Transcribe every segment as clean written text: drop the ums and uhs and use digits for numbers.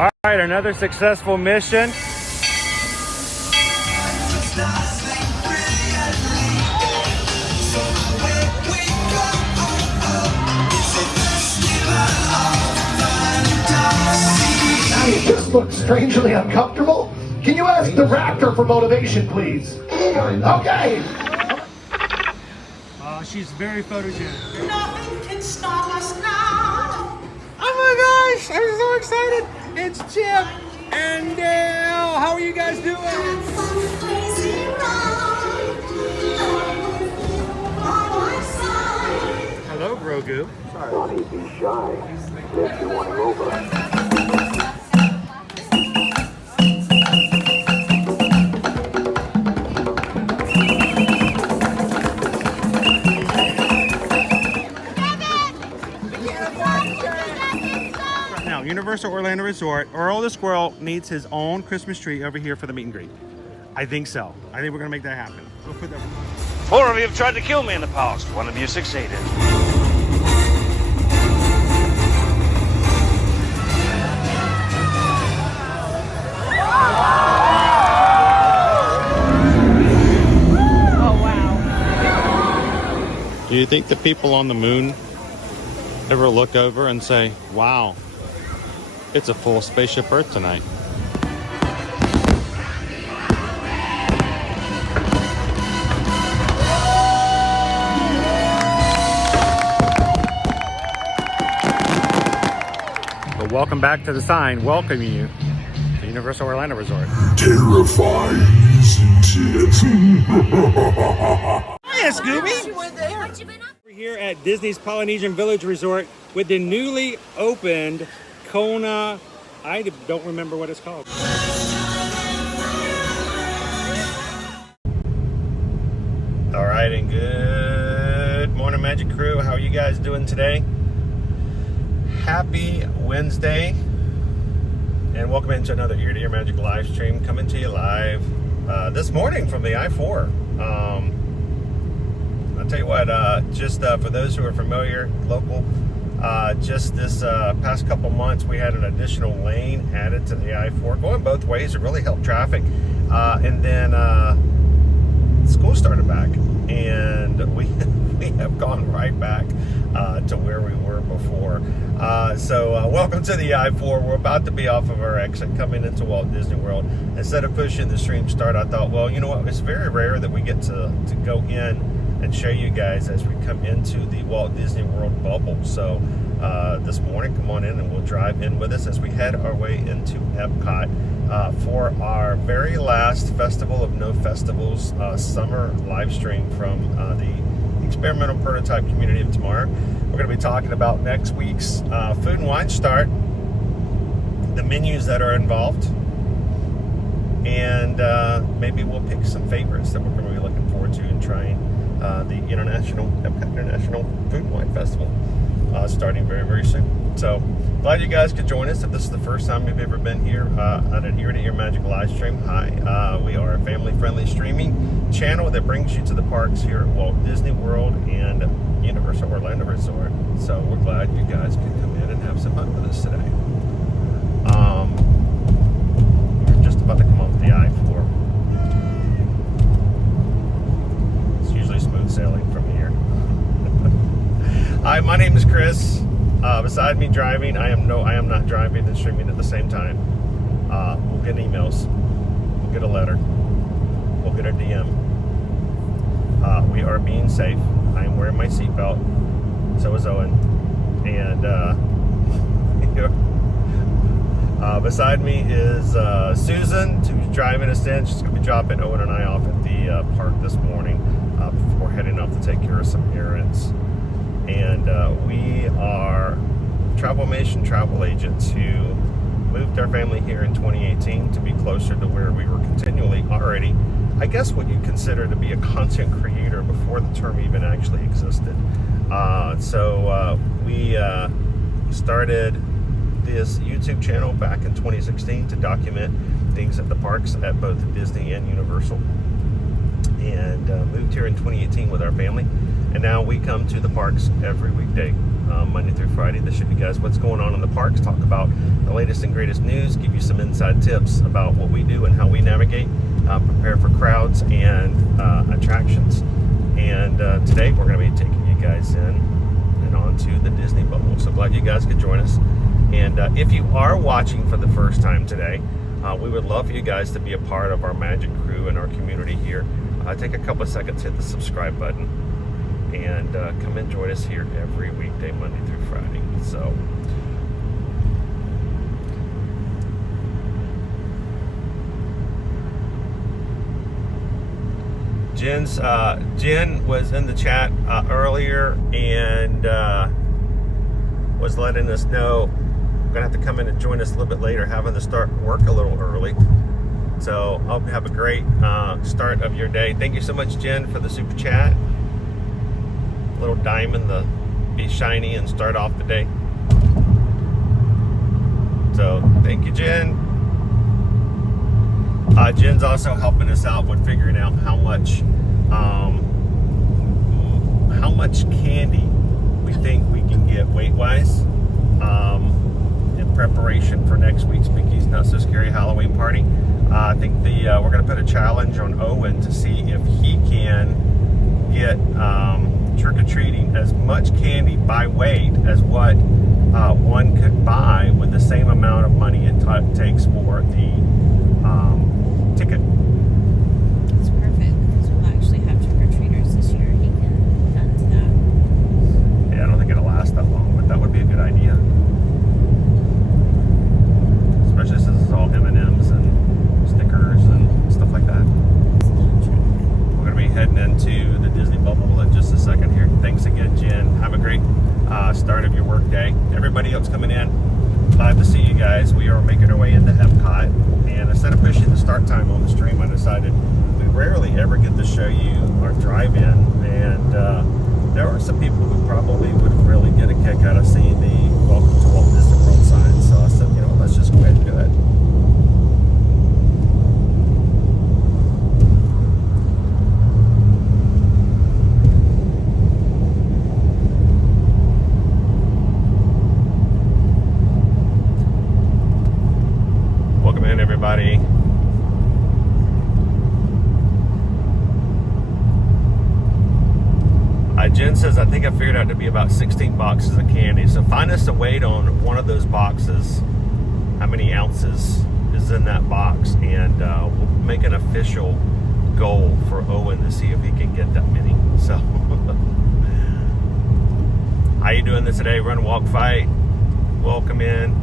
All right, another successful mission. You just look strangely uncomfortable. Can you ask the raptor for motivation, please? Okay. She's very photogenic. Nothing can stop us now. Oh my gosh, I'm so excited. It's Chip and Dale. How are you guys doing? Hello, Grogu. Sorry. Be shy. If you want him over. Universal Orlando Resort, Earl the Squirrel needs his own Christmas tree over here for the meet and greet. I think so. I think we're gonna make that happen. We'll put that. 4 of you have tried to kill me in the past. 1 of you succeeded. Oh wow. Do you think the people on the moon ever look over and say, wow, it's a full spaceship Earth tonight? But welcome back to the sign welcoming you to Universal Orlando Resort. Terrifying, isn't it? Hiya, Scooby! We're here at Disney's Polynesian Village Resort with the newly opened Kona, I don't remember what it's called. All right, and good morning, Magic Crew. How are you guys doing today? Happy Wednesday, and welcome into another Ear to Ear Magic live stream coming to you live this morning from the I-4. I'll tell you what, just for those who are familiar, local, just this past couple months, we had an additional lane added to the I-4 going both ways. It really helped traffic. And then school started back, and we have gone right back to where we were before. So welcome to the I-4. We're about to be off of our exit coming into Walt Disney World. Instead of pushing the stream start, I thought, well, you know what? It's very rare that we get to go in and show you guys as we come into the Walt Disney World bubble. So this morning, come on in and we'll drive in with us as we head our way into Epcot for our very last Festival of No Festivals summer live stream from the experimental prototype community of tomorrow. We're going to be talking about next week's food and wine start, the menus that are involved, and maybe we'll pick some favorites that we're going to be looking forward to and trying. The Epcot International Food and Wine Festival starting very, very soon. So glad you guys could join us. If this is the first time you've ever been here on an Ear to Ear Magic live stream, hi. We are a family-friendly streaming channel that brings you to the parks here at Walt Disney World and Universal Orlando Resort. So we're glad you guys could come in and have some fun with us today. We're just about to come off the I-4. Smooth sailing from here. Hi, my name is Chris. Beside me driving, I am not driving and streaming at the same time. We'll get emails. We'll get a letter. We'll get a DM. We are being safe. I am wearing my seatbelt. So is Owen. And beside me is Susan, who's driving us in. She's going to be dropping Owen and I off at the park this morning before heading off to take care of some errands. And we are Travelmation travel agents who moved our family here in 2018 to be closer to where we were continually already, I guess what you'd consider to be a content creator before the term even actually existed. So we started this YouTube channel back in 2016 to document things at the parks at both Disney and Universal, and moved here in 2018 with our family, and now we come to the parks every weekday Monday through Friday. This show you guys what's going on in the parks, talk about the latest and greatest news, give you some inside tips about what we do and how we navigate, prepare for crowds and attractions. And today we're going to be taking you guys in and on to the Disney bubble. So glad you guys could join us. And if you are watching for the first time today, we would love for you guys to be a part of our magic crew and our community here. Take a couple of seconds, hit the subscribe button, and come and join us here every weekday, Monday through Friday. So, Jen was in the chat earlier and was letting us know we're gonna have to come in and join us a little bit later, having to start work a little early. So I hope you have a great start of your day. Thank you so much, Jen, for the super chat. Little diamond to be shiny and start off the day. So thank you, Jen. Jen's also helping us out with figuring out how much candy we think we can get weight-wise in preparation for next week's Mickey's Not So Scary Halloween party. I think we're going to put a challenge on Owen to see if he can get trick-or-treating as much candy by weight as what one could buy with the same amount of money it takes for the ticket. It's perfect because we'll actually have trick-or-treaters this year. He can fund that. Yeah, I don't think it'll last that long, but that would be a good idea. Especially since it's all M&Ms and stickers and stuff like that. We're going to be heading into the Disney bubble in just a second here. Thanks again, Jen. Have a great start of your work day. Everybody else coming in, glad to see you guys. We are making our way into Epcot, and instead of pushing the start time on the stream, I decided we rarely ever get to show you our drive-in, and there are some people who probably would really get a kick out of seeing the Welcome to Walt Disney World sign. So I said, you know, let's just go ahead and do it. Welcome in, everybody. Jen says, I think I figured out to be about 16 boxes of candy. So find us a weight on one of those boxes, how many ounces is in that box, and we'll make an official goal for Owen to see if he can get that many. So how you doing this today? Run, walk, fight. Welcome in.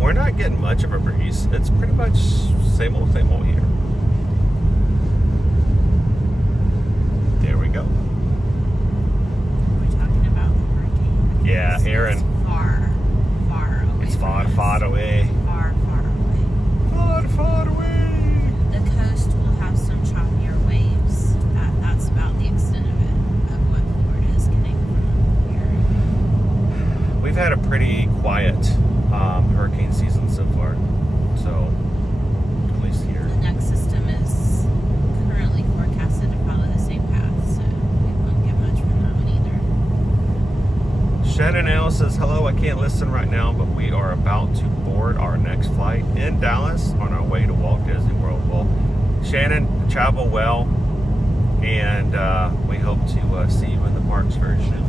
We're not getting much of a breeze. It's pretty much same old here. There we go. We're talking about the hurricane. Yeah, Aaron. It's far, far away. It's far, far away. Far, far away. Far, far away. The coast will have some choppier waves. That's about the extent of it, of what Florida is getting from here. We've had a pretty quiet hurricane season so far, so at least here. The next system is currently forecasted to follow the same path, so we won't get much from that one either. Shannon L says, hello, I can't listen right now, but we are about to board our next flight in Dallas on our way to Walt Disney World. Well, Shannon, travel well, and we hope to see you in the parks very soon.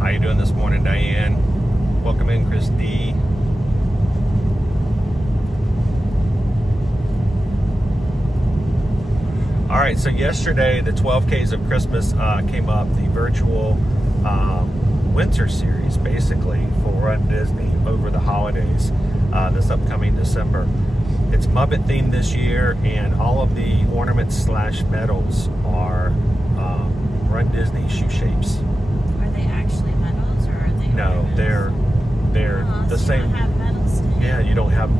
How you doing this morning, Diane? Welcome in, Chris D. All right, so yesterday the 12Ks of Christmas came up, the virtual winter series, basically, for Run Disney over the holidays, this upcoming December. It's Muppet themed this year, and all of the ornaments / medals are Run Disney shoe shapes. Are they actually medals, or are they? No, ornaments? they're the so same. You don't have medals to hang. Yeah, you don't have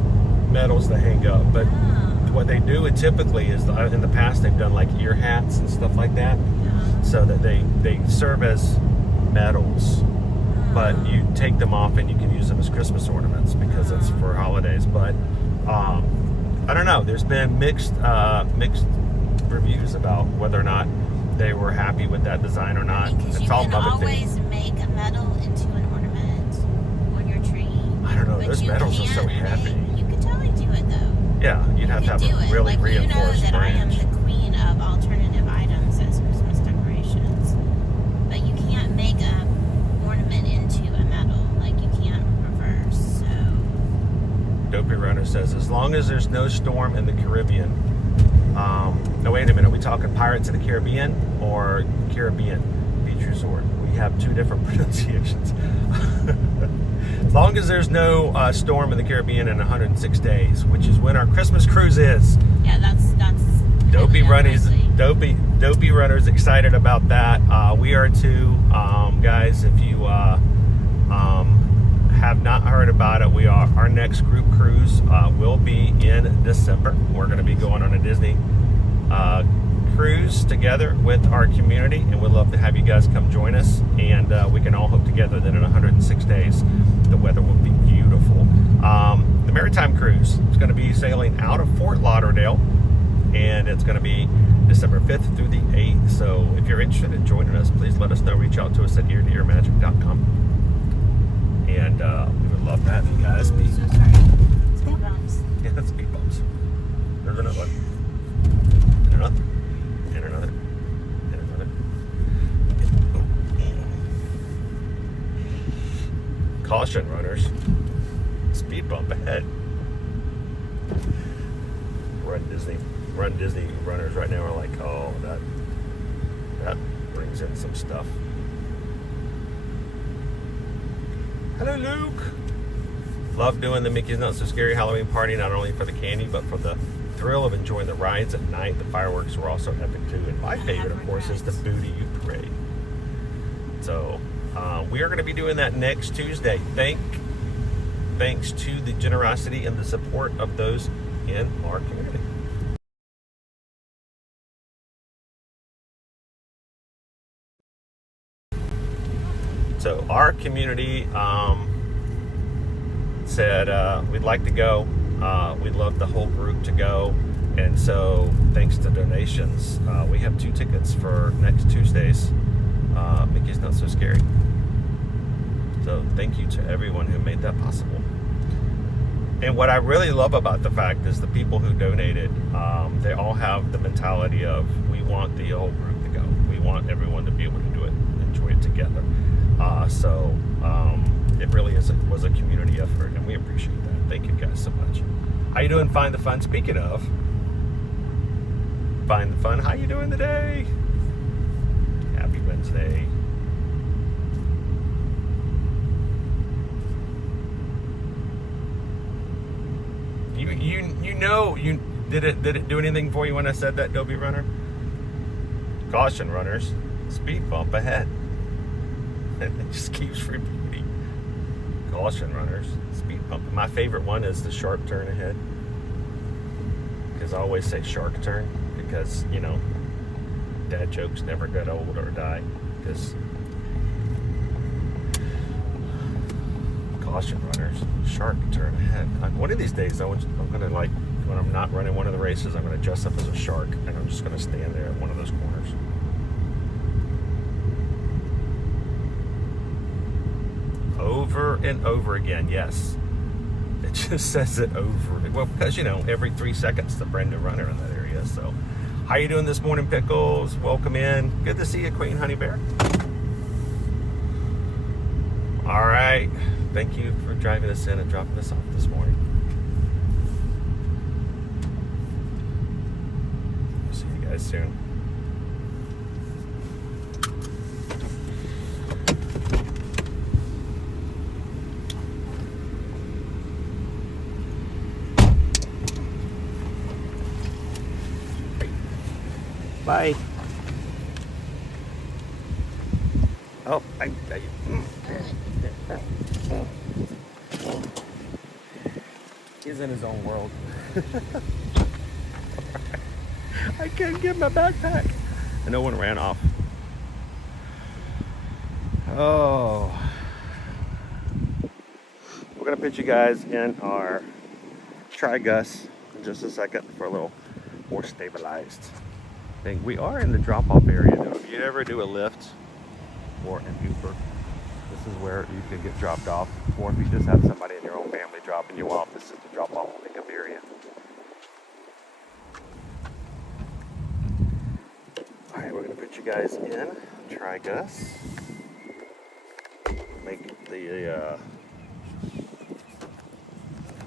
medals to hang up, but Oh. what they do typically is, in the past they've done like ear hats and stuff like that, Yeah. so that they serve as medals. Oh. but you take them off and you can use them as Christmas ornaments because it's for holidays. But I don't know. There's been mixed reviews about whether or not they were happy with that design or not. Because It's you all can mother always thing. make a medal into an ornament on your tree. I don't know. But Those you medals are so can't heavy. You could totally do it though. Yeah, you'd have to have do a it. really like, reinforced you know that I am branch. the queen of alternative items as Christmas decorations, but you can't make a ornament into a medal. Like you can't reverse. So Dopey Runner says, as long as there's no storm in the Caribbean. No, wait a minute. Are we talking Pirates of the Caribbean or Caribbean Beach Resort? We have two different pronunciations. As long as there's no storm in the Caribbean in 106 days, which is when our Christmas cruise is. yeah, that's Dopey highly Runner's unlikely. Dopey Runner's excited about that. We are too, guys. If you have not heard about it, our next group cruise will be in December. We're going to be going on a Disney cruise together with our community, and we'd love to have you guys come join us, and we can all hope together that in 106 days the weather will be beautiful. The Maritime Cruise is going to be sailing out of Fort Lauderdale, and it's going to be December 5th through the 8th. So if you're interested in joining us, please let us know. Reach out to us at eartoearmagic.com, and we would love to have you guys be. So sorry. Speed bumps. Yeah, speed bumps. There's another one. And another. And another. And another. Caution, runners. Speed bump ahead. Run Disney runners right now are like, oh, that brings in some stuff. Hello, Luke. Love doing the Mickey's Not So Scary Halloween party, not only for the candy, but for the thrill of enjoying the rides at night. The fireworks were also epic too. And my favorite, of course, is the Booty You Parade. So we are going to be doing that next Tuesday. Thanks to the generosity and the support of those in our community. So our community said we'd like to go. We'd love the whole group to go. And so thanks to donations, we have 2 tickets for next Tuesday's Mickey's Not So Scary. So thank you to everyone who made that possible. And what I really love about the fact is the people who donated, they all have the mentality of, we want the whole group to go. We want everyone to be able to do it, enjoy it together. So it really was a community effort, and we appreciate that. Thank you guys so much. How you doing, Find the Fun? Speaking of Find the Fun, how you doing today? Happy Wednesday. You did it do anything for you when I said that, Dopey Runner? Caution, runners. Speed bump ahead. And it just keeps repeating. Caution, runners. Speed bump. My favorite one is the sharp turn ahead. Because I always say shark turn. Because, you know, dad jokes never get old or die. Because caution, runners. Shark turn ahead. One of these days, I'm going to, like, when I'm not running one of the races, I'm going to dress up as a shark. And I'm just going to stand there at one of those corners. Over and over again, yes. It just says it over. Well, because, you know, every 3 seconds, the brand new runner in that area. So, how you doing this morning, Pickles? Welcome in. Good to see you, Queen Honey Bear. All right. Thank you for driving us in and dropping us off this morning. See you guys soon. Bye. Oh, he's in his own world. I can't get my backpack. And no one ran off. Oh, We're gonna put you guys in our Tri-Gus in just a second for a little more stabilized thing. We are in the drop-off area though. If you ever do a Lyft or an Uber, this is where you can get dropped off. Or if you just have somebody in your own family dropping you off, this is the drop-off and pickup area. All right, we're gonna put you guys in Tri-Gus. Make the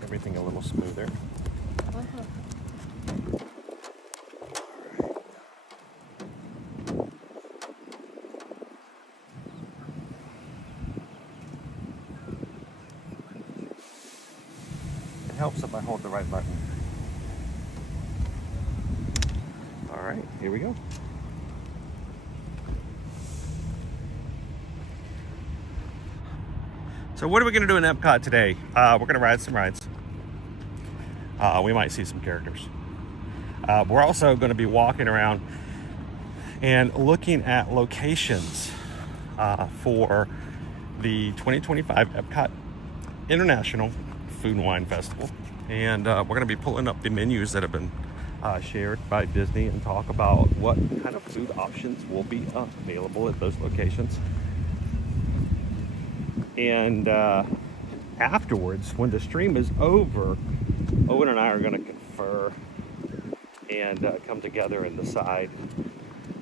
everything a little smoother. It helps if I hold the right button. All right, here we go. So what are we going to do in Epcot today? We're going to ride some rides. We might see some characters. We're also going to be walking around and looking at locations for the 2025 Epcot International Food and Wine Festival. And we're going to be pulling up the menus that have been shared by Disney and talk about what kind of food options will be available at those locations. And afterwards, when the stream is over, Owen and I are going to confer and come together and decide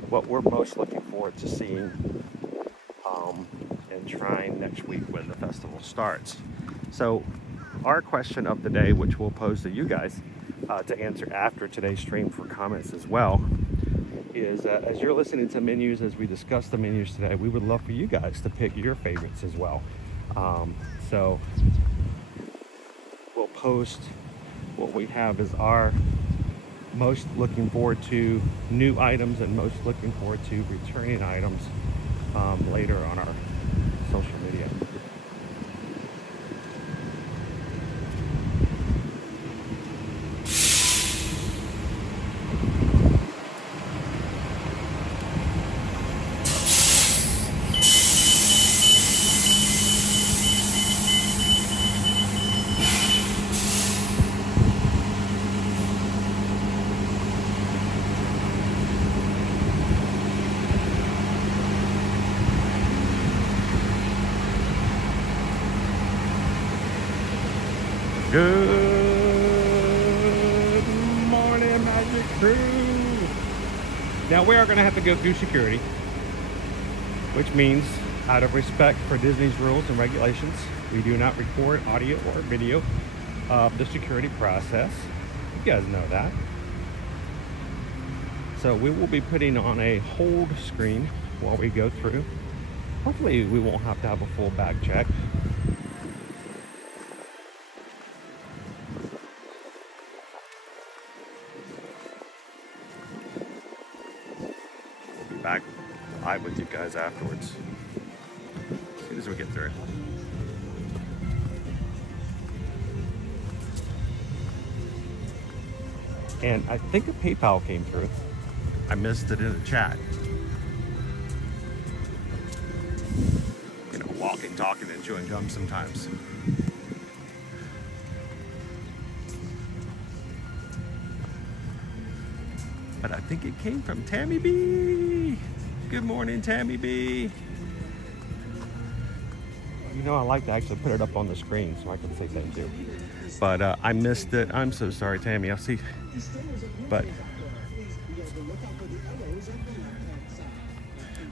what we're most looking forward to seeing and trying next week when the festival starts. So our question of the day, which we'll pose to you guys to answer after today's stream for comments as well, is as you're listening to menus, as we discuss the menus today, we would love for you guys to pick your favorites as well. So we'll post what we have as our most looking forward to new items and most looking forward to returning items later on our social media. Good morning, Magic Crew. Now we are going to have to go through security, which means out of respect for Disney's rules and regulations, we do not record audio or video of the security process. You guys know that. So we will be putting on a hold screen while we go through. Hopefully we won't have to have a full bag check. Back live with you guys afterwards as soon as we get through. And I think a PayPal came through. I missed it in the chat. You know, walking, talking, and chewing gum sometimes. But I think it came from Tammy B. Good morning, Tammy B. You know, I like to actually put it up on the screen so I can say thank you. But I missed it. I'm so sorry, Tammy. I'll see. But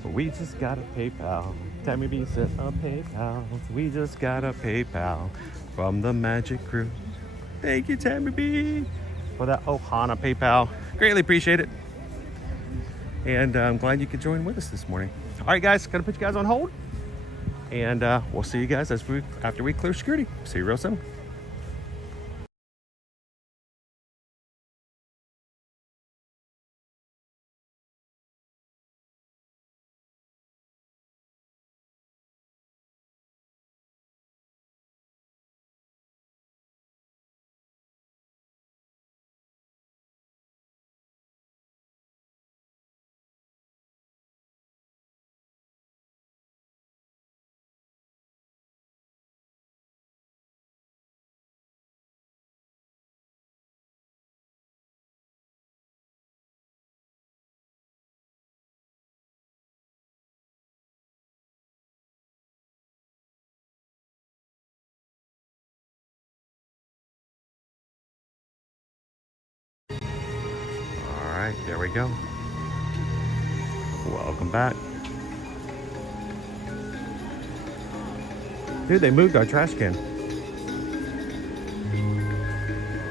we just got a PayPal. Tammy B sent a PayPal. We just got a PayPal from the Magic Crew. Thank you, Tammy B, for that Ohana PayPal. Greatly appreciate it. And I'm glad you could join with us this morning. All right, guys, gonna put you guys on hold. And we'll see you guys after we clear security. See you real soon. right, there we go. Welcome back. Dude, they moved our trash can.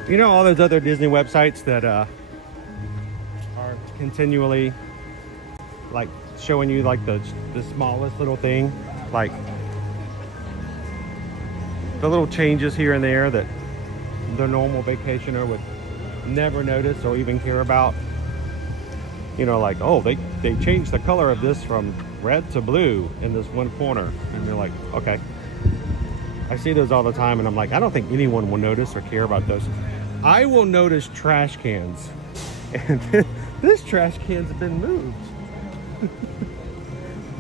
You know all those other Disney websites that are continually like showing you like the smallest little thing, like the little changes here and there that the normal vacationer would never notice or even care about. You know, like, oh, they changed the color of this from red to blue in this one corner, and you're like, okay. I see those all the time, and I'm like, I don't think anyone will notice or care about those. I will notice trash cans, and this trash can's been moved.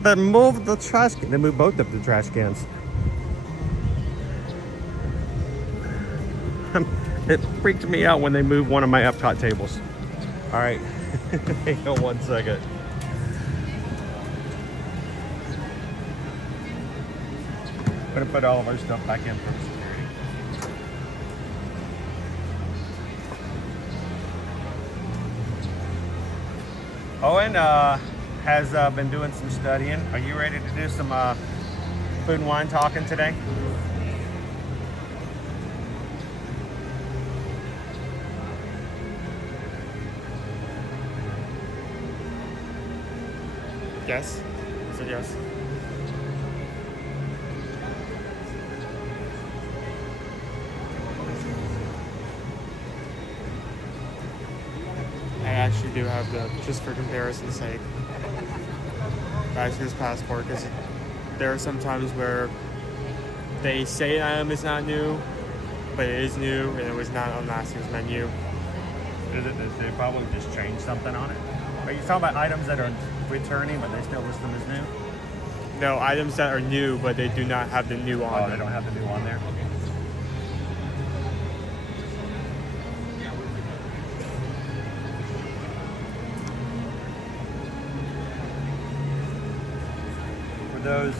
They moved the trash can. They moved both of the trash cans. It freaked me out when they moved one of my Epcot tables. All right, hang on 1 second. I'm gonna put all of our stuff back in for security. Owen has been doing some studying. Are you ready to do some food and wine talking today? Yes. I said yes. I actually do have the, just for comparison's sake, bachelor's passport, because there are some times where they say an item is not new, but it is new, and it was not on last year's menu. Is it that they probably just changed something on it? Are you talking about items that are returning, but they still list them as new? No, items that are new, but they do not have the new on them. They don't have the new on there? For those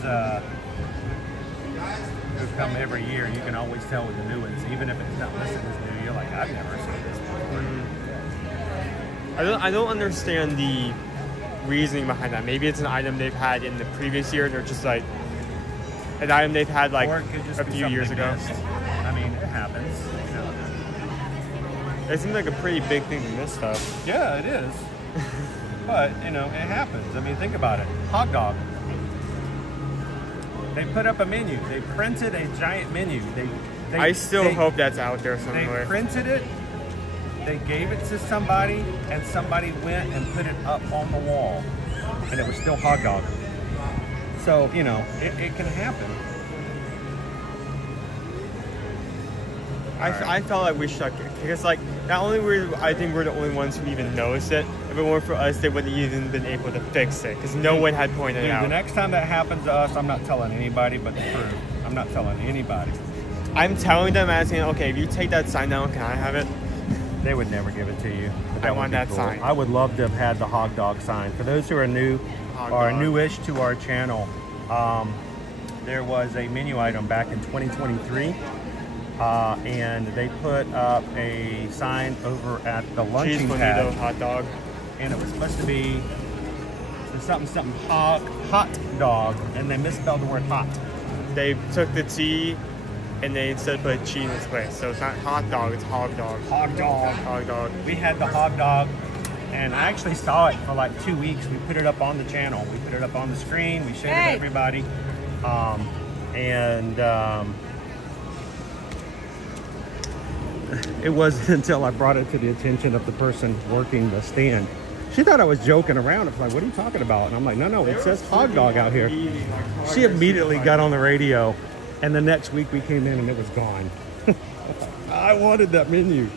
who come every year, you can always tell with the new ones, even if it's not listed as new, you're like, I've never seen this before. I don't understand the reasoning behind that. Maybe it's an item they've had in the previous year, and they're just like an item they've had like Or it could just a be few years something ago. missed. I mean, it happens. You know. It seems like a pretty big thing to miss stuff. Yeah, it is. But, you know, it happens. I mean, think about it. Hot dog. They put up a menu. They printed a giant menu. I still hope that's out there They somewhere. printed it. They gave it to somebody, and somebody went and put it up on the wall, and it was still hot dog. So, you know, it can happen. I felt like we should, because like not only I think we're the only ones who even noticed it. If it weren't for us, they wouldn't even been able to fix it because no one had pointed it Dude, out. the next time that happens to us, I'm not telling anybody but the crew. I'm not telling anybody. I'm telling them, asking, okay, if you take that sign down, can I have it? They would never give it to you. But I would want be that cool. sign. I would love to have had the hot dog sign. For those who are new Hot or dog. newish to our channel, there was a menu item back in 2023, and they put up a sign over at the Cheese lunching bonito pad, hot dog. and it was supposed to be something hot dog, and they misspelled the word hot. They took the T and they instead put cheese in its place. So it's not hot dog, it's hog dog. Hot dog. Hog dog. We had the hot dog, and I actually saw it for like 2 weeks. We put it up on the channel. We put it up on the screen. We showed it to everybody. It wasn't until I brought it to the attention of the person working the stand. She thought I was joking around. I was like, what are you talking about? And I'm like, no, it says hot dog out here. She immediately got on the radio, and the next week we came in and it was gone. I wanted that menu.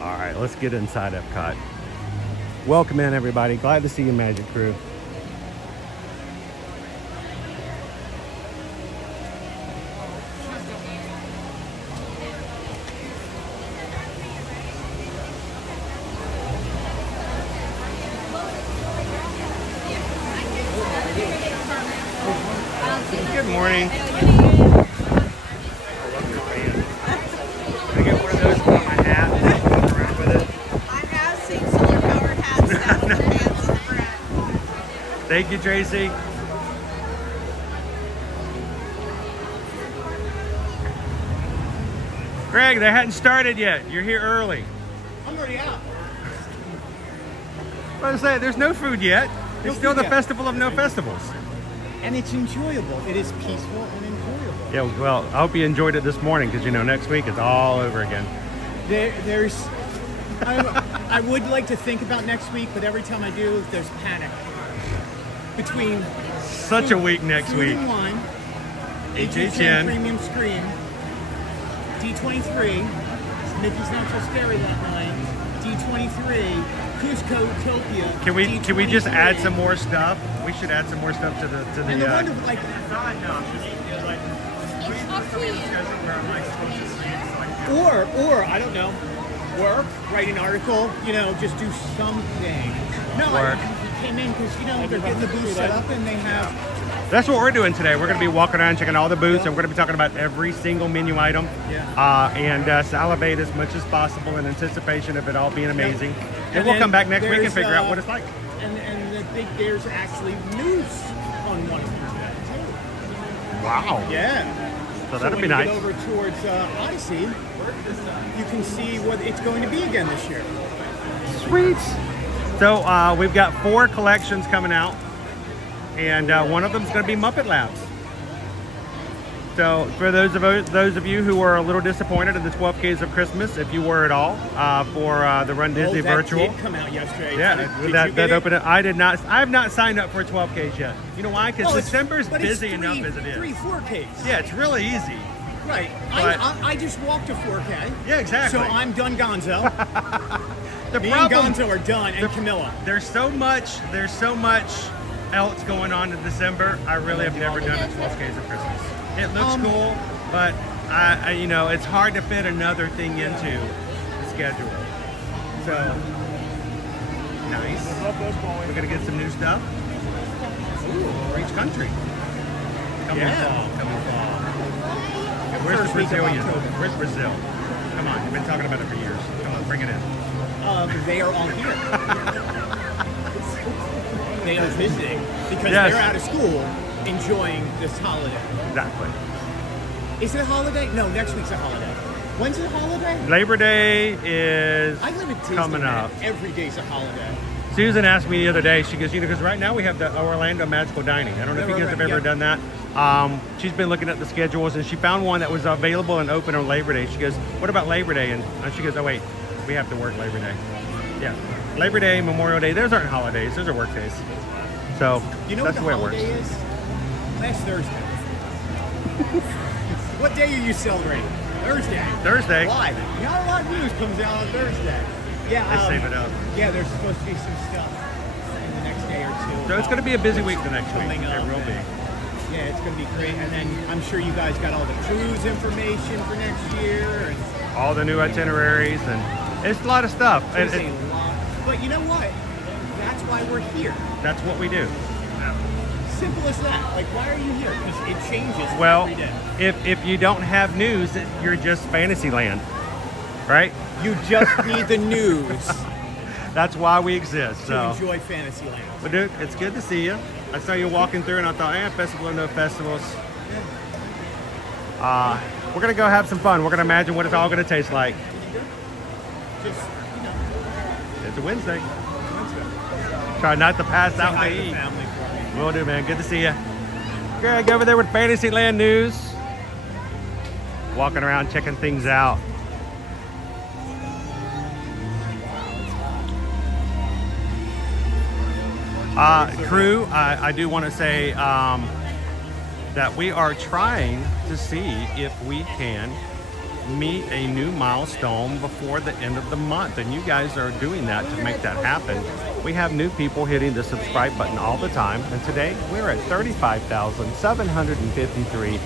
All right, let's get inside Epcot. Welcome in, everybody. Glad to see you, Magic Crew. Good morning. nose on my hat and just walk around with it. I have seen solar powered hats down with the fans in the front. Thank you, Tracy. Greg, they hadn't started yet. You're here early. I'm already out. I was saying, there's no food yet. It's still the festival of no festivals. And it's enjoyable. It is peaceful and enjoyable. Yeah, well, I hope you enjoyed it this morning because, you know, next week it's all over again. I would like to think about next week, but every time I do, there's panic. Between Such a week next Food week. and Wine, HHN. Premium Scream, D23, Mickey's Not So Scary that night, D23, Cusco Utopia. Can we just add some more stuff? We should add some more stuff to the And the wonder, like, or I don't know, work, write an article, you know, just do something. No, Work. I came in because, you know, they're getting the booth set up and they have. That's what we're doing today. We're going to be walking around, checking all the booths, and we're going to be talking about every single menu item. And salivate as much as possible in anticipation of it all being amazing. And we'll come back next week and figure out what it's like. And I think there's actually news on one of them today, too. Wow. Yeah. So that'll when be you nice. Get over towards Odyssey, you can see what it's going to be again this year. Sweet. So we've got 4 collections coming out, and one of them is going to be Muppet Labs. So for those of you who were a little disappointed in the 12 Ks of Christmas, if you were at all, for the Run Disney Virtual. That did come out yesterday. Yeah, that opened it. I did not. I have not signed up for 12 Ks yet. You know why? Because December's busy enough as it is. 4Ks. Yeah, it's really easy. Right. But- I just walked a 4K. Yeah, exactly. So I'm done Gonzo. The Me problem, and Gonzo are done, and Camilla. there's so much else going on in December. I really have never done a 12 Ks of Christmas. It looks cool, but I you know, it's hard to fit another thing into the schedule. So nice. We're gonna get some new stuff. Ooh, for each country. Coming fall. Where's the First week of Brazilian? October. Where's Brazil? Come on, you've been talking about it for years. Come on, bring it in. They are all here. They are visiting because Yes. they're out of school enjoying this holiday. Exactly. Is it a holiday? No, next week's a holiday. When's the holiday? Labor Day is I live in Disneyland. coming up. Every day's a holiday. Susan asked me the other day, she goes, you know, because right now we have the Orlando Magical Dining. I don't know if you guys have ever done that. She's been looking at the schedules and she found one that was available and open on Labor Day. She goes, what about Labor Day? And she goes, oh wait, we have to work Labor Day. Yeah, Labor Day, Memorial Day, those aren't holidays, those are work days. So You know that's what the way the it works. holiday is? Last Thursday. What day are you celebrating? Thursday. Thursday. Why? Not a lot of news comes out on Thursday. Yeah, They save it up. Yeah, there's supposed to be some stuff in the next day or two. So it's going to be a busy week the next week. Coming up It will be. Yeah, it's going to be great. And then I'm sure you guys got all the cruise information for next year. And All the new itineraries and it's a lot of stuff. there's a lot. But you know what? That's why we're here. That's what we do. Simple as that. Like, why are you here? Because it changes Well, every day. if you don't have news, you're just Fantasyland, right? You just need the news That's why we exist. to So, enjoy Fantasyland. but dude, it's good to see you. I saw you walking through, and I thought, festival or no festivals. We're gonna go have some fun. We're gonna imagine what it's all gonna taste like. Just, you know, It's a Wednesday. Try not to pass say out hi to to the eat. family for me. Will do, man. Good to see you. Greg over there with Fantasyland News. Walking around, checking things out. Crew, I do want to say that we are trying to see if we can meet a new milestone before the end of the month, and you guys are doing that to make that happen. We have new people hitting the subscribe button all the time, and today we're at 35,753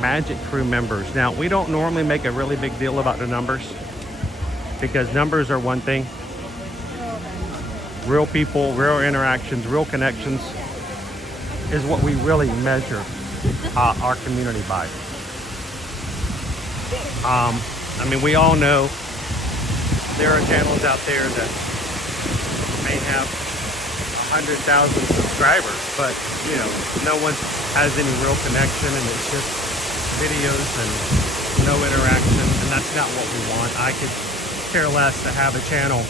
Magic Crew members. Now, we don't normally make a really big deal about the numbers because numbers are one thing. Real people, real interactions, real connections is what we really measure our community by. I mean, we all know there are channels out there that may have 100,000 subscribers, but you know, no one has any real connection, and it's just videos and no interaction, and that's not what we want. I could care less to have a channel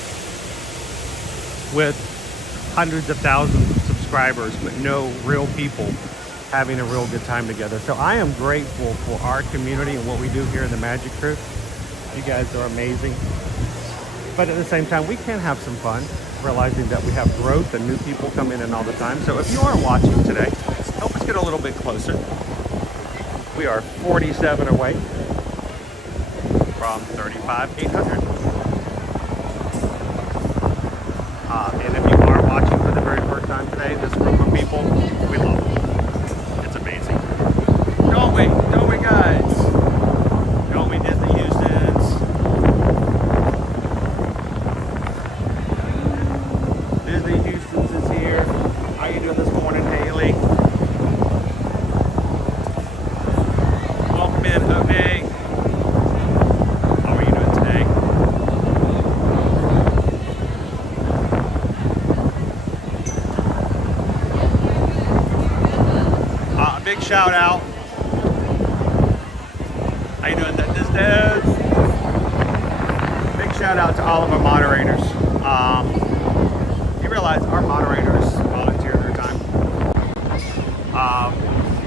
with hundreds of thousands of subscribers, but no real people having a real good time together. So I am grateful for our community and what we do here in the Magic Crew. You guys are amazing. But at the same time, we can have some fun, realizing that we have growth and new people come in and all the time. So if you are watching today, help us get a little bit closer. We are 47 away from 35,800. And if you are watching for the very first time today, this group of people, we love them. It's amazing. Don't we guys? Don't we Disney Houstons? Disney Houstons is here. How you doing this morning, Haley? Welcome in, Obey. How are you doing today? Big shout out. How you doing, this Des? Big shout out to all of our moderators. You realize our moderators volunteer their time.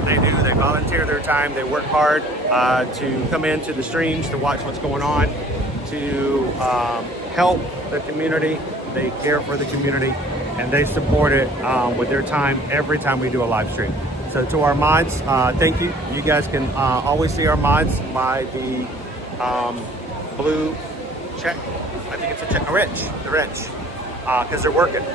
They volunteer their time. They work hard to come into the streams, to watch what's going on, to help the community. They care for the community, and they support it with their time every time we do a live stream. So to our mods, thank you. You guys can always see our mods by the blue check. I think it's a check, the wrench, because they're working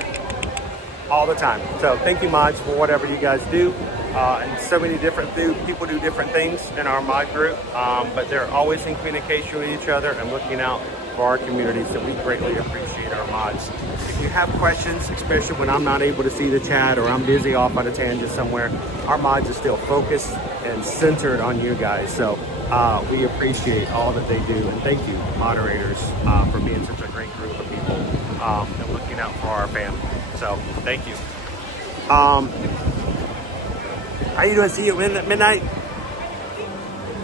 all the time. So thank you, mods, for whatever you guys do. And so many different people do different things in our mod group, but they're always in communication with each other and looking out for our community. So we greatly appreciate our mods. If you have questions, especially when I'm not able to see the chat or I'm busy off on a tangent somewhere, our mods are still focused and centered on you guys. So we appreciate all that they do, and thank you, moderators, for being such a great group of people and looking out for our family. So thank you. How you doing? See you in at midnight.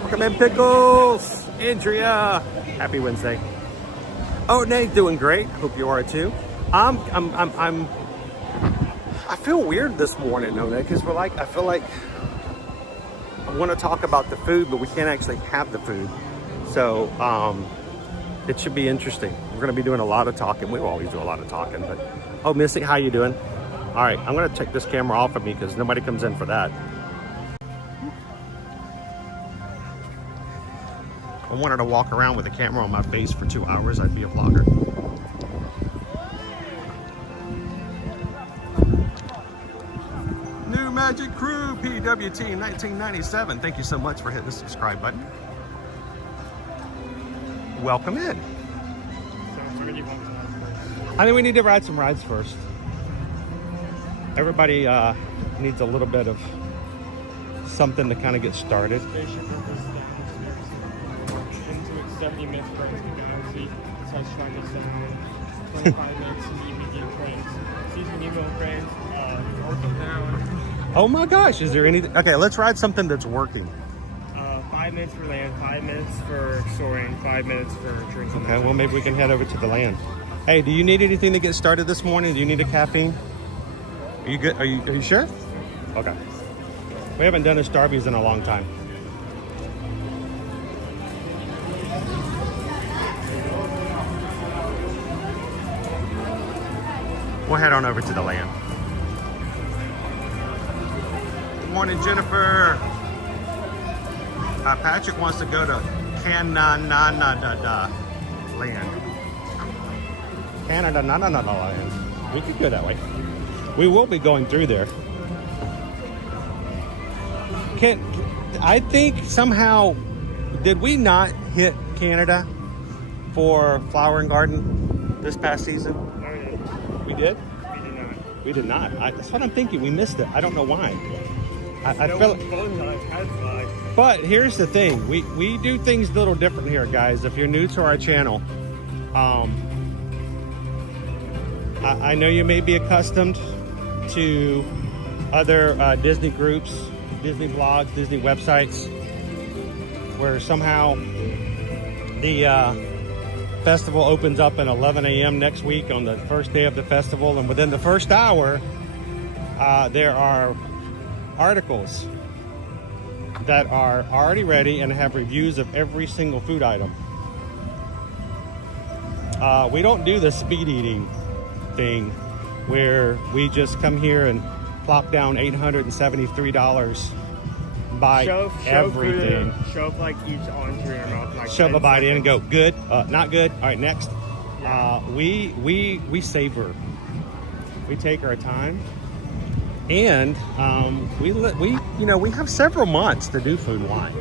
Welcome in, Pickles. Andrea, happy Wednesday. Oh, Nate, doing great. Hope you are too. I feel weird this morning, though, because I feel like I want to talk about the food, but we can't actually have the food. So it should be interesting. We're going to be doing a lot of talking. We always do a lot of talking, but oh, Missy, how you doing? All right, I'm going to take this camera off of me because nobody comes in for that. I wanted to walk around with a camera on my face for 2 hours. I'd be a vlogger. New Magic Crew, PWT 1997. Thank you so much for hitting the subscribe button. Welcome in. I think we need to ride some rides first. Everybody needs a little bit of something to kind of get started. 70 minutes for us to go see. So I was trying to 25 minutes to meet with your friends. See some email friends, working down. Oh my gosh, is there anything? Okay, let's ride something that's working. 5 minutes for land, 5 minutes for Soarin, 5 minutes for drinking. Okay, well maybe we can head over to the land. Hey, do you need anything to get started this morning? Do you need a caffeine? Are you good? Are you sure? Okay. We haven't done a Starbucks in a long time. We'll head on over to the land. Good morning, Jennifer. Patrick wants to go to Canada land. Canada land. We could go that way. We will be going through there. I think somehow, did we not hit Canada for Flower and Garden this past season? We did? We did not. That's what I'm thinking. We missed it. I don't know why. I feel like... But here's the thing, we do things a little different here, guys. If you're new to our channel, I know you may be accustomed to other Disney groups, Disney blogs, Disney websites, where somehow the festival opens up at 11 a.m. next week on the first day of the festival, and within the first hour, there are articles that are already ready and have reviews of every single food item. We don't do the speed eating thing where we just come here and plop down $873, buy everything. Shove like each onto your mouth. Like shove a bite in and go, good, not good, all right, next. We savor. We take our time. And we have several months to do Food and Wine,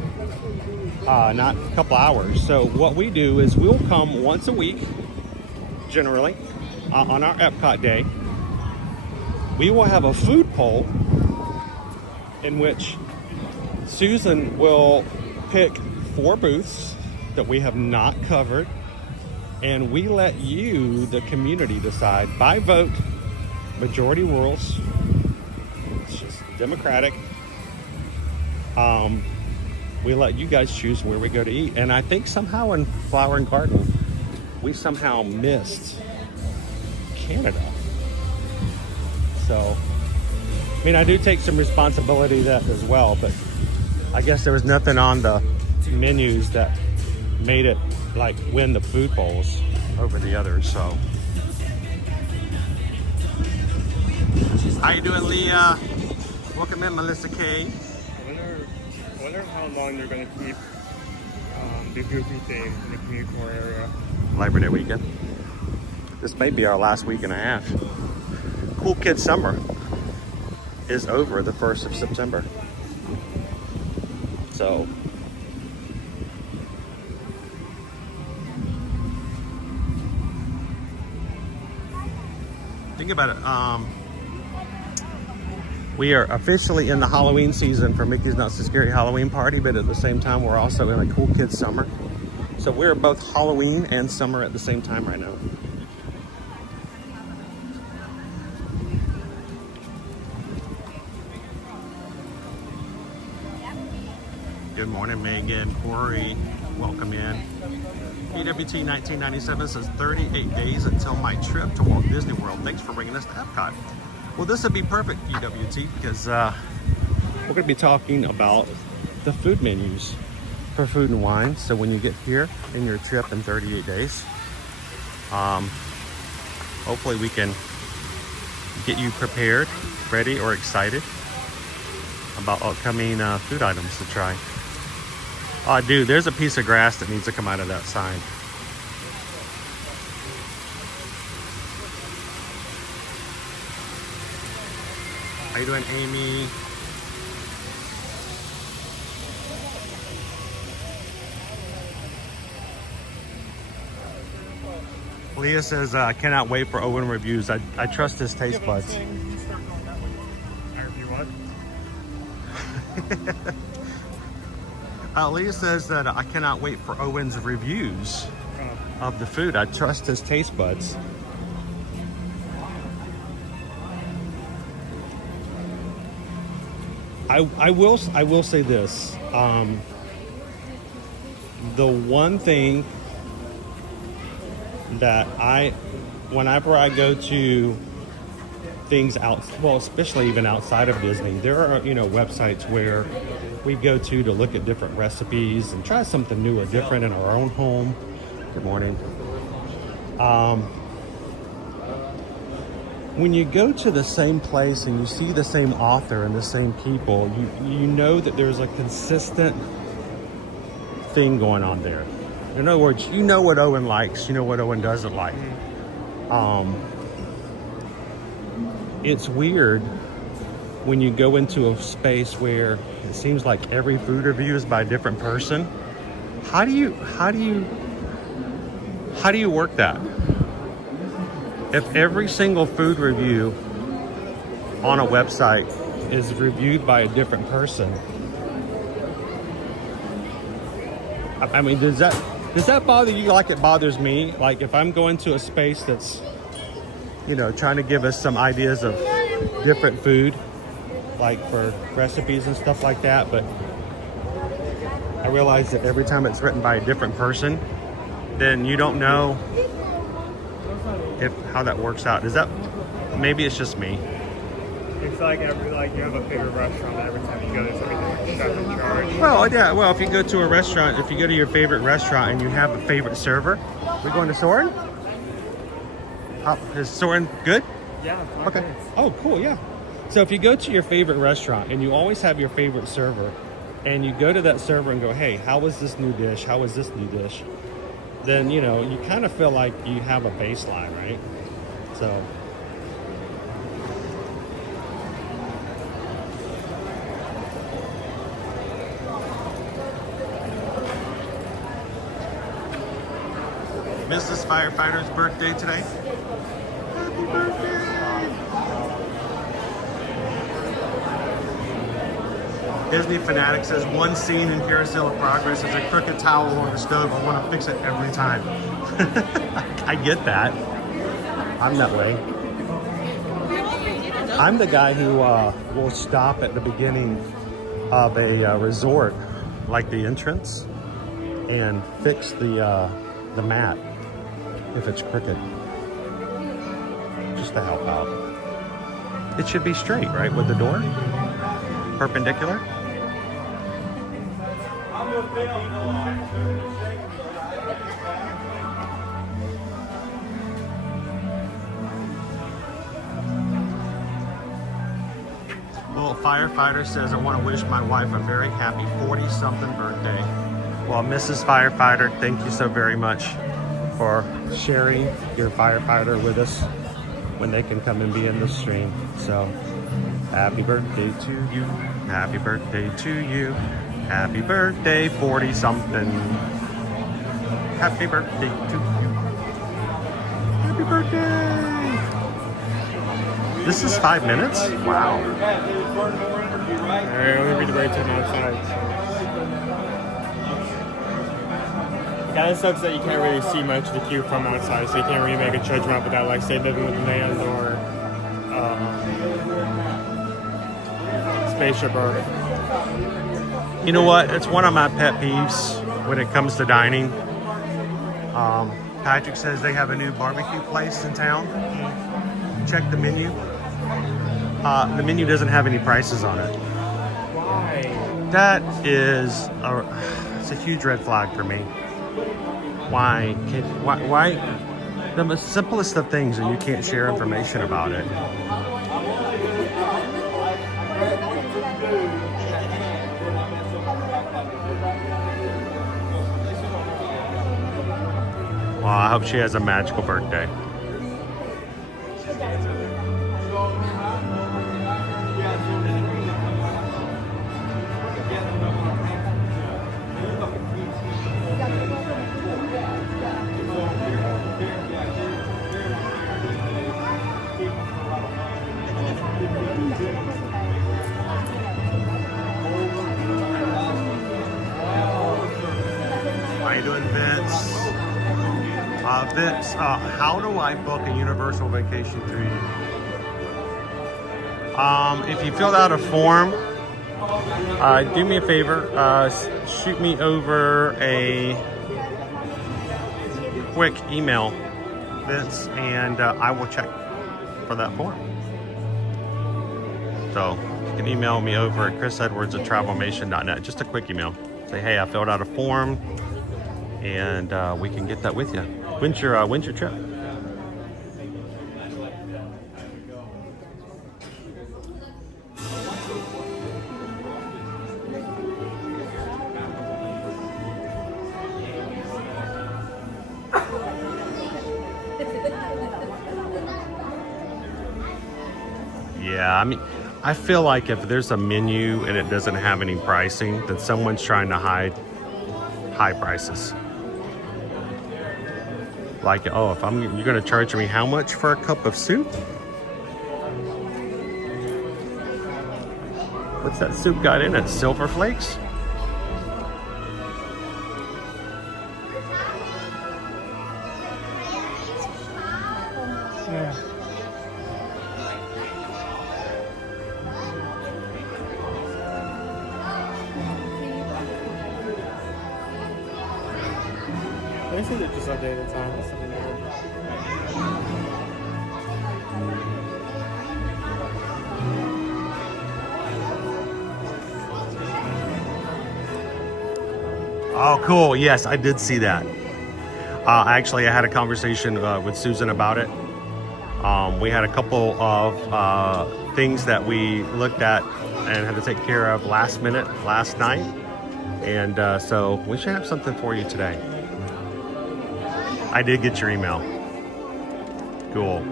not a couple hours. So what we do is we'll come once a week, generally, on our Epcot day. We will have a food poll in which Susan will pick 4 booths that we have not covered, and we let you, the community, decide by vote. Majority rules. It's just democratic. We let you guys choose where we go to eat. And I think somehow in Flower and Garden, we somehow missed Canada. So, I mean, I do take some responsibility to that as well, but I guess there was nothing on the menus that made it like win the food bowls over the others. So, how you doing, Leah? Welcome in, Melissa K. I wonder how long they're going to keep the Goofy thing in the community core area. Labor Day weekend. This may be our last week and a half. Cool Kids Summer is over the 1st of September. So, think about it. We are officially in the Halloween season for Mickey's Not So Scary Halloween Party, but at the same time, we're also in a Cool Kids Summer. So we're both Halloween and summer at the same time right now. Good morning, Megan, Corey, welcome in. EWT 1997 says 38 days until my trip to Walt Disney World. Thanks for bringing us to Epcot. Well, this would be perfect, EWT, because we're going to be talking about the food menus for Food and Wine. So when you get here in your trip in 38 days, hopefully we can get you prepared, ready, or excited about upcoming food items to try. Oh, dude, there's a piece of grass that needs to come out of that sign. How you doing, Amy? Leah says, I cannot wait for Owen reviews. I trust his taste buds. Leah says that I cannot wait for Owen's reviews of the food. I trust his taste buds. I will say this. The one thing that whenever I go to things especially even outside of Disney, there are, websites where we go to look at different recipes and try something new or different in our own home. Good morning. When you go to the same place and you see the same author and the same people, you know that there's a consistent thing going on there. In other words, you know what Owen likes, you know what Owen doesn't like. It's weird when you go into a space where it seems like every food review is by a different person. How do you work that? If every single food review on a website is reviewed by a different person, I mean, does that bother you like it bothers me? Like if I'm going to a space that's, you know, trying to give us some ideas of different food, like for recipes and stuff like that, but I realize that every time it's written by a different person, then you don't know how that works out. Is that, maybe it's just me. It's like you have a favorite restaurant, and every time you go, there's something chef in charge. Well, yeah. Well, if you go to a restaurant, if you go to your favorite restaurant and you have a favorite server, we're going to Soarin. Is Soarin good? Yeah. Okay. Oh, cool. Yeah. So if you go to your favorite restaurant and you always have your favorite server, and you go to that server and go, hey, how was this new dish? How was this new dish? Then, you know, you kind of feel like you have a baseline, right? So. Mrs. Firefighter's birthday today. Happy birthday! Disney Fanatic says one scene in Carousel of Progress is a crooked towel on the stove. I want to fix it every time. I get that. I'm that way. I'm the guy who will stop at the beginning of a resort, like the entrance, and fix the mat if it's crooked, just to help out. It should be straight, right, with the door perpendicular. Well, Firefighter says, I want to wish my wife a very happy 40-something birthday. Well, Mrs. Firefighter, thank you so very much for sharing your firefighter with us when they can come and be in the stream. So, happy birthday to you. Happy birthday to you. Happy birthday, 40-something. Happy birthday to you. Happy birthday. This is 5 minutes? Wow. Alright, only be the right time outside. It kind of sucks that you can't really see much of the queue from outside, so you can't really make a judgment without, like, say, living with land or Spaceship Earth. You know what? It's one of my pet peeves when it comes to dining. Patrick says they have a new barbecue place in town. Check the menu. The menu doesn't have any prices on it. Why? That is it's a huge red flag for me. Why? The most simplest of things, and you can't share information about it. Well, I hope she has a magical birthday. How you doing, Vince? Vince, how do I book a Universal vacation through you? If you filled out a form, do me a favor, shoot me over a quick email, Vince, and I will check for that form. So you can email me over at chrisedwards@travelmation.net. Just a quick email. Say, hey, I filled out a form, and we can get that with you. When's your trip? Yeah, I mean, I feel like if there's a menu and it doesn't have any pricing, then someone's trying to hide high prices. Like, oh, you're gonna charge me how much for a cup of soup? What's that soup got in it? Silver flakes? They said they're just a day at a time. That's something new. Oh, cool. Yes, I did see that. Actually, I had a conversation with Susan about it. We had a couple of things that we looked at and had to take care of last minute, last night. And so we should have something for you today. I did get your email. Cool.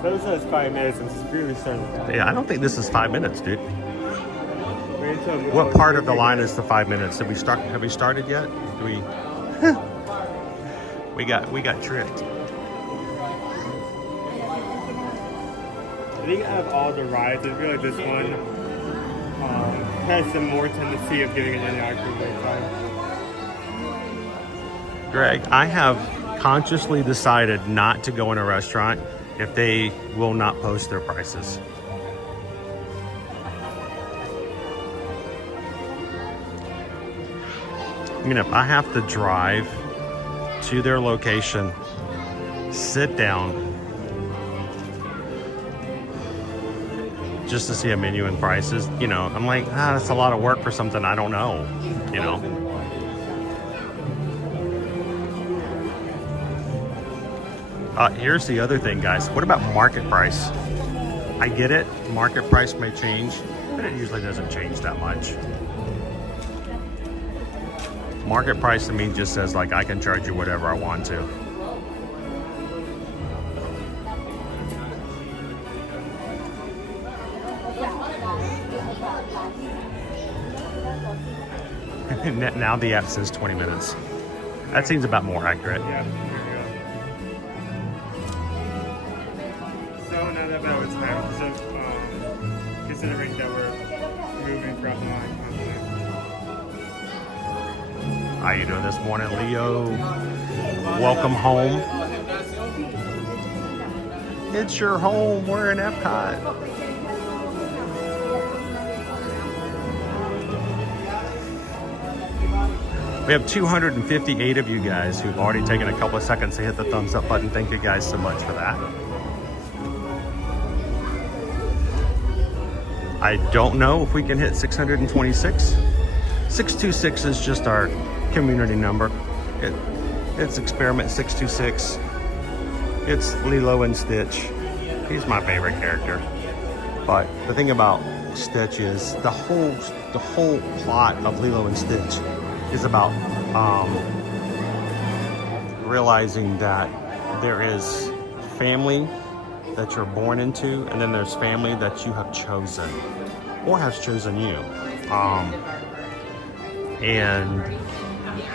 So it says 5 minutes and it's really starting to Yeah, I don't think this is 5 minutes, dude. wait until What part of the line is the 5 minutes? Have we started yet? Do we we got tricked. I think out of all the rides, I feel like this one has some more tendency of giving it an accurate wait time. Greg, I have consciously decided not to go in a restaurant if they will not post their prices. I mean, if I have to drive to their location, sit down, just to see a menu and prices, you know, I'm like, that's a lot of work for something I don't know, you know. Here's the other thing, guys. What about market price? I get it, market price may change, but it usually doesn't change that much. Market price to me just says like I can charge you whatever I want to. Now the app says 20 minutes. That seems about more accurate. Yeah, there you go. So now that about it's time, so considering that we're moving from line. How you doing this morning, Leo? Welcome home. It's your home. We're in Epcot. We have 258 of you guys who've already taken a couple of seconds to hit the thumbs up button. Thank you guys so much for that. I don't know if we can hit 626. 626 is just our community number. It's experiment 626. It's Lilo and Stitch. He's my favorite character. But the thing about Stitch is the whole plot of Lilo and Stitch is about realizing that there is family that you're born into, and then there's family that you have chosen or has chosen you. And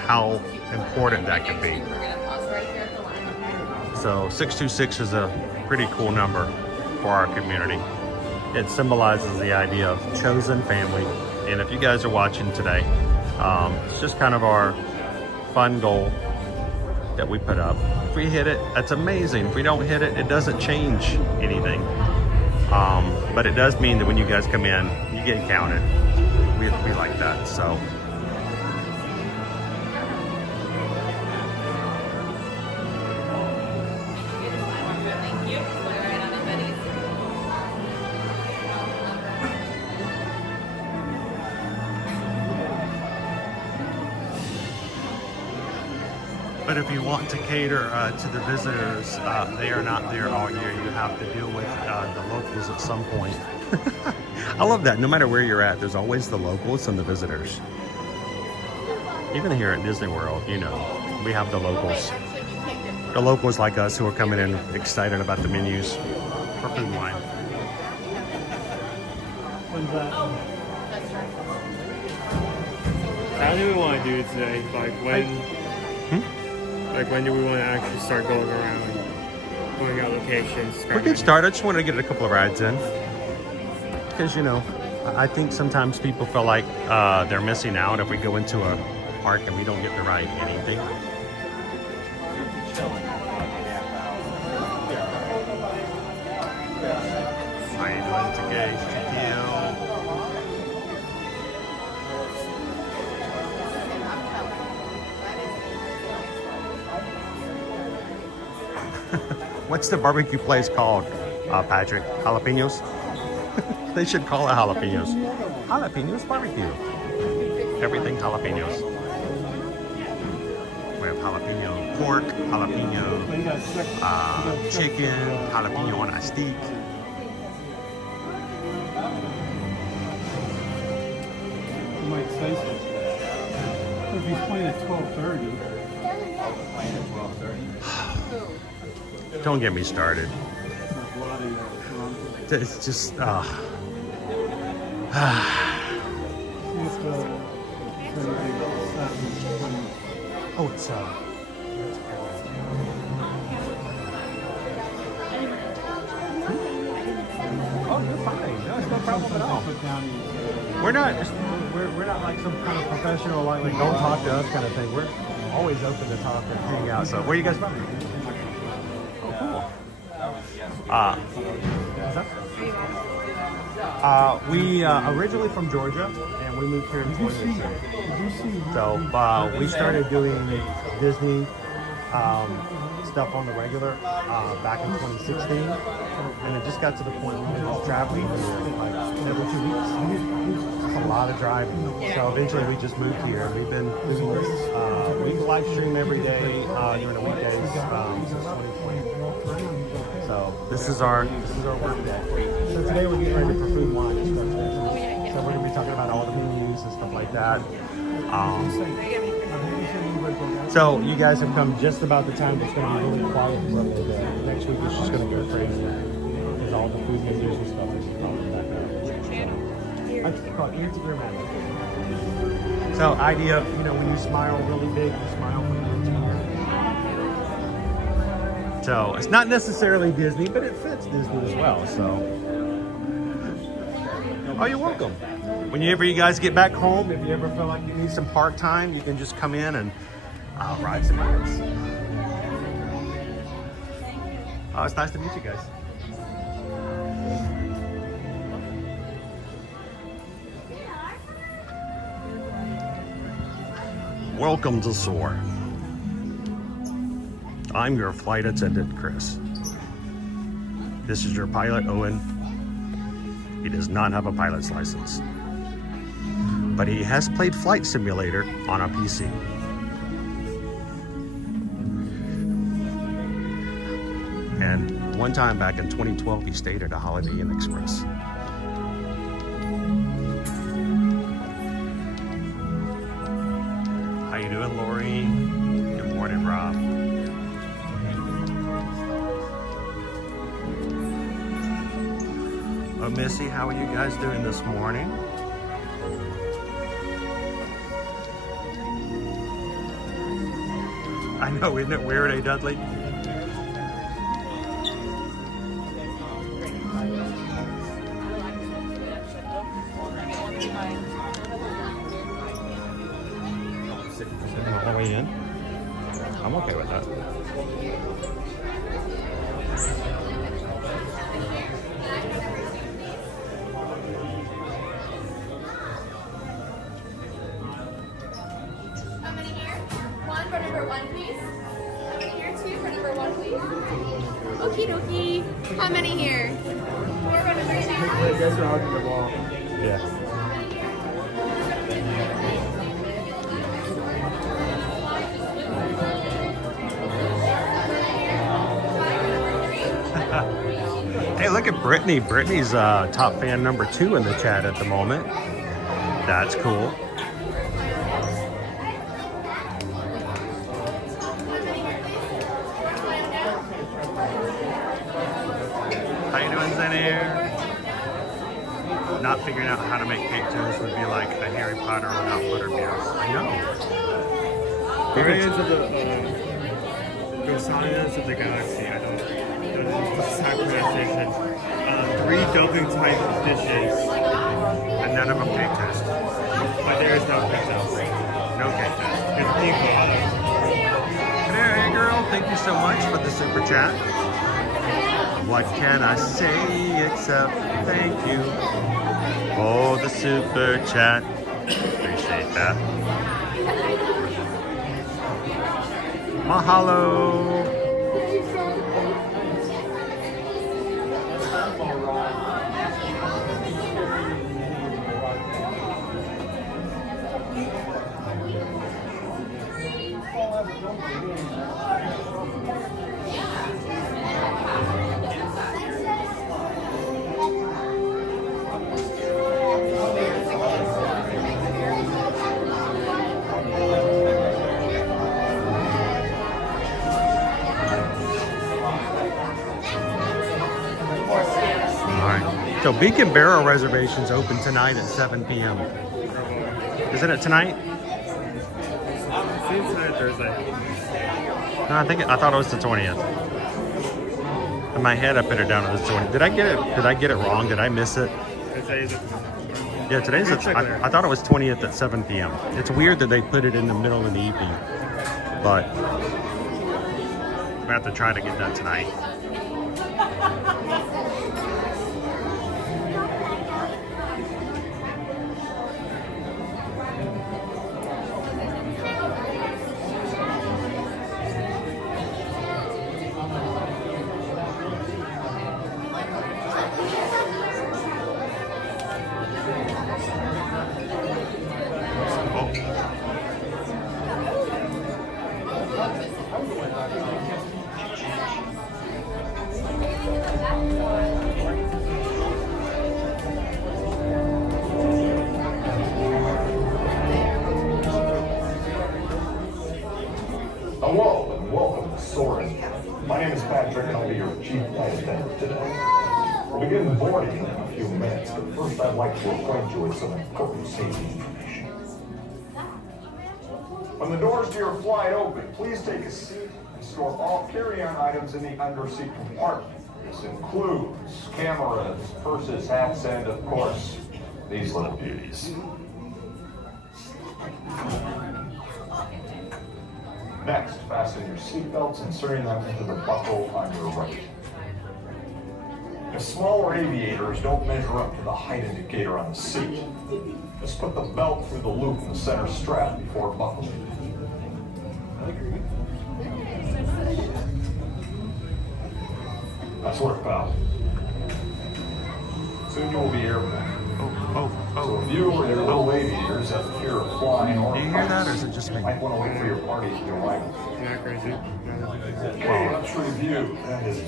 how important that can be. So 626 is a pretty cool number for our community. It symbolizes the idea of chosen family. And if you guys are watching today, it's just kind of our fun goal that we put up. If we hit it, that's amazing. If we don't hit it, it doesn't change anything. But it does mean that when you guys come in, you get counted. We like that, so. But if you want to cater to the visitors, they are not there all year. You have to deal with the locals at some point. I love that. No matter where you're at, there's always the locals and the visitors. Even here at Disney World, you know, we have the locals. The locals like us who are coming in excited about the menus for food and wine. How do we want to do it today? Like when? Like when do we want to actually start going around, going out locations? We can start. I just wanted to get a couple of rides in. Because, you know, I think sometimes people feel like they're missing out if we go into a park and we don't get to ride anything. How you doing today, What's the barbecue place called, Patrick? Jalapenos? They should call it jalapenos. Jalapenos barbecue. Everything jalapenos. We have jalapeno pork, jalapeno chicken, jalapeno on a stick. You might say so. If he's playing at 12:30. Don't get me started. It's just, oh, it's oh, you're fine. No, it's no problem at all. We're not like some kind of professional, like don't talk to us kind of thing. We're always open to talk and hang out. So, where are you guys from? Oh, cool. We originally from Georgia, and we moved here in 2016. So we started doing Disney stuff on the regular back in 2016, and it just got to the point where we were just traveling like every 2 weeks. It's a lot of driving. So eventually we just moved here. We've been doing this. We live stream every day during the weekdays since 2020. So this is our work day. So today we're getting ready for food and wine instructions. So we're gonna be talking about all the menus and stuff like that. So you guys have come just about the time it's gonna be really quiet for a little bit. Next week it's just gonna go crazy because all the food menus and stuff is probably back up. I just call it Instagram. So idea, when you smile really big, you smile from ear to ear. So it's not necessarily Disney, but it fits Disney as well. So, oh, you're welcome. Whenever you guys get back home, if you ever feel like you need some part time, you can just come in and ride some rides. Oh, it's nice to meet you guys. Welcome to Soarin. I'm your flight attendant, Chris. This is your pilot, Owen. He does not have a pilot's license, but he has played Flight Simulator on a PC. And one time back in 2012, he stayed at a Holiday Inn Express. How you doing, Lori? Good morning, Rob. Oh, Missy, how are you guys doing this morning? I know, isn't it weird, eh, Dudley? All the way in? I'm okay with that. How many here? One for number one, please. How many here? Two for number one, please. Okie dokie. How many here? Four for number two. I guess we're out in the wall. Yeah. Hey, look at Brittany. Brittany's top fan number 2 in the chat at the moment. That's cool. How you doing, Zenir? Not figuring out how to make cake toast would be like a Harry Potter without butterbeer. I know. Guardians of the Guardians of the Galaxy. I don't know the exact pronunciation. 3 dumpling type dishes. And none of them cake toast. But there is no cake toast. No cake toast. It's pink bottom. Hey girl, thank you so much for the super chat. What can I say except thank you for the super chat. Appreciate that. Mahalo. So Beacon Barrel reservations open tonight at 7 p.m. Isn't it tonight? Seems tonight Thursday. No, I thought it was the 20th. In my head, I put it down as the 20th. Did I get it wrong? Did I miss it? Today's Yeah, today's I thought it was 20th at 7 p.m. It's weird that they put it in the middle of the evening, but we have to try to get that tonight. Hello and welcome to Soarin. My name is Patrick and I'll be your chief flight attendant today. We'll begin boarding in a few minutes, but first I'd like to acquaint you with some important safety information. When the doors to your flight open, please take a seat and store all carry-on items in the underseat compartment. This includes cameras, purses, hats, and of course, these little beauties. Next, fasten your seatbelts, inserting them into the buckle on your right. If smaller aviators don't measure up to the height indicator on the seat, just put the belt through the loop in the center strap before buckling. Nice work, pal. Soon you will be airborne. So if you or your little aviators have fear of flying or Do you hear that, or is it just me? might want to wait for your party to arrive. Yeah, crazy. Okay, let's review. That is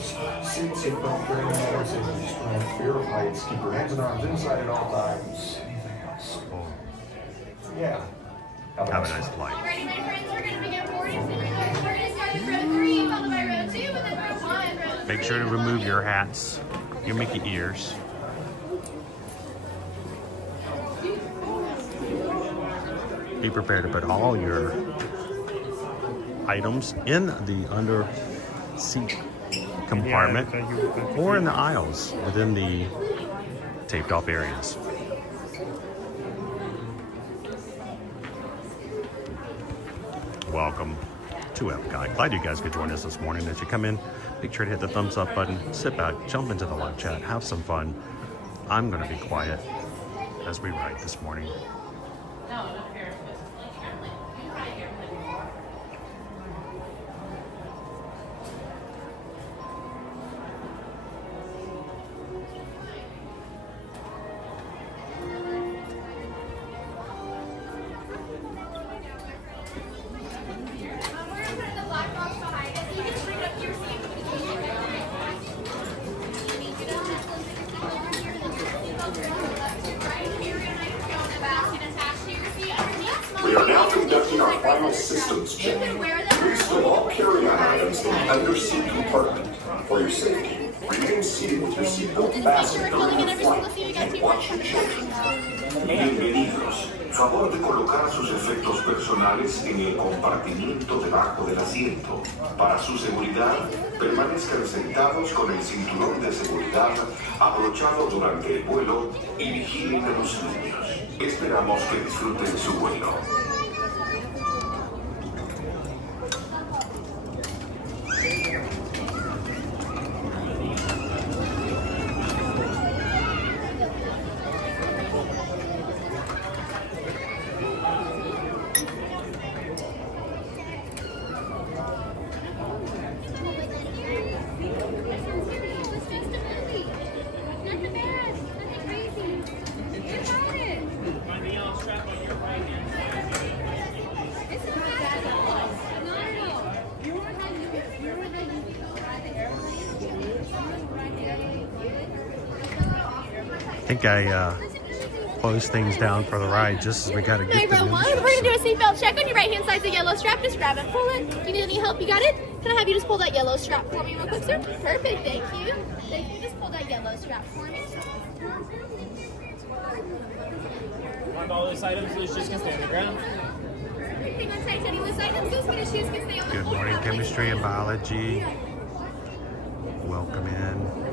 seatbelt, carrying matters, safety strength, fear of heights, keep your hands and arms inside at all times. Anything else? Yeah. Have a nice flight. Alrighty, my friends, we're going to begin boarding. We're going to start with row 3, followed by row 2, and then row 1. Row Make sure to remove your hats, your Mickey ears. Be prepared to put all your items in the under seat compartment or in the aisles within the taped off areas. Welcome to Epcot. Glad you guys could join us this morning. As you come in, make sure to hit the thumbs up button, sit back, jump into the live chat, have some fun. I'm going to be quiet as we ride this morning. We are now conducting our final systems check. Please store all carry-on items in the underseat compartment. For your safety, remain seated with your seatbelt fastened during the flight and watch your children. Bienvenidos. Favor de colocar sus efectos personales en el compartimiento debajo del asiento. Para su seguridad, permanezcan sentados con el cinturón de seguridad abrochado durante el vuelo y vigilen a los niños. Esperamos que disfruten su vuelo. think I closed things down for the ride just as we got to get the Everyone, we're going to do a seatbelt check. On your right hand side is the yellow strap. Just grab it, pull it. You need any help? You got it? Can I have you just pull that yellow strap for me real quick, sir? Perfect, thank you. Thank you. Just pull that yellow strap for me. On all those items, it's just gonna stay on the ground. Hang on tight, Teddy. Those items, those little shoes can stay on the Good floor. morning, chemistry and biology. Welcome in.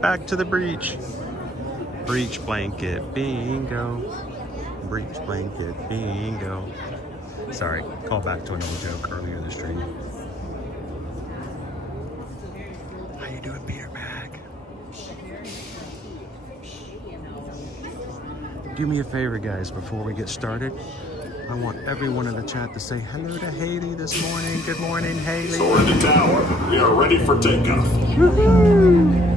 Back to the breach. Breach blanket, bingo. Breach blanket, bingo. Sorry, call back to an old joke earlier in the stream. How you doing, Peter Bag? Do me a favor, guys, before we get started. I want everyone in the chat to say hello to Haley this morning. Good morning, Haley. Soarin to tower. We are ready for takeoff. Woohoo!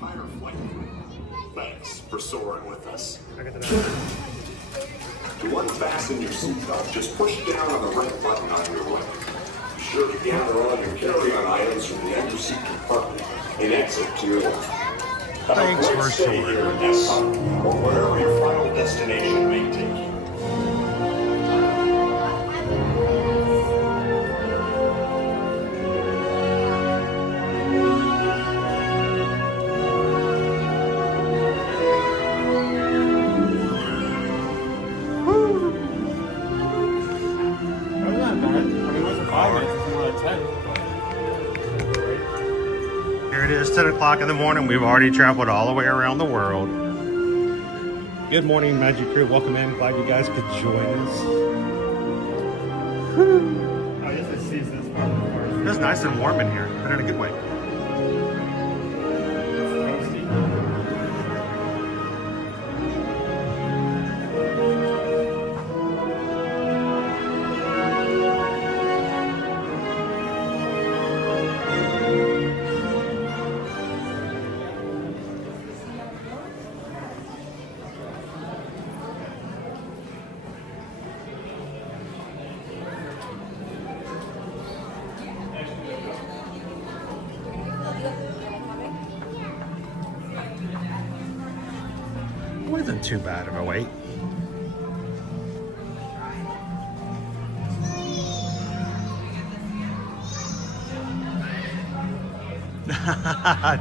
entire flight crew. Thanks for soaring with us. To unfasten your seatbelt, just push down on the right button on your right. Be sure to gather all your carry-on items from the underseat compartment and exit to your left. Thanks for Stay here in Epcot or wherever your final destination may take you. Here it is, 10 o'clock in the morning. We've already traveled all the way around the world. Good morning, Magic Crew. Welcome in. Glad you guys could join us. I guess I see this part of the park. It's nice and warm in here, but in a good way. Wasn't too bad of a wait.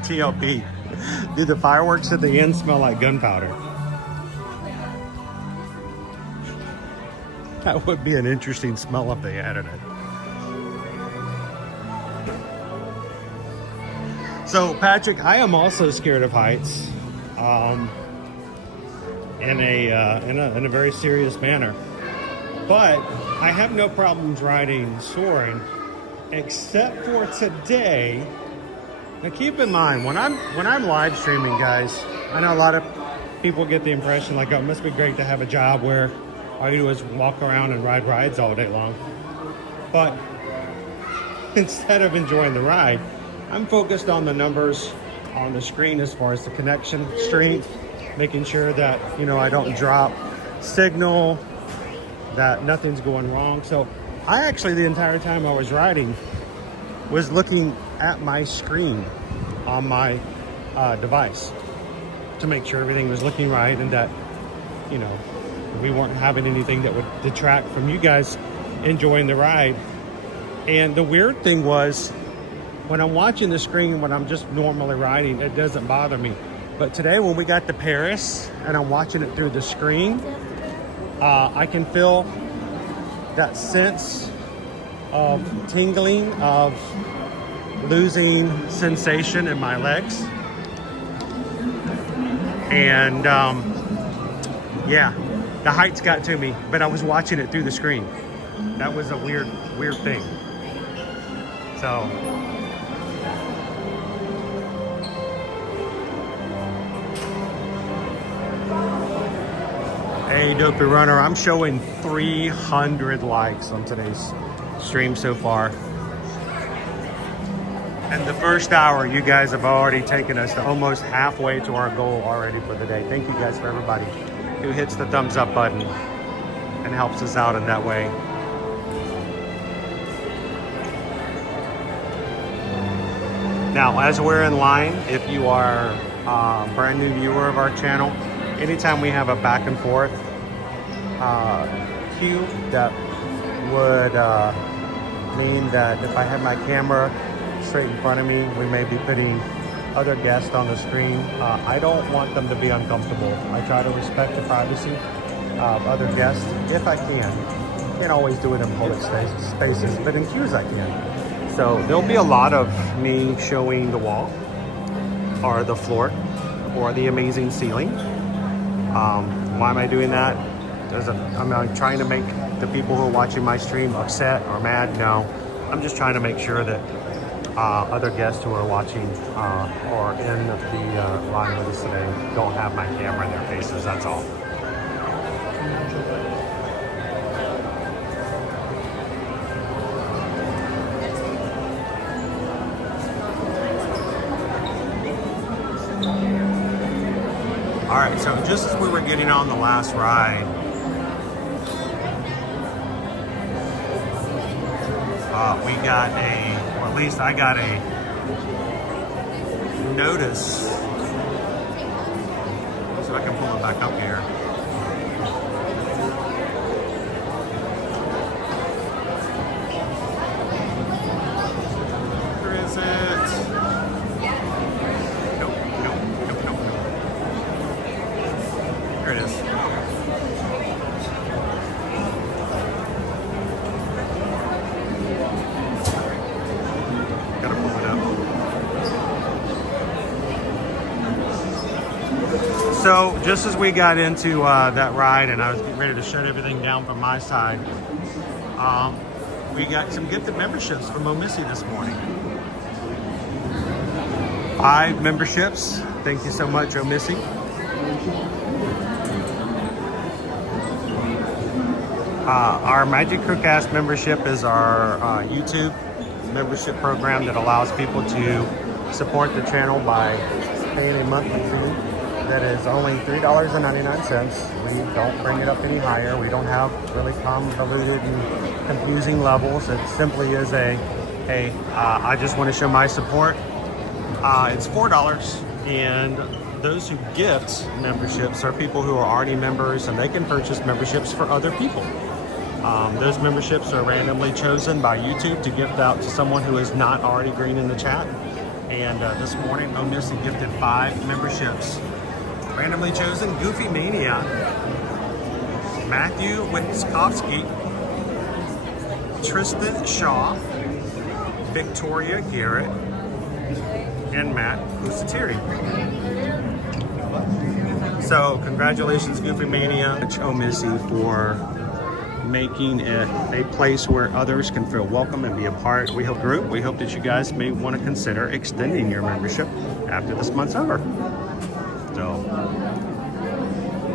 TLP. Dude, the fireworks at the end smell like gunpowder. That would be an interesting smell if they added it. So, Patrick, I am also scared of heights. In a very serious manner, but I have no problems riding Soarin', except for today. Now, keep in mind when I'm live streaming, guys, I know a lot of people get the impression like, oh, it must be great to have a job where all you do is walk around and ride rides all day long. But instead of enjoying the ride, I'm focused on the numbers on the screen as far as the connection strength, making sure that, you know, I don't drop signal, that nothing's going wrong. So I actually, the entire time I was riding, was looking at my screen on my device to make sure everything was looking right and that, you know, we weren't having anything that would detract from you guys enjoying the ride. And the weird thing was, when I'm watching the screen, when I'm just normally riding, it doesn't bother me. But today when we got to Paris and I'm watching it through the screen, I can feel that sense of tingling, of losing sensation in my legs. And yeah, the heights got to me, but I was watching it through the screen. That was a weird thing. So, hey, Dopey Runner, I'm showing 300 likes on today's stream so far. And the first hour, you guys have already taken us to almost halfway to our goal already for the day. Thank you guys for everybody who hits the thumbs up button and helps us out in that way. Now, as we're in line, if you are a brand new viewer of our channel, anytime we have a back and forth cue, that would mean that if I have my camera straight in front of me, we may be putting other guests on the screen. I don't want them to be uncomfortable. I try to respect the privacy of other guests if I can. Can't always do it in public spaces, but in queues I can. So there'll be a lot of me showing the wall or the floor or the amazing ceiling. Why am I doing that? I'm trying to make the people who are watching my stream upset or mad? No, I'm just trying to make sure that other guests who are watching or in the line with us today don't have my camera in their faces, that's all. All right, so just as we were getting on the last ride, we got a, or at least I got a notice. So I can pull it back up here. Where is it? Nope. Here it is. Gotta pull it up. So just as we got into that ride and I was getting ready to shut everything down from my side, we got some gifted memberships from O'Missy this morning. 5 memberships. Thank you so much, O'Missy. Our Magic Crewcast membership is our YouTube membership program that allows people to support the channel by paying a monthly fee. That is only $3.99. We don't bring it up any higher. We don't have really convoluted and confusing levels. It simply is a, hey, I just want to show my support. It's $4, and those who gift memberships are people who are already members, and they can purchase memberships for other people. Those memberships are randomly chosen by YouTube to gift out to someone who is not already green in the chat. And this morning, O'Missy gifted 5 memberships. Randomly chosen: Goofy Mania, Matthew Witkowski, Tristan Shaw, Victoria Garrett, and Matt Pusatiri. So congratulations, Goofy Mania, O'Missy, for making it a place where others can feel welcome and be a part. We hope that you guys may want to consider extending your membership after this month's over. So,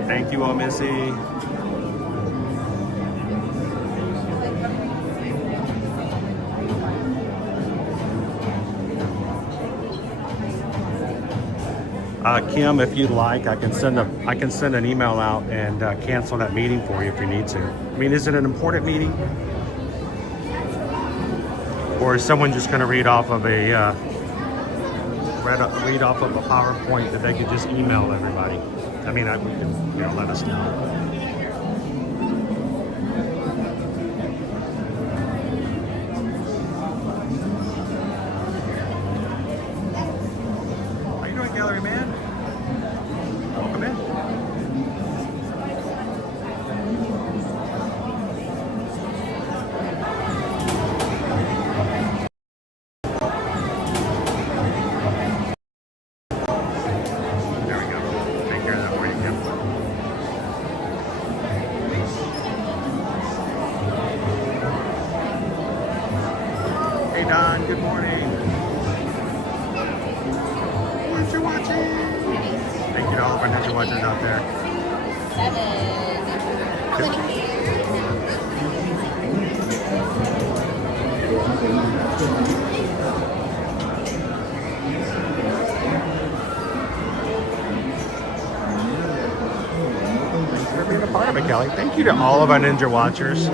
thank you, O'Missy. Kim, if you'd like, I can send an email out and cancel that meeting for you if you need to. I mean, is it an important meeting, or is someone just going to read off of a PowerPoint that they could just email everybody? I mean, let us know. How you doing, gallery man? Welcome in. Don, good morning. Ninja watching. Thank you to all of our Ninja watchers out there. 7. Thanks for being a part of it, Kelly. Thank you to all of our Ninja watchers.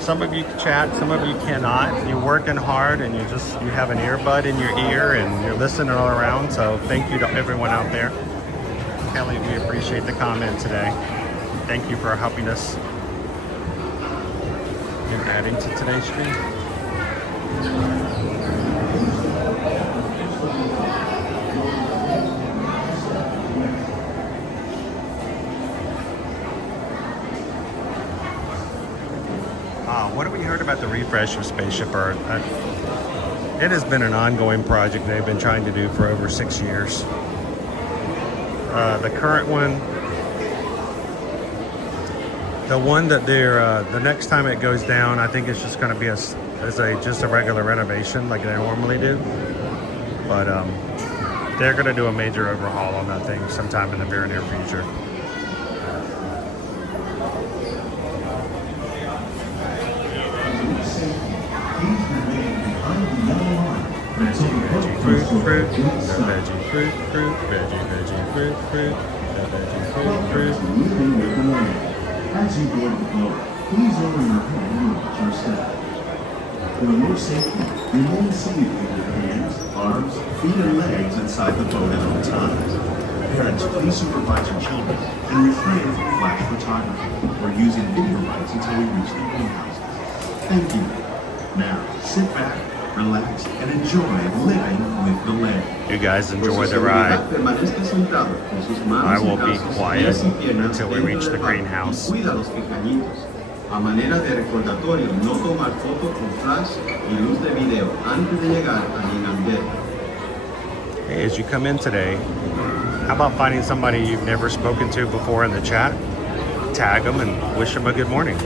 Some of you chat, some of you cannot. You're working hard and you have an earbud in your ear and you're listening all around. So thank you to everyone out there. Kelly, we appreciate the comment today. Thank you for helping us in adding to today's stream. What have we heard about the refresh of Spaceship Earth? It has been an ongoing project they've been trying to do for over 6 years. The current one, the one that they're, the next time it goes down, I think it's just going to be just a regular renovation like they normally do. But they're going to do a major overhaul on that thing sometime in the very near future. Fruit, no veggie. fruit, fruit, veggie, veggie, fruit, fruit, veggie, fruit, fruit. Living with the land. As you board the boat, please lower your head and watch your step. For your safety, remain seated with your hands, arms, feet, and legs inside the boat at all times. Parents, please supervise your children and refrain from flash photography or using video rights until we reach the greenhouses. Thank you. Now, sit back, relax, and enjoy living with the land. You guys enjoy the ride. I will be quiet until we reach the greenhouse. A manera de recordatorio, no tomar fotos con flash y luz de video antes de llegar a Ninambé. Hey, as you come in today, how about finding somebody you've never spoken to before in the chat? Tag them and wish them a good morning.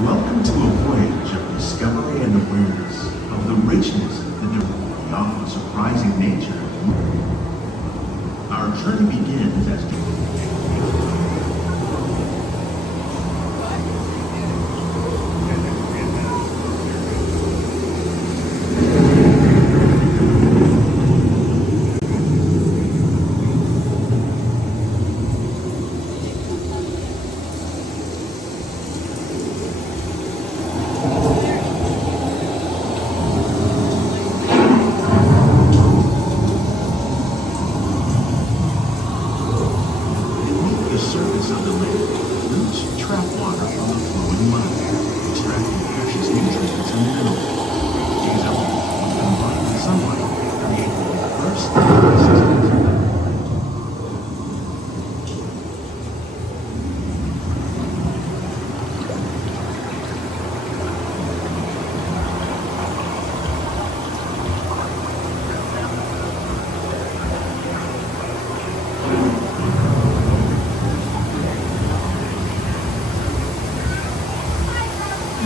Welcome to a voyage of discovery and awareness of the richness of the often surprising nature. Our journey begins as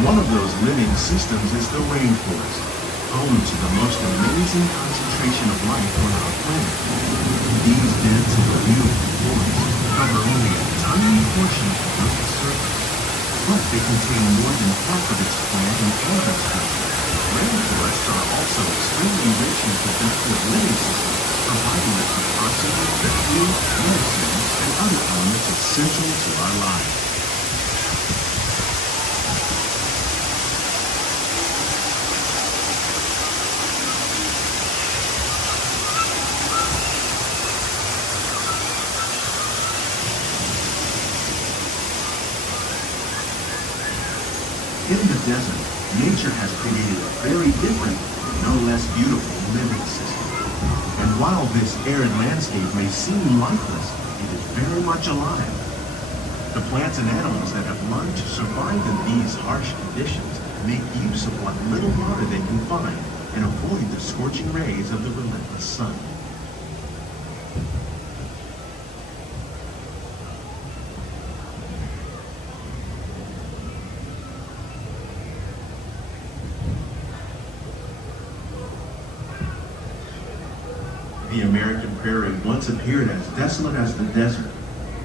one of those living systems is the rainforest, home to the most amazing concentration of life on our planet. These dense and beautiful forests cover only a tiny portion of the Earth's surface, but they contain more than half of its plant and animal species. Rainforests are also extremely rich in productive living systems, providing us with oxygen, food, medicine, and other elements essential to our lives. In the desert, nature has created a very different, no less beautiful living system. And while this arid landscape may seem lifeless, it is very much alive. The plants and animals that have learned to survive in these harsh conditions make use of what little water they can find and avoid the scorching rays of the relentless sun. The American prairie once appeared as desolate as the desert,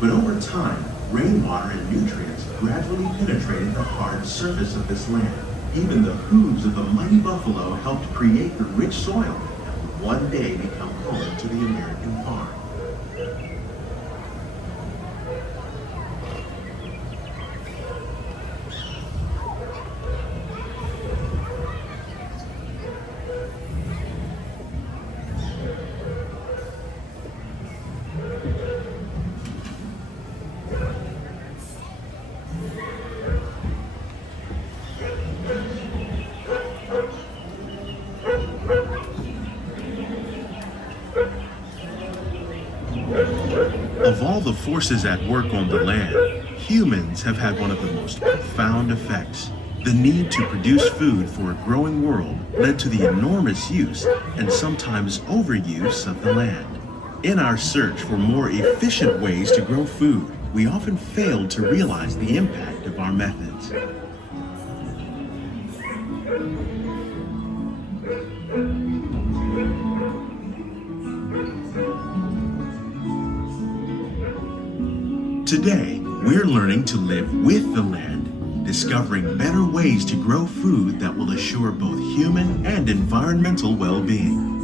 but over time, rainwater and nutrients gradually penetrated the hard surface of this land. Even the hooves of the mighty buffalo helped create the rich soil that would one day become home to the American farm. Of all the forces at work on the land, humans have had one of the most profound effects. The need to produce food for a growing world led to the enormous use and sometimes overuse of the land. In our search for more efficient ways to grow food, we often failed to realize the impact of our methods. Today, we're learning to live with the land, discovering better ways to grow food that will assure both human and environmental well-being.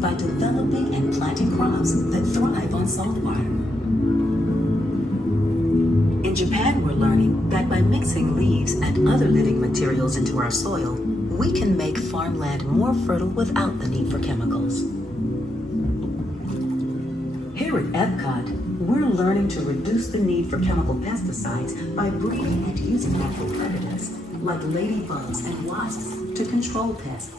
By developing and planting crops that thrive on salt water. In Japan, we're learning that by mixing leaves and other living materials into our soil, we can make farmland more fertile without the need for chemicals. Here at Epcot, we're learning to reduce the need for chemical pesticides by breeding and using natural predators like ladybugs and wasps to control pests.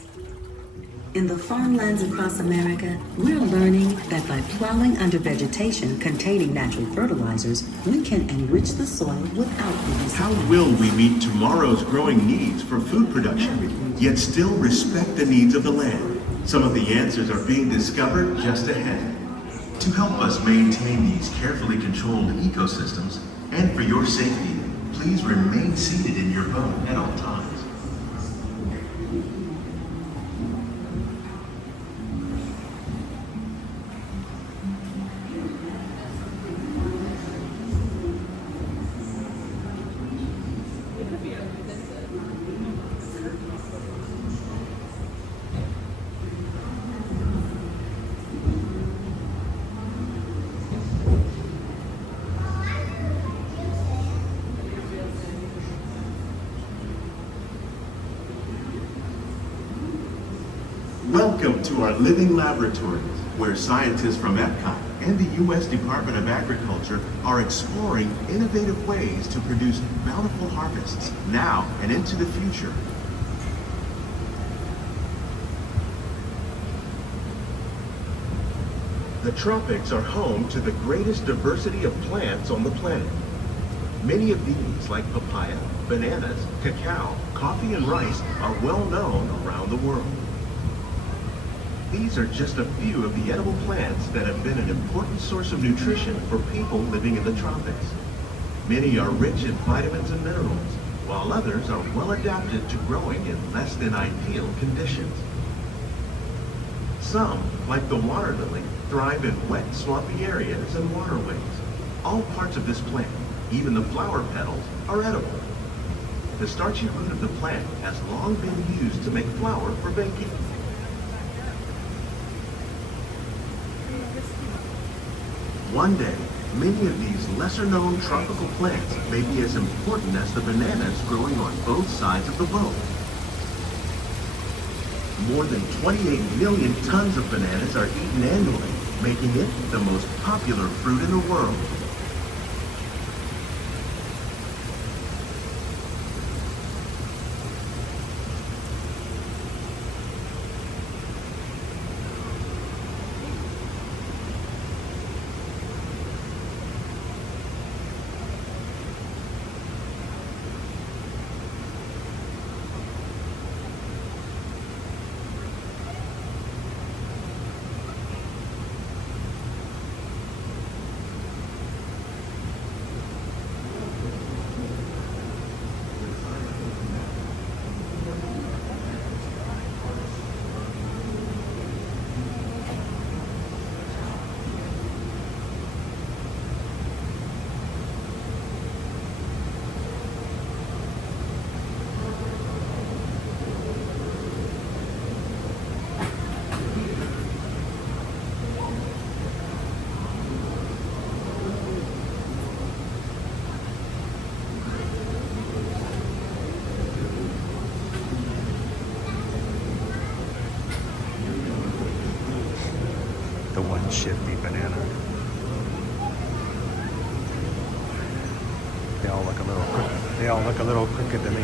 In the farmlands across America, we're learning that by plowing under vegetation containing natural fertilizers, we can enrich the soil without the use of How will we meet tomorrow's growing needs for food production, yet still respect the needs of the land? Some of the answers are being discovered just ahead. To help us maintain these carefully controlled ecosystems, and for your safety, please remain seated in your boat at all times. Welcome to our living laboratories, where scientists from Epcot and the U.S. Department of Agriculture are exploring innovative ways to produce bountiful harvests now and into the future. The tropics are home to the greatest diversity of plants on the planet. Many of these, like papaya, bananas, cacao, coffee, and rice, are well known around the world. These are just a few of the edible plants that have been an important source of nutrition for people living in the tropics. Many are rich in vitamins and minerals, while others are well adapted to growing in less than ideal conditions. Some, like the water lily, thrive in wet, swampy areas and waterways. All parts of this plant, even the flower petals, are edible. The starchy root of the plant has long been used to make flour for baking. One day, many of these lesser-known tropical plants may be as important as the bananas growing on both sides of the boat. More than 28 million tons of bananas are eaten annually, making it the most popular fruit in the world. The one shifty banana. They all look a little crooked. They all look a little crooked to me.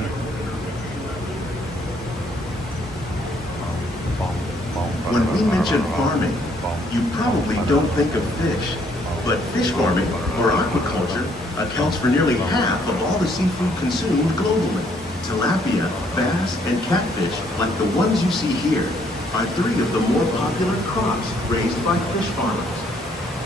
When we mention farming, you probably don't think of fish. But fish farming, or aquaculture, accounts for nearly half of all the seafood consumed globally. Tilapia, bass, and catfish, like the ones you see here, are three of the more popular crops raised by fish farmers.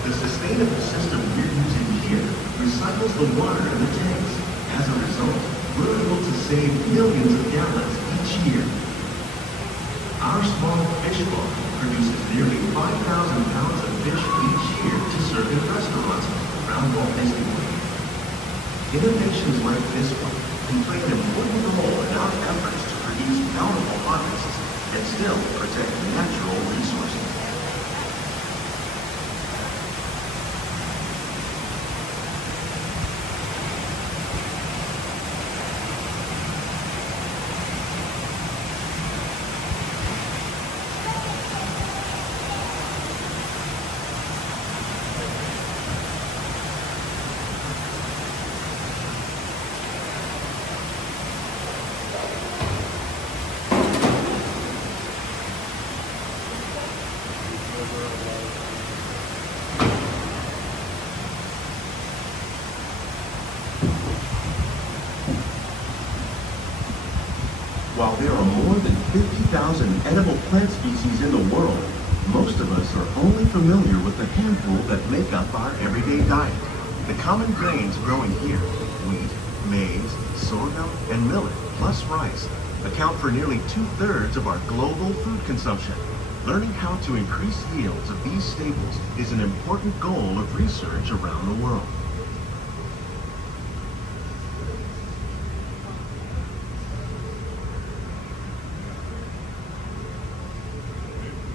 The sustainable system we're using here recycles the water in the tanks. As a result, we're able to save millions of gallons each year. Our small fish farm produces nearly 5,000 pounds of fish each year to serve in restaurants around Walt Disney World. Innovations like this one can play an important role in our efforts to produce bountiful harvests and still protect natural resources. While there are more than 50,000 edible plant species in the world, most of us are only familiar with the handful that make up our everyday diet. The common grains growing here, wheat, maize, sorghum, and millet, plus rice, account for nearly 2/3 of our global food consumption. Learning how to increase yields of these staples is an important goal of research around the world.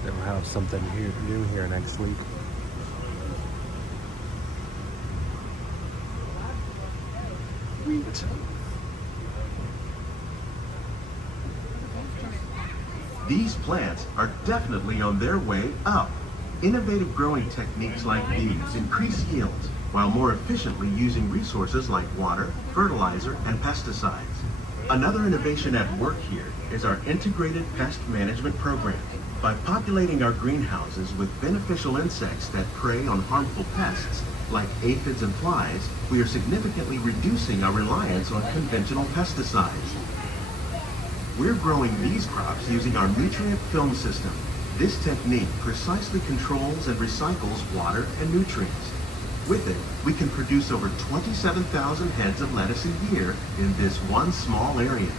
They'll have something new here next week. Wheat. These plants are definitely on their way up. Innovative growing techniques like these increase yields while more efficiently using resources like water, fertilizer, and pesticides. Another innovation at work here is our integrated pest management program. By populating our greenhouses with beneficial insects that prey on harmful pests, like aphids and flies, we are significantly reducing our reliance on conventional pesticides. We're growing these crops using our nutrient film system. This technique precisely controls and recycles water and nutrients. With it, we can produce over 27,000 heads of lettuce a year in this one small area.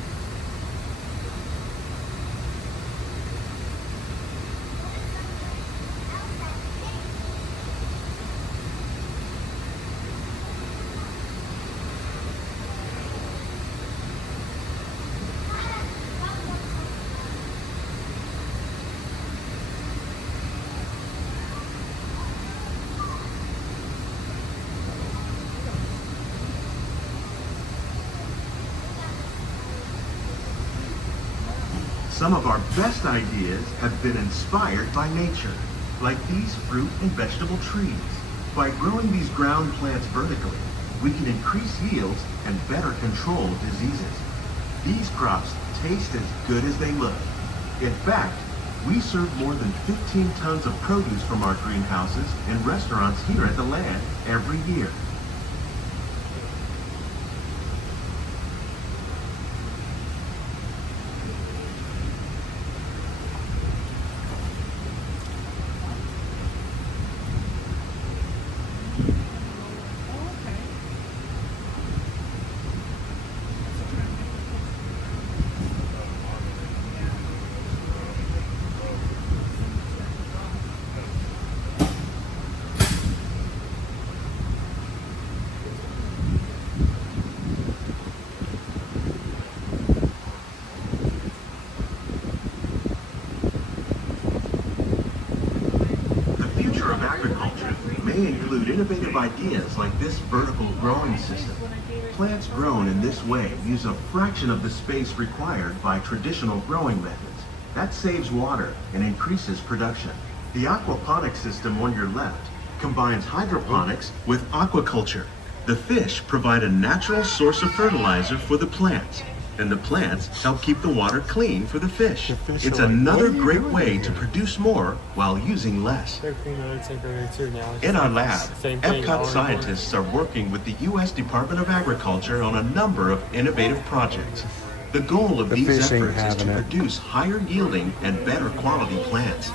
Some of our best ideas have been inspired by nature, like these fruit and vegetable trees. By growing these ground plants vertically, we can increase yields and better control diseases. These crops taste as good as they look. In fact, we serve more than 15 tons of produce from our greenhouses in restaurants here at the land every year. Include innovative ideas like this vertical growing system. Plants grown in this way use a fraction of the space required by traditional growing methods. That saves water and increases production. The aquaponics system on your left combines hydroponics with aquaculture. The fish provide a natural source of fertilizer for the plants, and the plants help keep the water clean for the fish. It's another great way to produce more while using less. In our lab, Epcot scientists are working with the U.S. Department of Agriculture on a number of innovative projects. The goal of The these fishing efforts is to having it. produce higher yielding and better quality plants.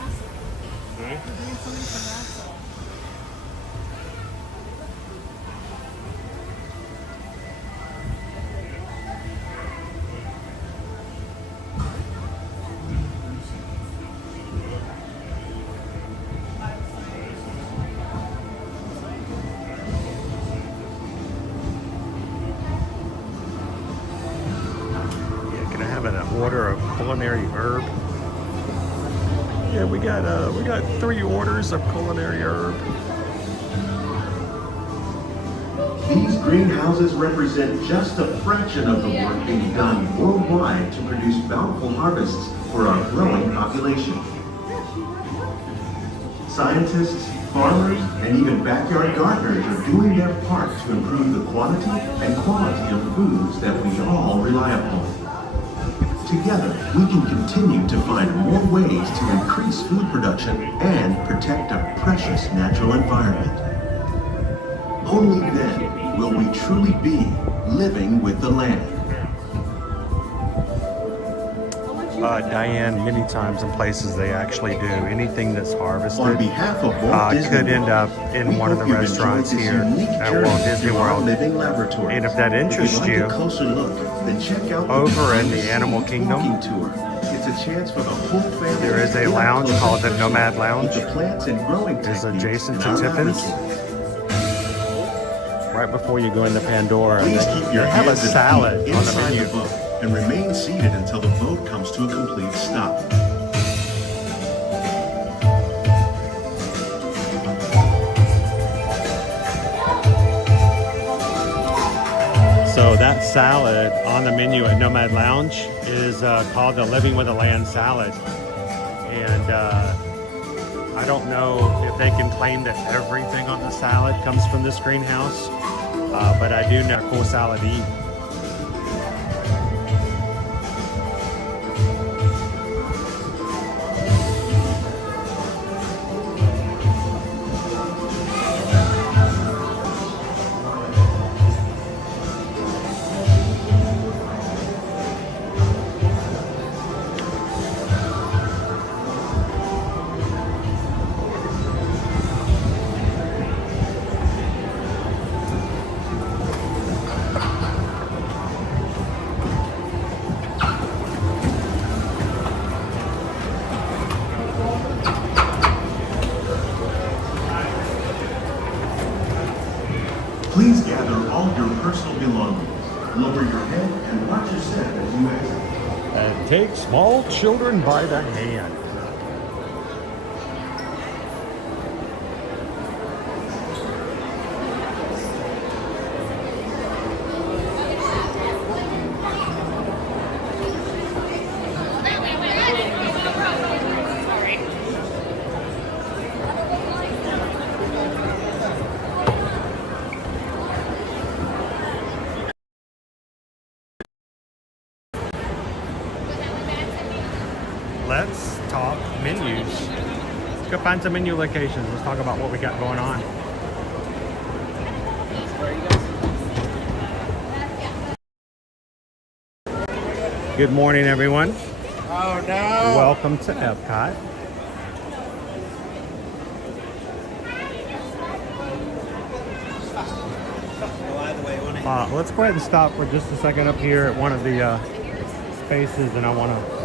Yeah, can I have an order of culinary herb? Yeah, we got 3 orders of culinary herb. These greenhouses represent just a fraction of the work being done worldwide to produce bountiful harvests for our growing population. Scientists, farmers, and even backyard gardeners are doing their part to improve the quantity and quality of foods that we all rely upon. Together, we can continue to find more ways to increase food production and protect our precious natural environment. Only then will we truly be living with the land. Diane, many times in places they actually do anything that's harvested On behalf of Walt Disney could end up in we one of the hope you've restaurants enjoyed this here unique at journey Walt Disney through our World. living laboratory. And if that interests If you'd you, like a closer look, then check out the over in the behind-the-scenes Animal Kingdom, walking tour. It's a chance for the whole family. there is a to lounge closer called the session Nomad Lounge. with the plants and growing It's techniques adjacent in to our Tiffins. laboratory. Right before you go into Pandora, Please keep your they have a hands and salad feet on the inside menu. the boat and remain seated until the boat comes to a complete stop. So that salad on the menu at Nomad Lounge is called the Living with the Land salad. And I don't know if they can claim that everything on the salad comes from this greenhouse, but I do know cool salad to eat. Please gather all your personal belongings. Lower your head and watch your step as you exit. And take small children by the hand. Let's talk menus. Let's go find some menu locations. Let's talk about what we got going on. Good morning, everyone. Oh no! Welcome to Epcot. Let's go ahead and stop for just a second up here at one of the spaces, and I want to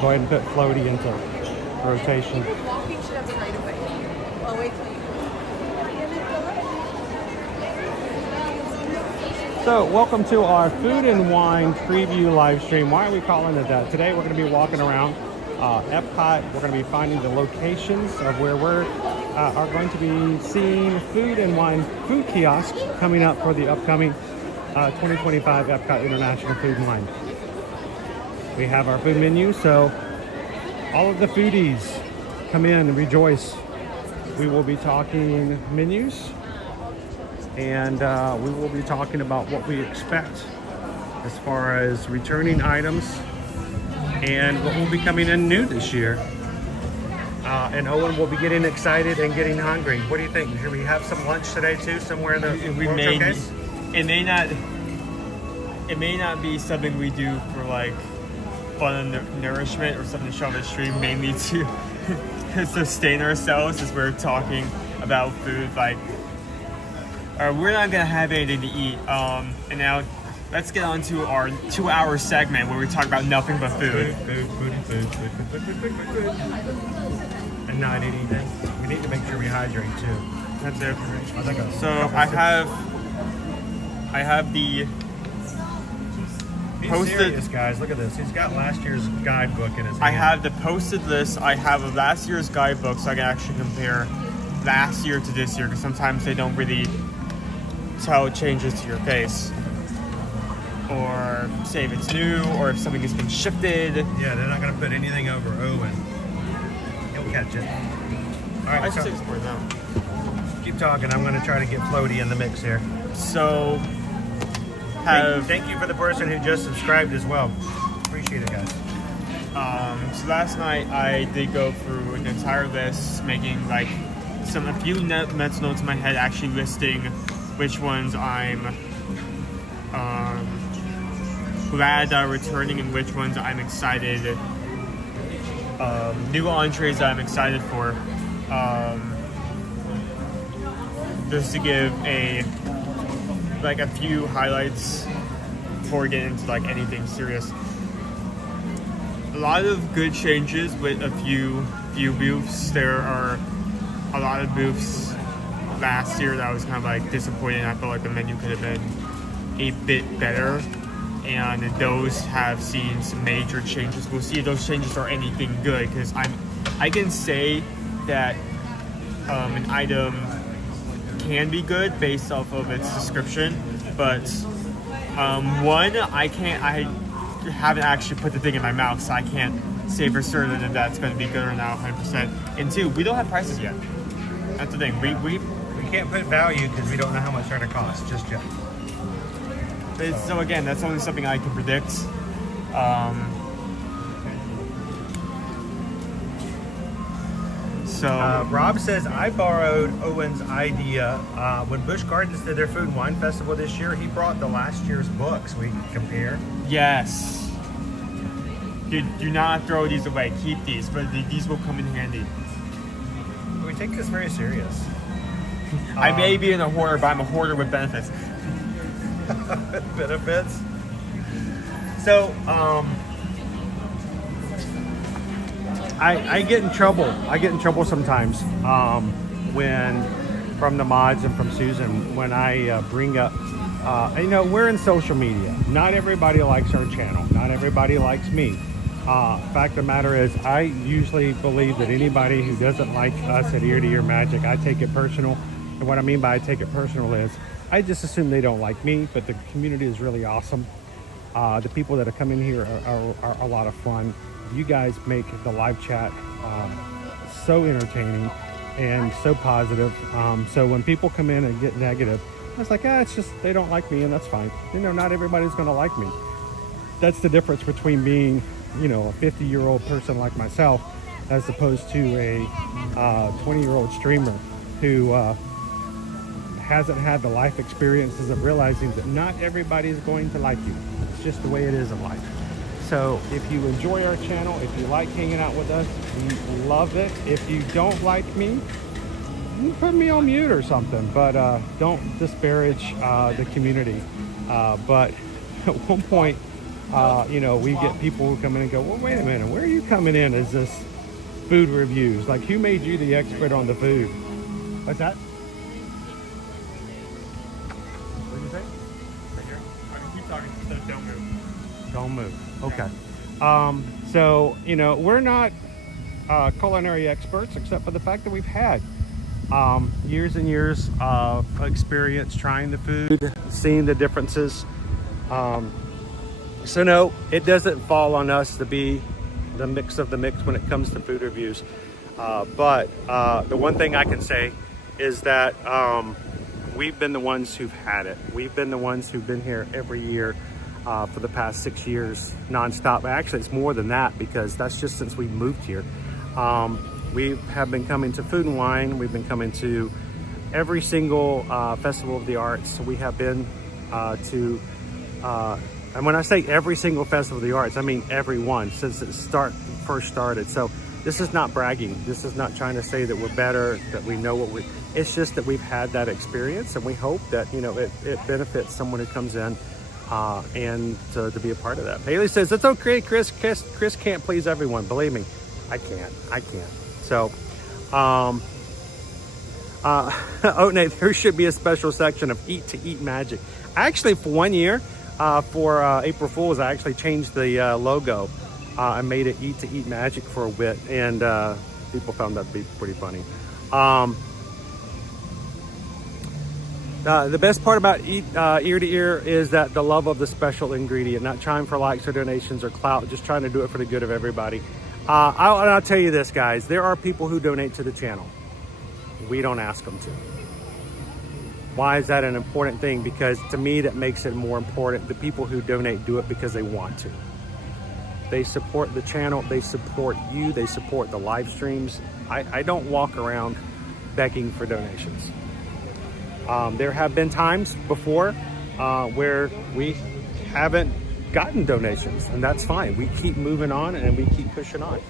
go ahead and put Floaty into rotation. Walking should have right away. Well, wait till you. So, welcome to our food and wine preview live stream. Why are we calling it that? Today, we're going to be walking around Epcot. We're going to be finding the locations of where we're are going to be seeing food and wine food kiosks coming up for the upcoming 2025 Epcot International Food and Wine. We have our food menu, so all of the foodies come in and rejoice. We will be talking menus, and we will be talking about what we expect as far as returning items and what will be coming in new this year. And Owen will be getting excited and getting hungry. What do you think? Should we have some lunch today too, somewhere in the We World may, Showcase? it may not. it may not be something we do for like fun and nourishment or something to show on the stream, mainly to sustain ourselves as we're talking about food. Like, we're not gonna have anything to eat. And now let's get on to our 2-hour segment where we talk about nothing but food. And not eat anything. We need to make sure we hydrate too. That's it. So I have the He's posted. serious, guys. Look at this. He's got last year's guidebook in his hand. I have the posted list. I have a last year's guidebook, so I can actually compare last year to this year, because sometimes they don't really tell changes to your face, or say if it's new, or if something has been shifted. Yeah, they're not going to put anything over Owen. He'll catch it. All right, I should say it's more now. Keep talking. I'm going to try to get Floaty in the mix here. So, thank you for the person who just subscribed as well. Appreciate it, guys. So last night I did go through an entire list, making like a few mental notes in my head, actually listing which ones I'm glad are returning and which ones I'm excited. New entrees that I'm excited for. Just to give a few highlights before we get into like anything serious. A lot of good changes with a few booths. There are a lot of booths last year that I was kind of like disappointed. I felt like the menu could have been a bit better, and those have seen some major changes. We'll see if those changes are anything good, because I can say that an item can be good based off of its description, but one, I haven't actually put the thing in my mouth, so I can't say for certain if that's going to be good or not 100%. And two, we don't have prices yet. That's the thing. We can't put value because we don't know how much they're going to cost just yet. So again, that's only something I can predict. Rob says, I borrowed Owen's idea. When Busch Gardens did their Food and Wine Festival this year, he brought the last year's books we can compare. Yes. Do not throw these away. Keep these, but these will come in handy. We take this very serious. I may be in a hoarder, but I'm a hoarder with benefits. Benefits? So, I get in trouble. I get in trouble sometimes when, from the mods and from Susan, when I bring up, we're in social media. Not everybody likes our channel. Not everybody likes me. Fact of the matter is, I usually believe that anybody who doesn't like us at Ear to Ear Magic, I take it personal. And what I mean by I take it personal is, I just assume they don't like me, but the community is really awesome. The people that have come in here are a lot of fun. You guys make the live chat so entertaining and so positive. So when people come in and get negative, it's like, it's just, they don't like me, and that's fine. Not everybody's gonna like me. That's the difference between being, a 50-year-old person like myself, as opposed to a 20-year-old streamer who hasn't had the life experiences of realizing that not everybody is going to like you. It's just the way it is in life. So if you enjoy our channel, if you like hanging out with us, we love it. If you don't like me, you put me on mute or something, but don't disparage the community. But at one point, we get people who come in and go, well, wait a minute, where are you coming in as this food reviews? Like, who made you the expert on the food? What's that? What did you say? Right here. I can keep talking, so don't move. Don't move. Okay. So, we're not culinary experts, except for the fact that we've had years and years of experience trying the food, seeing the differences. So no, it doesn't fall on us to be the mix of the mix when it comes to food reviews. But the one thing I can say is that we've been the ones who've had it. We've been the ones who've been here every year for the past 6 years nonstop. Actually, it's more than that, because that's just since we moved here. We have been coming to Food and Wine. We've been coming to every single Festival of the Arts. We have been to And when I say every single festival of the arts, I mean every one since it first started. So this is not bragging. This is not trying to say that we're better, that we know what it's just that we've had that experience, and we hope that, you know, it benefits someone who comes in and to be a part of that. Haley says, it's okay, Chris can't please everyone. Believe me, I can't. So, oh, Nate, there should be a special section of Eat to Eat Magic. Actually, for 1 year, for April Fool's, I actually changed the logo. I made it Eat to Eat Magic for a bit, and people found that to be pretty funny. The best part about Ear to Ear is that the love of the special ingredient, not trying for likes or donations or clout, just trying to do it for the good of everybody. I'll tell you this, guys, there are people who donate to the channel. We don't ask them to. Why is that an important thing? Because to me, that makes it more important. The people who donate do it because they want to. They support the channel, they support you, they support the live streams. I don't walk around begging for donations. There have been times before where we haven't gotten donations, and that's fine. We keep moving on and we keep pushing on.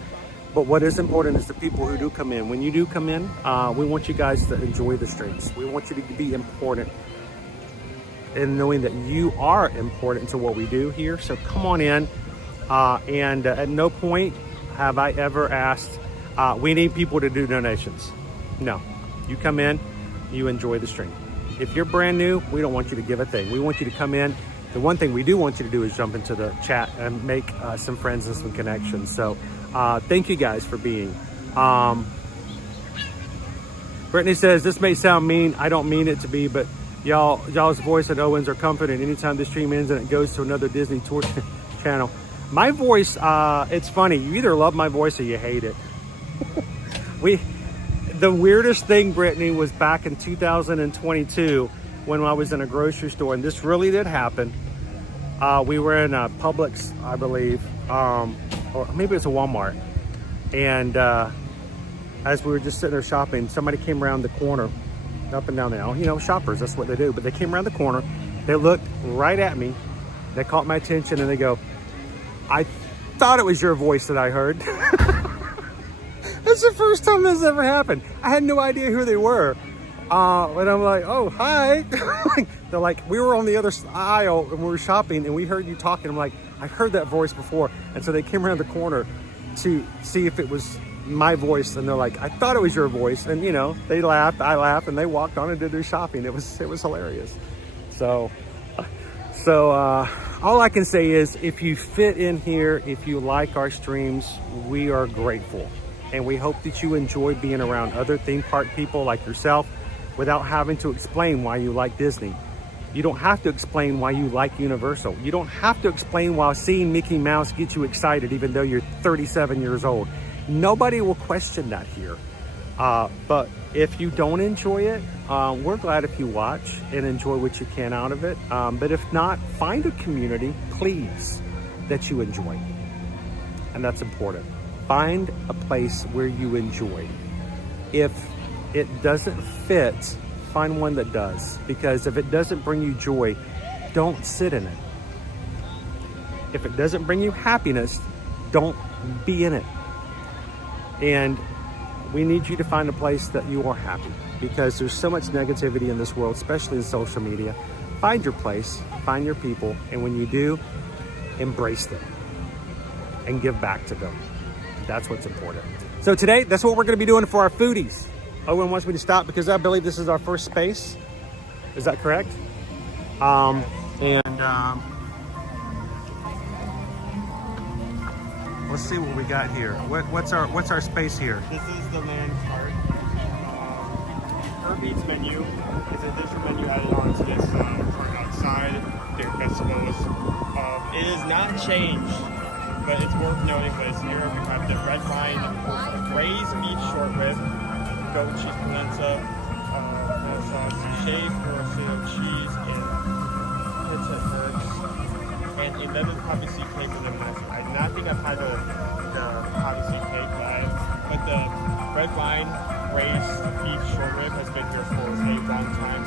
But what is important is the people who do come in. When you do come in, we want you guys to enjoy the streams. We want you to be important in knowing that you are important to what we do here. So come on in, and at no point have I ever asked, we need people to do donations. No, you come in, you enjoy the stream. If you're brand new, we don't want you to give a thing. We want you to come in. The one thing we do want you to do is jump into the chat and make some friends and some connections. So thank you guys for being. Brittany says, this may sound mean. I don't mean it to be, but y'all's voice and Owen's are comforting anytime the stream ends and it goes to another Disney tour channel. My voice, it's funny. You either love my voice or you hate it. The weirdest thing, Brittany, was back in 2022 when I was in a grocery store, and this really did happen. We were in a Publix, I believe, or maybe it's a Walmart. And as we were just sitting there shopping, somebody came around the corner, up and down the aisle. You know, shoppers, that's what they do. But they came around the corner, they looked right at me, they caught my attention, and they go, I thought it was your voice that I heard. That's the first time this ever happened. I had no idea who they were. And I'm like, oh, hi. They're like, we were on the other aisle and we were shopping and we heard you talking. I'm like, I've heard that voice before. And so they came around the corner to see if it was my voice. And they're like, I thought it was your voice. And, you know, they laughed, I laughed, and they walked on and did their shopping. It was hilarious. So all I can say is if you fit in here, if you like our streams, we are grateful. And we hope that you enjoy being around other theme park people like yourself without having to explain why you like Disney. You don't have to explain why you like Universal. You don't have to explain why seeing Mickey Mouse gets you excited even though you're 37 years old. Nobody will question that here. But if you don't enjoy it, we're glad if you watch and enjoy what you can out of it. But if not, find a community, please, that you enjoy. And that's important. Find a place where you enjoy. If it doesn't fit, find one that does. Because if it doesn't bring you joy, don't sit in it. If it doesn't bring you happiness, don't be in it. And we need you to find a place that you are happy. Because there's so much negativity in this world, especially in social media. Find your place, find your people, and when you do, embrace them and give back to them. That's what's important. So today, that's what we're gonna be doing for our foodies. Owen wants me to stop because I believe this is our first space. Is that correct? Let's see what we got here. What's our space here? This is the land cart. Her Beats menu is a different menu added on to this cart outside their festivals. It is not changed, but it's worth noting what is here. We have the red wine, braised beef short rib, goat cheese polenta, sauce, shaved morsel cheese, and pinta herbs, and a lemon poppy seed cake with lemon ice. I do not think I've had the poppy seed cake, but the red wine braised beef short rib has been here for a long time,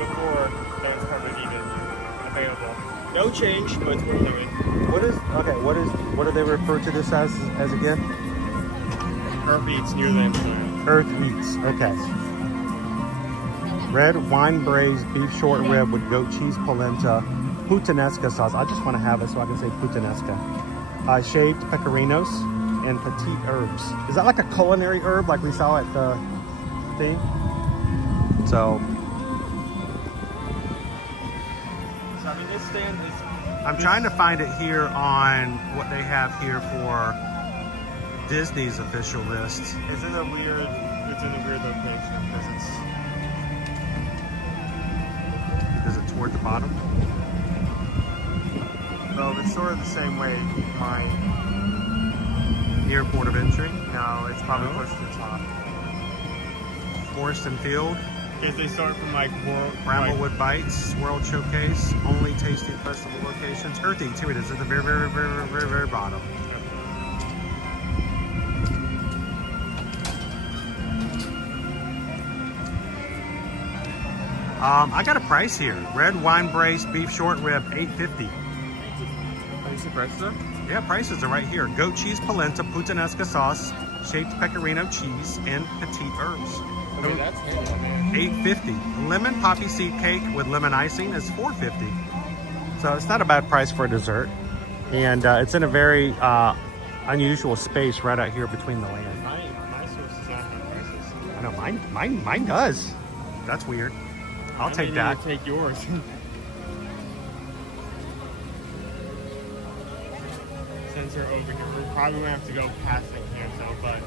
before Lance Carter even available. No change, but it's worth doing. What do they refer to this as again? Earth Eats New Lamb Soil. Earth Eats, okay. Red wine braised beef short rib with goat cheese, polenta, puttanesca sauce. I just want to have it so I can say puttanesca. Shaved pecorinos and petite herbs. Is that like a culinary herb like we saw at the thing? So I mean, this stand is... I'm trying to find it here on what they have here for Disney's official list. It's in a weird location Because it's toward the bottom. well, it's sort of the same way my... Near port of entry. No, it's probably close to the top. Forest and Field. Because they start from like Bramblewood Bites, World Showcase, only tasting festival locations. Earth Eats, here it is at the very, very, very, very, very bottom. I got a price here. Red wine braised beef short rib, $8.50. Are you see prices up? Yeah, prices are right here. Goat cheese, polenta, puttanesca sauce, shaped pecorino cheese, and petite herbs. Okay, that's handy, man. $8.50. Lemon poppy seed cake with lemon icing is $4.50. So it's not a bad price for a dessert. And it's in a very unusual space right out here between the land. My source does not have prices. I know, mine does. That's weird. I'll take that. I'll take yours. Since we're over here, we're probably gonna have to go past it here, though, but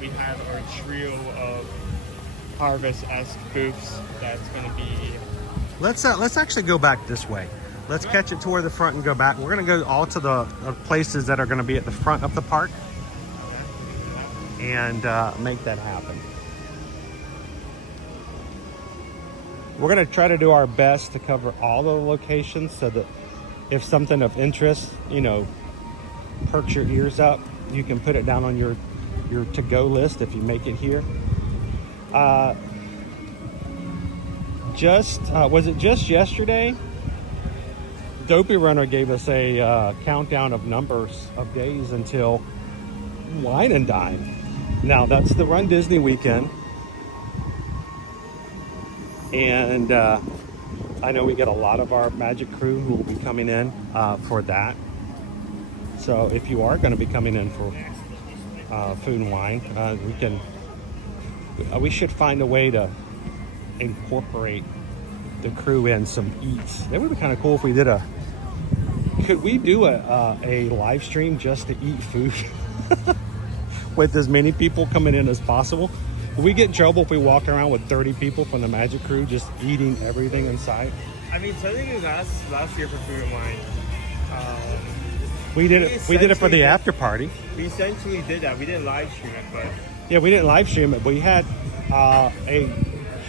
we have our trio of harvest-esque booths that's gonna be... Let's actually go back this way. Let's catch it toward the front and go back. We're gonna go all to the places that are gonna be at the front of the park and make that happen. We're gonna try to do our best to cover all the locations so that if something of interest, you know, perks your ears up, you can put it down on your to-go list if you make it here. Was it just yesterday? Dopey Runner gave us a countdown of numbers of days until Wine and Dine. Now that's the Run Disney weekend. And I know we get a lot of our Magic crew who will be coming in for that. So if you are going to be coming in for food and wine, we should find a way to incorporate the crew in some eats. It would be kind of cool if we did could we do a live stream just to eat food with as many people coming in as possible? Will we get in trouble if we walk around with 30 people from the Magic crew just eating everything in sight? I mean, technically last year for food and wine, we did it for the after party. We essentially did that. We didn't live stream it, but yeah, we didn't live stream it, but we had a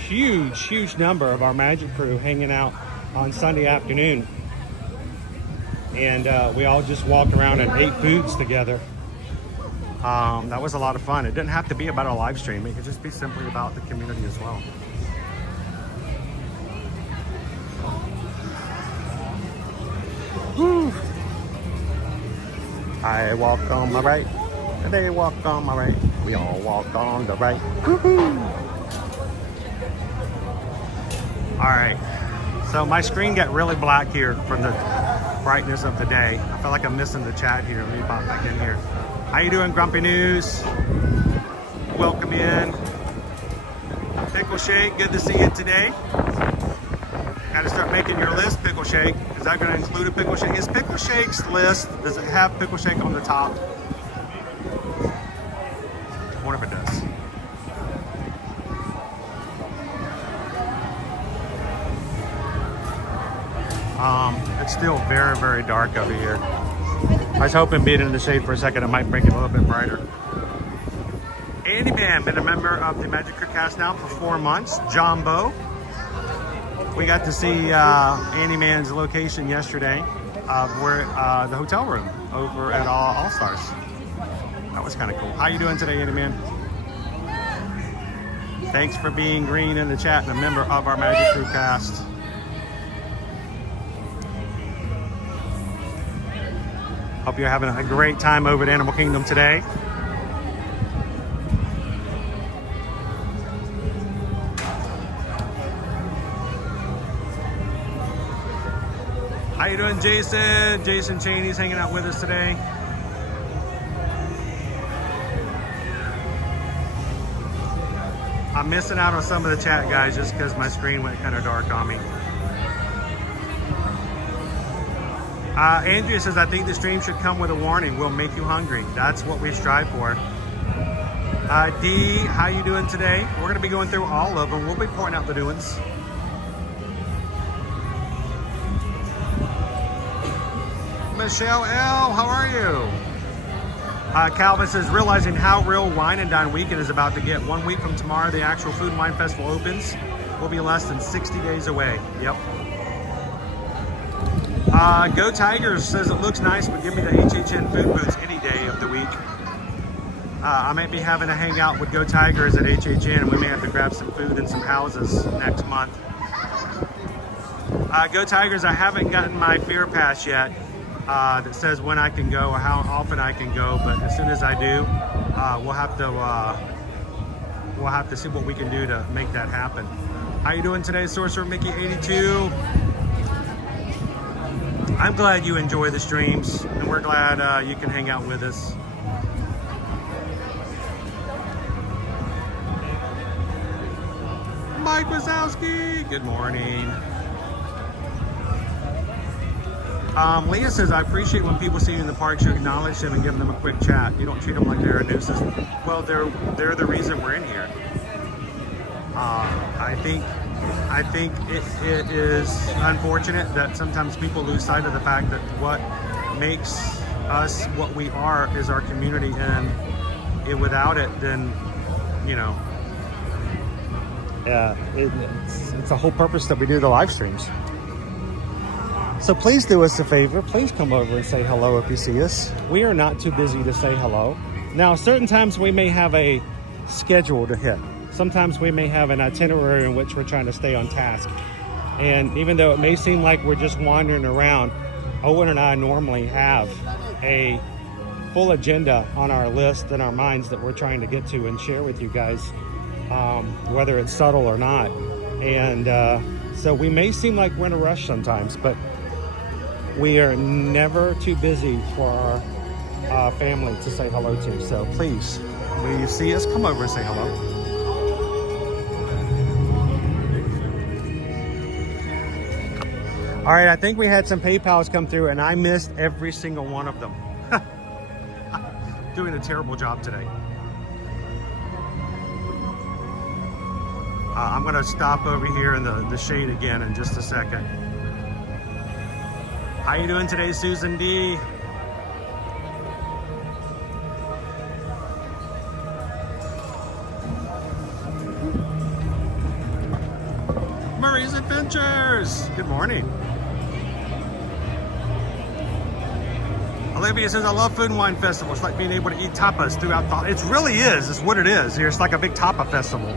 huge number of our Magic crew hanging out on Sunday afternoon, and we all just walked around and ate foods together. That was a lot of fun. It didn't have to be about a live stream. It could just be simply about the community as well. Woo. I walk on my right, and they walk on my right. We all walk on the right. Woo-hoo. All right. So my screen got really black here from the brightness of the day. I feel like I'm missing the chat here. Let me pop back in here. How you doing, Grumpy News? Welcome in. Pickle Shake, good to see you today. Got to start making your list, Pickle Shake. Is that going to include a Pickle Shake? Is Pickle Shake's list, does it have Pickle Shake on the top? I wonder if it does. It's still very, very dark over here. I was hoping being in the shade for a second, it might make it a little bit brighter. Andy Man, been a member of the Magic Crew cast now for 4 months. Jumbo. We got to see Andy Man's location yesterday. We're at the hotel room over at All Stars. That was kind of cool. How you doing today, Andy Man? Thanks for being green in the chat and a member of our Magic Crew cast. Hope you're having a great time over at Animal Kingdom today. How you doing, Jason? Jason Cheney's hanging out with us today. I'm missing out on some of the chat, guys, just because my screen went kind of dark on me. Andrea says, I think the stream should come with a warning. We'll make you hungry. That's what we strive for. Dee, how you doing today? We're going to be going through all of them. We'll be pointing out the new ones. Michelle L, how are you? Calvin says, realizing how real Wine and Dine Weekend is about to get. 1 week from tomorrow, the actual Food and Wine Festival opens. We'll be less than 60 days away. Yep. Go Tigers says, it looks nice, but give me the HHN food booths any day of the week. I might be having a hangout with Go Tigers at HHN, and we may have to grab some food and some houses next month. Go Tigers, I haven't gotten my Fear Pass yet. That says when I can go or how often I can go, but as soon as I do, we'll have to see what we can do to make that happen. How you doing today, Sorcerer Mickey 82? I'm glad you enjoy the streams, and we're glad you can hang out with us. Mike Wazowski, good morning. Leah says, I appreciate when people see you in the parks, you acknowledge them and give them a quick chat. You don't treat them like they're a nuisance. Well, they're the reason we're in here. I think it is unfortunate that sometimes people lose sight of the fact that what makes us what we are is our community, and without it, then, you know, it's the whole purpose that we do the live streams. So please do us a favor. Please come over and say hello if you see us. We are not too busy to say hello. Now, certain times we may have a schedule to hit. Sometimes we may have an itinerary in which we're trying to stay on task. And even though it may seem like we're just wandering around, Owen and I normally have a full agenda on our list in our minds that we're trying to get to and share with you guys, whether it's subtle or not. And so we may seem like we're in a rush sometimes, but we are never too busy for our family to say hello to. So please, when you see us, come over and say hello. All right, I think we had some PayPals come through, and I missed every single one of them. Doing a terrible job today. I'm gonna stop over here in the shade again in just a second. How you doing today, Susan D? Marie's Adventures, good morning. Olivia says, I love Food and Wine Festival. It's like being able to eat tapas throughout the... It really is, it's what it is. It's like a big tapa festival.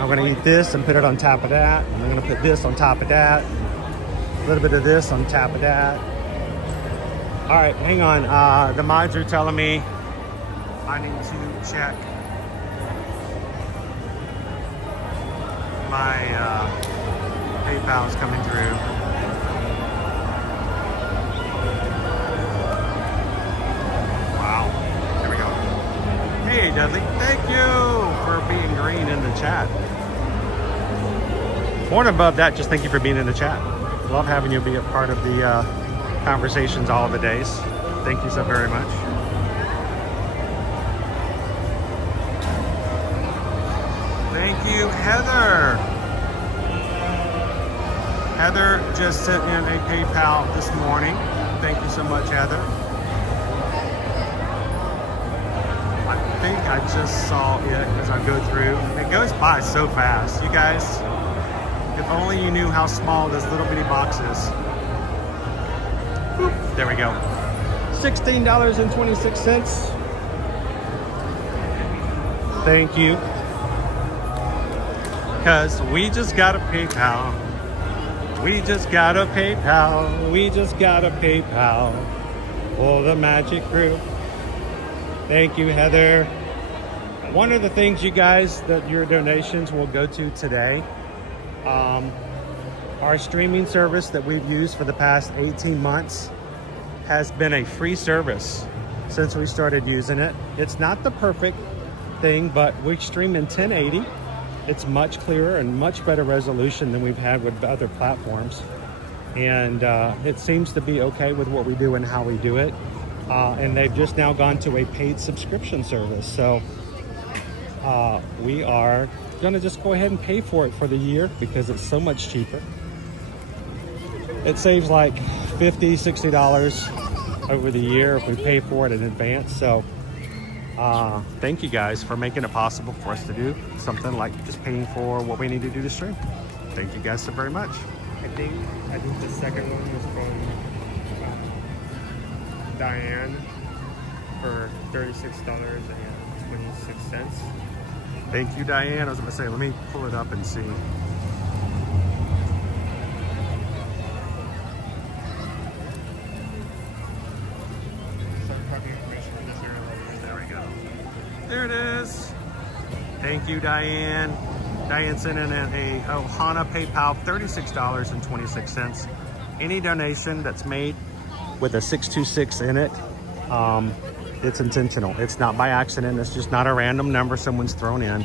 I'm gonna eat this and put it on top of that. And I'm gonna put this on top of that. A little bit of this on top of that. All right, hang on. The mods are telling me I need to check my PayPal is coming through. Wow, there we go. Hey Dudley, thank you for being green in the chat. More than above that, just thank you for being in the chat. Love having you be a part of the conversations all the days. Thank you so very much. Thank you, Heather. Heather just sent in a PayPal this morning. Thank you so much, Heather. I think I just saw it as I go through. It goes by so fast. You guys, if only you knew how small this little bitty box is. Boop, there we go. $16.26. Thank you. Because we just got a PayPal We just got a PayPal. We just got a PayPal for the Magic Group. Thank you, Heather. One of the things, you guys, that your donations will go to today, our streaming service that we've used for the past 18 months has been a free service since we started using it. It's not the perfect thing, but we stream in 1080. It's much clearer and much better resolution than we've had with other platforms. And it seems to be okay with what we do and how we do it. And they've just now gone to a paid subscription service. So we are gonna just go ahead and pay for it for the year because it's so much cheaper. It saves like $50, $60 over the year if we pay for it in advance. So thank you guys for making it possible for us to do something like just paying for what we need to do to stream. Thank you guys so very much. I think the second one was from Diane for $36.26. Thank you, Diane. I was gonna say, let me pull it up and see. There we go. There it is. Thank you, Diane. Diane sent in a Ohana PayPal, $36.26. Any donation that's made with a 626 in it, it's intentional. It's not by accident. It's just not a random number someone's thrown in.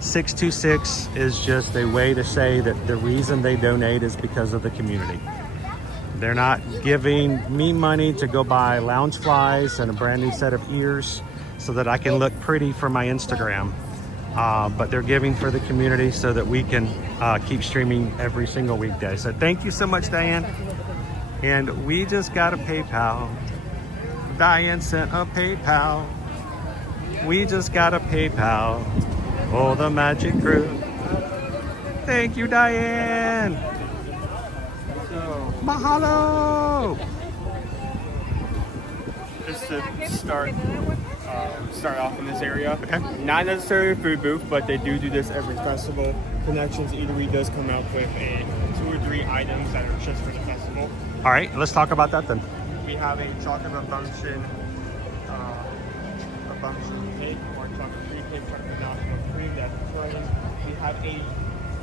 626 is just a way to say that the reason they donate is because of the community. They're not giving me money to go buy lounge flies and a brand new set of ears so that I can look pretty for my Instagram. But they're giving for the community so that we can keep streaming every single weekday. So thank you so much, Diane. And we just got a PayPal. Diane sent a PayPal. We just got a PayPal. Oh, the Magic Group. Thank you, Diane. So, mahalo. Just to start off in this area. Okay. Not necessarily a food booth, but they do this every festival. Connections Eatery does come out with 2 or 3 items that are just for the festival. All right, let's talk about that then. We have a chocolate bunction cake or chocolate cream cake, chocolate national cream that's Italian. We have a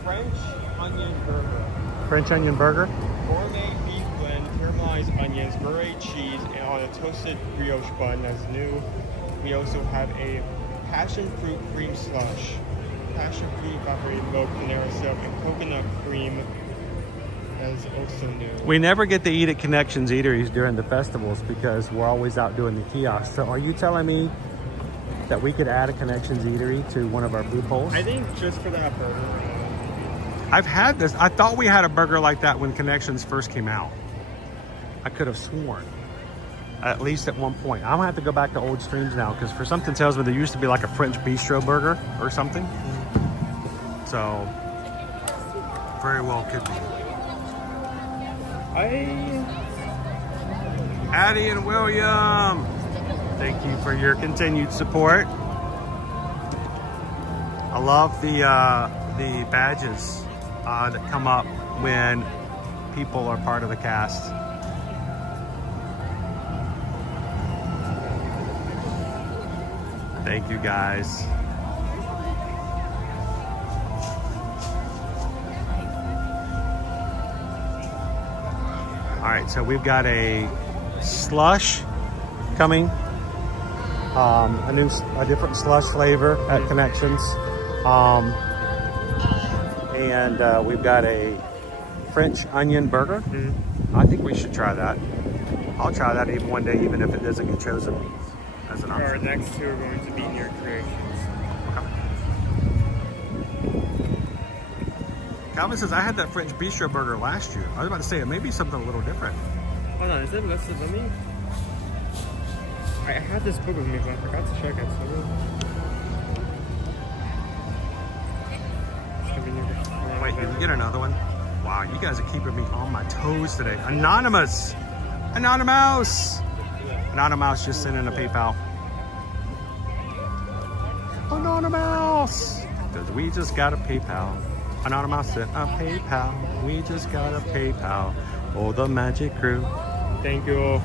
French onion burger. French onion burger. Gourmet beef blend, caramelized onions, brie cheese, and on a toasted brioche bun that's new. We also have a passion fruit cream slush, passion fruit evaporated milk, Panera syrup, and coconut cream. That is also new. We never get to eat at Connections Eateries during the festivals because we're always out doing the kiosks. So are you telling me that we could add a Connections Eatery to one of our food polls? I think just for that burger. I've had this. I thought we had a burger like that when Connections first came out. I could have sworn. At least at one point. I'm gonna have to go back to old streams now because for something tells me there used to be like a French bistro burger or something. So, very well could be. Addie and William, thank you for your continued support. I love the badges that come up when people are part of the cast. Thank you guys. All right, so we've got a slush coming, a different slush flavor at Connections, and we've got a French onion burger. I think we should try that. I'll try that even one day, even if it doesn't get chosen as an option. Our next 2 are going to be near Creations. Okay. Calvin says, I had that French bistro burger last year. I was about to say, it may be something a little different. Hold on, is it listed? Let me... I had this book with me, but I forgot to check it. So wait, did we get another one? Wow, you guys are keeping me on my toes today. Anonymous! Anonymous! Anonymous just sent in a PayPal. Anonymous! Because we just got a PayPal. Anonymous sent a PayPal. We just got a PayPal. Oh, the magic crew. Thank you.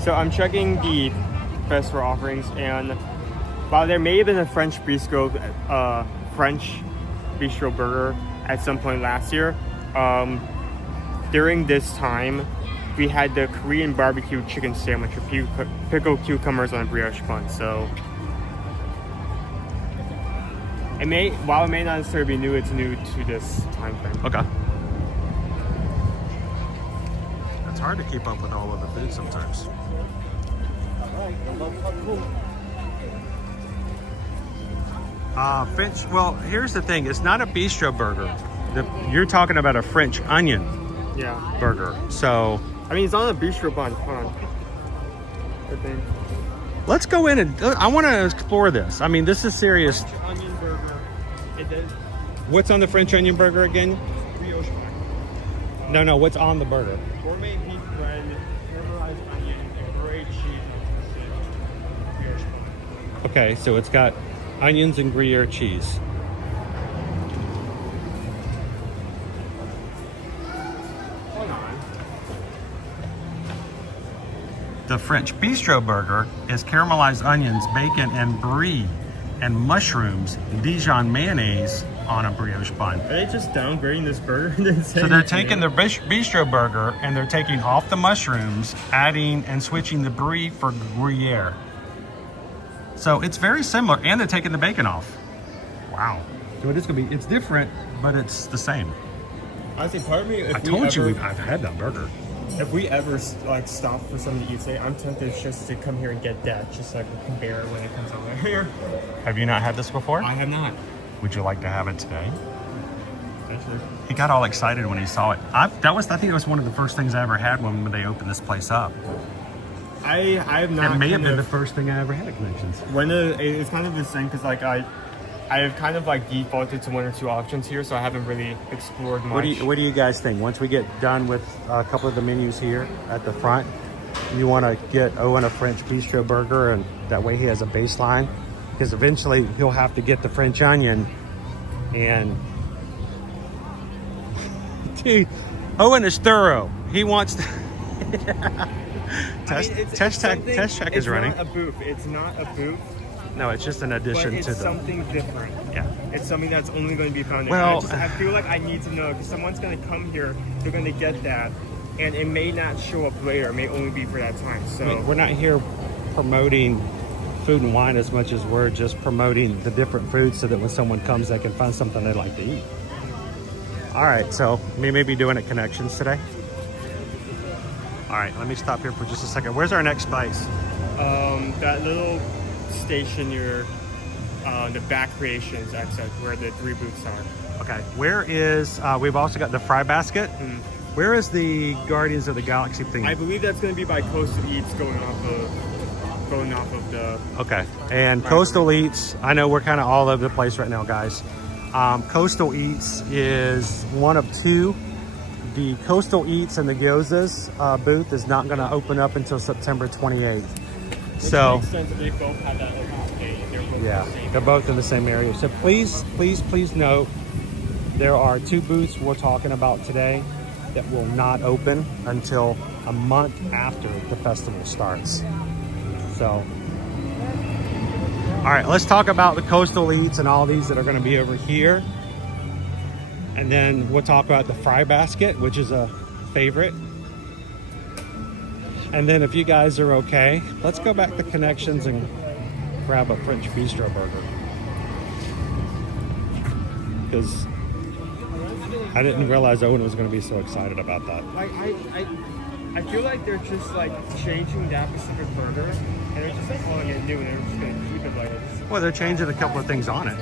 So I'm checking the festival offerings, and while there may have been a French bistro burger at some point last year, during this time, we had the Korean barbecue chicken sandwich with pickled cucumbers on a brioche bun. So while it may not necessarily be new, it's new to this time frame. Okay. It's hard to keep up with all of the food sometimes. French, well, here's the thing. It's not a bistro burger. You're talking about a French onion burger. So, I mean, it's on a bistro bun. Hold on. I think. Let's go in and, I want to explore this. I mean, this is serious. French onion burger. It does. What's on the French onion burger again? Brioche bun. No, what's on the burger? Gourmet beef bread, caramelized onion, and grilled cheese on brioche bun. Okay, so it's got onions and Gruyere cheese. Hold on. The French bistro burger is caramelized onions, bacon, and brie, and mushrooms, Dijon mayonnaise on a brioche bun. Are they just downgrading this burger? So they're taking the bistro burger and they're taking off the mushrooms, adding and switching the brie for Gruyere. So it's very similar, and they're taking the bacon off. Wow. So it is gonna be, it's different, but it's the same. Honestly, part of me, I told you I've had that burger. If we ever like stop for something to eat today, I'm tempted just to come here and get that, just so I can compare it when it comes over here. Have you not had this before? I have not. Would you like to have it today? Actually. He got all excited when he saw it. I think it was one of the first things I ever had when they opened this place up. I have not. It may have been the first thing I ever had at Connections. It's kind of the same because like I've kind of like defaulted to one or two options here, so I haven't really explored much. What do you guys think? Once we get done with a couple of the menus here at the front, you want to get Owen a French bistro burger, and that way he has a baseline, because eventually he'll have to get the French onion. And dude, Owen is thorough. He wants to. Test check is running. It's not a booth. It's not a booth. No, it's just an addition but it's to the. Something different. Yeah. It's something that's only going to be found. Well, I feel like I need to know, because someone's going to come here. They're going to get that, and it may not show up later. It may only be for that time. So I mean, we're not here promoting food and wine as much as we're just promoting the different foods, so that when someone comes, they can find something they like to eat. All right, so we may be doing it Connections today. All right, let me stop here for just a second. Where's our next place? That little station near the back creations exit where the 3 booths are. Okay, where is, we've also got the Fry Basket. Where is the Guardians of the Galaxy thing? I believe that's going to be by Coastal Eats going off of the... Okay, and Coastal Eats, I know we're kind of all over the place right now, guys. Coastal Eats is one of 2. The Coastal Eats and the Gyozas booth is not going to open up until September 28th. So, makes sense. They both have that location. They're both in the same area. So please note, there are 2 booths we're talking about today that will not open until a month after the festival starts. So, all right, let's talk about the Coastal Eats and all these that are going to be over here. And then we'll talk about the Fry Basket, which is a favorite. And then if you guys are okay, let's go back to Connections and grab a French bistro burger. Because I didn't realize Owen was going to be so excited about that. I feel like they're just like changing that specific burger, and they're just like calling it new, and they're just going to keep it like this. Well, they're changing a couple of things on it.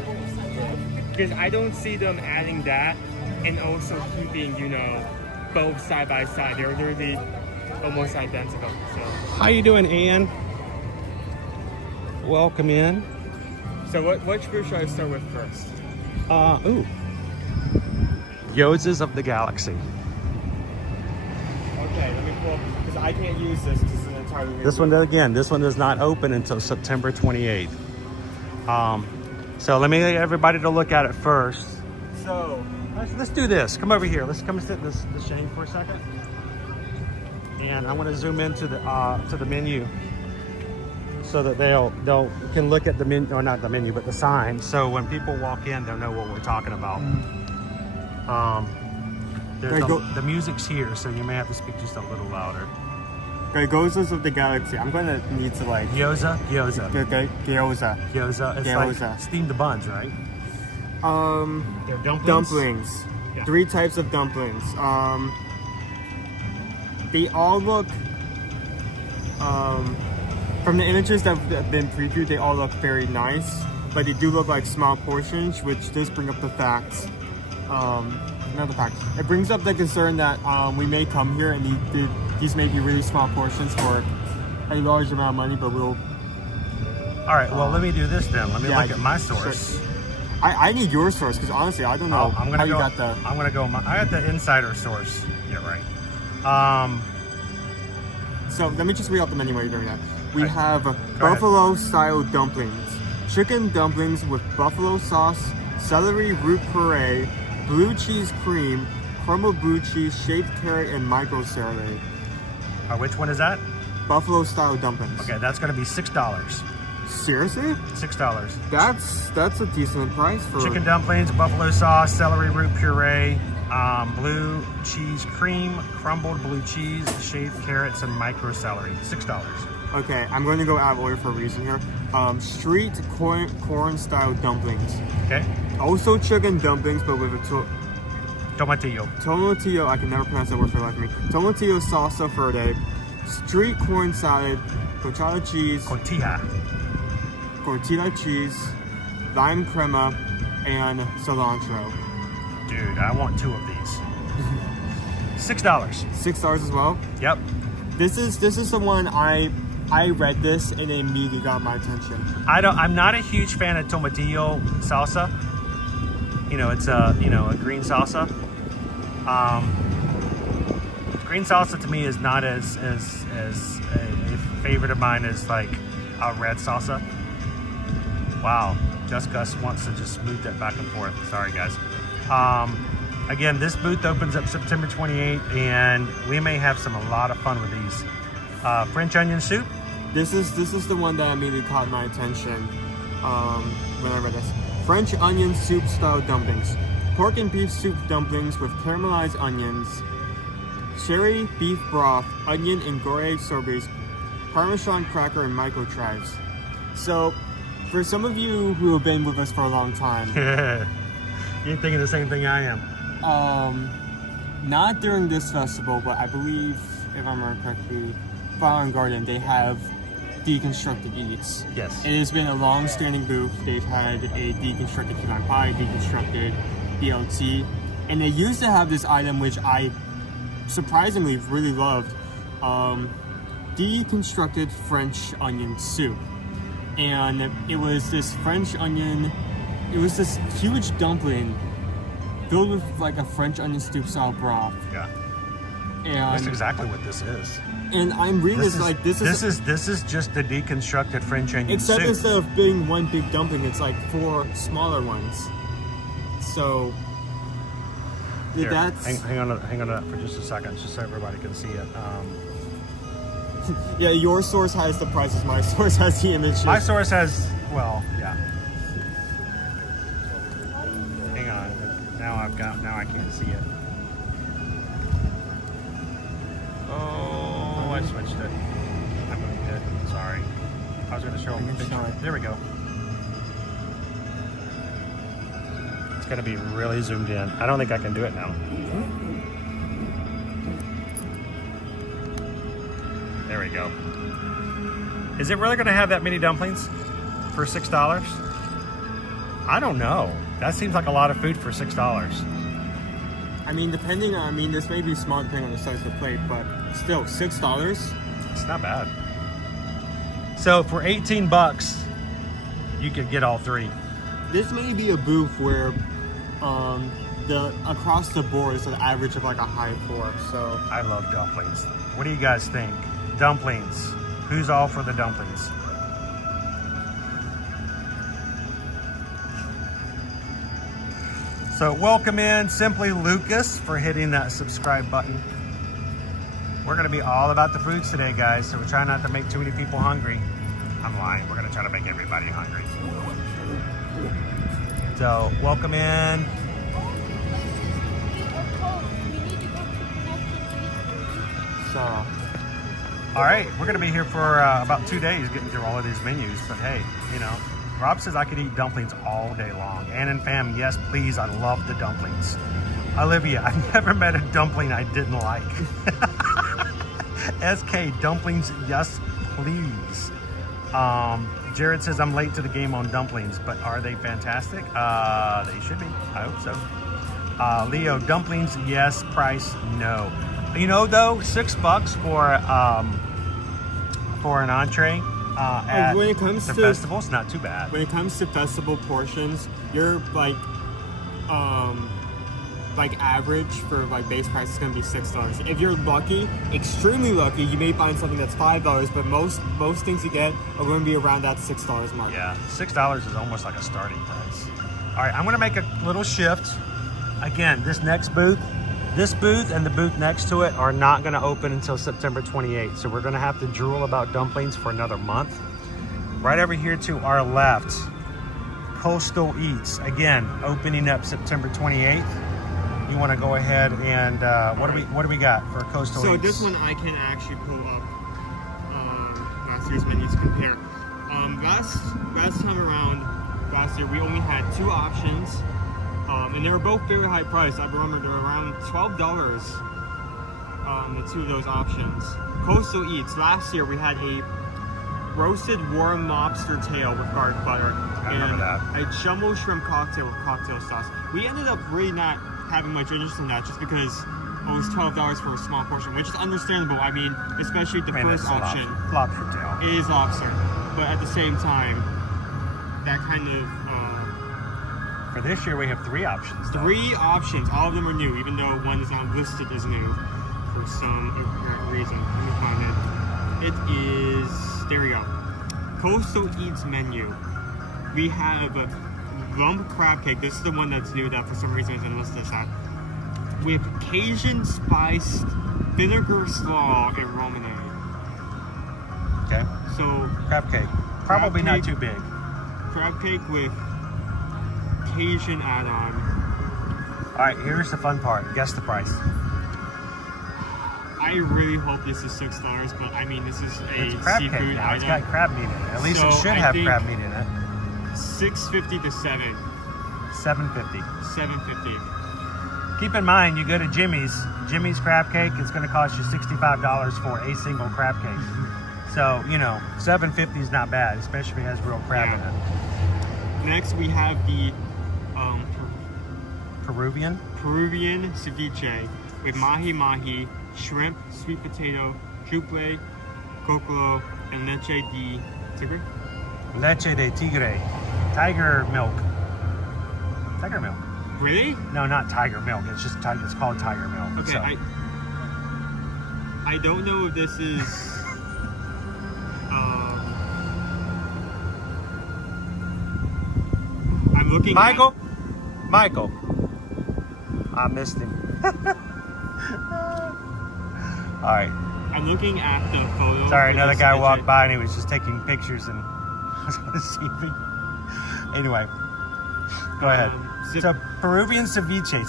Because I don't see them adding that and also keeping, both side by side. They're literally almost identical. So. How you doing, Ann? Welcome in. So which group should I start with first? Gyozas of the Galaxy. Okay, let me pull up, because I can't use this because it's an entirely new This one does not open until September 28th. So let me get everybody to look at it first. So, Let's do this. Come over here. Let's come sit in this shade for a second. And I want to zoom into the menu so that they'll can look at the menu, or not the menu, but the sign. So when people walk in, they'll know what we're talking about. The music's here, so you may have to speak just a little louder. Okay, Gozas of the Galaxy. I'm gonna need to like Gyoza. Okay, gyoza. Gyoza. It's like steamed buns, right? They're dumplings. Yeah. 3 types of dumplings. They all look, from the images that have been previewed, they all look very nice, but they do look like small portions, which does bring up the facts. Not the fact. It brings up the concern that we may come here and these may be really small portions for a large amount of money, but we'll. All right. Well, let me do this then. Let me look at my source. Sure. I need your source because honestly, I don't know I'm gonna how go, you got the. I'm gonna go. I got the insider source. Yeah, right. So let me just read out the menu while you're doing that. We have buffalo style dumplings, chicken dumplings with buffalo sauce, celery root puree, blue cheese cream, crumbled blue cheese, shaved carrot, and micro celery. Which one is that? Buffalo style dumplings. Okay, that's gonna be $6. Seriously? $6. That's a decent price for chicken dumplings, buffalo sauce, celery root puree, blue cheese cream, crumbled blue cheese, shaved carrots, and micro celery. $6. Okay, I'm going to go out of order for a reason here. Street corn style dumplings. Okay. Also chicken dumplings, but with a tomatillo. Tomatillo. I can never pronounce that word for the life of me. Tomatillo salsa verde. Street corn salad, cotija cheese. Tortilla cheese, lime crema, and cilantro. Dude, I want 2 of these. $6. $6 as well? Yep. This is the one I read this and it immediately got my attention. I'm not a huge fan of tomatillo salsa. You know, it's a green salsa. Green salsa to me is not as a favorite of mine as like a red salsa. Wow, Jessica wants to just move that back and forth. Sorry, guys. Again, this booth opens up September 28th, and we may have a lot of fun with these. French onion soup. This is the one that immediately caught my attention when I read this. French onion soup style dumplings. Pork and beef soup dumplings with caramelized onions, cherry beef broth, onion and gourmet sorbets, Parmesan cracker, and micro chives. So, for some of you who have been with us for a long time, you're thinking the same thing I am. Not during this festival, but I believe, if I'm remembering correctly, Flower and Garden, they have deconstructed eats. Yes. It has been a long-standing booth. They've had a deconstructed key lime pie, deconstructed BLT, and they used to have this item which I surprisingly really loved, deconstructed French onion soup. And it was this French onion, it was this huge dumpling filled with like a French onion soup style broth. Yeah. And that's exactly what this is. And I'm reading this like this is just the deconstructed French onion soup. Except instead of being one big dumpling, it's like 4 smaller ones. So Here, that's hang on to that for just a second, just so everybody can see it. Yeah, your source has the prices. My source has the images. My source has, well, yeah. Hang on. Now I can't see it. Oh, I switched it. I moved it. Sorry. I was going to show them the picture. There we go. It's going to be really zoomed in. I don't think I can do it now. There we go. Is it really going to have that many dumplings for $6? I don't know. That seems like a lot of food for $6. I mean, this may be small depending on the size of the plate, but still, $6? It's not bad. So for 18 bucks, you could get all 3. This may be a booth where the across the board is an average of like a high 4. So I love dumplings. What do you guys think? Dumplings. Who's all for the dumplings? So welcome in Simply Lucas for hitting that subscribe button. We're gonna be all about the foods today, guys, so we're trying not to make too many people hungry. I'm lying, we're gonna try to make everybody hungry. So welcome in. So, all right, we're gonna be here for about 2 days getting through all of these menus, but hey, you know, Rob says I could eat dumplings all day long. Ann and fam, yes, please, I love the dumplings. Olivia, I've never met a dumpling I didn't like. SK, dumplings, yes, please. Jared says I'm late to the game on dumplings, but are they fantastic? They should be, I hope so. Leo, dumplings, yes, price, no. You know though, $6 for an entree at when it comes the to festival, it's not too bad. When it comes to festival portions, you're like average for like base price is gonna be $6. If you're lucky, extremely lucky, you may find something that's $5, but most things you get are going to be around that $6 mark. Yeah, $6 is almost like a starting price. All right, I'm gonna make a little shift. Again, this booth and the booth next to it are not gonna open until September 28th. So we're gonna have to drool about dumplings for another month. Right over here to our left, Coastal Eats, again, opening up September 28th. You wanna go ahead and, what do we got for Coastal Eats? So this one I can actually pull up last year's menu to compare. Last time around, last year, we only had 2 options. And they were both very high priced. I remember they were around $12, the 2 of those options. Coastal Eats, last year we had a roasted warm lobster tail with garlic butter and a jumbo shrimp cocktail with cocktail sauce. We ended up really not having much interest in that just because it was $12 for a small portion, which is understandable. I mean, especially the first option. Lobster tail. It is lobster. But at the same time, that kind of... For this year, we have 3 options. Though. 3 options. All of them are new, even though one is not listed as new for some apparent reason. Let me find it. It is... There we go. Coastal Eats menu. We have lump crab cake. This is the one that's new that for some reason isn't listed as that. With Cajun spiced vinegar slaw and romaine. Okay. So... Crab cake. Probably not too big. Crab cake with Cajun add-on. All right, here's the fun part. Guess the price. I really hope this is $6, but I mean, this is a crab seafood cake now. item. It's got crab meat in it. At least So it should I have think crab meat in it. $6.50 to $7. $7.50. $7.50. Keep in mind, you go to Jimmy's crab cake, it's going to cost you $65 for a single crab cake. So, you know, $7.50 is not bad, especially if it has real crab in it. Next, we have the Peruvian ceviche with mahi, shrimp, sweet potato, chuple, cocolo, and leche de tigre. Leche de tigre. Tiger milk. Tiger milk. Really? No, not tiger milk. It's just it's called tiger milk. Okay, so. I don't know if this is I'm looking Michael, I missed him. All right. I'm looking at the photo. Sorry, another guy walked by and he was just taking pictures and I was going to see me. Anyway, go ahead. So Peruvian ceviche.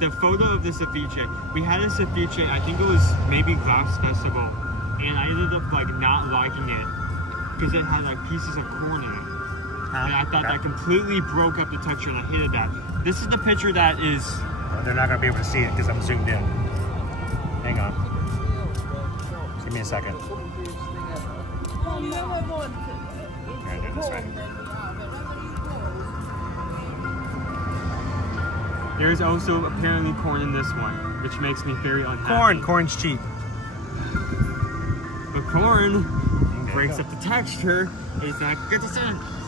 The photo of the ceviche. We had a ceviche, I think it was maybe Glass Festival, and I ended up like not liking it because it had like pieces of corn in it. And I thought that completely broke up the texture and I hated that. This is the picture that is... Well, they're not going to be able to see it because I'm zoomed in. Hang on. Give me a second. Right, do this way. There's also apparently corn in this one, which makes me very unhappy. Corn's cheap. But corn breaks up the texture. It's not good to see.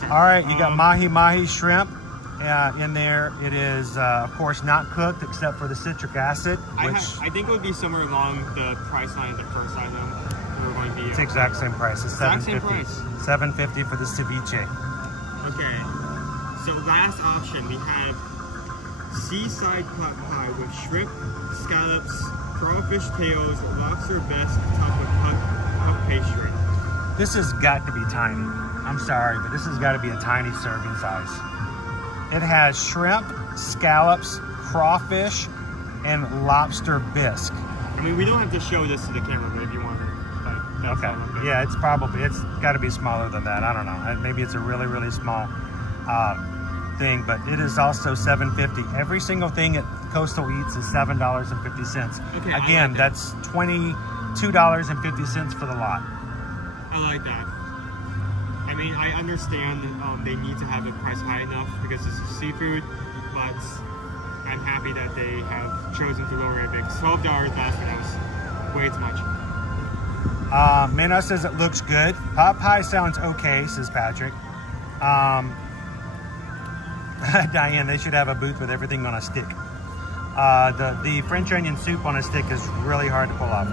All right, you got mahi shrimp in there. It is, of course, not cooked except for the citric acid. Which I think it would be somewhere along the price line of the first item. We're going to be. It's the exact same price. It's $7.50. $7.50 for the ceviche. Okay. So last option we have seaside pot pie with shrimp, scallops, crawfish tails, lobster bisque, topped with puff pastry. This has got to be tiny. I'm sorry, but this has got to be a tiny serving size. It has shrimp, scallops, crawfish, and lobster bisque. I mean, we don't have to show this to the camera, but if you want to, like, that's Okay. all I'm good. Yeah, it's got to be smaller than that. I don't know. Maybe it's a really, really small thing, but it is also $7.50. Every single thing at Coastal Eats is $7.50. Okay, I Again, like that. that's $22.50 for the lot. I like that. I mean, I understand they need to have it priced high enough because this is seafood, but I'm happy that they have chosen to lower it because $12 last year, that was way too much. Minnow says it looks good. Pot pie sounds okay, says Patrick. Diane, they should have a booth with everything on a stick. The French onion soup on a stick is really hard to pull off.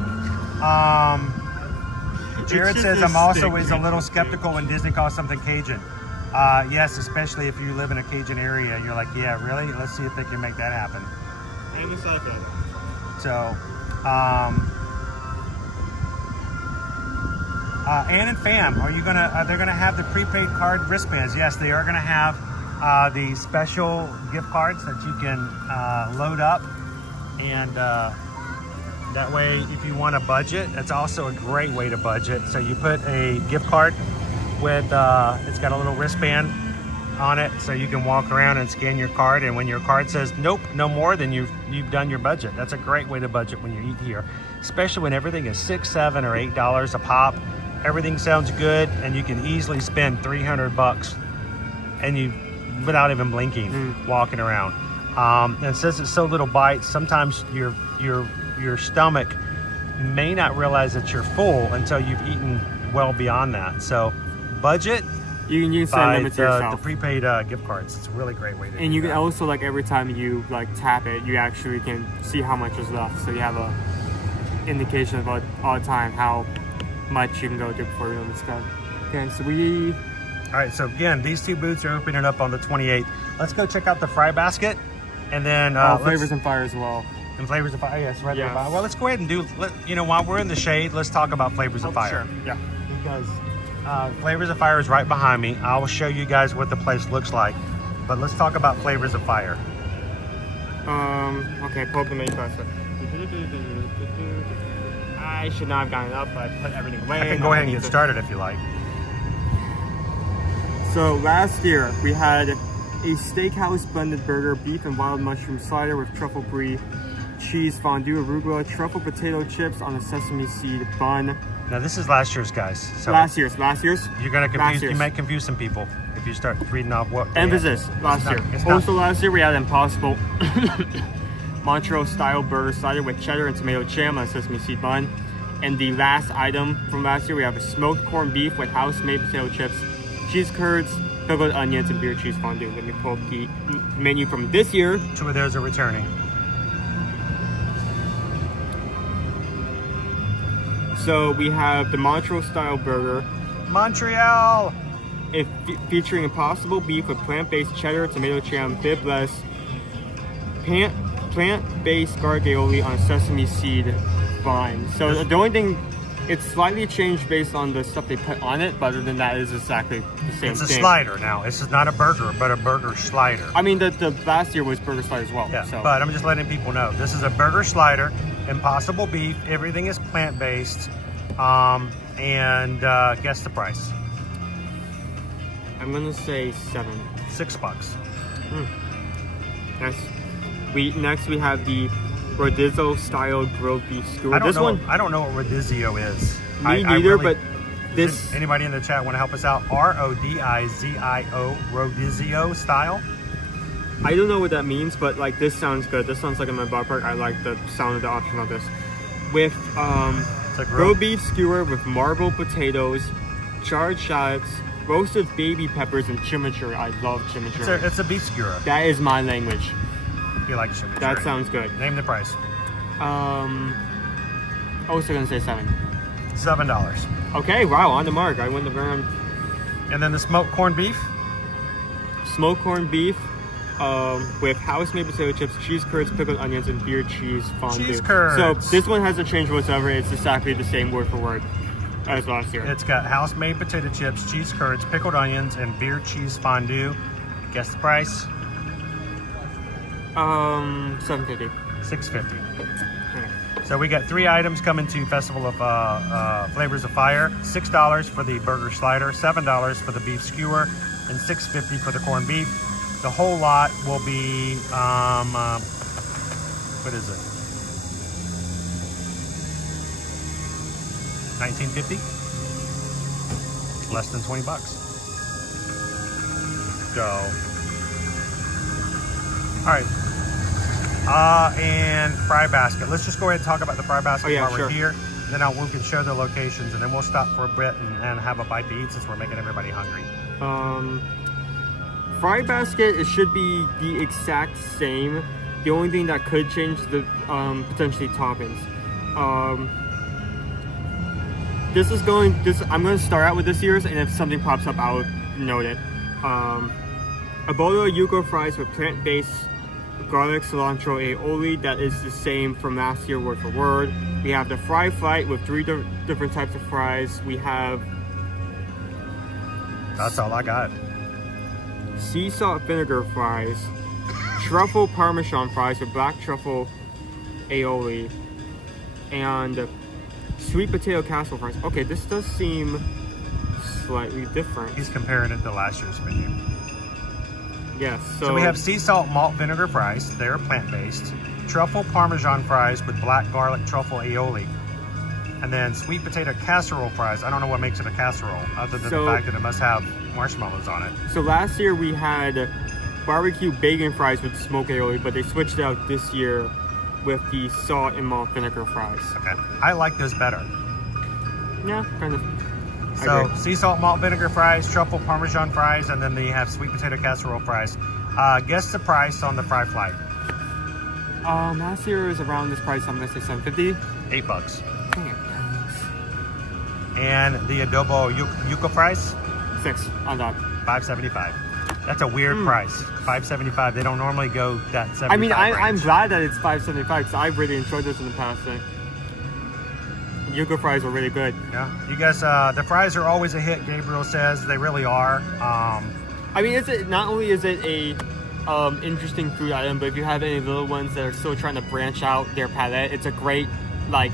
Jared says I'm also always a little skeptical when Disney calls something Cajun. Yes, especially if you live in a Cajun area. You're like, yeah, really? Let's see if they can make that happen. I'm excited for that. So, Ann and Fam, are they gonna have the prepaid card wristbands? Yes, they are gonna have the special gift cards that you can load up, and that way, if you want to budget, that's also a great way to budget. So you put a gift card with, it's got a little wristband on it, so you can walk around and scan your card, and when your card says, nope, no more, then you've done your budget. That's a great way to budget when you eat here, especially when everything is $6, $7, or $8 a pop. Everything sounds good, and you can easily spend $300 and without even blinking, walking around. And since it's so little bites, sometimes your stomach may not realize that you're full until you've eaten well beyond that. So budget, you can use by limit to yourself. the prepaid gift cards. It's a really great way to do And you can that. also, like, every time you like tap it, you actually can see how much is left. So you have a indication about all the time how much you can go to before you limit spend. Okay, so all right, so again, these two booths are opening up on the 28th. Let's go check out the fry basket, and then Flavors and Fire as well. And Flavors of Fire, yes, right. Yes. There. Well, let's go ahead and while we're in the shade, let's talk about Flavors of Fire. Sure, yeah. Because Flavors of Fire is right behind me. I will show you guys what the place looks like, but let's talk about Flavors of Fire. Okay, pull up the menu faster. I should not have gotten it up, but I put everything away. I can go ahead and get started if you like. So last year we had a steakhouse blended burger, beef and wild mushroom slider with truffle brie, cheese fondue, arugula, truffle potato chips on a sesame seed bun. Now this is last year's, guys. So last year's. You're gonna confuse. You might confuse some people if you start reading off what. Emphasis. Last year. Also last year we had Impossible Montreal style burger slider with cheddar and tomato jam on a sesame seed bun. And the last item from last year we have a smoked corned beef with house-made potato chips, cheese curds, pickled onions, and beer cheese fondue. Let me pull up the menu from this year. Two of those are returning. So we have the Montreal style burger. Montreal! Featuring Impossible beef with plant-based cheddar, tomato jam, bibless, plant-based garlic on a sesame seed bun. So the only thing, it's slightly changed based on the stuff they put on it, but other than that, it's exactly the same thing. It's a slider now. This is not a burger, but a burger slider. I mean, the last year was burger slider as well. Yeah, so. but I'm just letting people know. This is a burger slider, Impossible beef. Everything is plant-based. And guess the price. I'm gonna say $7. $6. Next we have the Rodizio style grilled beef skewer. I don't know what Rodizio is. Me neither, but this. Anybody in the chat want to help us out? Rodizio, Rodizio style. I don't know what that means, but like this sounds good. This sounds like in my bar park. I like the sound of the option of this. With grilled beef skewer with marbled potatoes, charred shallots, roasted baby peppers, and chimichurri. I love chimichurri. It's a beef skewer. That is my language. You like chimichurri? That sounds good. Name the price. Also gonna say $7. $7. Okay, wow, on the mark. I went around. And then the smoked corned beef. Smoked corned beef with house-made potato chips, cheese curds, pickled onions, and beer cheese fondue. Cheese curds. So this one hasn't changed whatsoever. It's exactly the same word for word as last year. It's got house-made potato chips, cheese curds, pickled onions, and beer cheese fondue. Guess the price? $7.50. $6.50. So we got 3 items coming to Festival of Flavors of Fire. $6 for the burger slider, $7 for the beef skewer, and $6.50 for the corned beef. The whole lot will be, what is it? $19.50? Less than 20 bucks. So, all right. And fry basket. Let's just go ahead and talk about the fry basket while we're here. Then we can show the locations, and then we'll stop for a bit and have a bite to eat since we're making everybody hungry. Fry basket, it should be the exact same. The only thing that could change is the potentially toppings. I'm going to start out with this year's, and if something pops up, I'll note it. A bowl of yuca fries with plant-based garlic, cilantro, aioli. That is the same from last year, word for word. We have the fry flight with 3 different types of fries. We have... That's all I got. Sea salt vinegar fries, truffle parmesan fries with black truffle aioli, and sweet potato casserole fries. Okay, this does seem slightly different. He's comparing it to last year's menu. Yes, so we have sea salt malt vinegar fries. They're plant-based. Truffle parmesan fries with black garlic truffle aioli. And then sweet potato casserole fries. I don't know what makes it a casserole, other than the fact that it must have marshmallows on it. So last year we had barbecue bacon fries with smoked aioli, but they switched out this year with the salt and malt vinegar fries. Okay, I like those better. Yeah, kind of. So sea salt malt vinegar fries, truffle parmesan fries, and then they have sweet potato casserole fries. Guess the price on the fry flight. Last year was around this price. I'm gonna say $7.50. $8. Dang it. And the adobo yuca fries? $6 on that. $5.75. That's a weird price. $5.75. They don't normally go that $75. I mean, I'm glad that it's $5.75 because I really enjoyed this in the past. Yuca fries were really good. Yeah, you guys, the fries are always a hit. Gabriel says they really are. I mean, not only is it a interesting food item, but if you have any little ones that are still trying to branch out their palate, it's a great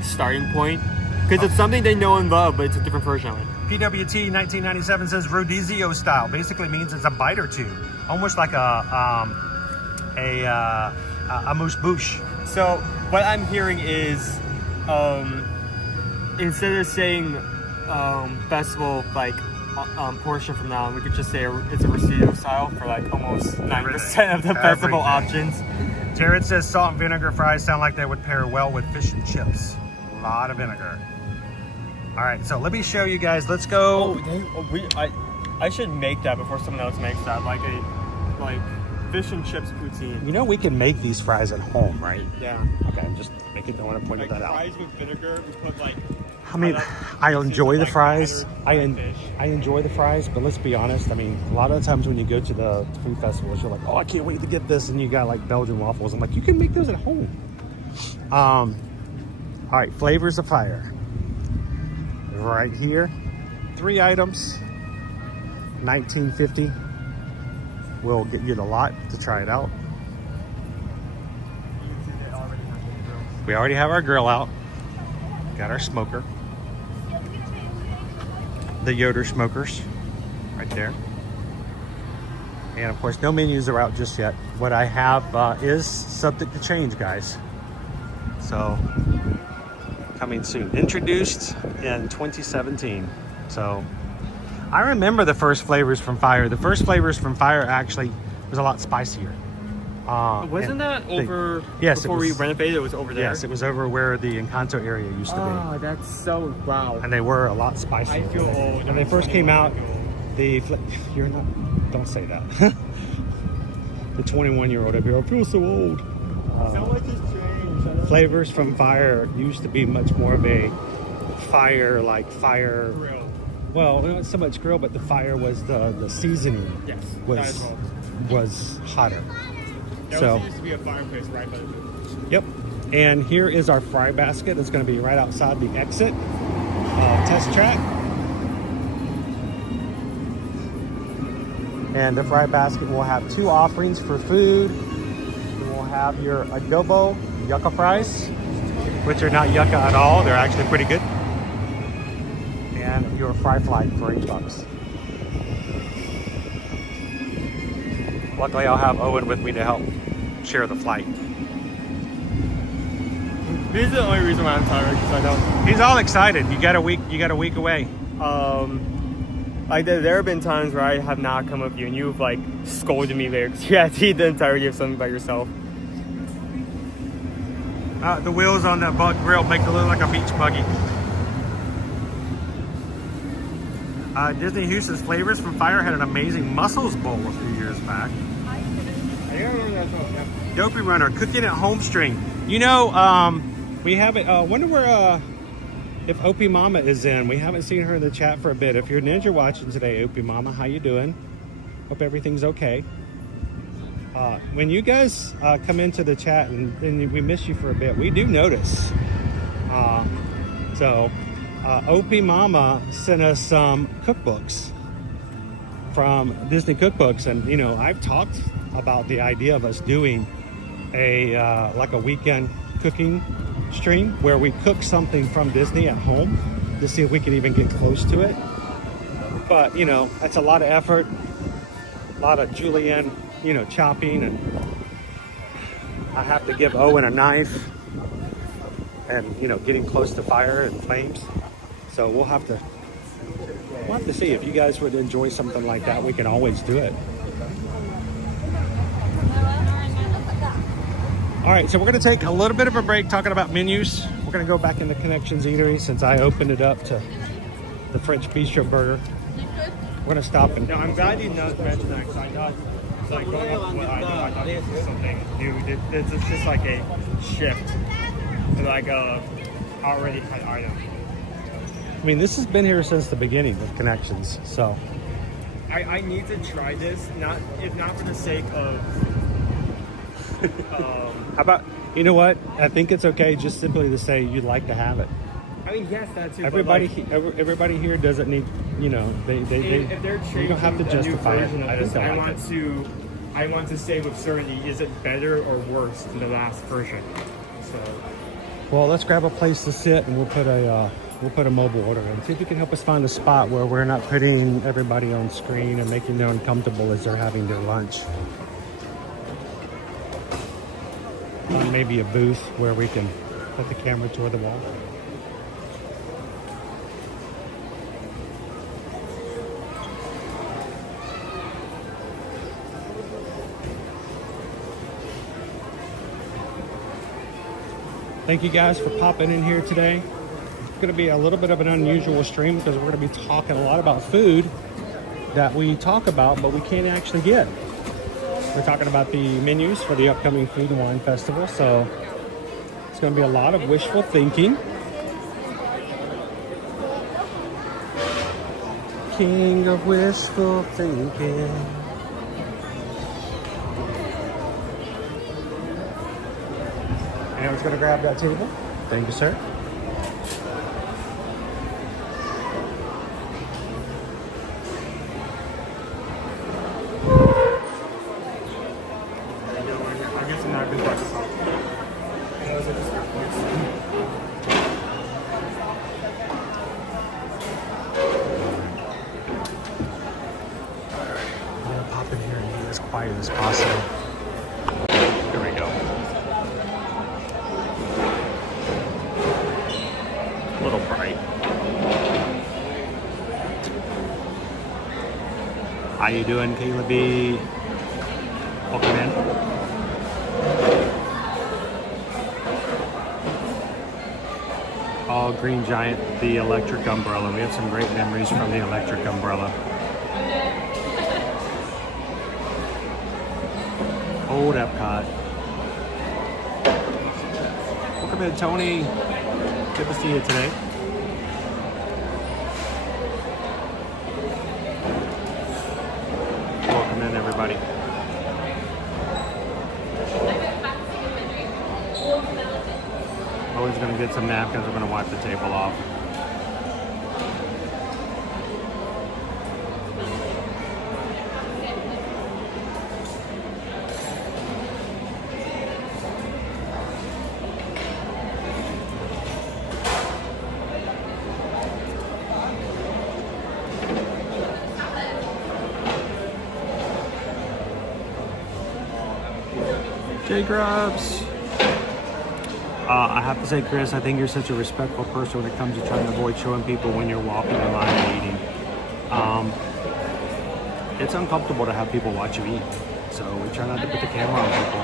starting point because it's something they know and love, but it's a different version of it. PWT 1997 says rodizio style. Basically means it's a bite or two, almost like a amuse bouche. So what I'm hearing is, instead of saying festival portion from now on, we could just say it's a Rosito style for almost 9% of the festival options. Jared says salt and vinegar fries sound like they would pair well with fish and chips. A lot of vinegar. All right, so let me show you guys. Let's go. I should make that before someone else makes that, like fish and chips poutine. You know we can make these fries at home, right? Yeah. Okay, I'm just making. I want to point that out. Fries with vinegar. We put I mean, I enjoy the fries. I enjoy the fries, but let's be honest. I mean, a lot of the times when you go to the food festivals, you're like, oh, I can't wait to get this, and you got Belgian waffles. I'm like, you can make those at home. All right, Flavors of Fire. Right here, 3 items, $19.50. We'll get you the lot to try it out. We already have our grill out. Got our smoker. The Yoder smokers right there. And of course, no menus are out just yet. What I have is subject to change, guys. So, coming soon. Introduced in 2017. So, I remember the first Flavors from Fire. The first Flavors from Fire actually was a lot spicier. Wasn't that over before we renovated? It was over there? Yes, it was over where the Encanto area used to be. Oh, that's so wow. And they were a lot spicier. I feel old. When they first came out, you're not, don't say that. The 21-year-old up here, I feel so old. So much has changed. Flavors from Fire used to be much more of a fire grill. well, not so much grill, but the fire was the seasoning. Yes. That as well. was hotter. There So used to be a fireplace right by the food. yep. And here is our fry basket. It's going to be right outside the exit test track. And the fry basket will have 2 offerings for food. We'll have your adobo yucca fries, which are not yucca at all. They're actually pretty good. And your fry fly for $8. Luckily, I'll have Owen with me to help share the flight. This is the only reason why I'm tired, because I don't. He's all excited. You got a week away. Like there have been times where I have not come with you and you've like scolded me there because you had to eat the entirety of something by yourself. The wheels on that grill make it look like a beach buggy. Disney Houston's Flavors from Fire had an amazing mussels bowl a few years back. Dopey Runner, cooking at home string. You know, we haven't, wonder where, if Opie Mama is in. We haven't seen her in the chat for a bit. If you're Ninja watching today, Opie Mama, how you doing? Hope everything's okay. When you guys come into the chat and we miss you for a bit, we do notice. Opie Mama sent us some cookbooks from Disney Cookbooks, and you know, I've talked about the idea of us doing a like a weekend cooking stream where we cook something from Disney at home to see if we can even get close to it. But you know, that's a lot of effort, a lot of julienne, you know, chopping, and I have to give Owen a knife and, you know, getting close to fire and flames. So we'll have to see if you guys would enjoy something like that. We can always do it. All right, so we're going to take a little bit of a break talking about menus. We're going to go back into Connections Eatery since I opened it up to the French Bistro Burger. We're going to stop and... No, I'm glad you mentioned that, because I thought, like, going up to what I thought this was something new. This is just like a shift to like a already had item. I mean, this has been here since the beginning of Connections, so... I need to try this, if not for the sake of... How about, you know what? I think it's okay just simply to say you'd like to have it. I mean, yes, that too. Everybody here doesn't need, you know, if they're you don't have to justify it. I want to say with certainty, is it better or worse than the last version? So, well, let's grab a place to sit and we'll put a mobile order in. See if you can help us find a spot where we're not putting everybody on screen and making them uncomfortable as they're having their lunch. Maybe a booth where we can put the camera toward the wall. Thank you guys for popping in here today. It's going to be a little bit of an unusual stream because we're going to be talking a lot about food that we talk about but we can't actually get. We're talking about the menus for the upcoming Food and Wine Festival, so it's going to be a lot of wishful thinking. King of wishful thinking. And I was going to grab that table. Thank you, sir. As possible. There we go. A little bright. How you doing, Kayla B? Welcome in. Oh, Green Giant, the electric umbrella. We have some great memories from the electric umbrella. Old Epcot. Welcome in, Tony. Good to see you today. get some napkins. We're gonna wipe the table off. J Grubs. I have to say, Chris, I think you're such a respectful person when it comes to trying to avoid showing people when you're walking in line and eating. It's uncomfortable to have people watch you eat, so we try not to put the camera on people.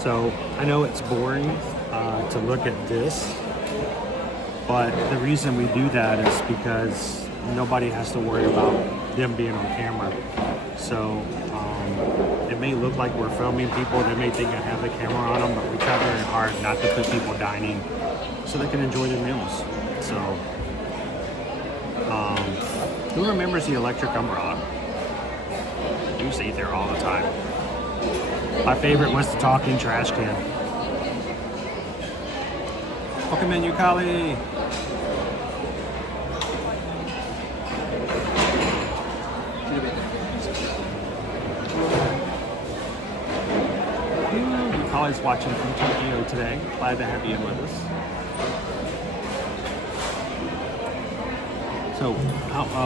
So I know it's boring to look at this, but the reason we do that is because nobody has to worry about them being on camera. So it may look like we're filming people. They may think I have the camera on them, but we try very hard not to put people dining so they can enjoy their meals. So who remembers the electric umbrella? I used to eat there all the time. My favorite was the talking trash can. Welcome in, Yukali. Yukali's watching from Tokyo today. Glad to have you in with us. So,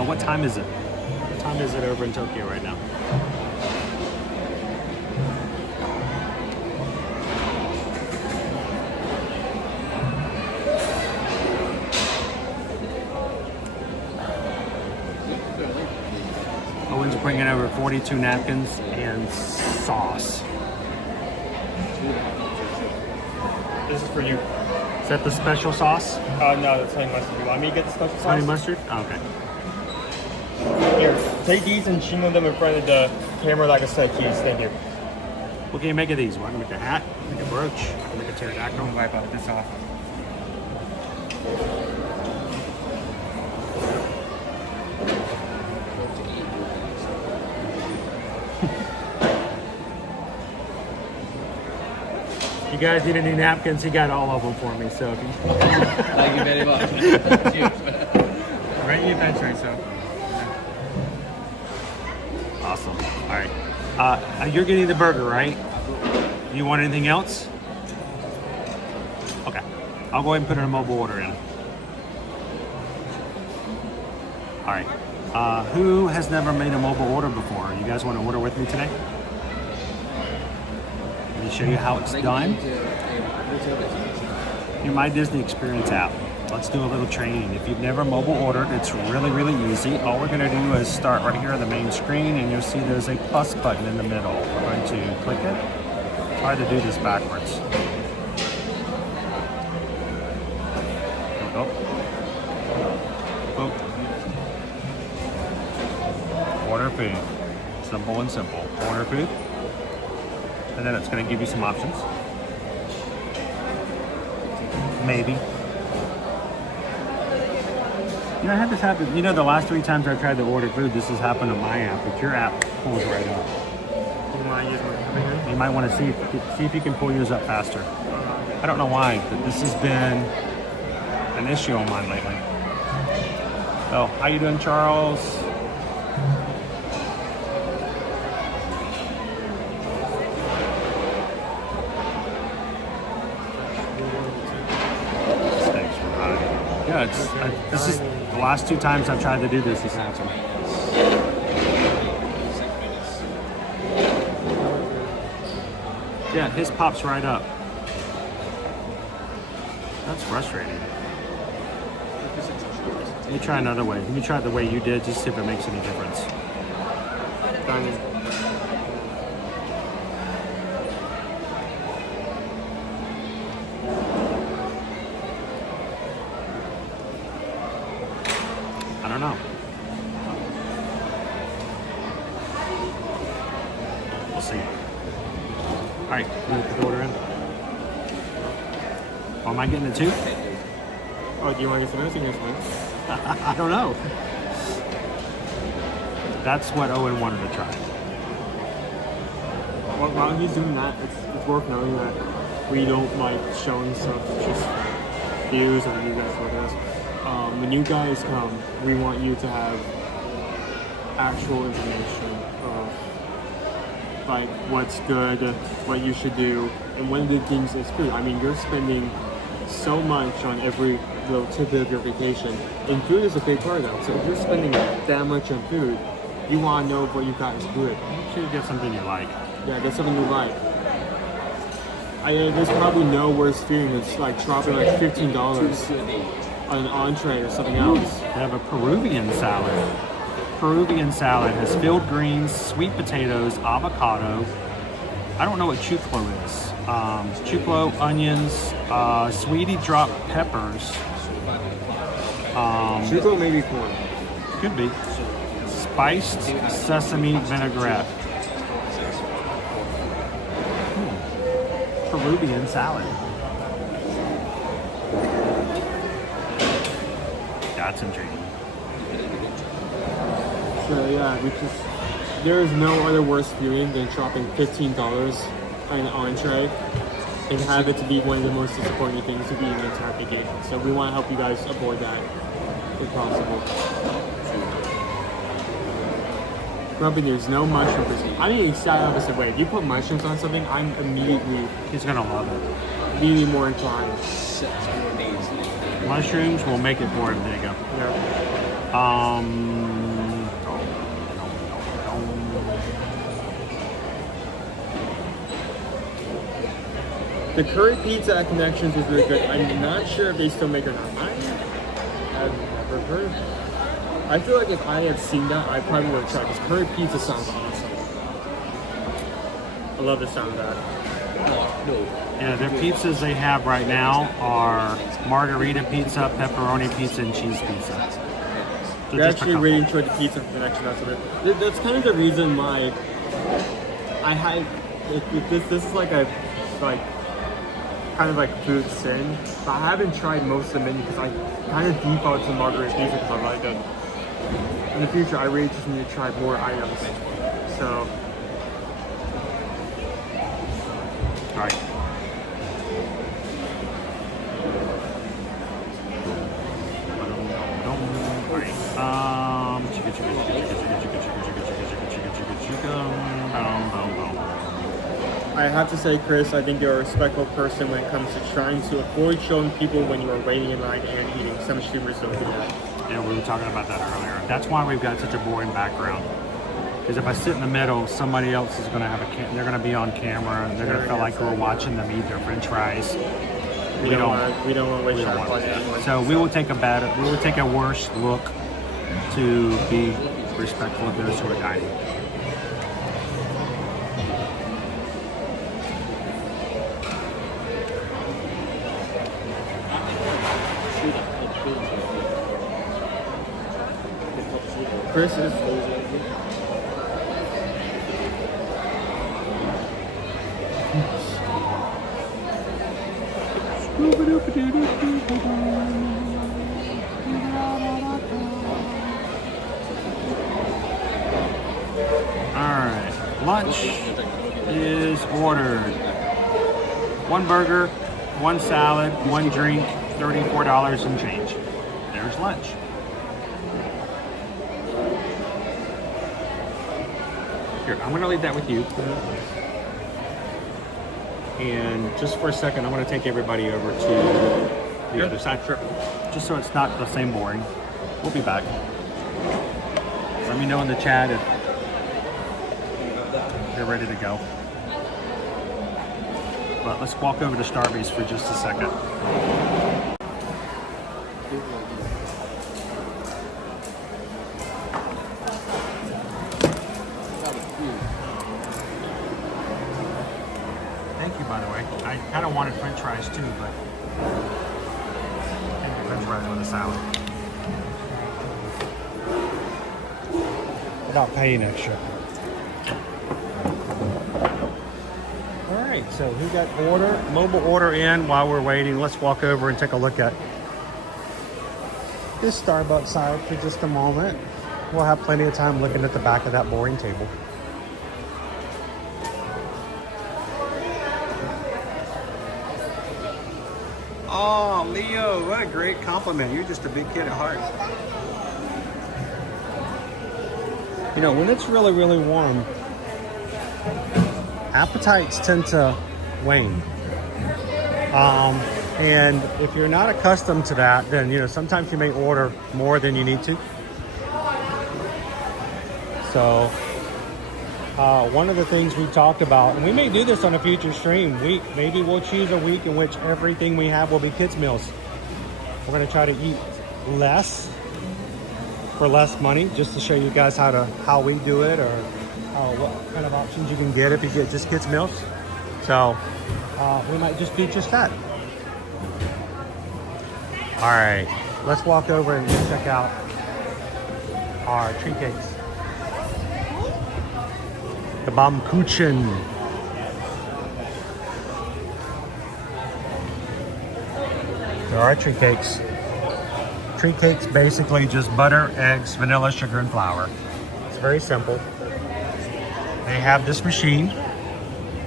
what time is it? What time is it over in Tokyo right now? Owen's bringing over 42 napkins and sauce. This is for you. Is that the special sauce? No, that's honey mustard. You want me to get the special sauce? Honey mustard? Oh, okay. Here, take these and shingle them in front of the camera like a set of keys. Thank you. What can you make of these? What, I can make a hat, make a brooch, I can make a pterodactyl. Wipe off this off. You guys need any napkins? He got all of them for me, so if you... Thank you very much. Right in your bench right, so. Awesome. All right. You're getting the burger, right? You want anything else? Okay. I'll go ahead and put a mobile order in. All right. Who has never made a mobile order before? You guys want to order with me today? Let me show you how it's done. In my Disney Experience app. Let's do a little training. If you've never mobile ordered, it's really, really easy. All we're going to do is start right here on the main screen, and you'll see there's a plus button in the middle. We're going to click it. Try to do this backwards. Oh. Oh. Order food. Simple and simple. Order food. And then it's going to give you some options. Maybe. You know, I had this happen. You know, the last 3 times I tried to order food, this has happened on my app, but your app pulls right up. You might want to see if you can pull yours up faster. I don't know why, but this has been an issue on mine lately. So, how you doing, Charles? Yeah, this is the last 2 times I've tried to do this. This happened. Yeah, his pops right up. That's frustrating. Let me try another way. Let me try it the way you did, just see if it makes any difference. I don't know. We'll see. All right, you put the order in. Oh, am I getting it too? Oh, do you want to get some notes in this one? I don't know. That's what Owen wanted to try. Well, while he's doing that, it's worth knowing that we don't like showing stuff just reviews or you guys with us. When you guys come, we want you to have actual information of like what's good, what you should do, and one of the things is food. I mean, you're spending so much on every little tidbit of your vacation, and food is a big part of that. So if you're spending that much on food, you want to know what you got is good. You should get something you like. Yeah, get something you like. There's probably no worse feeling than like dropping like $15 on an entree or something else. They have a Peruvian salad. Peruvian salad has filled greens, sweet potatoes, avocado. I don't know what chuclo is. Chuclo, onions, sweetie drop peppers. Chuclo may be corn. Could be. Spiced sesame vinaigrette. Peruvian salad. That's intriguing. So yeah, there is no other worse feeling than dropping $15 on an entree and have it to be one of the most disappointing things to be in the entire vacation. So we want to help you guys avoid that if possible. Rubbing, there's no mushroom person. I mean, exactly opposite way. If you put mushrooms on something, I'm immediately... He's gonna love it. Immediately more inclined. Mushrooms will make it for him. There you go. Yeah. The curry pizza at Connections was really good. I'm not sure if they still make it or not. I have never heard of it. I feel like if I had seen that, I probably would have tried, because curry pizza sounds awesome. I love the sound of that. Yeah, their pizzas they have right now are margarita pizza, pepperoni pizza, and cheese pizza. So We actually really enjoyed the pizza Connection. That's kind of the reason why I had this is like a kind of like food sin. But I haven't tried most of the menu because I kind of default to margarita pizza because I like it. In the future, I really just need to try more items. So, all right. I have to say, Chris, I think you're a respectful person when it comes to trying to avoid showing people when you are waiting in line and eating. Some streamers don't do that. Yeah, we were talking about that earlier. That's why we've got such a boring background. Because if I sit in the middle, somebody else is going to have they're going to be on camera. And they're going to feel like we're watching them eat their French fries. We don't want to waste our fun anymore. So we will take a worse look to be respectful of those who are dining. Chris is Alright, lunch is ordered. 1 burger, 1 salad, 1 drink, $34 and change. There's lunch. Here, I'm gonna leave that with you. And just for a second, I'm gonna take everybody over to the other side. Sure. Just so it's not the same boring. We'll be back. Let me know in the chat if you're ready to go. But let's walk over to Starbucks for just a second. Thank you, by the way. I kind of wanted French fries too, but I think French fries with a salad. Without paying extra. Alright, so we got mobile order in while we're waiting. Let's walk over and take a look at this Starbucks side for just a moment. We'll have plenty of time looking at the back of that boring table. Oh, Oh, Leo, what a great compliment. You're just a big kid at heart. You know, when it's really, really warm, appetites tend to wane. And if you're not accustomed to that, then, you know, sometimes you may order more than you need to. So, one of the things we talked about, and we may do this on a future stream, maybe we'll choose a week in which everything we have will be kids' meals. We're going to try to eat less for less money, just to show you guys how we do it, or what kind of options you can get if you get just kids' meals. So we might just do just that. All right, let's walk over and check out our tree cakes. The Baumkuchen. There are tree cakes. Tree cakes basically just butter, eggs, vanilla, sugar, and flour. It's very simple. They have this machine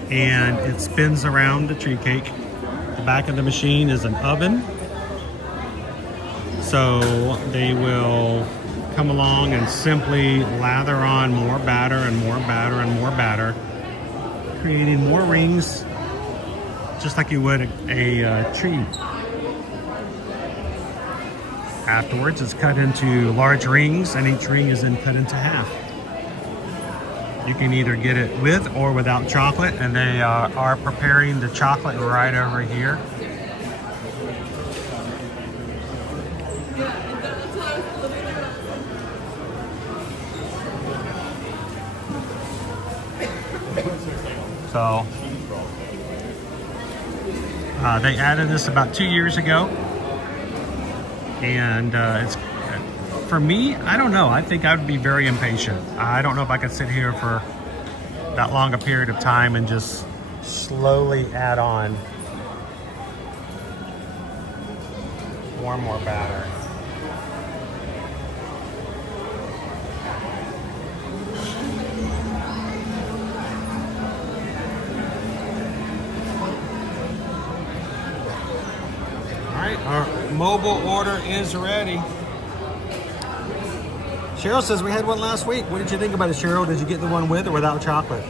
and it spins around the tree cake. The back of the machine is an oven. So they will come along and simply lather on more batter and more batter and more batter, creating more rings, just like you would a tree. Afterwards, it's cut into large rings, and each ring is then cut into half. You can either get it with or without chocolate, and they are preparing the chocolate right over here. So they added this about 2 years ago, and it's, for me, I don't know. I think I would be very impatient. I don't know if I could sit here for that long a period of time and just slowly add on more and more batter. Our mobile order is ready. Cheryl says we had one last week. What did you think about it, Cheryl? Did you get the one with or without chocolate?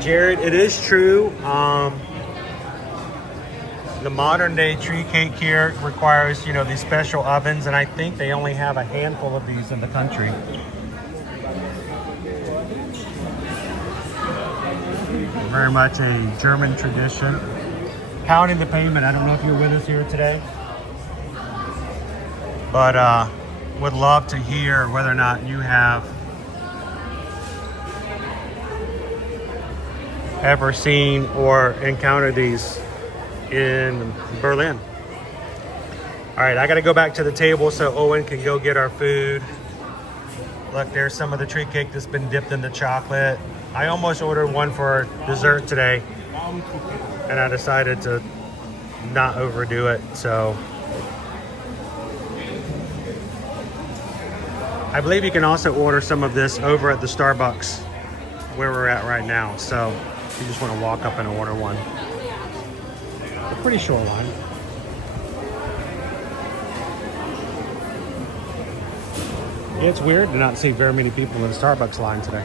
Jared, it is true. The modern day tree cake here requires, you know, these special ovens, and I think they only have a handful of these in the country. Very much a German tradition. Pounding the pavement, I don't know if you're with us here today, but would love to hear whether or not you have ever seen or encountered these in Berlin. All right, I gotta go back to the table so Owen can go get our food. Look, there's some of the tree cake that's been dipped in the chocolate. I almost ordered one for dessert today, and I decided to not overdo it, so. I believe you can also order some of this over at the Starbucks where we're at right now, so if you just want to walk up and order one. A pretty short line. Yeah, it's weird to not see very many people in the Starbucks line today.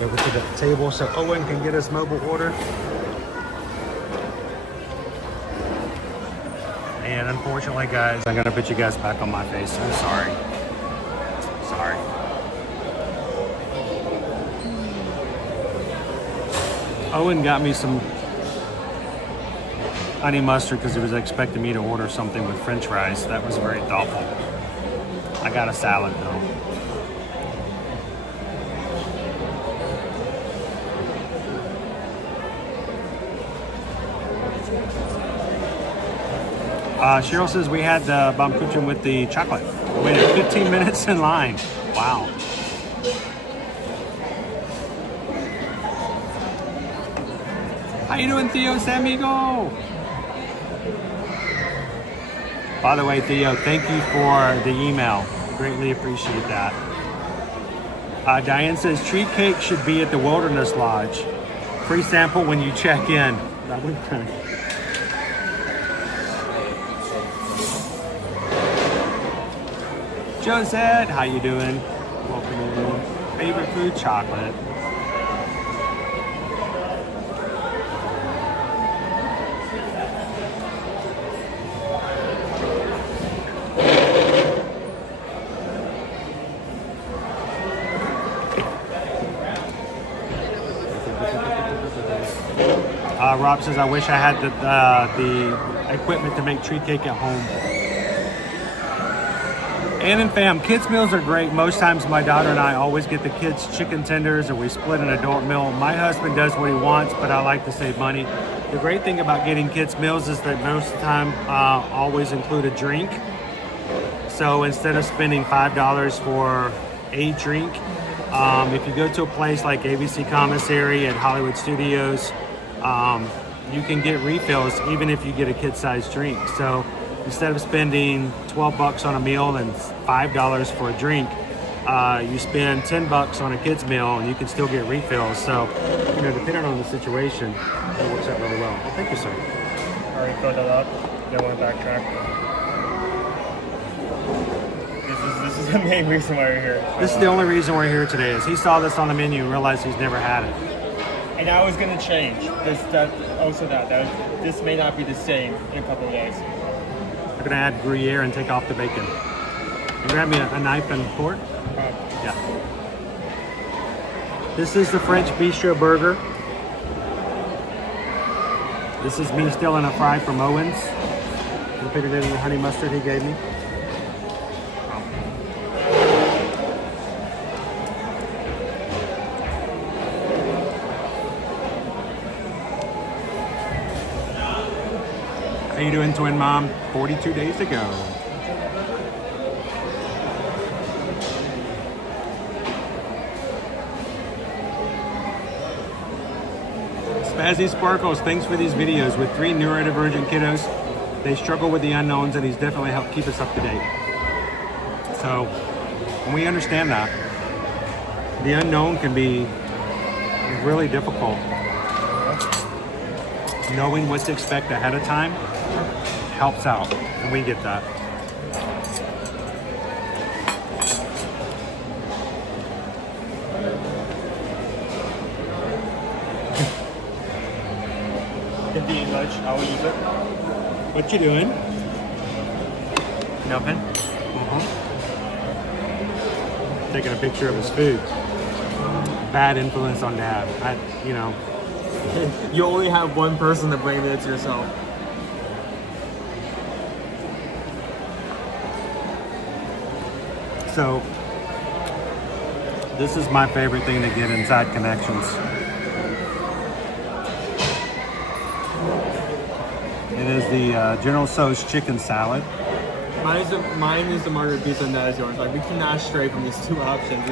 Over to the table so Owen can get his mobile order. And unfortunately, guys, I'm gonna put you guys back on my face. I'm sorry. Sorry. Owen got me some honey mustard because he was expecting me to order something with French fries. That was very thoughtful. I got a salad though. Cheryl says we had the Baumkuchen with the chocolate. We waited 15 minutes in line. Wow. How you doing, Theo Samigo? By the way, Theo, thank you for the email. Greatly appreciate that. Diane says tree cake should be at the Wilderness Lodge. Free sample when you check in. Josette, how you doing? Welcome in. Favorite food, chocolate. Rob says, I wish I had the equipment to make tree cake at home. And fam, kids meals are great. Most times my daughter and I always get the kids chicken tenders or we split an adult meal. My husband does what he wants, but I like to save money. The great thing about getting kids meals is that most of the time always include a drink. So instead of spending $5 for a drink, if you go to a place like ABC Commissary at Hollywood Studios, you can get refills even if you get a kid-sized drink. So instead of spending $12 on a meal and $5 for a drink, you spend $10 on a kid's meal and you can still get refills. So, you know, depending on the situation, it works out really well. Well, thank you, sir. Already filled that up. Don't want to backtrack. This is the main reason why we're here. This is the only reason we're here today, is he saw this on the menu and realized he's never had it. And I was going to change. This may not be the same in a couple of days. We're going to add Gruyere and take off the bacon. And grab me a knife and fork. Yeah. This is the French Bistro Burger. This is me still in a fry from Owen's. I put it in the honey mustard he gave me. How you doing, twin mom? 42 days to go. Spazzy Sparkles, thanks for these videos. With 3 neurodivergent kiddos, they struggle with the unknowns, and he's definitely helped keep us up to date. So, and we understand that. The unknown can be really difficult. Knowing what to expect ahead of time helps out, and we get that. If you eat lunch, I will use it. What you doing? Nothing. Taking a picture of his food. Bad influence on Dad. You know. You only have one person to blame it, it's yourself. So, this is my favorite thing to get inside Connections. It is the General Tso's chicken salad. Mine is the margarita pizza, and that is yours. Like, we cannot stray from these 2 options.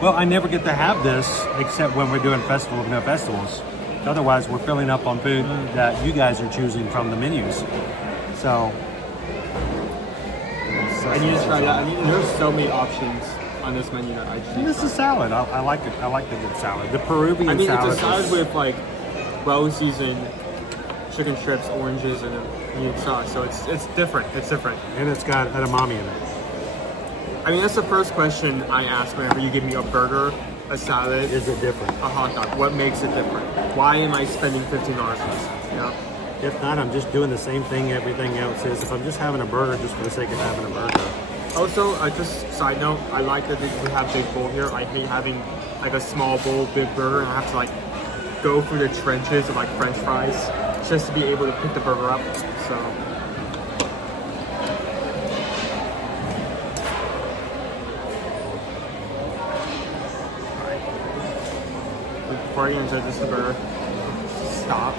Well, I never get to have this except when we're doing Festival of No Festivals. Otherwise, we're filling up on food that you guys are choosing from the menus. So, I need to try that. There's so many options on this menu that I just need to this try. is salad. I like it. I like the good salad. The Peruvian salad. It's a salad with like well-seasoned chicken strips, oranges, and a meat sauce. So it's different. It's different. And it's got edamame in it. I mean, that's the first question I ask whenever you give me a burger, a salad. Is it different? A hot dog. What makes it different? Why am I spending $15 for this? You know? If not, I'm just doing the same thing everything else is. If I'm just having a burger just for the sake of having a burger. Also, just side note, I like that we have big bowl here. I hate having like a small bowl, big burger, and I have to like go through the trenches of like French fries just to be able to pick the burger up. So. Before I even said this is the burger, stop.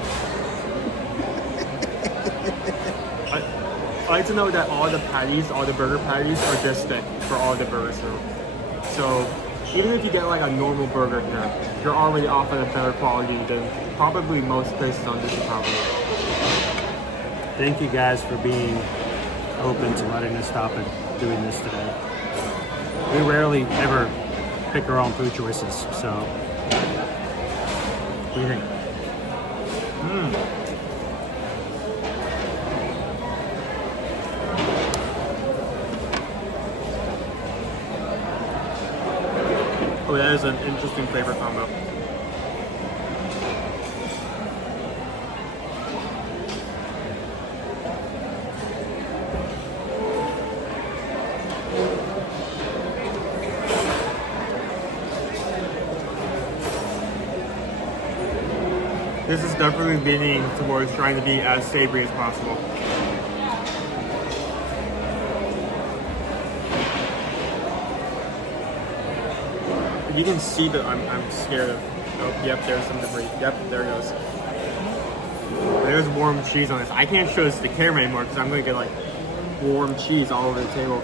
like to know that all the patties, all the burger patties are this thick for all the burgers. So even if you get like a normal burger here, you're already off at a better quality than probably most places on this property. Thank you guys for being open to letting us stop and doing this today. We rarely ever pick our own food choices, so what do you think? Oh, that is an interesting flavor combo. This is definitely leaning towards trying to be as savory as possible. You can see that I'm scared of. Oh, yep, there's some debris. Yep, there it goes. There's warm cheese on this. I can't show this to the camera anymore because I'm going to get like warm cheese all over the table.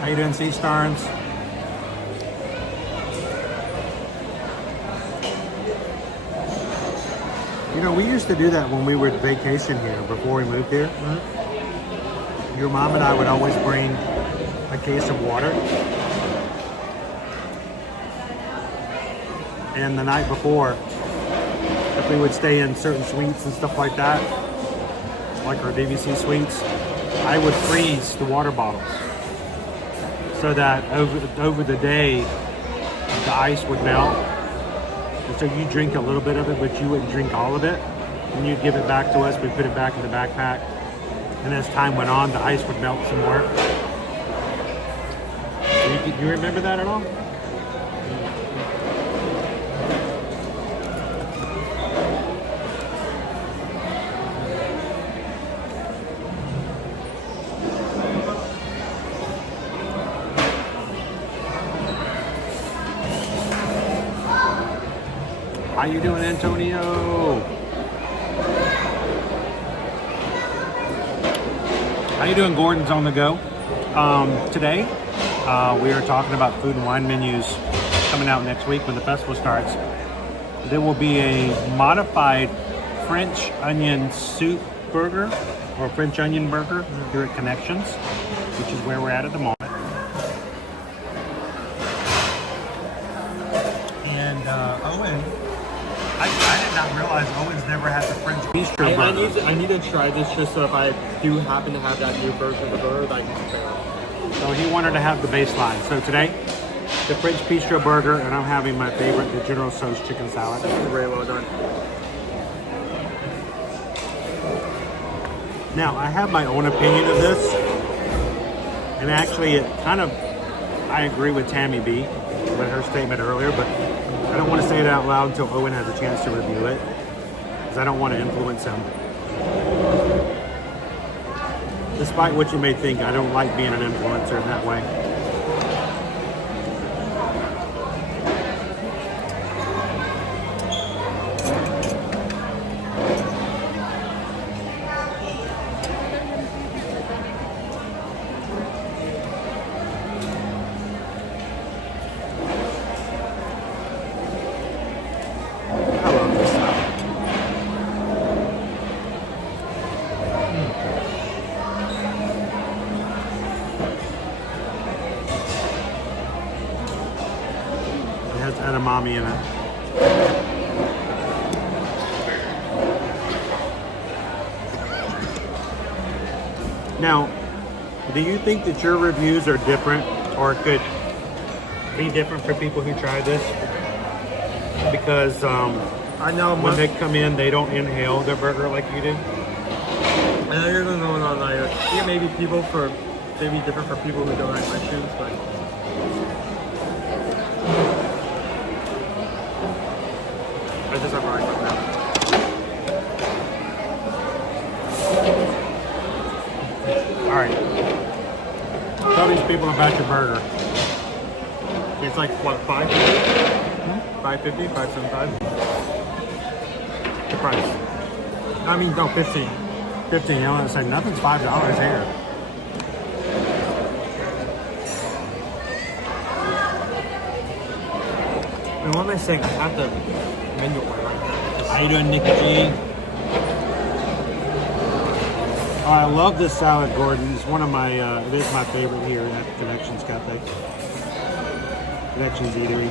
How you doing, Sea Starns? You know, we used to do that when we were vacation here before we moved here. Your mom and I would always bring a case of water. And the night before, if we would stay in certain suites and stuff like that, like our DVC suites, I would freeze the water bottles so that over the day, the ice would melt. And so you drink a little bit of it, but you wouldn't drink all of it. And you'd give it back to us. We put it back in the backpack. And as time went on, the ice would melt some more. You remember that at all? How you doing, Antonio? How you doing, Gordon's on the go? Today, we are talking about food and wine menus coming out next week when the festival starts. There will be a modified French onion soup burger or French onion burger here at Connections, which is where we're at the moment. And Owen, I did not realize Owen's never had the French bistro burger. I need to try this just so if I do happen to have that new version of the burger, that I can compare it. So he wanted to have the baseline. So today, the French bistro burger, and I'm having my favorite, the General Tso's chicken salad. Very well done. Now, I have my own opinion of this, and actually it kind of, I agree with Tammy B with her statement earlier, but I don't want to say it out loud until Owen has a chance to review it, because I don't want to influence him. Despite what you may think, I don't like being an influencer in that way. Edamame in it. Now, do you think that your reviews are different or could be different for people who try this? Because I know when they come in, they don't inhale their burger like you do. I know you're going on admire. I think maybe different for people who don't like mushrooms, but I just have right now. All right. Tell these people about your burger. It's like what, $5.50? $5.50, $5.75. The price. I mean, no, 15. 15. You know what I'm saying? Nothing's $5 here. And what am I saying? I have the menu order right now. How you doing, Nikki G? Oh, I love this salad, Gordon. It's one of my, it is my favorite here at Connections Cafe. Connections Eatery.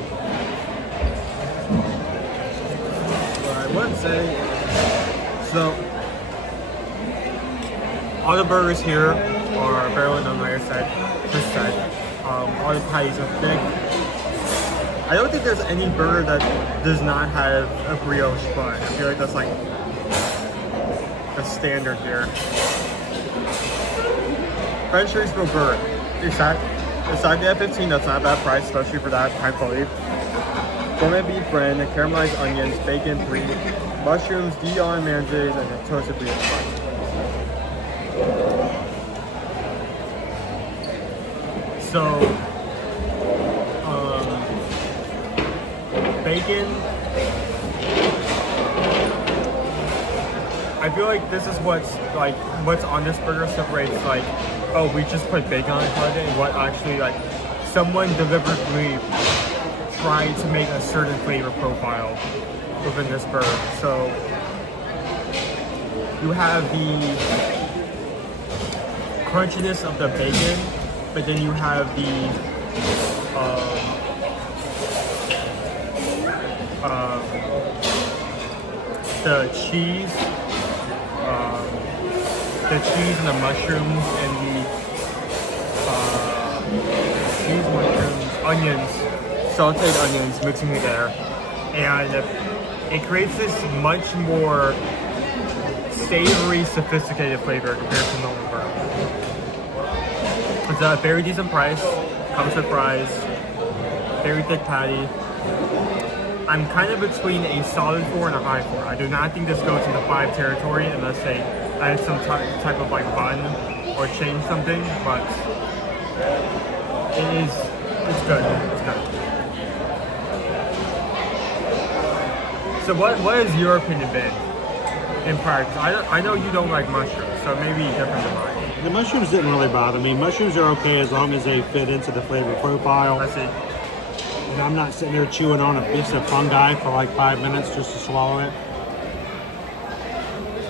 What I would say, so all the burgers here are fairly on the lighter side, this side. All the patties are thick. I don't think there's any burger that does not have a brioche bun. I feel like that's like the standard here. French Louisville burger. It's at $15. That's not a bad price, especially for that high quality. Gourmet beef brand, caramelized onions, bacon, 3 mushrooms, Dijon mayonnaise, and a toasted brioche bun. So, bacon. I feel like this is what's on this burger separates like, oh, we just put bacon on it kind of thing, and what actually like someone deliberately tried to make a certain flavor profile within this burger. So you have the crunchiness of the bacon, but then you have the cheese, and the mushrooms and the onions, sauteed onions mixing together, and it creates this much more savory, sophisticated flavor compared to normal burger. It's a very decent price, comes with fries, very thick patty. I'm kind of between a solid 4 and a high 4. I do not think this goes into 5 territory unless they add some type of like bun or change something, but it's good. It's good. So what has your opinion been in practice? I know you don't like mushrooms, so maybe different than mine. The mushrooms didn't really bother me. Mushrooms are okay as long as they fit into the flavor profile. That's it. And I'm not sitting there chewing on a piece of fungi for like 5 minutes just to swallow it.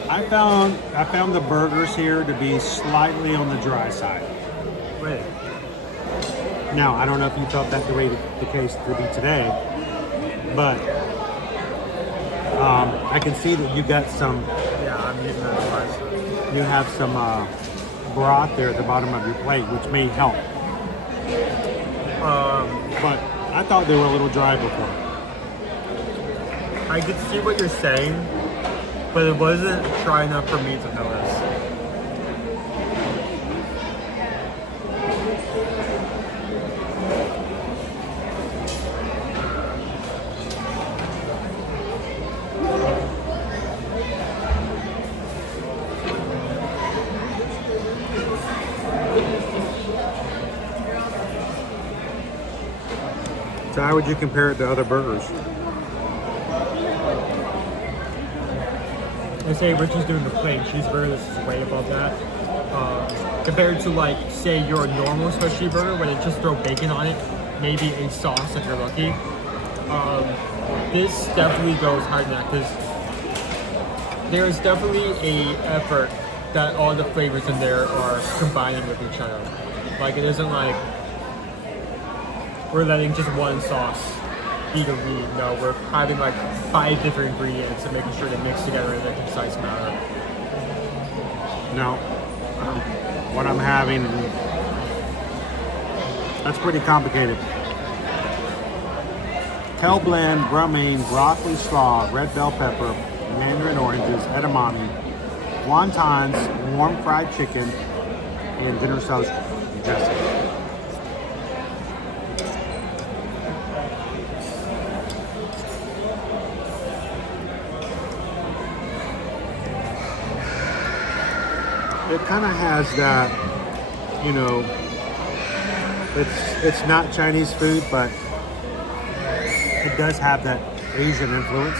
I found the burgers here to be slightly on the dry side. Wait. Now, I don't know if you felt that the case to be today, but I can see that you got some. Yeah, I'm using that advice. You have some broth there at the bottom of your plate, which may help. But I thought they were a little dry before. I could see what you're saying, but it wasn't dry enough for me to notice. So how would you compare it to other burgers? I say Richie's doing the plain cheeseburger. This is way above that. Compared to like, say, your normal specialty burger where they just throw bacon on it, maybe a sauce if you're lucky. This definitely goes higher than that because there's definitely a effort that all the flavors in there are combining with each other. Like it isn't like we're letting just one sauce be the lead. No, we're having like 5 different ingredients and making sure they mix together in a concise manner. No. What I'm having, that's pretty complicated. Kale blend, bromine, broccoli slaw, red bell pepper, mandarin oranges, edamame, wontons, warm fried chicken, and dinner sauce dressing. It kind of has that, you know, it's not Chinese food, but it does have that Asian influence.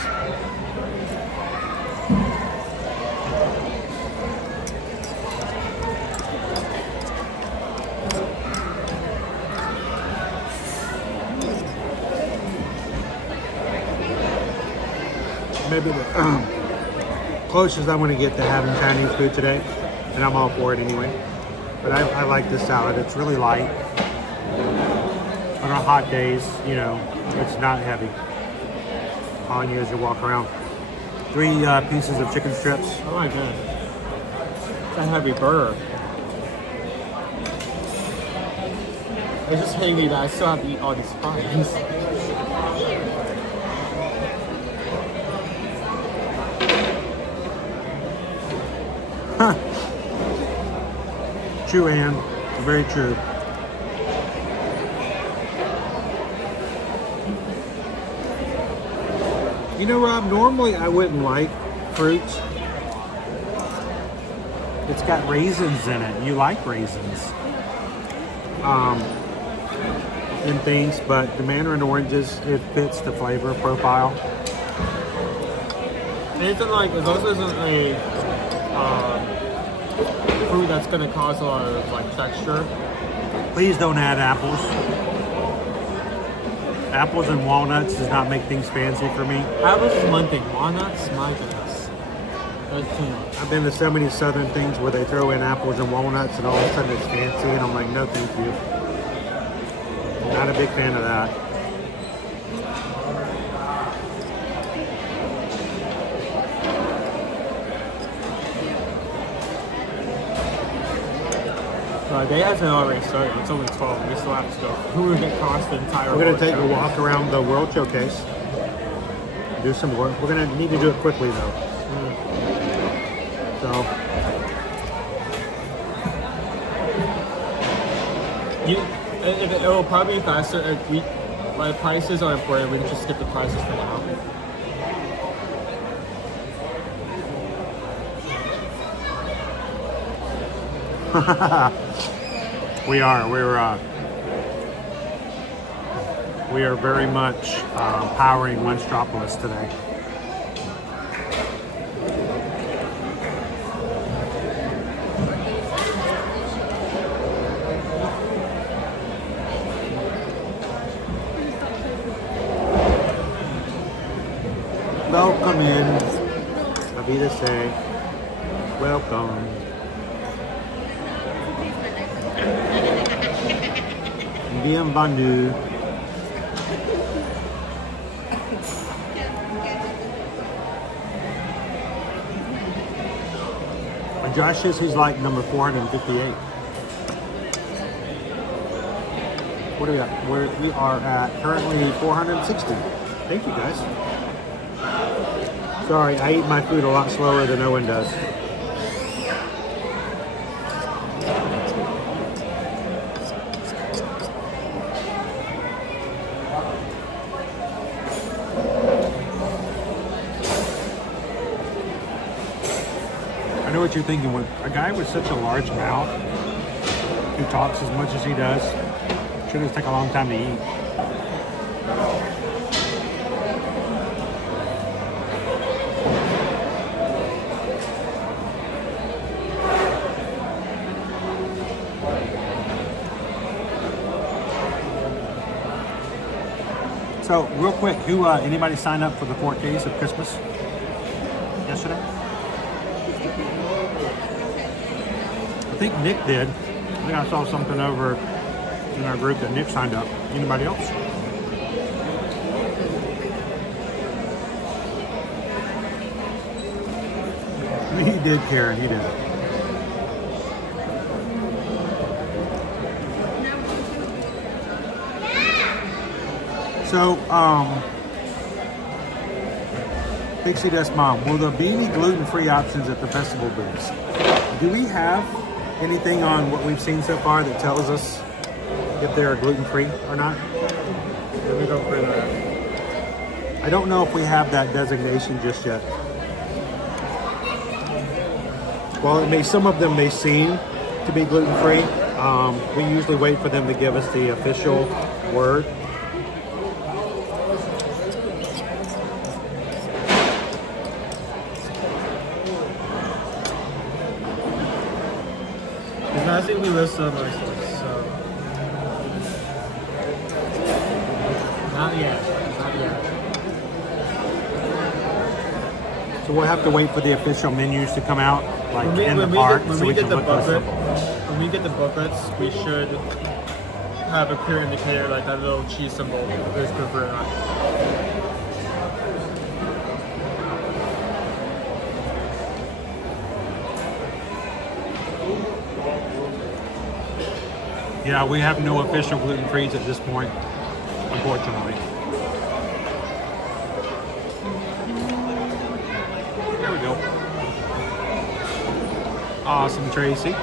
Maybe the closest I'm going to get to having Chinese food today, and I'm all for it anyway. But I like this salad. It's really light. On our hot days, you know, it's not heavy on you as you walk around. 3 pieces of chicken strips. Oh my god. It's a heavy burger. It's just hitting me that I still have to eat all these fries. True, Ann. Very true. You know, Rob, normally I wouldn't like fruits. It's got raisins in it. You like raisins. And things, but the mandarin oranges, it fits the flavor profile. And it's like, it also isn't a fruit that's going to cause a lot of like texture. Please don't add apples. Apples and walnuts does not make things fancy for me. Apples is one thing. Walnuts, my goodness. That's too much. I've been to so many southern things where they throw in apples and walnuts and all of a sudden it's fancy and I'm like, no thank you. Not a big fan of that. The day hasn't already started. It's only 12. We still have to go. Who would get across the entire We're going to World take a Showcase. walk around the World Showcase. Do some more. We're going to need to do it quickly though. So. It will probably be faster if we, like, prices are important. We can just skip the prices for now. We are very much powering Monstropolis today. Welcome in. Avida say, welcome. Bienvenue. Josh says he's like number 458. What do we got? We are at currently 460. Thank you guys. Sorry, I eat my food a lot slower than Owen does. I know what you're thinking. When a guy with such a large mouth who talks as much as he does, shouldn't take a long time to eat. So, real quick, anybody signed up for the 4 days of Christmas yesterday? I think Nick did. I think I saw something over in our group that Nick signed up. Anybody else? He did, Karen. He did. So, Pixie Dust Mom, will there be any gluten-free options at the festival booths? Do we have anything on what we've seen so far that tells us if they're gluten-free or not? Let me go for that. I don't know if we have that designation just yet. While some of them may seem to be gluten-free, we usually wait for them to give us the official word. I think we list some ourselves, so. Not yet. So we'll have to wait for the official menus to come out, like in the park, so we can look those up. When we get the booklets, we should have a clear indicator, like that little cheese symbol, if it's good or not. Yeah, we have no official gluten-frees at this point, unfortunately. There we go. Awesome, Tracy.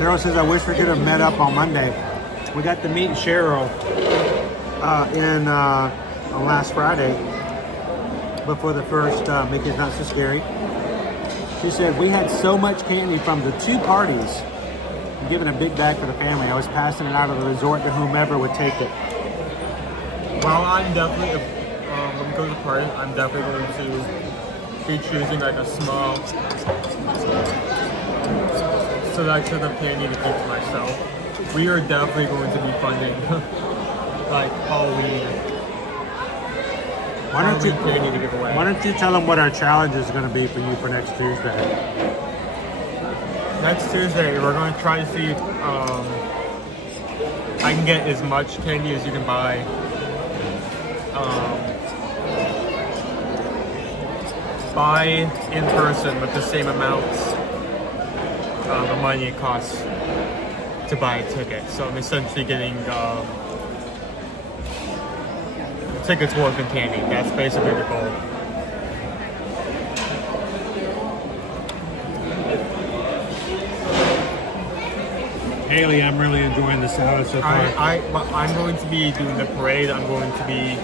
Cheryl says, I wish we could have met up on Monday. We got to meet Cheryl on last Friday before the first Mickey's Not So Scary. She said, we had so much candy from the 2 parties. I'm giving a big bag for the family. I was passing it out of the resort to whomever would take it. Well, I'm definitely, when we go to the party, I'm definitely going to be choosing like a small selection of candy to keep to myself. We are definitely going to be funding like Halloween. Candy to give away. Why don't you tell them what our challenge is going to be for you for next Tuesday? Next Tuesday, we're going to try to see if I can get as much candy as you can buy. Buy in person with the same amounts of money it costs to buy a ticket. So I'm essentially getting tickets worth in candy. That's basically the goal. Haley, I'm really enjoying the salad so far. I'm going to be doing the parade. I'm going to be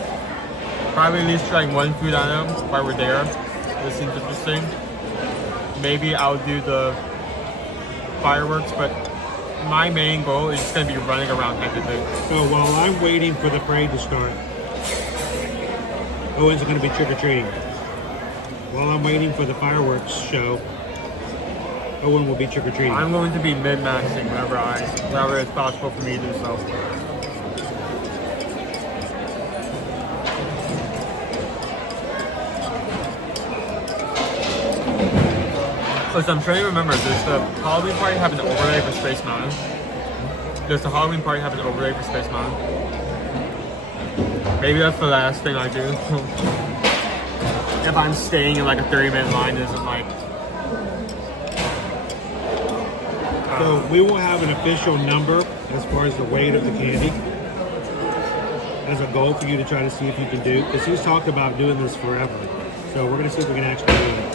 probably at least trying one food item while we're there. This seems interesting. Maybe I'll do the fireworks, but my main goal is just going to be running around head to head. So while I'm waiting for the parade to start, Owen's going to be trick-or-treating. While I'm waiting for the fireworks show, Owen will be trick-or-treating. I'm going to be min-maxing whenever it's possible for me to do so. Because I'm trying to remember, does the Halloween party have an overlay for Space Mountain? Does the Halloween party have an overlay for Space Mountain? Maybe that's the last thing I do. If I'm staying in like a 30-minute line, isn't like... So we won't have an official number as far as the weight of the candy as a goal for you to try to see if you can do, because he's talked about doing this forever. So we're going to see if we can actually do it.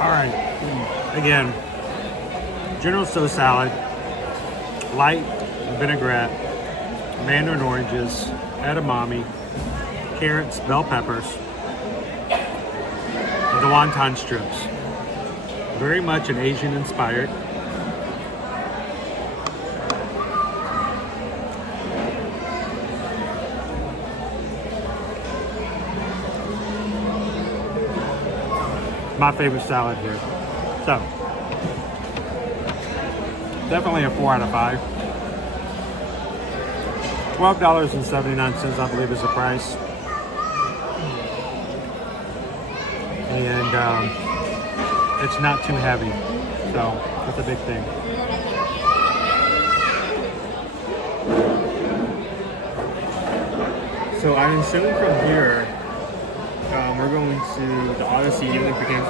All right, again, General Tso salad, light vinaigrette, mandarin oranges, edamame, carrots, bell peppers, and the wonton strips. Very much an Asian inspired. My favorite salad here. So, definitely a 4 out of 5. $12.79, I believe, is the price. and it's not too heavy. So that's a big thing. So I'm assuming from here, we're going to the Odyssey, even if we can.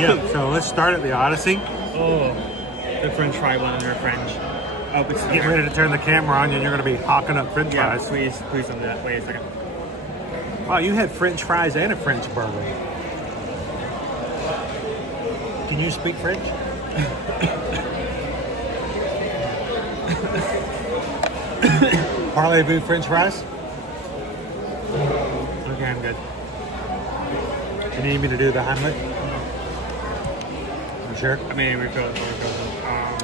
Yeah, so let's start at the Odyssey. Oh, the French fry one and their French. Oh, but Get ready to turn the camera on and you're going to be hawking up French yeah, fries. please don't do that. Wait a second. Wow, you had French fries and a French burger. Can you speak French? Parlez-vous French fries? Okay, I'm good. You need me to do the Heimlich? You sure? I mean, we're going.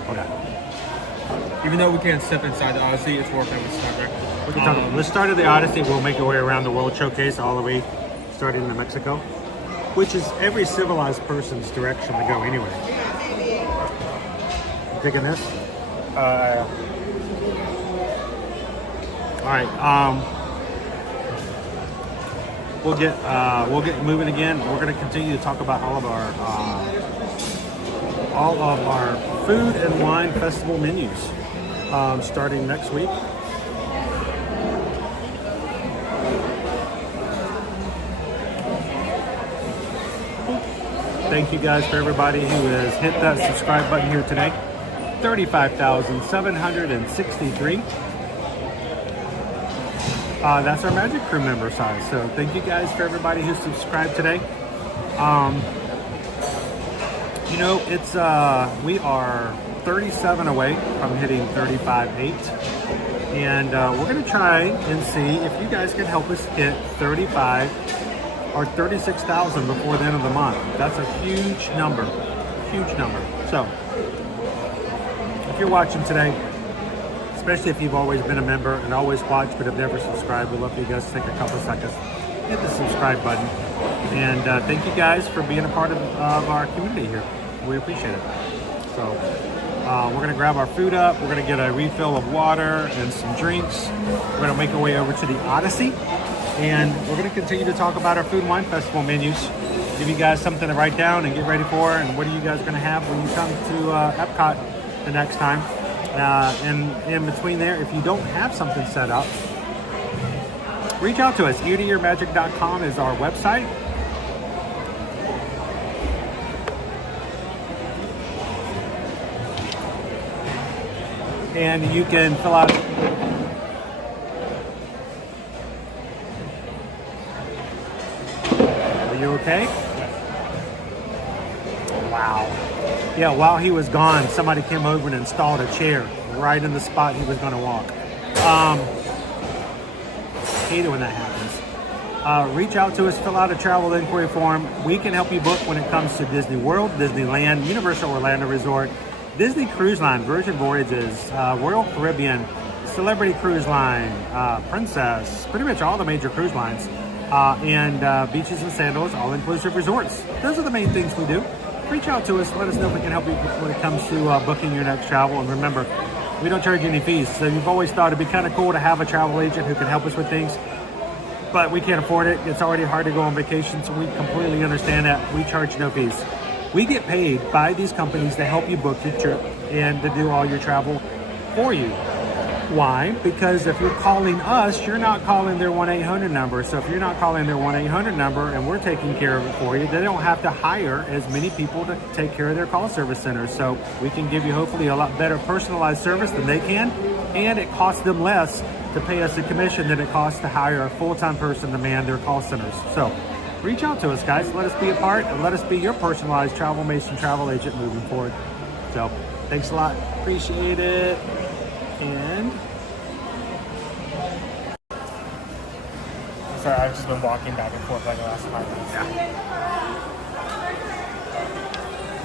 Okay. Even though we can't step inside the Odyssey, it's worth it. We can talk about. Let's start at the Odyssey. We'll make our way around the World Showcase all the way, starting in Mexico, which is every civilized person's direction to go anyway. You thinking this? All right. We'll get moving again. We're going to continue to talk about all of our food and wine festival menus starting next week. Thank you guys for everybody who has hit that subscribe button here today. 35,763. That's our Magic Crew member size. So thank you guys for everybody who subscribed today. You know, it's we are 37 away from hitting 35.8, and we're gonna try and see if you guys can help us hit 35 or 36,000 before the end of the month. That's a huge number, huge number. So if you're watching today, especially if you've always been a member and always watched but have never subscribed, we'd love for you guys to take a couple seconds, hit the subscribe button, and thank you guys for being a part of our community here. We appreciate it. So we're going to grab our food up, we're going to get a refill of water and some drinks, we're going to make our way over to the Odyssey, and we're going to continue to talk about our Food and Wine Festival menus, give you guys something to write down and get ready for, and what are you guys going to have when you come to Epcot the next time. And in between there, if you don't have something set up, reach out to us. eartoearmagic.com is our website. And you can fill out. Are you okay? Wow. Yeah, while he was gone, somebody came over and installed a chair right in the spot he was going to walk. Hate it when that happens. Reach out to us, fill out a travel inquiry form. We can help you book when it comes to Disney World, Disneyland, Universal Orlando Resort, Disney Cruise Line, Virgin Voyages, Royal Caribbean, Celebrity Cruise Line, Princess, pretty much all the major cruise lines, and Beaches and Sandals, all-inclusive resorts. Those are the main things we do. Reach out to us, let us know if we can help you when it comes to booking your next travel. And remember, we don't charge you any fees. So you've always thought it'd be kind of cool to have a travel agent who can help us with things, but we can't afford it. It's already hard to go on vacation, so we completely understand that. We charge no fees. We get paid by these companies to help you book your trip and to do all your travel for you. Why? Because if you're calling us, you're not calling their 1-800 number. So if you're not calling their 1-800 number and we're taking care of it for you, they don't have to hire as many people to take care of their call service centers. So we can give you hopefully a lot better personalized service than they can, and it costs them less to pay us a commission than it costs to hire a full-time person to man their call centers. So reach out to us, guys. Let us be a part, and let us be your personalized Travel Mason travel agent moving forward. So thanks a lot. Appreciate it. And sorry, I've just been walking back and forth like the last 5 minutes. Yeah.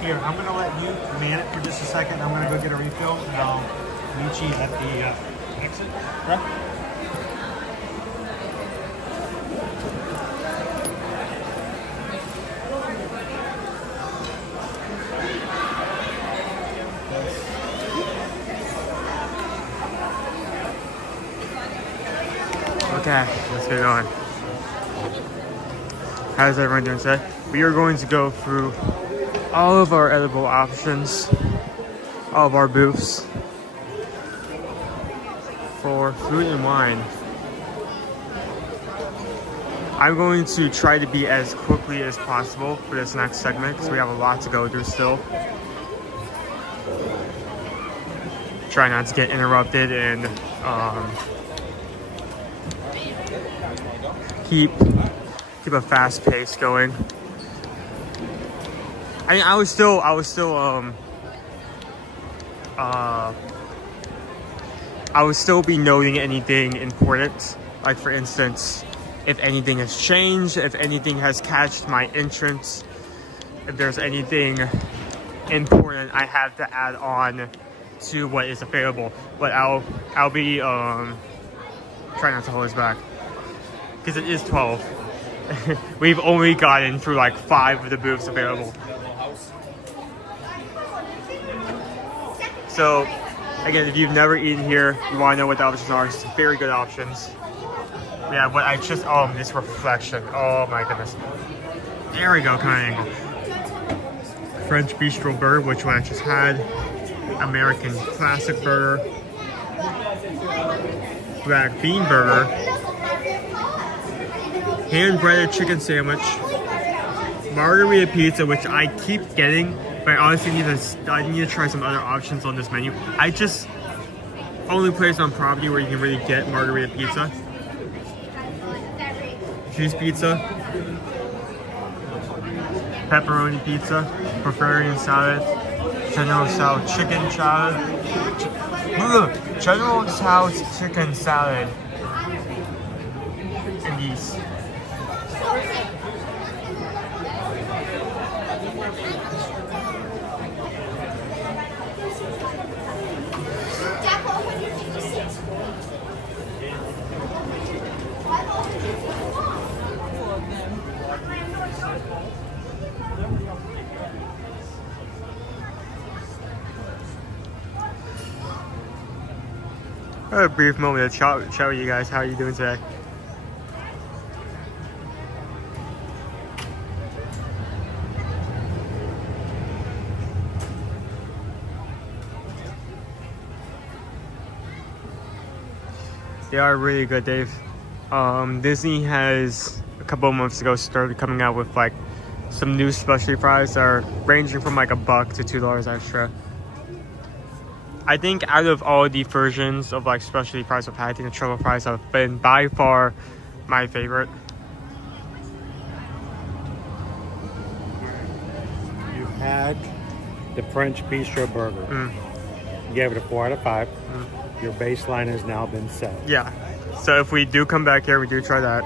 Here, I'm going to let you man it for just a second. I'm going to go get a refill, and I'll meet you at the exit. Right? Okay, let's get going. How's everyone doing today? we are going to go through all of our edible options, all of our booths for food and wine. I'm going to try to be as quickly as possible for this next segment because we have a lot to go through still. Try not to get interrupted and keep a fast pace going. I mean, I would still be noting anything important, like for instance, if anything has changed, if anything has catched my interest, if there's anything important I have to add on to what is available. But I'll be trying not to hold us back because it is 12. We've only gotten through like 5 of the booths available. So again, if you've never eaten here, you want to know what the options are. It's very good options. Yeah, what I just, oh, this reflection. Oh my goodness. There we go, kind of angle. French Bistro Burger, which one I just had. American Classic Burger. Black Bean Burger. Hand-breaded chicken sandwich. Margarita pizza, which I keep getting, but I honestly need to try some other options on this menu. I just, only place on property where you can really get margarita pizza. Cheese pizza, pepperoni pizza, Bavarian salad, General Tso's chicken salad, General Tso's chicken salad, and these. A brief moment to chat with you guys. How are you doing today? They are really good, Dave. Disney has a couple of months ago started coming out with like some new specialty fries that are ranging from like $1 to $2 extra. I think out of all the versions of like specialty fries I've had, I think the truffle fries have been by far my favorite. You had the French Bistro Burger. You gave it a 4 out of 5. Your baseline has now been set. Yeah. So if we do come back here, we do try that.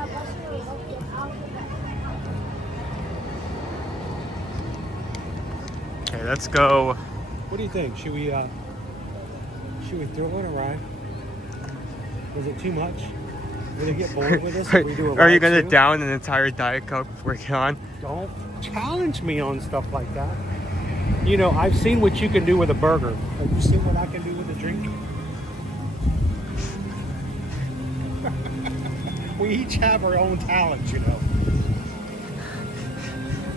Okay, let's go. What do you think? Should we throw it a ride? Was it too much? Will they get bored with us if we do a ride? Are you gonna down an entire Diet Coke before we get on? Don't challenge me on stuff like that. You know, I've seen what you can do with a burger. Have you seen what I can do with a drink? We each have our own talents, you know.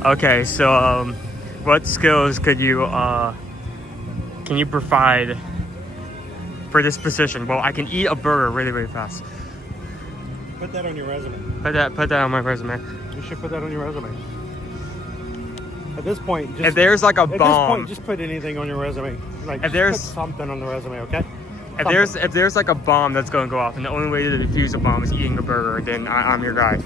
Okay, so what skills could you can you provide for this position? Well, I can eat a burger really, really fast. Put that on your resume. Put that on my resume. You should put that on your resume. At this point, just, if there's like a bomb, at this point, just put anything on your resume. Like, if there's put something on the resume, okay? If there's like a bomb that's going to go off, and the only way to defuse a bomb is eating a burger, then I'm your guy.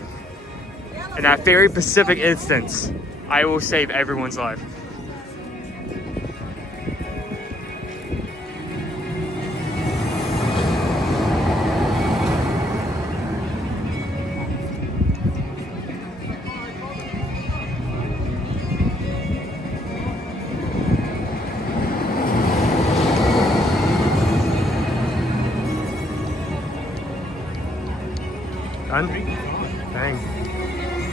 In that very specific instance, I will save everyone's life. Done? Dang.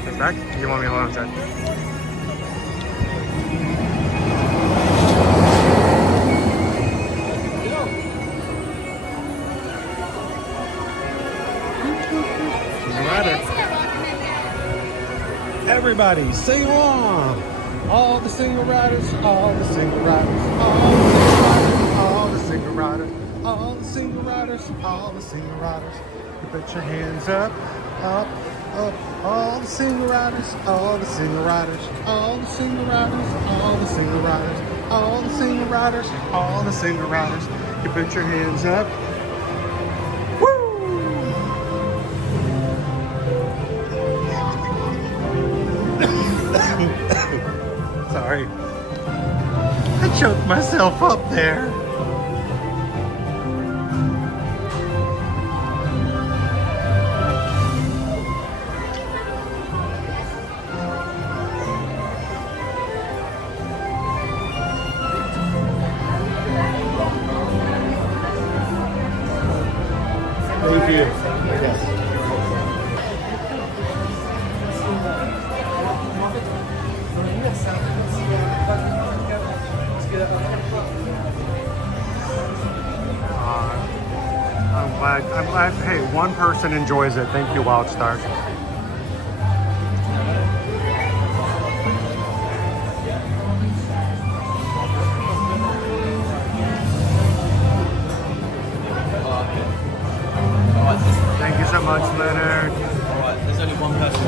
Is that? You want me alone, sir? Everybody, sing along. All the single riders, all the single riders, all the single riders, all the single riders, all the single riders. You put your hands up, up, up. All the single riders, all the single riders, all the single riders, all the single riders, all the single riders, all the single riders. You put your hands up. Sorry. I choked myself up there. Thank you. Yes. I'm glad, hey, one person enjoys it. Thank you, Wild Star. Thank you so much, Leonard. Alright, there's only one person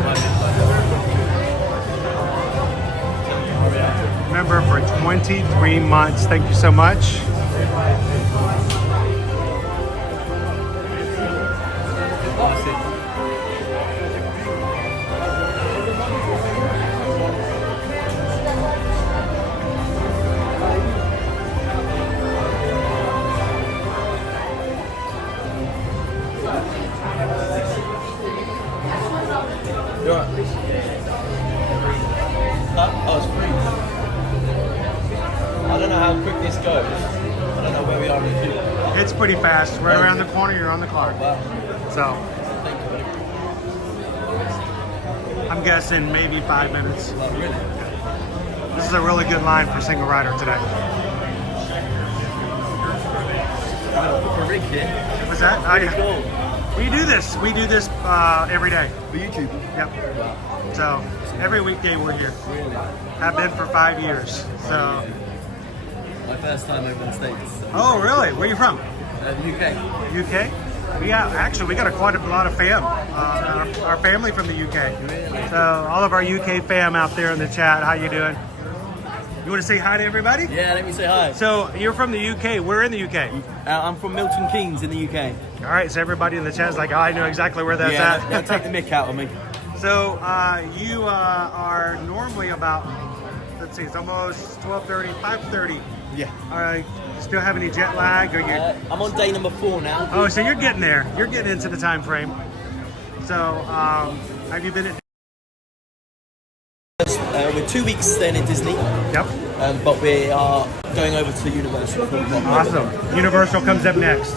Member for 23 months. Thank you so much. Oh, it's free. I don't know how quick this goes. I don't know where we are in the queue. It's pretty fast. Right around the corner, you're on the clock. Wow. So, I'm guessing maybe 5 minutes. Oh, really? This is a really good line for single rider today. For Rick here. What's that? Pretty cool. We do this. We do this every day. For YouTube? Yep. So every weekday we're here. Really? Have been for 5 years. So. My first time over in the States. Oh, really? Where are you from? UK. UK? We got quite a lot of fam. Our family from the UK. Really? So all of our UK fam out there in the chat, how you doing? You want to say hi to everybody? Yeah, let me say hi. So you're from the UK. Where in the UK? I'm from Milton Keynes in the UK. All right. So everybody in the chat is like, oh, I know exactly where that's at. Don't take the mick out of me. So you are normally about, let's see, it's almost 12:30, 5:30. Yeah. Still have any jet lag? Or you? I'm on day number 4 now. Oh, so you're getting there. You're getting into the time frame. So have you been at? We're 2 weeks staying in Disney. Yep. But we are going over to Universal. Awesome. Universal comes up next.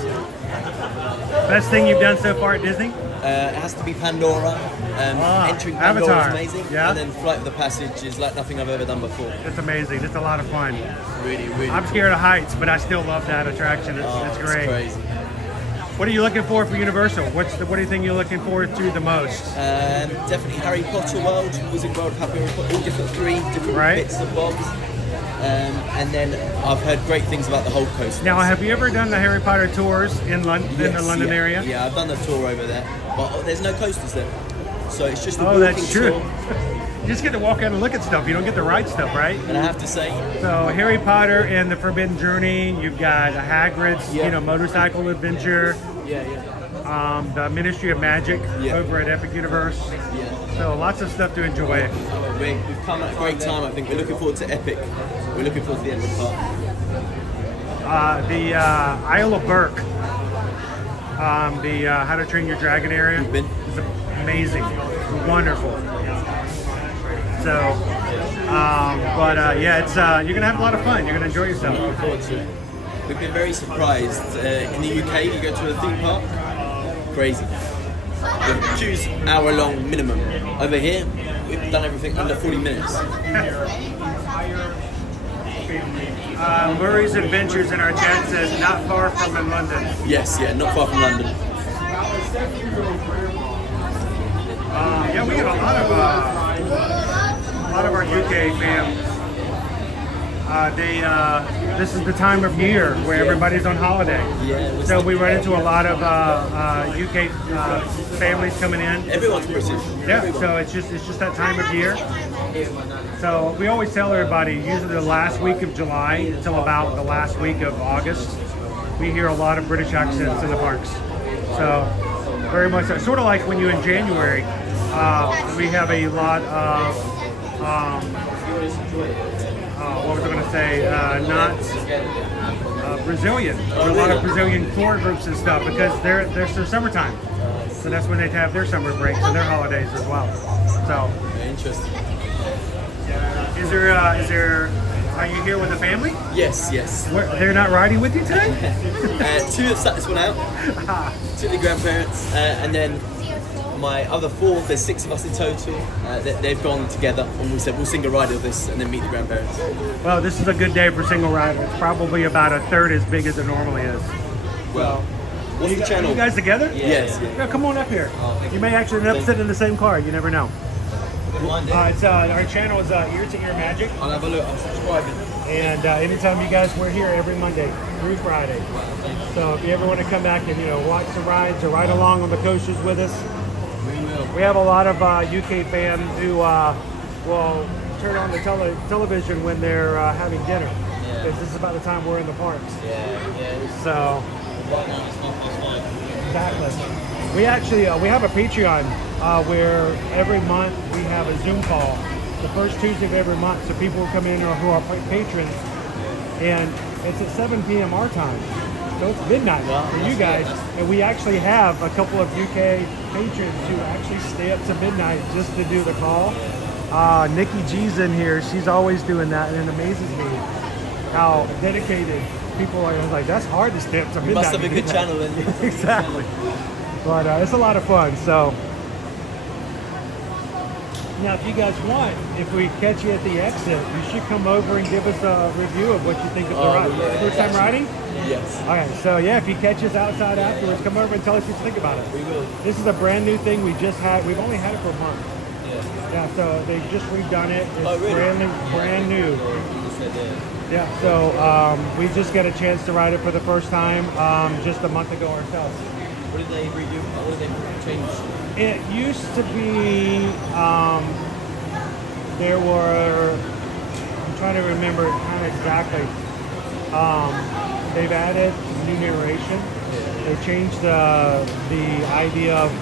Best thing you've done so far at Disney? It has to be Pandora. Entering Pandora Avatar. is amazing. Yeah. And then Flight of the Passage is like nothing I've ever done before. It's amazing. It's a lot of fun. Really, really. I'm scared of heights, but I still love that attraction. It's great. It's crazy. What are you looking for Universal? What do you think you're looking forward to the most? Definitely Harry Potter World, Wizard World, Happy Harry Potter, all different bits and bobs. And then I've heard great things about the whole coast. Now, have you ever done the Harry Potter tours in London, in the London area? Yeah, I've done the tour over there, but there's no coasters there, so it's just a Oh, walking that's true. tour. You just get to walk out and look at stuff. You don't get to ride stuff, right? And I have to say, so Harry Potter and the Forbidden Journey. You've got Hagrid's, motorcycle adventure. Yeah. The Ministry of Magic over at Epic Universe. Yeah. So lots of stuff to enjoy. We've come at a great time. I think we're looking forward to Epic. We're looking forward to the end of the park. The Isle of Berk. The How to Train Your Dragon area. You've been? It's amazing. Wonderful. So, it's you're gonna have a lot of fun. You're gonna enjoy yourself. I'm looking forward to it. We've been very surprised. In the UK, you go to a theme park, crazy. You choose hour-long minimum. Over here, we've done everything under 40 minutes. Murray's Adventures in our chat says not far from in London. Yes, not far from London. We have a lot of lot of our UK fans, this is the time of year where everybody's on holiday. Yeah. So we run into a lot of UK families coming in. Everyone's British. Yeah. So it's just that time of year. So we always tell everybody, usually the last week of July until about the last week of August, we hear a lot of British accents in the parks. So very much so. Sort of like when you in January, we have a lot of, what was I going to say, not Brazilian. A lot of Brazilian tour groups and stuff because they're summertime. So that's when they have their summer breaks and their holidays as well. So Interesting. Is there, are you here with the family? Yes. They're not riding with you today? Two have sat this one out. Two of the grandparents, and then my other four, there's 6 of us in total, they've gone together and we said we'll single ride of this and then meet the grandparents. Well, this is a good day for single rider. It's probably about a third as big as it normally is. Well, what's the channel? Are you guys together? Yes. Yeah, come on up here. You may actually end up sitting in the same car. You never know. It's our channel is Ear to Ear Magic. I'll have a look. I'm subscribing. And anytime you guys, we're here every Monday through Friday. So if you ever want to come back and watch the rides or ride along on the coasters with us, we have a lot of UK fans who will turn on the television when they're having dinner. Because this is about the time we're in the parks. So exactly. We actually we have a Patreon where every month we have a Zoom call the first Tuesday of every month, so people will come in who are patrons, and it's at 7 p.m. our time, so it's midnight for you guys, and we actually have a couple of UK patrons who actually stay up to midnight just to do the call. Nikki G's in here, she's always doing that, and it amazes me how dedicated people are. Like, that's hard to stay up to midnight. You must have a good channel then. Exactly. But it's a lot of fun. So now, if you guys want, if we catch you at the exit, you should come over and give us a review of what you think of the ride. First time riding? Yes. Okay, so yeah, if you catch us outside afterwards, come over and tell us what you think about it. We will. This is a brand new thing we just had. We've only had it for a month. Yeah, so they just redone it. It's brand new. Yeah, so we just got a chance to ride it for the first time just a month ago ourselves. What did they redo? What did they change? It used to be, there were, I'm trying to remember it kind of exactly. They've added new narration. They changed the idea of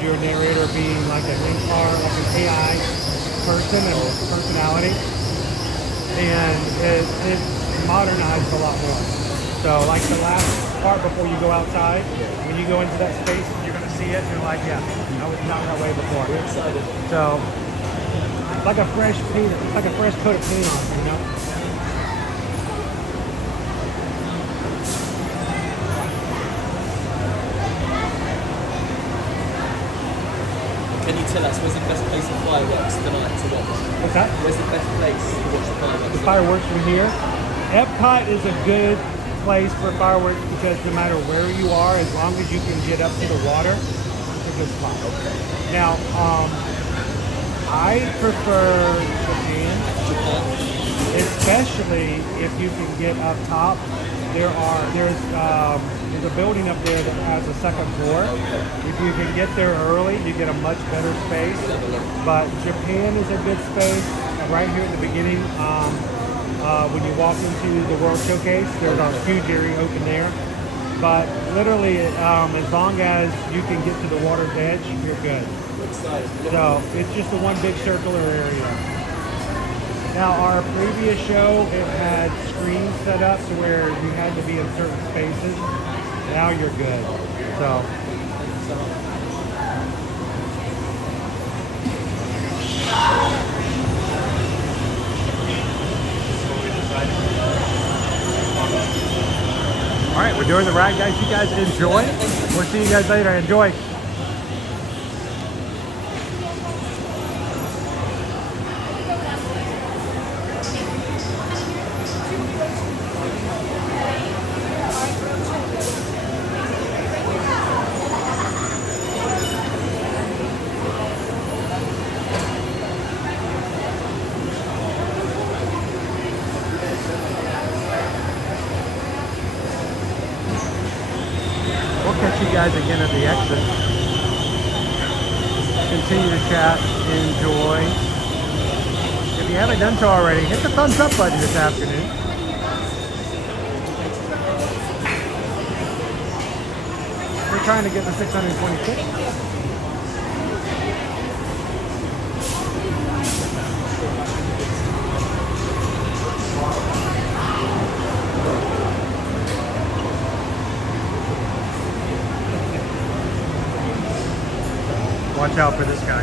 your narrator being like an in-car, like an AI person and personality. And it modernized a lot more. So like the last part before you go outside, when you go into that space, you're going to see it, you're like, yeah, I was not that way before. We're excited. So, like a fresh paint, like a fresh coat of paint on, you know? Can you tell us where's the best place for fireworks tonight to watch? What's that? Where's the best place to watch the fireworks? The fireworks from here. Epcot is a good place for fireworks because no matter where you are, as long as you can get up to the water, it's a good spot. Now, I prefer Japan, especially if you can get up top. There's a building up there that has a second floor. If you can get there early, you get a much better space. But Japan is a good space. Right here at the beginning, when you walk into the World Showcase, there's a huge area open there. But literally, as long as you can get to the water's edge, you're good. So it's just the one big circular area. Now, our previous show, it had screens set up to where you had to be in certain spaces. Now you're good. So. All right, we're doing the ride, guys. You guys enjoy. We'll see you guys later. Enjoy. you guys again at the exit. Continue to chat, enjoy. If you haven't done so already, hit the thumbs up button this afternoon. We're trying to get to 626. Watch out for this guy.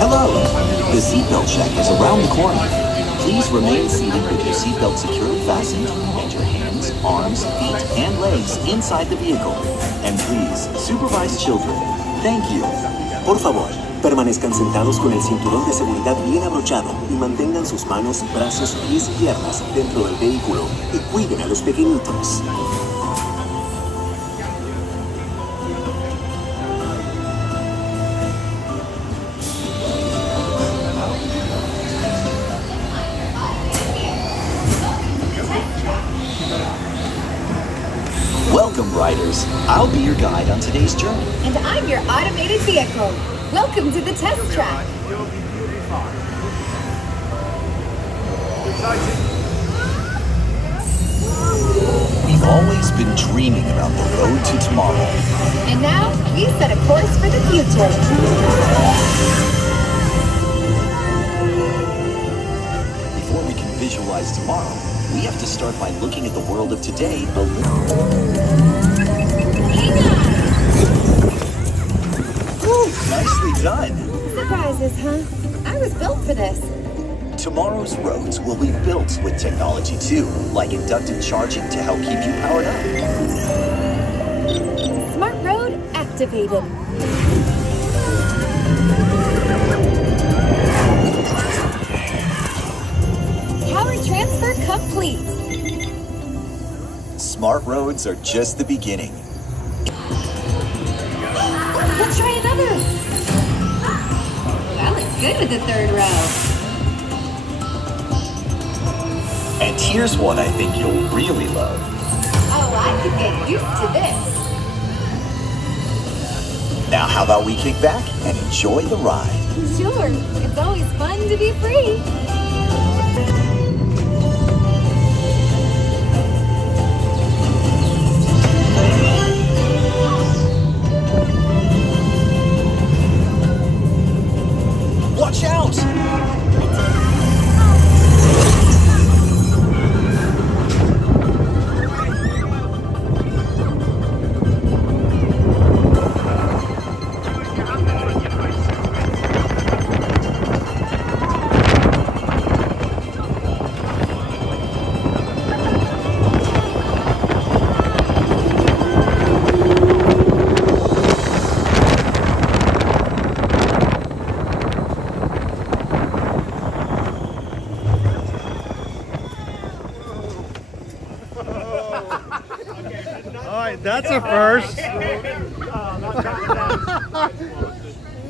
Hello! The seatbelt check is around the corner. Please remain seated with your seatbelt securely fastened and your hands, arms, feet, and legs inside the vehicle. And please, supervise children. Thank you. Por favor, permanezcan sentados con el cinturón de seguridad bien abrochado y mantengan sus manos, brazos, pies y piernas dentro del vehículo y cuiden a los pequeñitos. Welcome, riders. I'll be your guide on today's journey. And I'm your automated vehicle. Welcome to the test track. We've always been dreaming about the road to tomorrow. And now we set a course for the future. Before we can visualize tomorrow, we have to start by looking at the world of today a little. Ooh, nicely done. Surprises, huh? I was built for this. Tomorrow's roads will be built with technology too, like inductive charging to help keep you powered up. Smart road activated. Power transfer complete. Smart roads are just the beginning. Let's try another. That looks good with the third row. And here's one I think you'll really love. Oh, I could get used to this. Now how about we kick back and enjoy the ride? Sure, it's always fun to be free. Watch out! That's a first.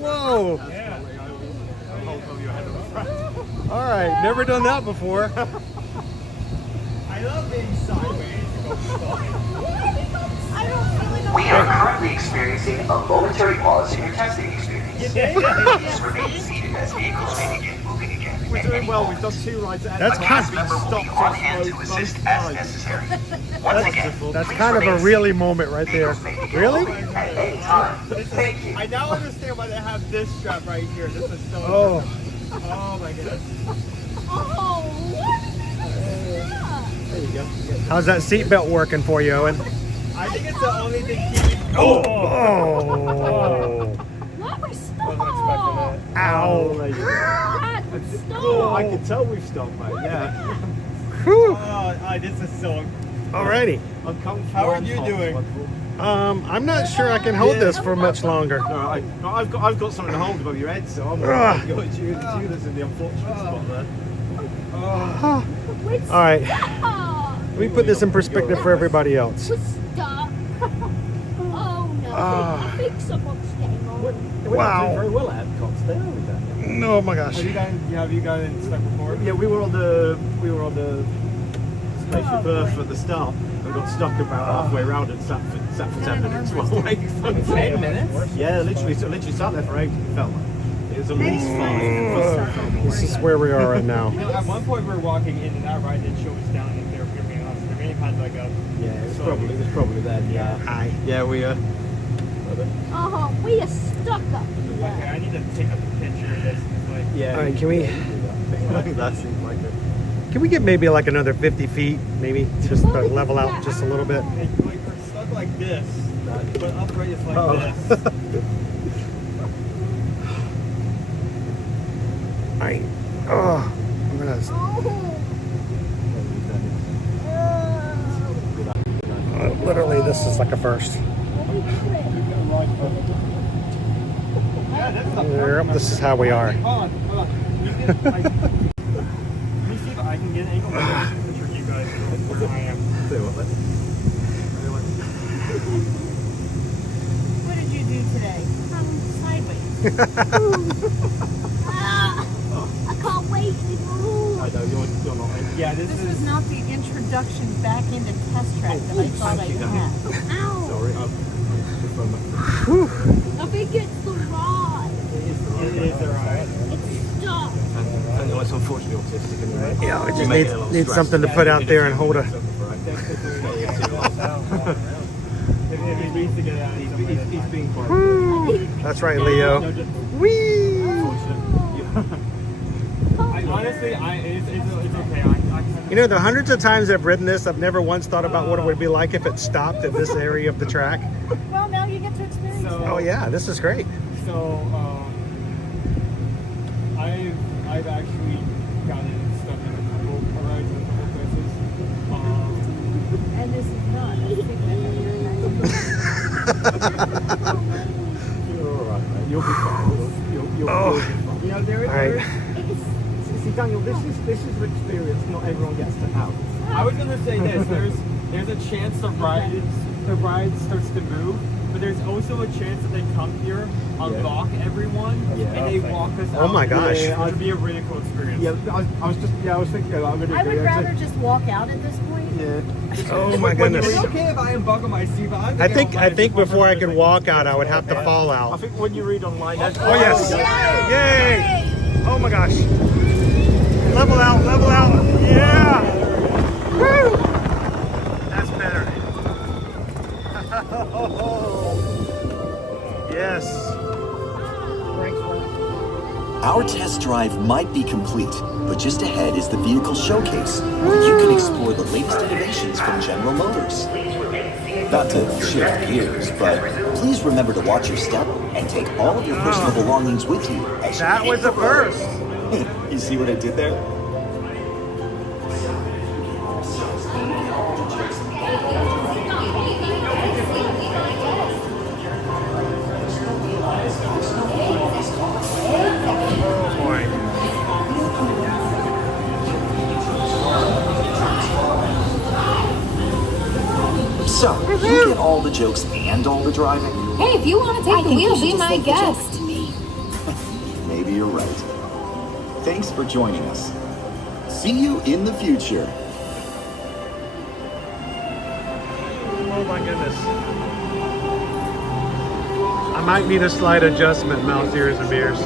Whoa. All right, never done that before. I love being sideways. We are currently experiencing a momentary pause in your testing experience. Please remain seated as vehicles may begin moving again. We're doing well. We've done 2 rides. That's kind of on hand to assist as necessary. Once again, that's kind of a really moment right there. Really? At any time. Thank you. I now understand why they have this strap right here. This is so. Oh. Oh my goodness. Oh, what is that? There you go. How's that seatbelt working for you, Owen? I think it's the only thing keeping. Oh! What? We stopped. Wasn't expecting that. Ow! There you go. God, we Oh, I stopped. can tell we've stopped, mate. Yeah. Whew. Oh, this is so. Alrighty. How are you doing? I'm not sure I can hold this for much longer. I've got something to hold above your head, so I'm Ugh. it's you that's in the unfortunate spot there. We All right. stopped. Let me put this in perspective for everybody else. We stopped. Oh no! I think someone's getting on. We're Wow. not doing very well at Epcot today, are we? Dan? No, oh my gosh. Have you gone and stuck before? Yeah, we were on the spaceship Earth at the start and got stuck about halfway around and sat for 10 minutes while waiting for 10 minutes? Yeah, literally sat there for ages. It felt like it was at least 5. This is where we are right now. You know, at one point we were walking in and out, right, and it showed us down and they were giving us. They may have had like a. Yeah, it was probably then. Yeah. Hi. Yeah, we We are stuck up here. Okay, I need to take a picture of this. Like, yeah. All right, can we? I think that seems like it. Can we get maybe like another 50 feet, maybe just to level out just a little bit? Like we're stuck like this, but upright is like this. All right. Oh, I'm gonna. Literally, this is like a first. Yep, this is how we are. Hold on. Let me see if I can get an angle. Picture of you guys where I am. What did you do today? Sideways. I can't wait anymore. I know you're not. Yeah, This was not the introduction back into test track that I thought I had. Ow. Sorry. I think it's the rod. It is the ride. It's stuck. I know it's unfortunately autistic anyway. Yeah, we just need something to put out there and hold a. If he needs to get out, he's being quite. That's right, Leo. Whee! Honestly, it's okay. You know, the hundreds of times I've ridden this, I've never once thought about what it would be like if it stopped at this area of the track. Well, now you get to experience it. Oh yeah, this is great. So, I've actually gotten stuck in a couple rides in a couple places. And this is not a You're alright, mate. You'll be fine. You'll be fine. You know, there is. See, Daniel, this is an experience not everyone gets to have. I was gonna say this. There's a chance the ride starts to move, but there's also a chance that they come here, unlock everyone, and they walk us out. Oh my gosh. It would be a really cool experience. Yeah, I was thinking I'm gonna. I would rather just walk out at this point. Yeah. Oh my goodness. It's okay if I unbuckle my seat, but I think before I could walk out, I would have to fall I out. think when you read online, that's Oh yes! Yay! Oh my gosh! Level out! Level out! Yeah! Woo! That's better. Yes. Our test drive might be complete, but just ahead is the vehicle showcase, where you can explore the latest innovations from General Motors. Not to shift gears, but please remember to watch your step and take all of your personal belongings with you. As That was a first. You see what I did there? So, you get all the jokes and all the driving? Hey, if you want to take the wheel, be my guest. Maybe you're right. Thanks for joining us. See you in the future. Oh my goodness. I might need a slight adjustment, mouse ears and beers.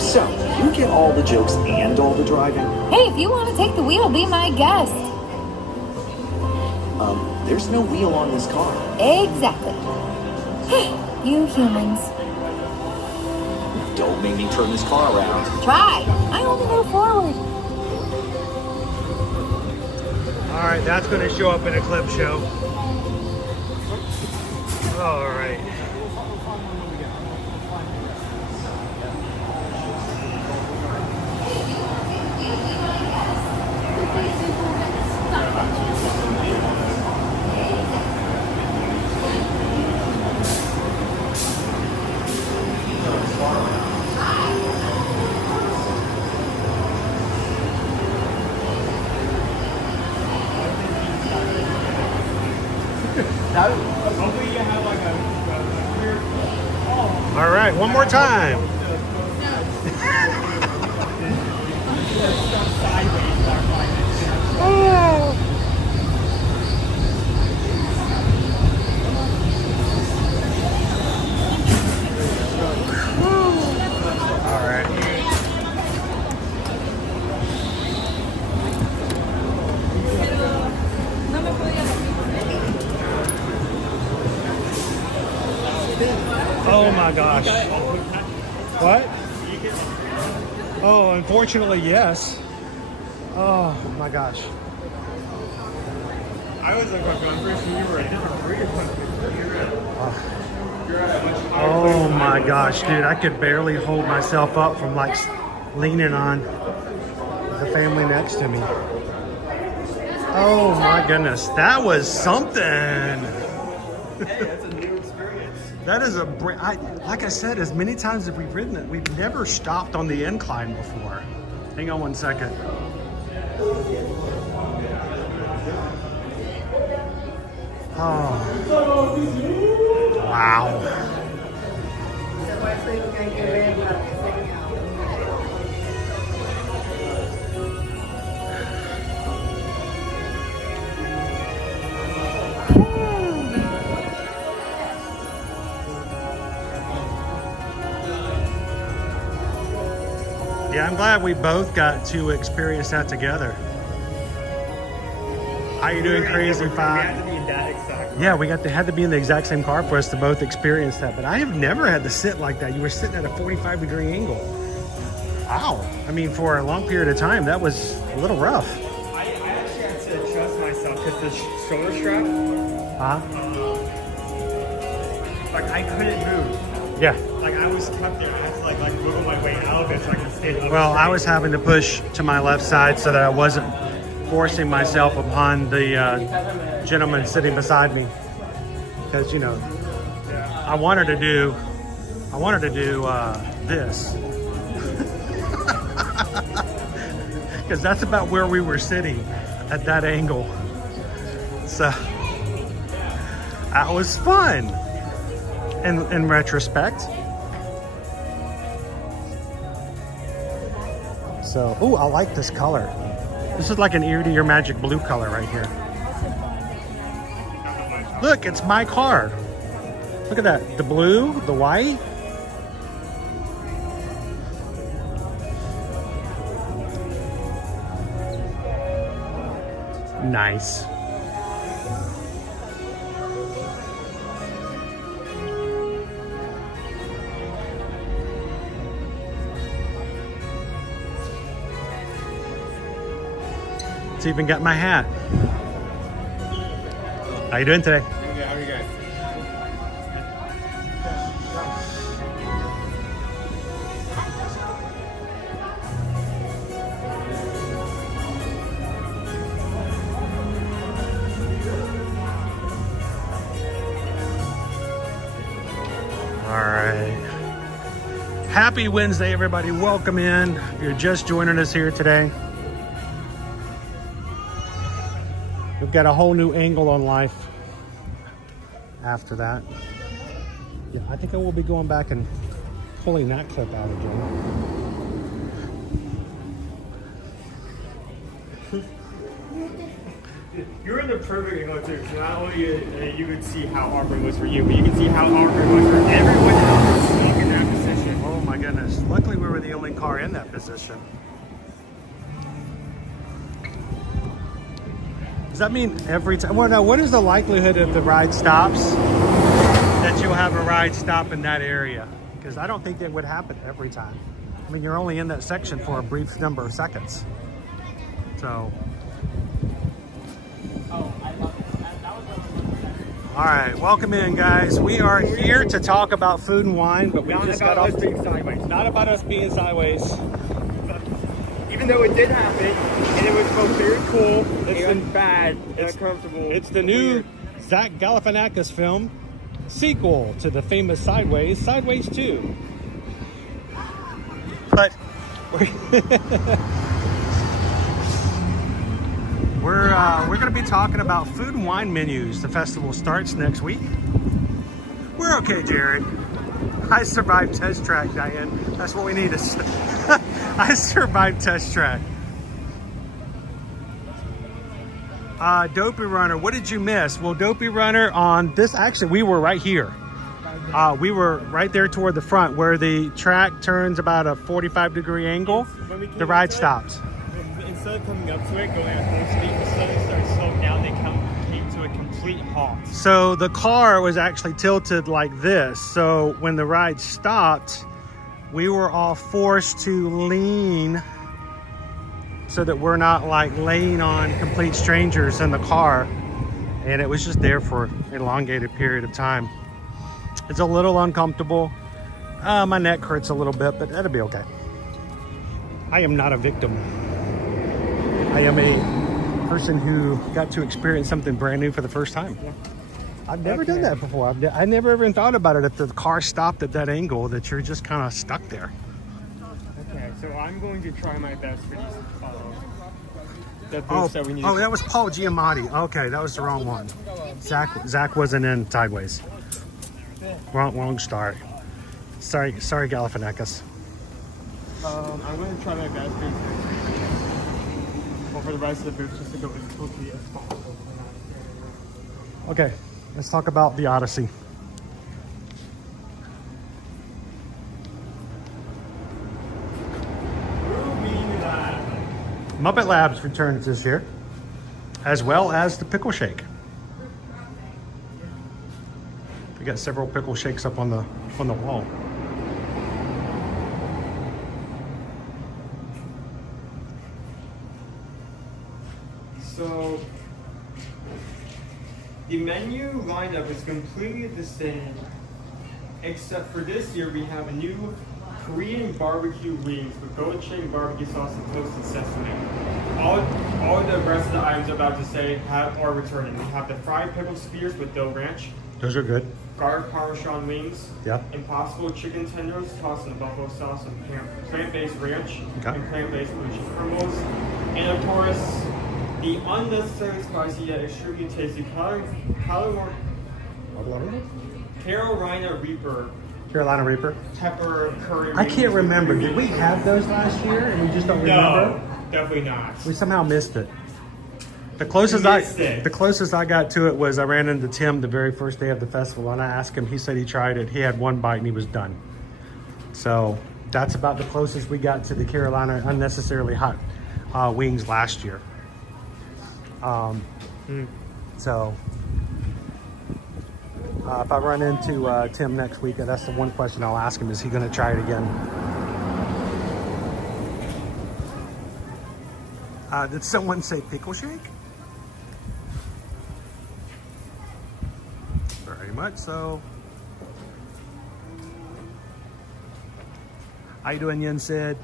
So, you get all the jokes and all the driving? Hey, if you want to take the wheel, be my guest. There's no wheel on this car. Exactly. You humans. Don't make me turn this car around. Try. I only go forward. All right, that's going to show up in a clip show. All right. All right, one more time. All right. Oh my gosh. What? Oh, unfortunately, yes. Oh my gosh. I was like, I'm pretty sure you were a different breed. Oh my gosh, dude. I could barely hold myself up from like leaning on the family next to me. Oh my goodness. That was something. Hey, that's a new experience. That is like I said, as many times as we've ridden it, we've never stopped on the incline before. Hang on one second. Oh. Wow. Yeah, I'm glad we both got to experience that together. How you doing, Crazy Five? Yeah, we had to be in the exact same car for us to both experience that. But I have never had to sit like that. You were sitting at a 45-degree angle. Wow. I mean, for a long period of time, that was a little rough. I actually had to adjust myself because the shoulder strap, like I couldn't move. Yeah. Like I was kept there. I had to like wiggle my way out of it so I could stay up. Well, I was having to push to my left side so that I wasn't forcing myself upon the gentleman sitting beside me, because you know, I wanted to do this, because that's about where we were sitting at that angle. So that was fun. In retrospect. So, oh, I like this color. This is like an ear to your magic blue color right here. Look, it's my car. Look at that. The blue, the white. Nice. It's even got my hat. How you doing today? Good. How are you guys? All right. Happy Wednesday, everybody. Welcome in. If you're just joining us here today, we've got a whole new angle on life after that. Yeah, I think I will be going back and pulling that clip out again. You're in the perfect angle too. So not only you could see how awkward it was for you, but you can see how awkward it was for everyone else walking in that position. Oh my goodness. Luckily we were the only car in that position. Does that mean every time? Well, no, what is the likelihood if the ride stops that you'll have a ride stop in that area? Because I don't think it would happen every time. I mean, you're only in that section for a brief number of seconds. So. All right, welcome in, guys. We are here to talk about food and wine, but we just got off being sideways. Not about us being sideways. Even though it did happen, and it was both very cool and bad and uncomfortable. It's the new Zach Galifianakis film, sequel to the famous Sideways, Sideways 2. But we're going to be talking about food and wine menus. The festival starts next week. We're okay, Jared. I survived test track, Diane. That's what we need. I survived test track. Dopey Runner, what did you miss? Well, Dopey Runner on this, actually, we were right here. We were right there toward the front where the track turns about a 45-degree angle. The ride stops. Instead of coming up to it, going at full speed, the suddenly started slowing down. They came to a complete halt. So the car was actually tilted like this. So when the ride stopped, we were all forced to lean so that we're not like laying on complete strangers in the car. And it was just there for an elongated period of time. It's a little uncomfortable. My neck hurts a little bit, but that'll be okay. I am not a victim. I am a person who got to experience something brand new for the first time. Yeah. I've never done that before. I never even thought about it if the car stopped at that angle, that you're just kind of stuck there. Okay, so I'm going to try my best for these. That was Paul Giamatti. Okay, that was the wrong one. Zach wasn't in Sideways. Wrong star. Sorry, Galifianakis. I'm going to try my best for the rest of the booth just to go as quickly as possible. Okay, let's talk about the Odyssey. Muppet Labs returns this year, as well as the Pickle Shake. We got several pickle shakes up on the wall. So the menu lineup is completely the same, except for this year we have a new Korean barbecue wings with gochujang barbecue sauce and toasted sesame. All the rest of the items I'm about to say are returning. We have the fried pickled spears with dough ranch. Those are good. Garlic parmesan wings. Yeah. Impossible chicken tenders tossed in buffalo sauce and plant-based ranch. Okay. And plant-based blue cheese crumbles. And of course, the unnecessarily spicy yet extremely tasty Carolina Reaper. Pepper curry. I can't remember. Did we have those last year and we just don't remember? No, definitely not. We somehow missed it. The closest I got to it was I ran into Tim the very first day of the festival and I asked him, he said he tried it. He had one bite and he was done. So that's about the closest we got to the Carolina unnecessarily hot wings last year. So if I run into Tim next week, that's the one question I'll ask him, is he going to try it again? Did someone say pickle shake? Very much so. How you doing, Yin Sid?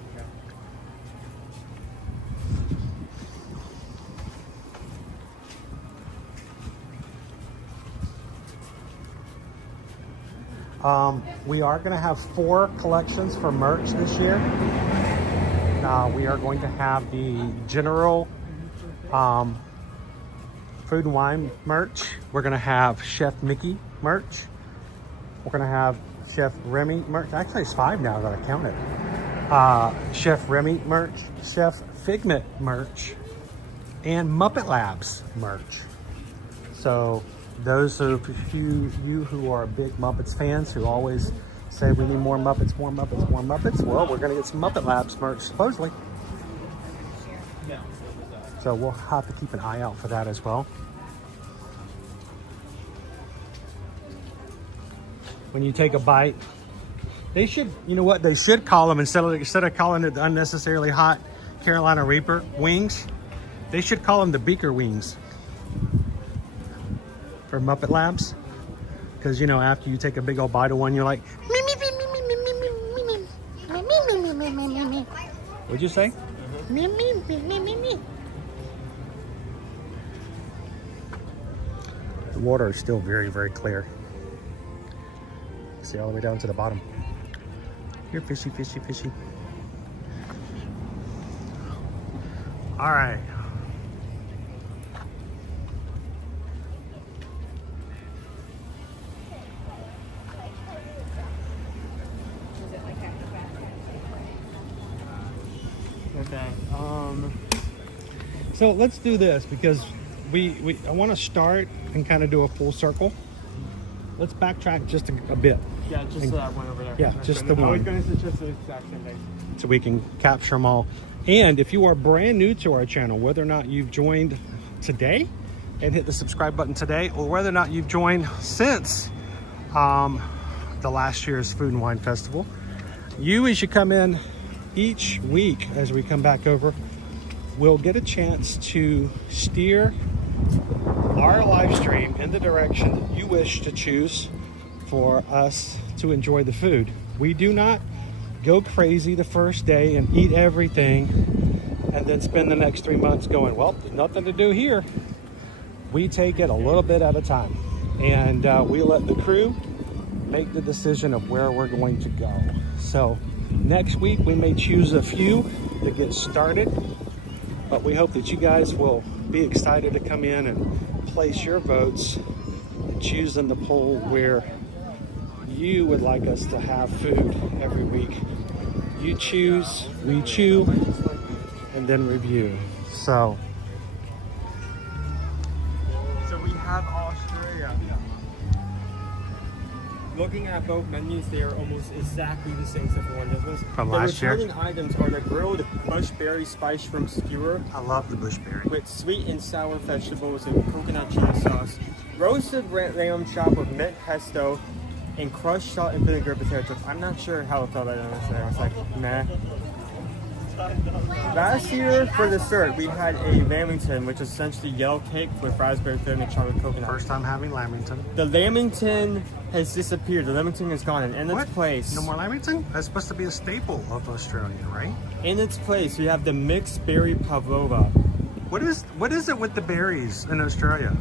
We are going to have 4 collections for merch this year. We are going to have the general food and wine merch. We're going to have Chef Mickey merch. We're going to have Chef Remy merch. Actually, it's 5 now that I counted. Chef Remy merch, Chef Figment merch, and Muppet Labs merch. So those of you who are big Muppets fans who always say we need more Muppets, more Muppets, more Muppets, well, we're going to get some Muppet Labs merch, supposedly. So we'll have to keep an eye out for that as well. When you take a bite, they should, you know what, they should call them, instead of calling it the unnecessarily hot Carolina Reaper wings, they should call them the Beaker wings for Muppet Labs. Because, you know, after you take a big old bite of one, you're like, me, me, me, me, me, me, me, me, me, me, me, me, me, me. What'd you say? Me, me, me, me, me, me. The water is still very, very clear. See all the way down to the bottom. Here, fishy, fishy, fishy. All right. Okay. So let's do this because I want to start and kind of do a full circle. Let's backtrack just a bit. Yeah, just that one over there. Yeah, just the one. I was going to suggest the exact same thing. So we can capture them all. And if you are brand new to our channel, whether or not you've joined today and hit the subscribe button today, or whether or not you've joined since the last year's Food and Wine Festival, you, as you come in each week, as we come back over, will get a chance to steer our live stream in the direction that you wish to choose for us to enjoy the food. We do not go crazy the first day and eat everything and then spend the next 3 months going, well, there's nothing to do here. We take it a little bit at a time, and we let the crew make the decision of where we're going to go. So next week we may choose a few to get started, but we hope that you guys will be excited to come in and place your votes and choose in the poll where you would like us to have food every week. You choose, we chew, and then review. So we have Australia. Looking at both menus, they are almost exactly the same except for one difference. From last year. The returning items are the grilled bushberry spice shrimp skewer. I love the bushberry. With sweet and sour vegetables and coconut chili sauce. Roasted lamb chop with mint pesto and crushed salt and vinegar potato chips. I'm not sure how it felt like honestly. I was like, meh. Last year for dessert, we had a lamington, which is essentially yellow cake with raspberry filling and chocolate coconut. First time having lamington. The lamington has disappeared. The lamington is gone. And in its place, no more lamington? That's supposed to be a staple of Australia, right? In its place, we have the mixed berry pavlova. What is it with the berries in Australia?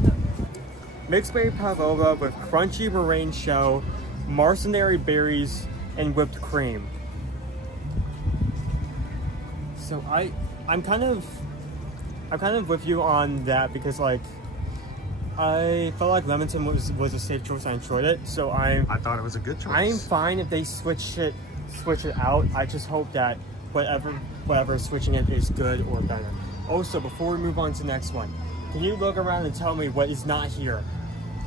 Mixed berry pavlova with crunchy meringue shell, marcenary berries, and whipped cream. So I'm kind of with you on that because like I felt like lemington was a safe choice. I enjoyed it, so I thought it was a good choice. I'm fine if they switch it out. I just hope that whatever switching it is good or better. Also, before we move on to the next one, can you look around and tell me what is not here?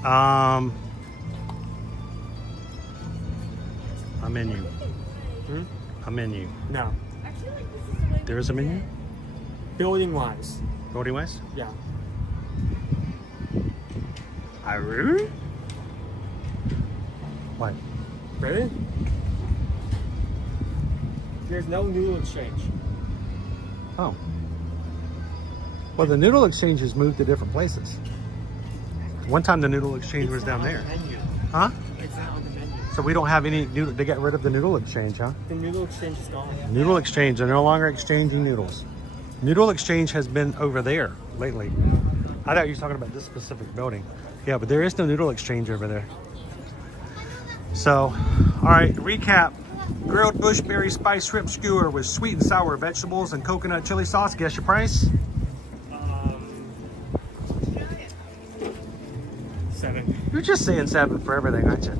A menu. A menu. No. There is a menu? Building wise. Building wise? Yeah. What? Really? There's no noodle exchange. Oh. Well, the noodle exchange has moved to different places. One time the noodle exchange was down there. Huh? It's not on the menu. So we don't have any noodle. They got rid of the noodle exchange, huh? The noodle exchange is gone. Noodle exchange. They're no longer exchanging noodles. Noodle exchange has been over there lately. I thought you were talking about this specific building. Yeah, but there is no noodle exchange over there. So, all right, recap. Grilled bushberry spice shrimp skewer with sweet and sour vegetables and coconut chili sauce. Guess your price? 7. You're just saying 7 for everything, aren't you?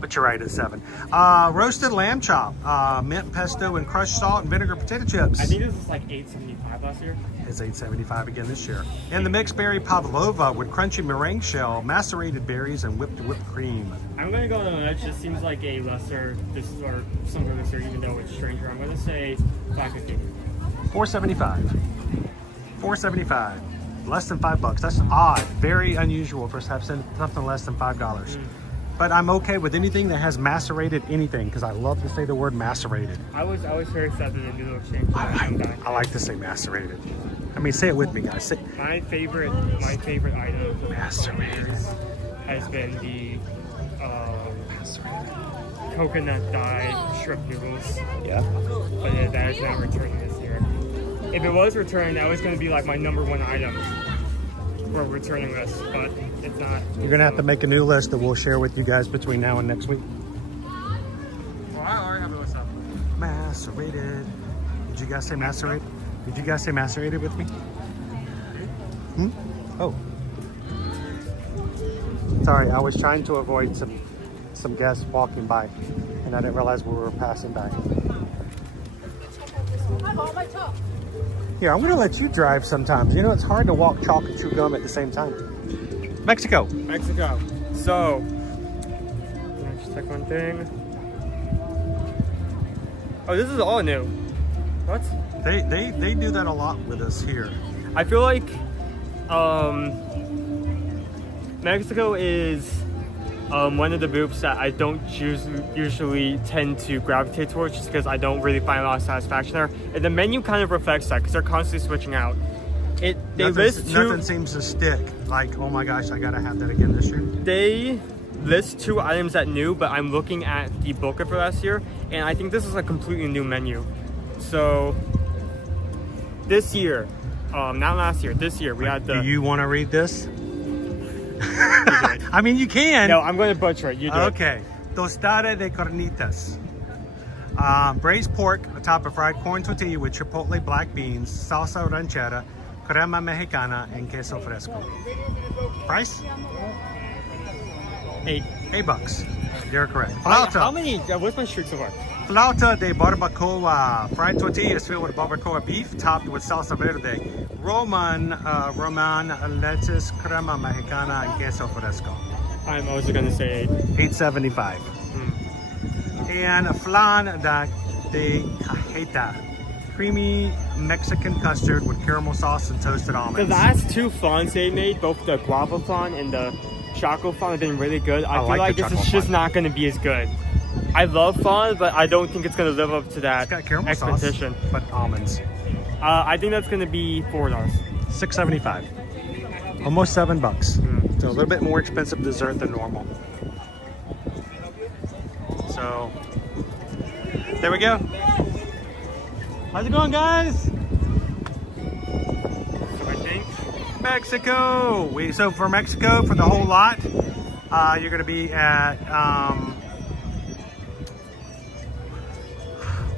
But you're right, it's 7. Roasted lamb chop, mint pesto and crushed salt and vinegar potato chips. I think this was like $8.75 last year. It's $8.75 again this year. And the mixed berry pavlova with crunchy meringue shell, macerated berries, and whipped cream. I'm gonna go on an edge. This seems like a lesser, or something lesser, even though it's stranger. I'm gonna say $5.50. $4.75. $4.75. Less than $5. That's odd. Very unusual for us to have something less than $5. But I'm okay with anything that has macerated anything because I love to say the word macerated. I was very sad that they did a little change. I like to say macerated. I mean, say it with me, guys. Say, my favorite item macerated has been the coconut dye shrimp noodles. Yeah. But yeah, that is not returning this year. If it was returned, that was going to be like my #1 item for returning list, but it's not. You're going to have to make a new list that we'll share with you guys between now and next week. Well, I already have a list up. Macerated. Did you guys say macerated? Did you guys say macerated with me? Oh. Sorry, I was trying to avoid some guests walking by, and I didn't realize we were passing by. Here, I'm gonna let you drive sometimes. You know, it's hard to walk, chalk, and chew gum at the same time. Mexico. So, let's check one thing. Oh, this is all new. What? They do that a lot with us here. I feel like Mexico is one of the groups that I don't usually tend to gravitate towards just because I don't really find a lot of satisfaction there. And the menu kind of reflects that because they're constantly switching out. Nothing seems to stick. Like, oh my gosh, I gotta have that again this year. They list 2 items that new, but I'm looking at the booklet for last year, and I think this is a completely new menu. So this year, not last year, this year we had the... Do you want to read this? I mean, you can. No, I'm going to butcher it. You do. Okay. Tostada de carnitas. Braised pork atop a fried corn tortilla with chipotle black beans, salsa ranchera, crema mexicana, and queso fresco. Price? $8. You're correct. Flauta. How many? What's my streak so far? Flauta de barbacoa. Fried tortillas filled with barbacoa beef, topped with salsa verde. Roman lettuce, crema mexicana, and queso fresco. I'm also going to say $8.75. And a flan de cajeta. Creamy Mexican custard with caramel sauce and toasted almonds. The last 2 flans they made, both the guava flan and the chocolate flan, have been really good. I feel like this is just not going to be as good. I love flan, but I don't think it's going to live up to that expectation. Sauce, but almonds. I think that's going to be $4. $6.75. Almost $7. So a little bit more expensive dessert than normal. So there we go. How's it going, guys? So I think Mexico. So for Mexico, for the whole lot, you're going to be at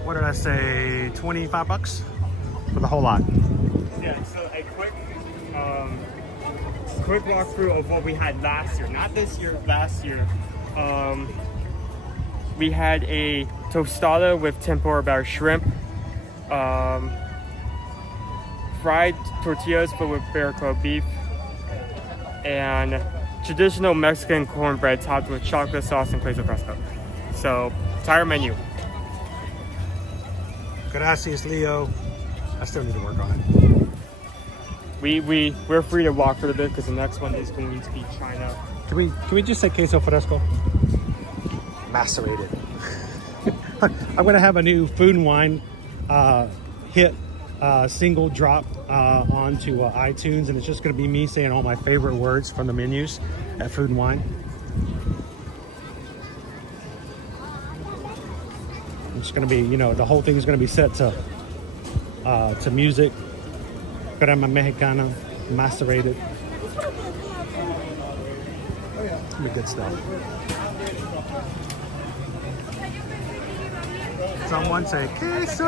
what did I say? $25 for the whole lot. Yeah. So a quick walkthrough of what we had last year. Not this year. Last year. We had a tostada with tempura bar shrimp. Fried tortillas filled with barbacoa beef, and traditional Mexican cornbread topped with chocolate sauce and queso fresco. So, entire menu. Gracias, Leo. I still need to work on it. We're free to walk for a bit because the next one is going to be China. Can we just say queso fresco? Macerated. I'm gonna have a new Food and Wine hit single drop onto iTunes, and it's just gonna be me saying all my favorite words from the menus at Food and Wine. It's gonna be, you know, the whole thing is gonna be set to music. Crema mexicana, macerated. It's gonna be good stuff. Someone say queso.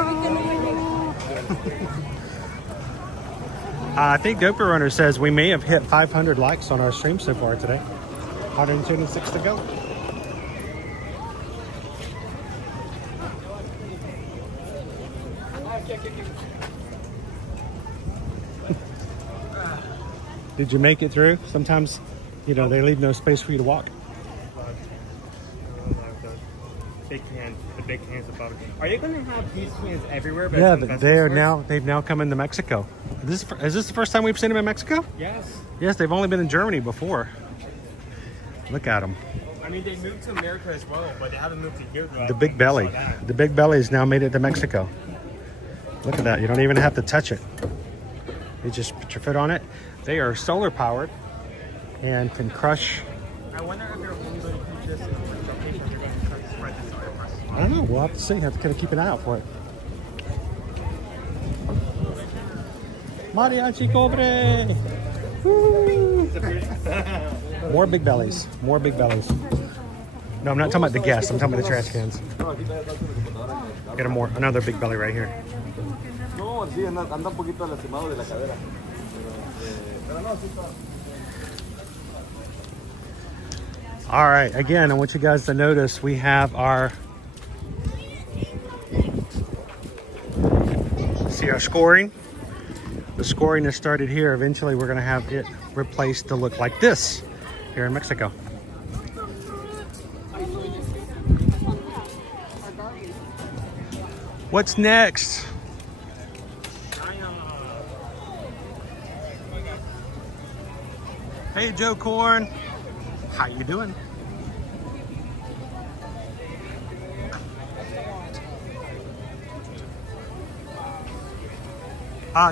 I think Gopher Runner says we may have hit 500 likes on our stream so far today. 126 to go. Did you make it through? Sometimes, you know, they leave no space for you to walk. They can. big cans of butter. Are they going to have these cans everywhere? But Yeah, it's in but festival they've now come into Mexico. Is this the first time we've seen them in Mexico? stores? Yes. Yes, they've only been in Germany before. Look at them. I mean, they moved to America as well, but they haven't moved to here. Though. The big belly. The big belly has now made it to Mexico. Look at that. You don't even have to touch it. You just put your foot on it. They are solar powered and can crush. I wonder if they're only going to keep this in one location. They're going to spread this across. I don't know. We'll have to see. Have to kind of keep an eye out for it. Mariachi Cobre! Woo! More big bellies. More big bellies. No, I'm not talking about the guests. I'm talking about the trash cans. Get another big belly right here. All right, again, I want you guys to notice we have our scoring. The scoring has started here. Eventually, we're going to have it replaced to look like this here in Mexico. What's next? Hey, Joe Corn. How you doing?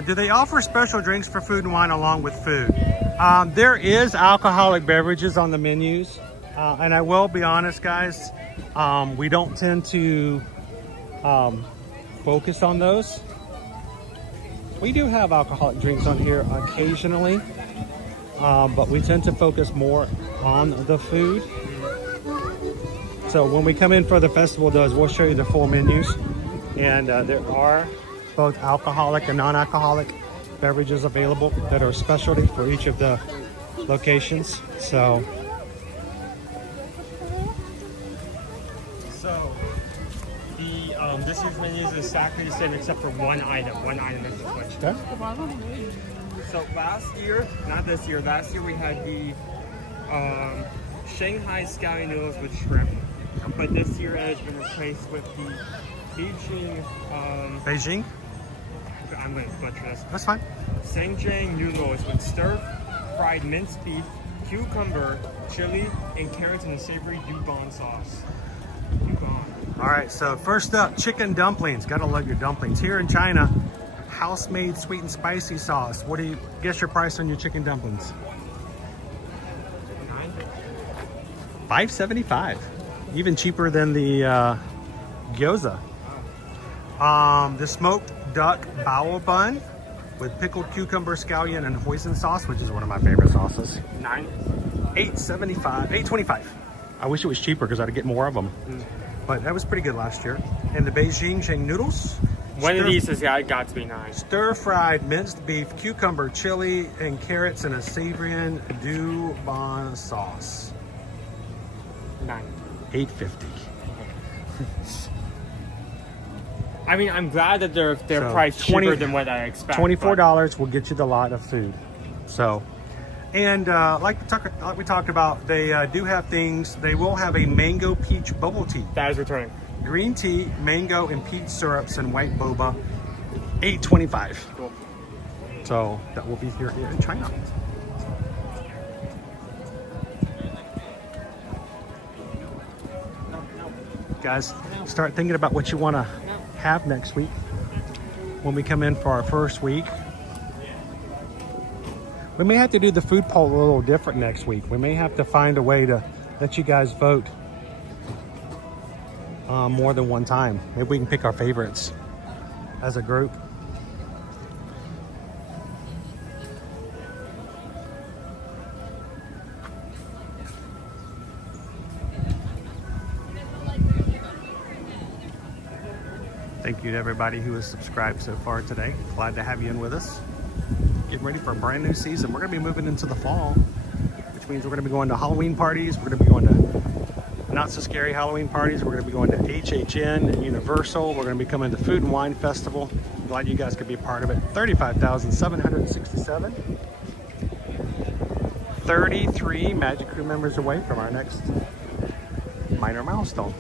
Do they offer special drinks for food and wine along with food? There is alcoholic beverages on the menus. And I will be honest, guys, we don't tend to focus on those. We do have alcoholic drinks on here occasionally, but we tend to focus more on the food. So when we come in for the festival, we'll show you the full menus, and there are both alcoholic and non-alcoholic beverages available that are specialty for each of the locations. So this year's menu is exactly the same except for one item. One item is switched. Okay. So last year we had the Shanghai scallion noodles with shrimp, but this year it has been replaced with the Beijing. Beijing? I'm going to butcher this. That's fine. Senjang noodles with stir-fried minced beef, cucumber, chili, and carrots in a savory Yubon sauce. All right, so first up, chicken dumplings. Gotta love your dumplings. Here in China, house-made sweet and spicy sauce. What do you guess your price on your chicken dumplings? $5.75. Even cheaper than the gyoza. The smoked duck bowel bun with pickled cucumber, scallion, and hoisin sauce, which is one of my favorite sauces. $8.25. I wish it was cheaper because I'd get more of them. But that was pretty good last year. And the Beijing Sheng noodles. One of these has got to be $9. Stir-fried minced beef, cucumber, chili, and carrots in a savory Dubon sauce. $8.50. I mean, I'm glad that they're priced cheaper than what I expect. $24 will get you the lot of food. So, and like we talked about, they do have things. They will have a mango peach bubble tea. That is returning. Green tea, mango, and peach syrups and white boba, $8.25. Cool. So that will be here in China. Guys, start thinking about what you want to have next week when we come in for our first week. We may have to do the food poll a little different next week. We may have to find a way to let you guys vote more than one time. Maybe we can pick our favorites as a group. Thank you to everybody who has subscribed so far today. Glad to have you in with us. Getting ready for a brand new season. We're going to be moving into the fall, which means we're going to be going to Halloween parties. We're going to be going to not so scary Halloween parties. We're going to be going to HHN and Universal. We're going to be coming to Food and Wine Festival. Glad you guys could be a part of it. 35,767. 33 Magic Crew members away from our next minor milestone.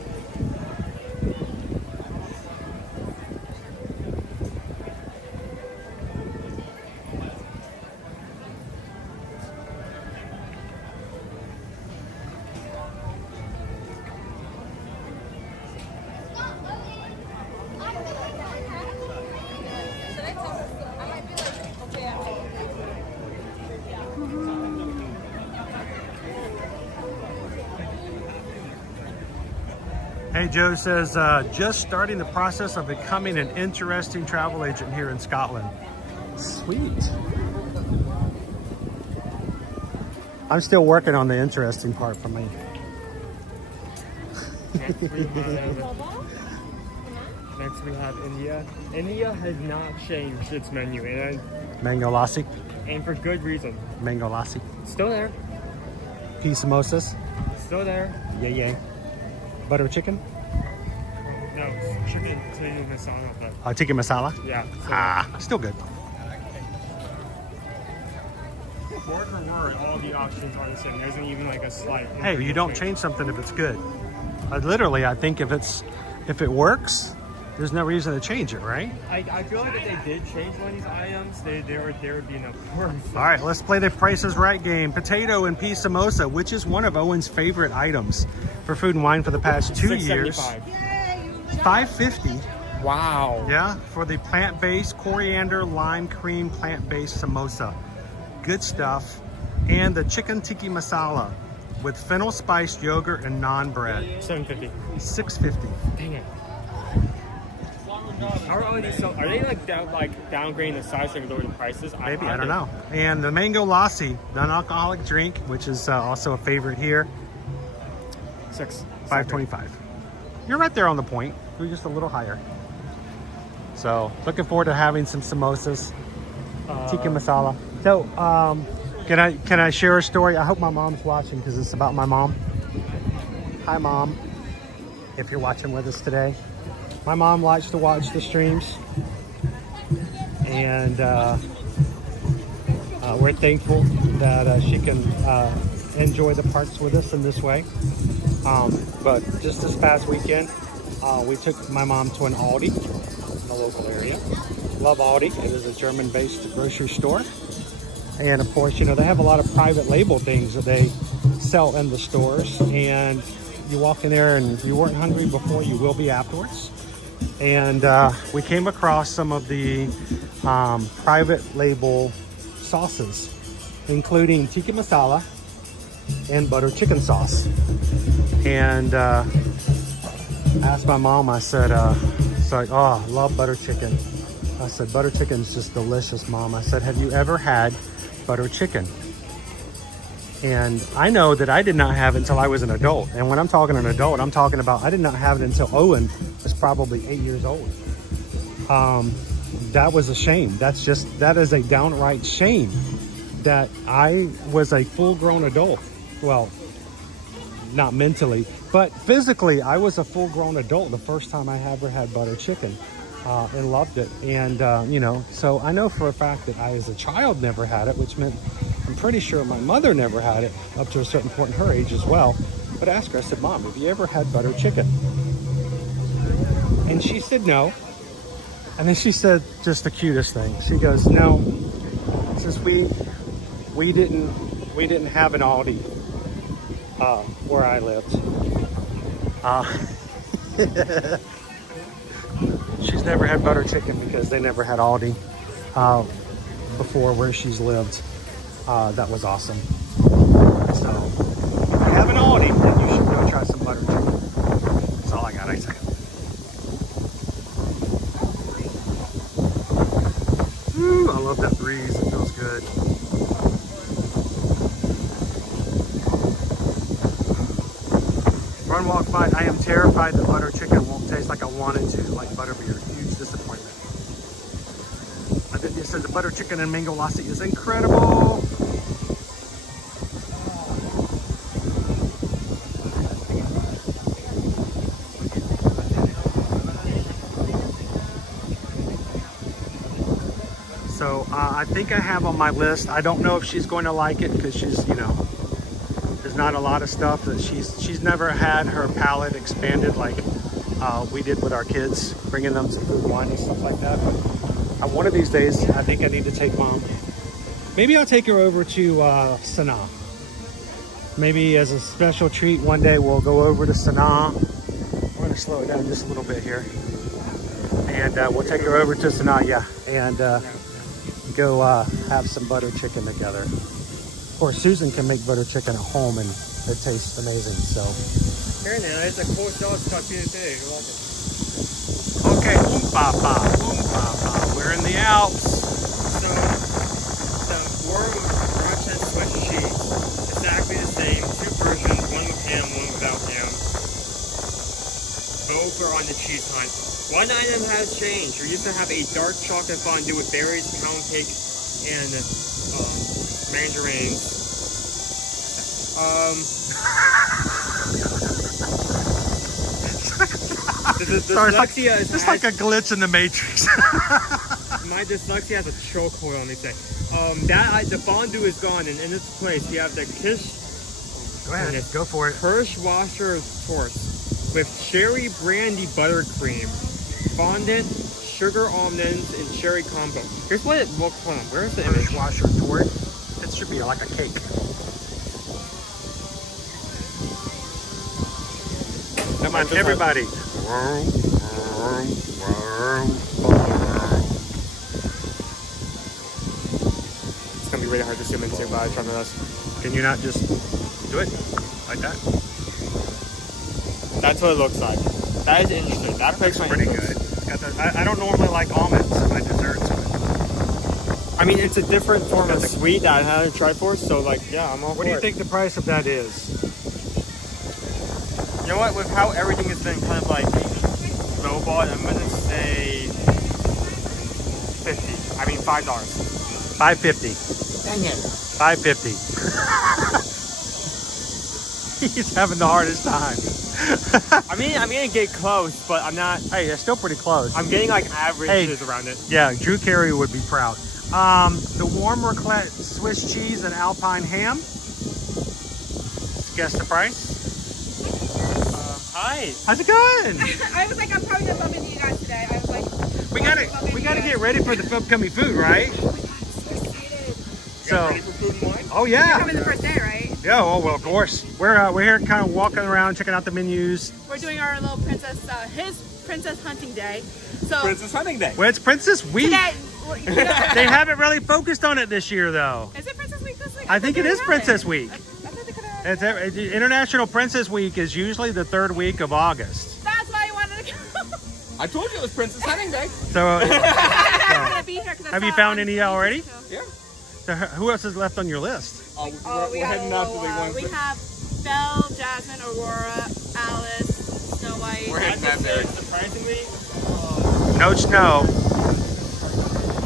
Hey, Joe says, just starting the process of becoming an interesting travel agent here in Scotland. Sweet. I'm still working on the interesting part for me. Next we have India. India has not changed its menu, Mango lassi. and for good reason. Mango lassi. Still there. Pea samosas. Still there. Yay. Butter chicken. No, it's chicken tikka masala. But Tikka masala. yeah. Still good. Word for word, all the options are the same. There isn't even like a slight. Hey, you don't change something if it's good. Literally, I think if it works, there's no reason to change it, right? I feel like if they did change one of these items, there would be enough worse. All right, let's play the Price is Right game. Potato and pea samosa, which is one of Owen's favorite items for Food and Wine for the past 2 years. $5.50. Wow. Yeah, for the plant-based coriander lime cream plant-based samosa. Good stuff. And the chicken tikka masala with fennel spiced yogurt and naan bread. $7.50. $6.50. Dang it. Are they like downgrading the size and lowering the prices? Maybe, I don't know. And the mango lassi, non-alcoholic drink, which is also a favorite here. $5.25. You're right there on the point. You're just a little higher. So looking forward to having some samosas, tikka masala. So can I share a story? I hope my mom's watching because it's about my mom. Hi, Mom. If you're watching with us today. My mom likes to watch the streams, and we're thankful that she can enjoy the parks with us in this way. But just this past weekend, we took my mom to an Aldi in the local area. Love Aldi. It is a German-based grocery store. And of course, you know, they have a lot of private label things that they sell in the stores. And you walk in there and you weren't hungry before, you will be afterwards. And we came across some of the private label sauces, including tikka masala and butter chicken sauce. And I asked my mom, I said, it's like, oh, I love butter chicken. I said, butter chicken's just delicious, Mom. I said, have you ever had butter chicken? And I know that I did not have it until I was an adult. And when I'm talking an adult, I'm talking about I did not have it until Owen was probably 8 years old. That was a shame. That is a downright shame that I was a full-grown adult. Well, not mentally, but physically, I was a full-grown adult the first time I ever had butter chicken, and loved it. And, you know, so I know for a fact that I, as a child, never had it, which meant I'm pretty sure my mother never had it up to a certain point in her age as well. But I asked her, I said, Mom, have you ever had butter chicken? And she said no. And then she said just the cutest thing. She goes, no, since we didn't have an Aldi where I lived. She's never had butter chicken because they never had Aldi before where she's lived. That was awesome. So if you have an Aldi, then you should go try some butter chicken. That's all I got, I say. Ooh, I love that breeze. It feels good. Run, walk, fight. I am terrified that butter chicken won't taste like I want it to, like butterbeer. Huge disappointment. I think they said the butter chicken and mango lassi is incredible. So I think I have on my list. I don't know if she's going to like it because she's, you know, there's not a lot of stuff that she's never had her palate expanded like we did with our kids, bringing them to Food Wine and stuff like that. But one of these days, I think I need to take Mom. Maybe I'll take her over to Sanaa. Maybe as a special treat, one day we'll go over to Sanaa. We're going to slow it down just a little bit here. And we'll take her over to Sanaa, yeah. And go have some butter chicken together. Of course, Susan can make butter chicken at home and it tastes amazing. So Here, Nana, it's a cool show. It's talk to you today. You're welcome. Okay, we're in the Alps. So, the warm Russian Swiss cheese, exactly the same. Two versions, one with ham, one without ham. Both are on the cheese hunt. One item has changed. We used to have a dark chocolate fondue with berries, pound cake, and mandarins. Sorry, it's like a glitch in the Matrix. My dyslexia has a chokehold on me today. The fondue is gone, and in its place we have the Go ahead, go for it. Kirschwasser torte with cherry brandy buttercream, fondant, sugar almonds, and cherry combo. Here's what it looks like. Where's the image? Kirschwasser torte. It should be like a cake. Come on, everybody. It's gonna be really hard to zoom into, but I try my best. Can you not just do it like that? That's what it looks like. That is interesting. That makes my pretty interest. good. I don't normally like almonds in my desserts. I mean, it's a different form of sweet that I haven't tried before, so like, yeah, I'm all for it. What do you think the price of that is? You know what? With how everything has been kind of like lowballed, I'm gonna say $50. I mean $5. $5.50. Dang it. $5.50. He's having the hardest time. I mean, I'm gonna get close, but I'm not. Hey, that's still pretty close. I'm getting like averages around it. Yeah, Drew Carey would be proud. The warm raclette Swiss cheese and Alpine ham. Guess the price. Hi. How's it going? I was like, I'm probably not bumping into you guys today. I was like, We gotta get ready for the upcoming food, right? oh my God, I'm so excited. So, Ready for food and wine? oh You're yeah. coming the first day, right? Yeah, oh well, of course. We're here kind of walking around, checking out the menus. We're doing our little his princess hunting day. So Princess Hunting Day. Well, it's Princess Week. today, They haven't really focused on it this year, though. is it Princess Week this week? I think it is Princess Week. I thought they could have. International Princess Week is usually the 3rd week of August. That's why I wanted to go. I told you it was Princess Hunting Day. So, I'm gonna be here 'cause I have you saw found on any TV already? show. Yeah. So who else is left on your list? Oh, we're heading out to the one. we have Belle, Jasmine, Aurora, Alice, Snow White. We're heading out there. Surprisingly, No snow.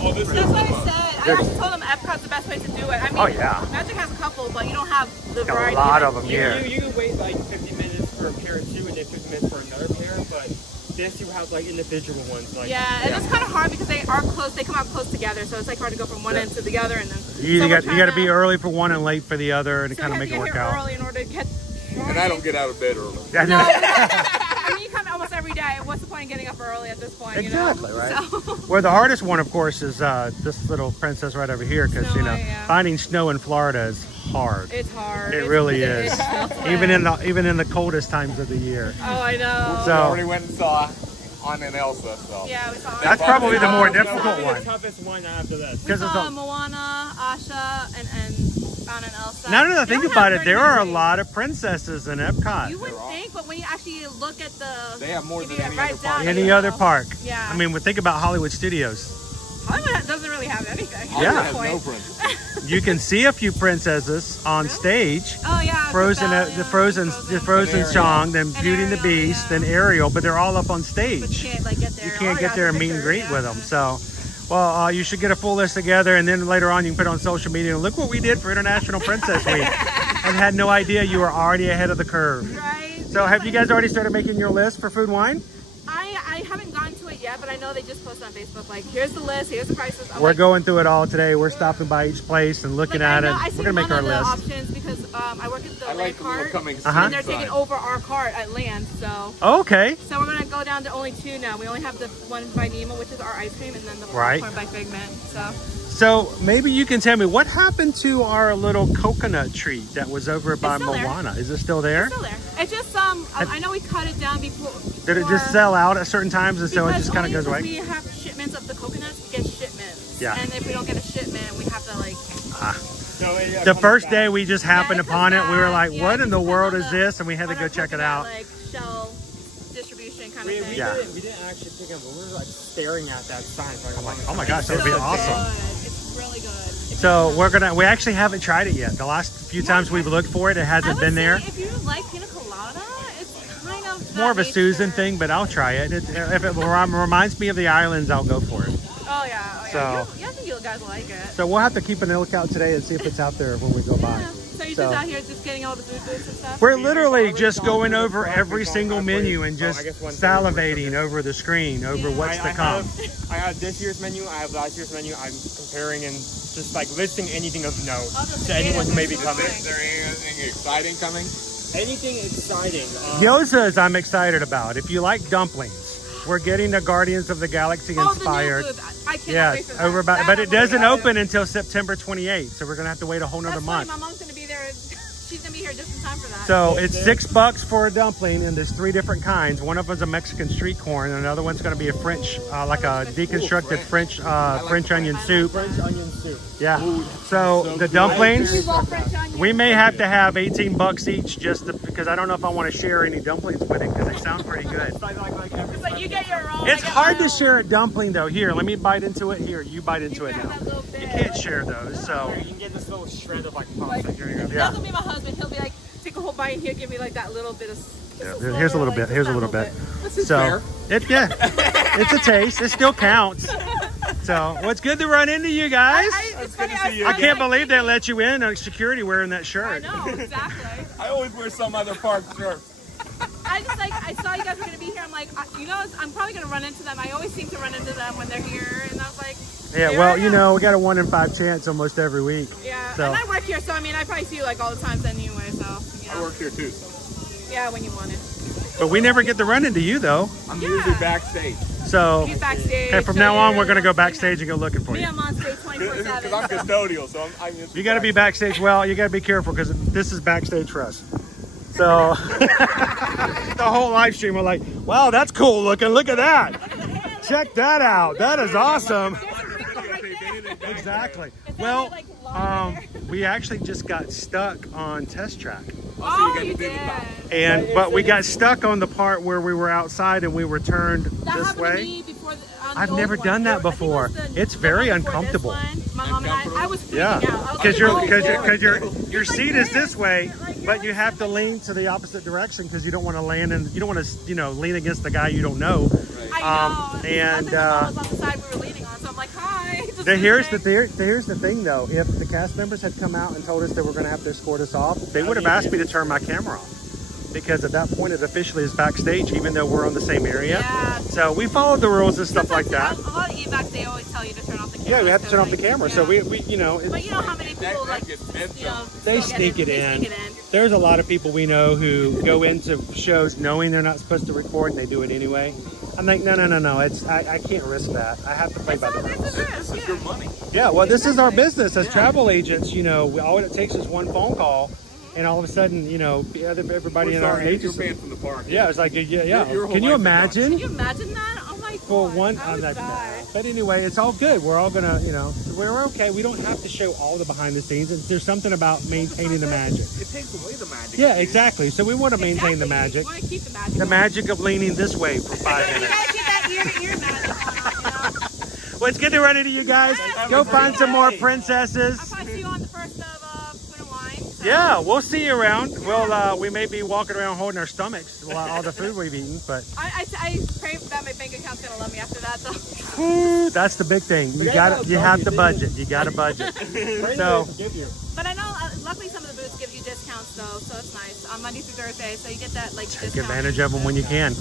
oh, this That's what I said. I actually told them Epcot's the best place to do it. I mean, Oh, yeah. Magic has a couple, but you don't have the A variety. lot of them here. you can wait like 50 minutes for a pair of two, and then 50 minutes for another pair. But this you have like individual ones. Like Yeah, and it's kind of hard because they are close. They come out close together, so it's like hard to go from one end to the other, and then You got to be early for one and late for the other, and to kind of make it work out. early in order to get. And I don't get out of bed early. I mean, you come almost every day. What's the point in getting up early at this point? Exactly, you know? right? So. Well, the hardest one, of course, is this little princess right over here, because Snow White, yeah. finding snow in Florida is hard. It's hard. It really is. It's even in the coldest times of the year. Oh, I know. So- We already went and saw Anna and Elsa, so. Yeah, we saw. That's probably the more difficult Probably one. the toughest one after this. We 'Cause it's saw a- Moana, Asha, and Anna and Elsa. Now that I You think don't about have it, there 30 are a minutes. lot of princesses in Epcot. You would think, but when you actually look at the, They have more if than you any write other down, park. you Any know. other park. Yeah. I mean, think about Hollywood Studios. Hollywood doesn't really have anything. Yeah. At Has this no point. princess. You can see a few princesses on stage. Oh yeah. Frozen, Belle, the Frozen And song, then And Beauty and the Ariel, Beast, yeah. then Ariel, but they're all up on But stage. you can't like get there. You can't Oh, get yeah, there and for meet and picture, greet yeah. with them. So, well, you should get a full list together, and then later on you can put it on social media. And look what we did for International Princess Week, and had no idea you were already ahead of the curve. Right. So, have you guys already started making your list for food and wine? I haven't gone to it yet, but I know they just posted on Facebook like, here's the list, here's the prices. I'm We're like, going through it all today. We're stopping by each place and looking like, at I know, it. I We're see gonna make one our of the list. options because I work at the I land like the little cart, coming and they're soon taking sign. over our cart at land. So Okay. so we're gonna go down to only two now. We only have the one by Nemo, which is our ice cream, and then the Right. one by Figment. So So maybe you can tell me what happened to our little coconut tree that was over by still there. Moana. Is it still there? it's still there. It's just I know we cut it down before. Did it just sell out at certain times and so it Because just kind of only goes if away? we have shipments of the coconuts, we get shipments. Yeah. And if we don't get a shipment, we have to like. The first day we just happened upon it, we were like, what in the world is this? And we had to go check it out. Like shell distribution kind of thing. We didn't actually pick them, but we were like staring at that sign. Oh my gosh, that would be awesome. It's really good. So we actually haven't tried it yet. The last few times we've looked for it, it hasn't been there. If you like pina colada, it's kind of More of a Susan thing, but I'll try it. If it reminds me of the islands, I'll go for it. Oh yeah. So I think you guys will like it. So we'll have to keep an lookout today and see if it's out there when we go by. So you're just out here just getting all the food booths and stuff? We're literally just going over every single menu and just salivating over the screen, over what's to come. I have this year's menu, I have last year's menu. I'm comparing and just like listing anything of note to anyone who may be coming. Is there anything exciting coming? Anything exciting? Gyozas I'm excited about. If you like dumplings, we're getting the Guardians of the Galaxy inspired. I can't wait for that. Over but it doesn't open until September 28th, so we're gonna have to wait a whole nother month. My mom's gonna be there. She's gonna be here just in time for that. So it's $6 for a dumpling, and there's 3 different kinds. One of them's a Mexican street corn, and another one's gonna be a French, like a deconstructed French onion soup. French onion soup. Yeah. So the dumplings, we may have to have $18 each just because I don't know if I want to share any dumplings with it because they sound pretty good. It's like you get your own. It's hard to share a dumpling though. Here, let me bite into it. Here, you bite into it now. You can't share those, so. You can get this little shred of like pasta. Here you go. Yeah. That'll be my husband. He'll be like, take a whole bite and he'll give me like that little bit of. Yeah, here's a little bit. Here's a little bit. So it's a taste. It still counts. So, well, it's good to run into you guys. It's good to see you. I can't believe they let you in on security wearing that shirt. I know, exactly. I always wear some other park shirt. I just like, I saw you guys were going to be here. I'm like, you know, I'm probably going to run into them. I always seem to run into them when they're here. And I was like, yeah, well, you know, we got a 1 in 5 chance almost every week. Yeah, so. And I work here, so I mean, I probably see you like all the times anyway, so. You know. I work here too. Yeah, when you want it. But we never get to run into you, though. I'm usually backstage. So, he's backstage. Okay, from now on, we're going to go backstage and go looking for you. I'm on stage 24/7. Because I'm custodial, so I'm you got to be backstage. Well, you got to be careful because this is backstage for us. So, the whole live stream, we're like, wow, that's cool looking. Look at that. Check that out. That is awesome. Exactly. Well, we actually just got stuck on test track. Oh, you did. But we got stuck on the part where we were outside and we were turned this way. I've never done that before. It's very uncomfortable. My mom and I was freaking out. Because your seat is this way, but you have to lean to the opposite direction because you don't want to land and you don't want to lean against the guy you don't know. I know. And was on the side we were leaning on, so I'm like, hi. Here's the thing though. If the cast members had come out and told us they were going to have to escort us off, they would have asked me to turn my camera off. Because at that point it officially is backstage, even though we're on the same area. Yeah. So we followed the rules and stuff like that. A lot of evacs, they always tell you to turn off the camera. Yeah, we have to turn off the camera. So we you know. But you know how many people they sneak it in. There's a lot of people we know who go into shows knowing they're not supposed to record and they do it anyway. I'm like, no. I can't risk that. I have to play by the rules. This is your money. Yeah, well, this is our business as travel agents. You know, all it takes is one phone call. And all of a sudden, you know, everybody in our agency. You're banned from the park. Yeah, it's like, yeah. Can you imagine? Can you imagine that? Oh my God. But anyway, it's all good. We're all gonna, you know, we're okay. We don't have to show all the behind the scenes. There's something about maintaining the magic. It takes away the magic. Yeah, exactly. So we want to maintain the magic. We want to keep the magic. The magic of leaning this way for 5 minutes. You gotta keep that ear-to-ear magic on, you know? Well, it's good to run into you guys. Go find some more princesses. I'll probably see you on the first of Food and Wine. So. Yeah, we'll see you around. We may be walking around holding our stomachs while all the food we've eaten, but I pray that my bank account's gonna love me after that, though. Ooh, that's the big thing. You have to budget. You got to budget. So, but I know, luckily some of the booths give you discounts though, so it's nice on Monday through Thursday. So you get that like take advantage of them when you can.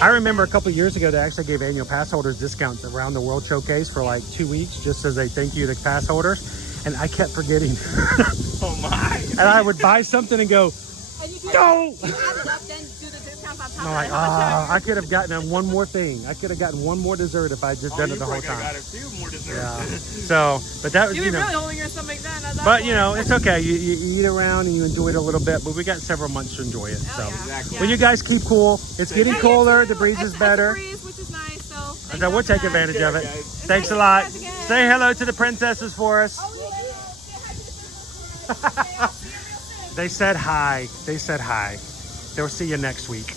I remember a couple of years ago they actually gave annual pass holders discounts around the World Showcase for like 2 weeks, just as a thank you to pass holders. And I kept forgetting. Oh my! And I would buy something and go, no. I'm like, I could have gotten one more thing. I could have gotten one more dessert if I just done it the whole time. I got a few more desserts. Yeah. So, but that was, you know. Really holding your stomach then. But you know, it's okay. You eat around and you enjoy it a little bit. But we got several months to enjoy it. So, exactly. Well, you guys keep cool. It's getting cooler. The breeze is better. Which is nice. So we'll take advantage of it. Thanks a lot. Say hello to the princesses for us. They said hi. They said hi. They'll see you next week.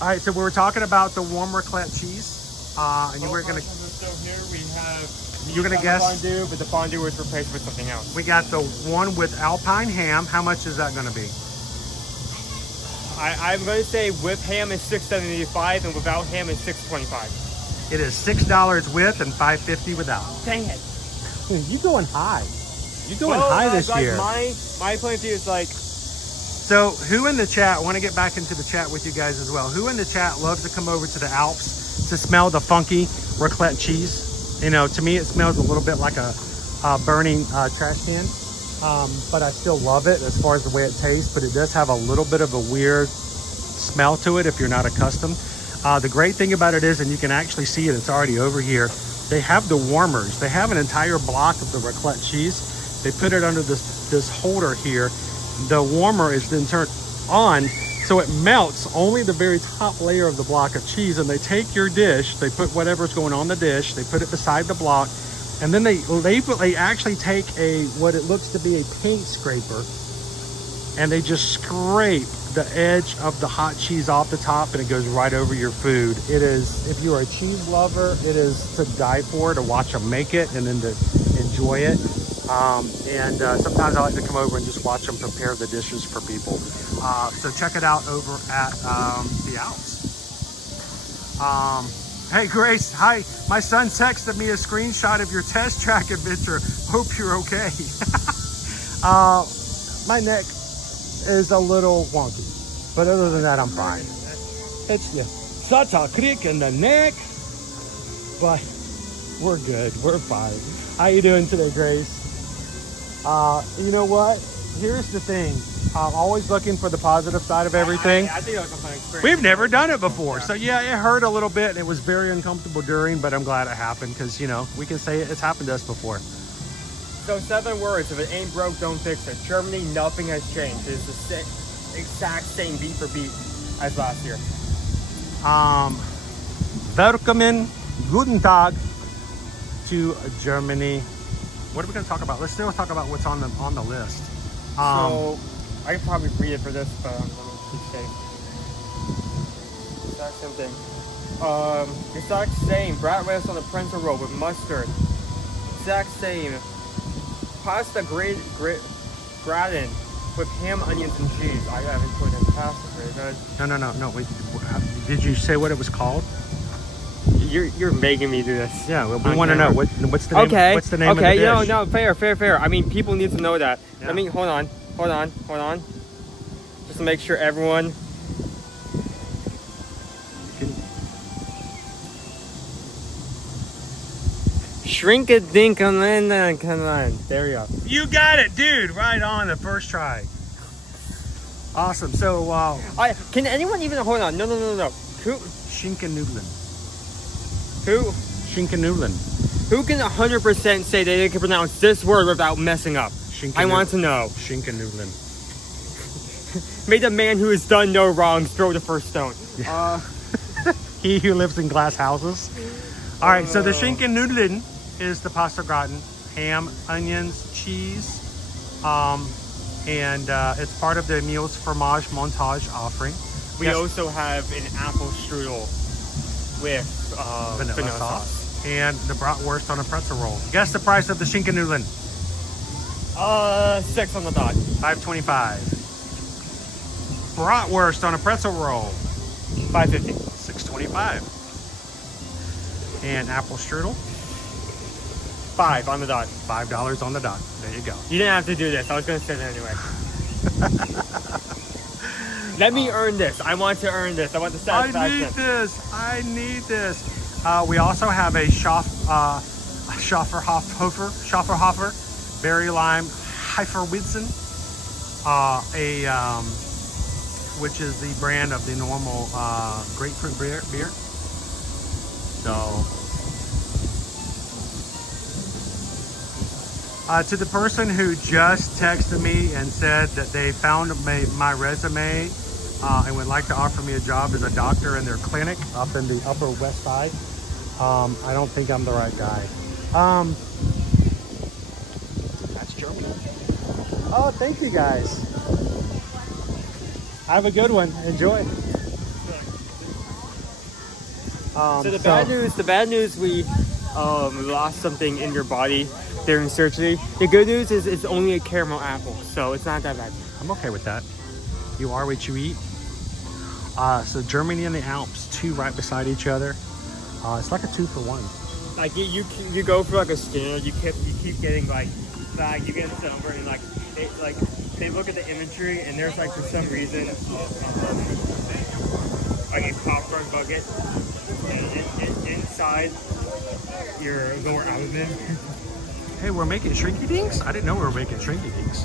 All right, so we were talking about the warm raclette cheese, and you were gonna. So here we have. You're gonna guess. Fondue, but the fondue was replaced with something else. We got the one with alpine ham. How much is that gonna be? I'm going to say with ham is $6.75 and without ham is $6.25. It is $6 with and $5.50 without. Dang it! You going high? You going high this year? My point of view is like. So who in the chat, I want to get back into the chat with you guys as well. Who in the chat loves to come over to the Alps to smell the funky raclette cheese? You know, to me, it smells a little bit like a burning trash can. But I still love it as far as the way it tastes, but it does have a little bit of a weird smell to it if you're not accustomed. The great thing about it is, and you can actually see it, it's already over here, they have the warmers. They have an entire block of the raclette cheese. They put it under this holder here. The warmer is then turned on, so it melts only the very top layer of the block of cheese, and they take your dish, they put whatever's going on the dish, they put it beside the block, and then they actually take what it looks to be a paint scraper, and they just scrape the edge of the hot cheese off the top, and it goes right over your food. It is, if you're a cheese lover, it is to die for, to watch them make it and then to enjoy it. Sometimes I like to come over and just watch them prepare the dishes for people. So check it out over at the Alps. Hey Grace, hi. My son texted me a screenshot of your test track adventure. Hope you're okay. My neck is a little wonky, but other than that, I'm fine. It's such a crick in the neck, but we're good. We're fine. How you doing today, Grace? You know what? Here's the thing. I'm always looking for the positive side of everything. I think it was a fun experience. We've never done it before. So yeah, it hurt a little bit and it was very uncomfortable during, but I'm glad it happened because, you know, we can say it's happened to us before. So 7 words, if it ain't broke, don't fix it. Germany, nothing has changed. It's the exact same beat for beat as last year. Willkommen, guten Tag to Germany. What are we going to talk about? Let's still talk about what's on the list. So I could probably read it for this, but I'm going to keep saying. Exact same thing. Exact same. Bratwurst on the pretzel roll with mustard. Exact same. Pasta gratin with ham, onions, and cheese. I haven't put in pasta very good. No. Wait, did you say what it was called? You're making me do this. Yeah, well, we want to know what's the name. Okay. What's the name of the dish? No, fair. I mean, people need to know that. Yeah. Let me hold on. Just to make sure everyone. Shrink a dink on. There we go. You got it, dude. Right on the first try. Awesome. So, can anyone even hold on? No. Who? Schinkennudeln. Who? Schinkennudeln. Who can 100% say they can pronounce this word without messing up? I want to know. Schinkennudeln. May the man who has done no wrongs throw the first stone. He who lives in glass houses. All right, so the Schinkennudeln is the pasta gratin, ham, onions, cheese, and it's part of the Meals Fromage Montage offering. We also have an apple strudel with vanilla sauce. And the bratwurst on a pretzel roll. Guess the price of the Schinkennudeln. 6 on the dot. $5.25. Bratwurst on a pretzel roll. $5.50. $6.25. And apple strudel. $5 on the dot. $5 on the dot. There you go. You didn't have to do this. I was going to say that anyway. Let me earn this. I want to earn this. I want the satisfaction. I need this. We also have a Schafferhofer berry lime Hefeweizen, which is the brand of the normal grapefruit beer. So, to the person who just texted me and said that they found my resume and would like to offer me a job as a doctor in their clinic up in the Upper West Side, I don't think I'm the right guy. That's Germany. Oh, thank you guys. Have a good one. Enjoy. So the bad news, we lost something in your body during surgery. The good news is it's only a caramel apple, so it's not that bad. I'm okay with that. You are what you eat. So Germany and the Alps, 2 right beside each other. It's like a 2-for-1. Like you go for like a scanner, you keep getting like you get sent over and they look at the imagery and there's like for some reason like a popcorn bucket and inside your lower abdomen. Hey, we're making shrinky dinks? I didn't know we were making shrinky dinks.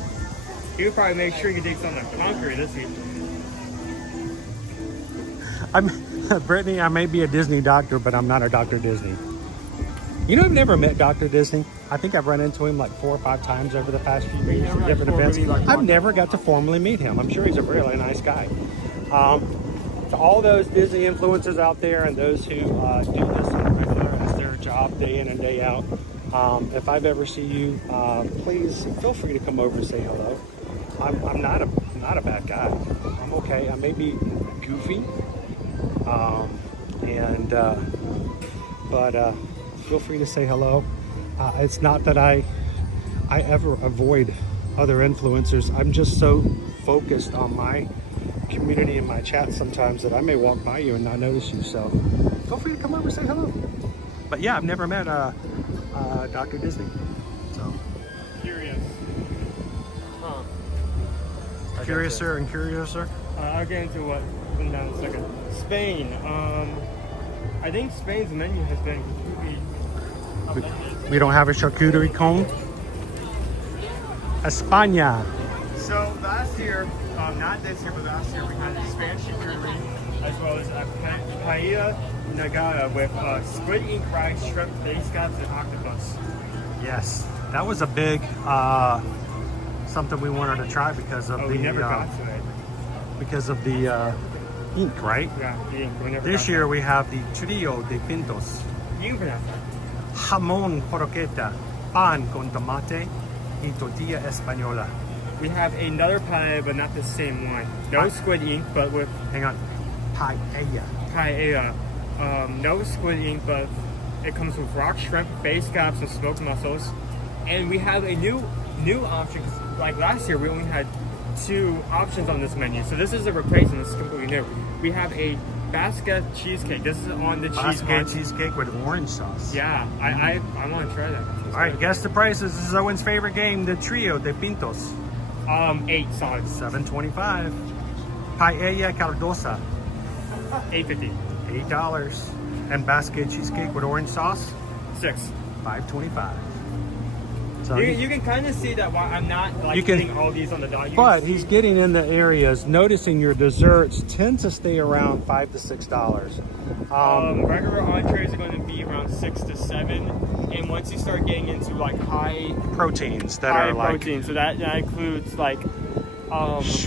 You would probably make sure you dig something conquer this week. Brittany, I may be a Disney doctor, but I'm not a Dr. Disney. You know, I've never met Dr. Disney. I think I've run into him like 4 or 5 times over the past few years at different events. I've never got to formally meet him. I'm sure he's a really nice guy. To all those Disney influencers out there and those who do this on a regular as their job day in and day out, if I've ever see you, please feel free to come over and say hello. I'm not a bad guy. I'm okay. I may be goofy, but feel free to say hello. It's not that I ever avoid other influencers. I'm just so focused on my community and my chat sometimes that I may walk by you and not notice you. So feel free to come over and say hello. But yeah, I've never met Dr. Disney. So Curious. Huh. Curiouser and curiouser. I'll get into what in down a second. Spain. I think Spain's menu has been completely We don't have a charcuterie cone. España. So last year, not this year, but last year we had a Spanish charcuterie as well as a paella nagada with squid ink rice, shrimp, base scallops, and octopus. Yes, that was a big something we wanted to try because of we never got to it. Because of the ink, right? Yeah, the ink. We never This got year to it. we have the trio de pintos. You can pronounce that. Jamón croqueta, pan con tomate y tortilla española. We have another paella, but not the same one. No squid ink, but with... Hang on. Paella. Paella. No squid ink, but it comes with rock shrimp, base scallops, and smoked mussels. And we have a new option. Like last year, we only had 2 options on this menu. So this is a replacement. This is completely new. We have a basket cheesecake. This is on the Basket cheesecake with orange sauce. Yeah, I want to try that. All right, guess the prices. This is Owen's favorite game, the trio de pintos. 8 solid. $7.25. Paella caldosa. $8.50. $8. And basket cheesecake with orange sauce. $6. $5.25. So you can kind of see that why I'm not like getting all these on the dot. But he's getting in the areas, noticing your desserts tend to stay around $5 to $6. Regular entrees are going to be around 6 to 7, and once you start getting into like high proteins that high are like protein, so that includes like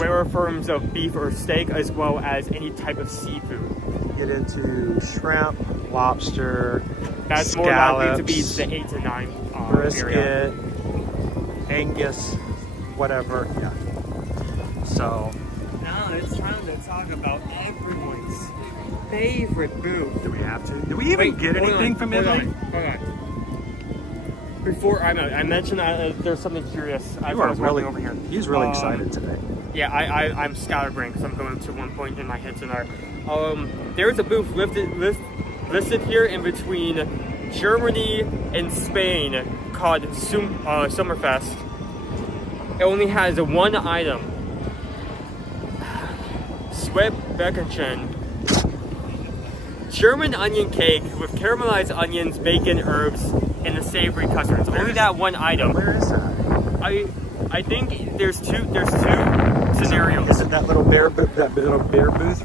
rarer forms of beef or steak as well as any type of seafood. Get into shrimp, lobster, that's scallops, more likely to be the 8 to 9 brisket, area. Angus, whatever. Yeah. So now it's time to talk about everyone's favorite booth. Do we have to? Do we even get anything from Italy? Hold on. Before I mentioned there's something curious. You are really over here. He's really excited today. Yeah, I'm scatterbrained because I'm going to one point in my head tonight. There's a booth listed here in between Germany and Spain called Summerfest. It only has 1 item. Sweat Beckenchen. German onion cake with caramelized onions, bacon, herbs, and the savory custard. It's only that 1 item. Where is that? I think there's two scenarios. Is it that little bear booth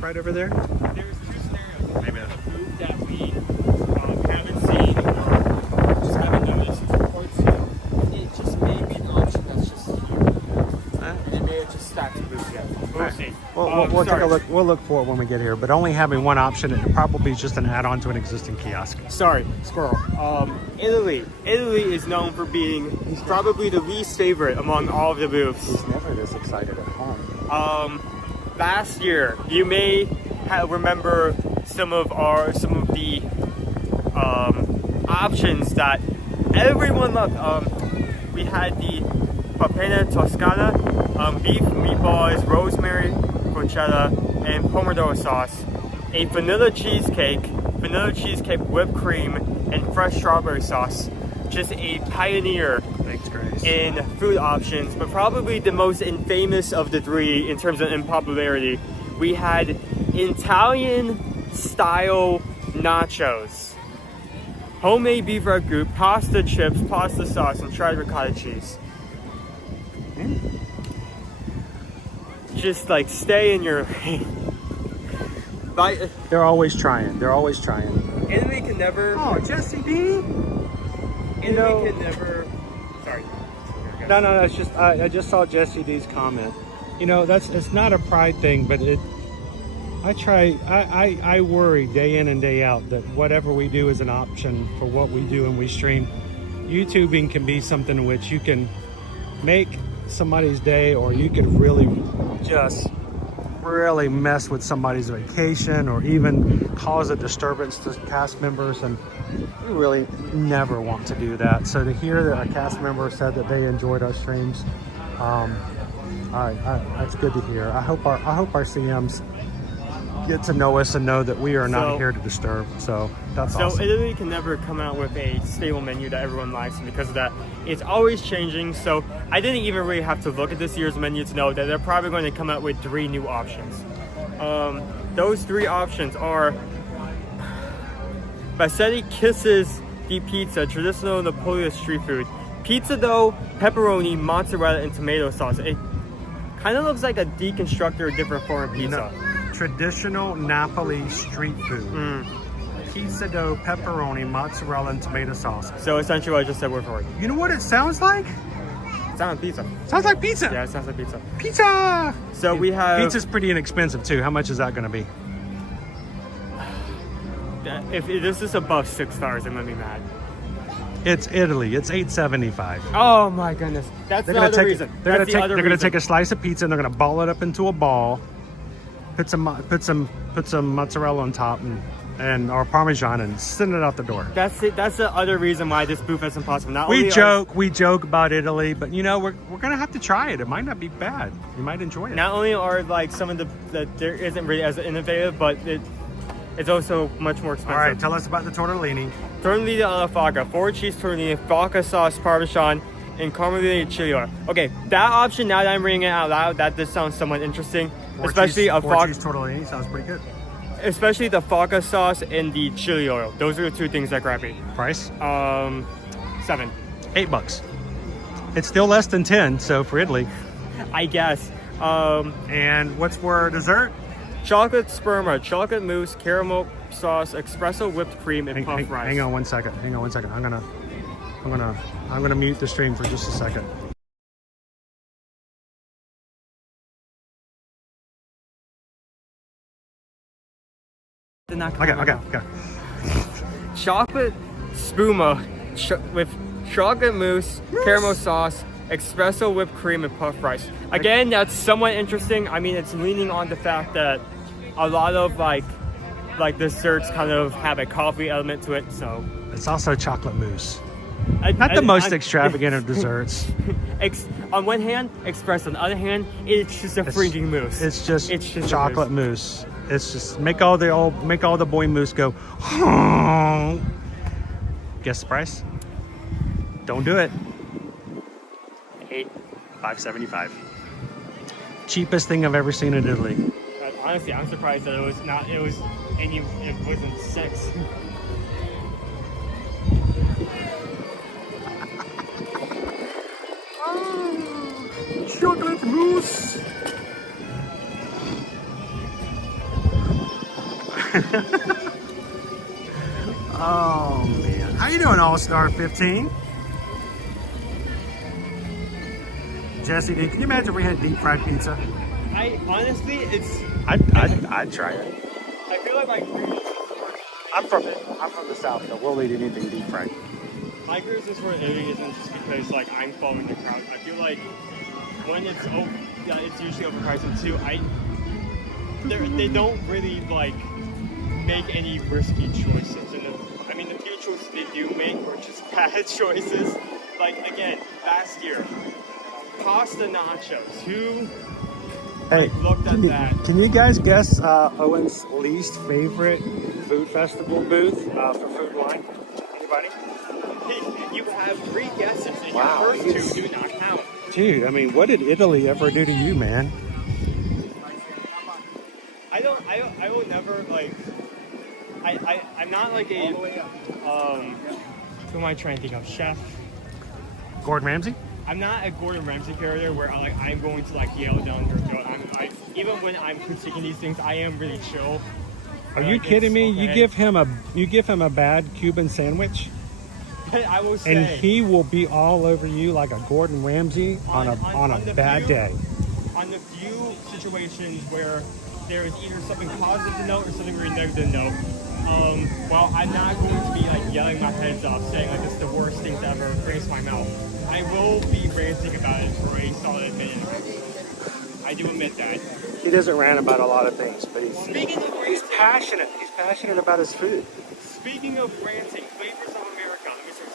right over there? There's 2 scenarios. Maybe a booth that we haven't seen or just haven't noticed. It just may be an option that's just here. It may have just stacked the booth yet. We'll see. We'll we'll take a look. We'll look for it when we get here. But only having one option, it probably is just an add-on to an existing kiosk. Sorry, squirrel. Italy. Italy is known for being probably the least favorite among all of the booths. He's never this excited at home. Last year, you may remember some of the options that everyone loved. We had the papena toscana, beef meatballs, rosemary porchetta, and pomodoro sauce, a vanilla cheesecake whipped cream, and fresh strawberry sauce. Just a pioneer in food options, but probably the most infamous of the three in terms of unpopularity. We had Italian style nachos, homemade beef ragu, pasta chips, pasta sauce, and shredded ricotta cheese. Just like stay in your lane. They're always trying. They're always trying. Enemy can never. Oh, Jesse D. Enemy can never. Sorry. No. It's just I just saw Jesse D's comment. You know, it's not a pride thing, but I worry day in and day out that whatever we do is an option for what we do and we stream. YouTubing can be something in which you can make somebody's day, or you could really mess with somebody's vacation, or even cause a disturbance to cast members, and we really never want to do that. So to hear that a cast member said that they enjoyed our streams, that's good to hear. I hope our CMs get to know us and know that we are not here to disturb. So that's awesome. So Italy can never come out with a stable menu that everyone likes, and because of that, it's always changing. So I didn't even really have to look at this year's menu to know that they're probably going to come out with 3 new options. Those 3 options are Bassetti Kisses the Pizza, traditional Napoleon street food. Pizza dough, pepperoni, mozzarella, and tomato sauce. It kind of looks like a deconstructed or different form of pizza. Traditional Napoli street food. Pizza dough, pepperoni, mozzarella, and tomato sauce. So essentially what I just said word for word. You know what it sounds like? It sounds like pizza. Sounds like pizza. Yeah, it sounds like pizza. Pizza! So we have... Pizza's pretty inexpensive too. How much is that going to be? If this is above $6, I'm going to be mad. It's Italy. It's $8.75. Oh my goodness. That's the other reason. They're going to take a slice of pizza and they're going to ball it up into a ball. Put some mozzarella on top and or Parmesan and send it out the door. That's it. That's the other reason why this booth is impossible. We joke about Italy, but you know we're gonna have to try it. It might not be bad. You might enjoy it. Not only are like some of there isn't really as innovative, but it's also much more expensive. All right, tell us about the tortellini. Tortellini alla vodka, 4-cheese tortellini, vodka sauce, Parmesan, and caramelized chili oil. Okay, that option, now that I'm reading it out loud, that does sound somewhat interesting. Especially a four-cheese tortellini sounds pretty good. Especially the vodka sauce and the chili oil. Those are the 2 things that grab me. Price? $7. $8. It's still less than 10, so for Italy. I guess. And what's for dessert? Chocolate sperma, chocolate mousse, caramel sauce, espresso whipped cream, and puffed rice. Hang on one second. I'm gonna mute the stream for just a second. Okay. Chocolate spuma with chocolate mousse, caramel sauce, espresso whipped cream, and puffed rice. Again, that's somewhat interesting. I mean, it's leaning on the fact that a lot of like desserts kind of have a coffee element to it. So it's also chocolate mousse. Not the most extravagant of desserts. On one hand, espresso. On the other hand, it's just a freaking mousse. It's just chocolate mousse. It's just make all the boy mousse go. Guess the price? Don't do it. $5.75. Cheapest thing I've ever seen in Italy. Honestly, I'm surprised that it wasn't 6. Chocolate mousse. Oh man, how you doing, All-Star 15? Jesse D, can you imagine if we had deep fried pizza? Honestly, I'd try it. I feel like my cruise. I'm from the South, so we'll eat anything deep fried. My cruise is for Italy isn't just because like I'm following the crowd. I feel like when it's it's usually overpriced, and two, they don't really like make any risky choices. And I mean, the few choices they do make are just bad choices. Like again, last year, pasta nachos. Who looked at that? Can you guys guess Owen's least favorite food festival booth for food wine? Anybody? Hey, you have 3 guesses, and Wow, your first 2 do not count. Dude, I mean, what did Italy ever do to you, man? I will never like. I'm not like a who am I trying to think of? Chef. Gordon Ramsay? I'm not a Gordon Ramsay character where I'm going to like yell down their throat. Even when I'm critiquing these things, I am really chill. Are you kidding me? Okay. You give him a bad Cuban sandwich, I will say, and he will be all over you like a Gordon Ramsay on a bad day. On the few situations where there is either something positive to note or something really negative to note, well, I'm not going to be like yelling my heads off, saying like it's the worst thing to ever grace my mouth. I will be ranting about it for a solid minute. I do admit that. He doesn't rant about a lot of things, but he's passionate. He's passionate about his food. Speaking of ranting, flavors of America. Let me search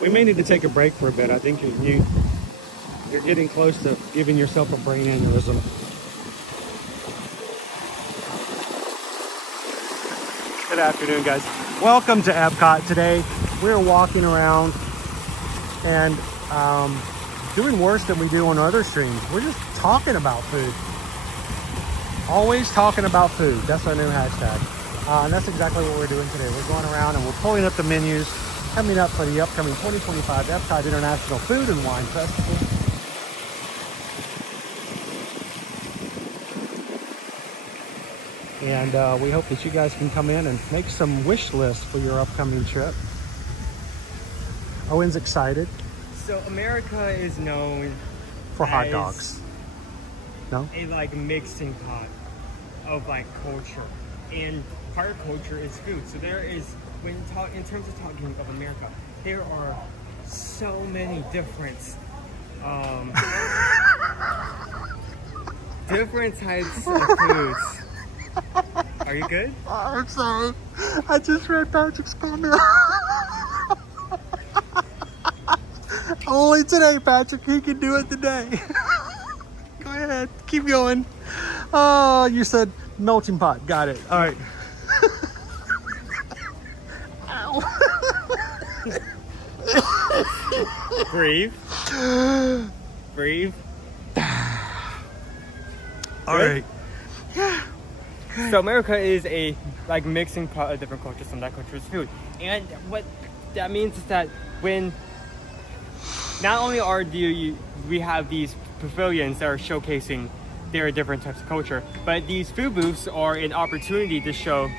We may need to take a break for a bit. I think you're getting close to giving yourself a brain aneurysm. Good afternoon, guys. Welcome to Epcot. Today we're walking around and doing worse than we do on other streams. We're just talking about food. Always talking about food. That's our new hashtag. And that's exactly what we're doing today. We're going around and we're pulling up the menus coming up for the upcoming 2025 Epcot International Food and Wine Festival. And we hope that you guys can come in and make some wish lists for your upcoming trip. Owen's excited. So America is known for hot as dogs. No? A like mixing pot of like culture, and part of culture is food. So there is, in terms of talking of America, there are so many different different types of foods. Are you good? I'm sorry. I just read Patrick's comment. Only today, Patrick. He can do it today. Go ahead. Keep going. Oh, you said melting pot. Got it. All right. Breathe. Breathe. All right. So America is a like mixing pot of different cultures. Some of that culture is food, and what that means is that when not only we have these pavilions that are showcasing their different types of culture, but these food booths are an opportunity to show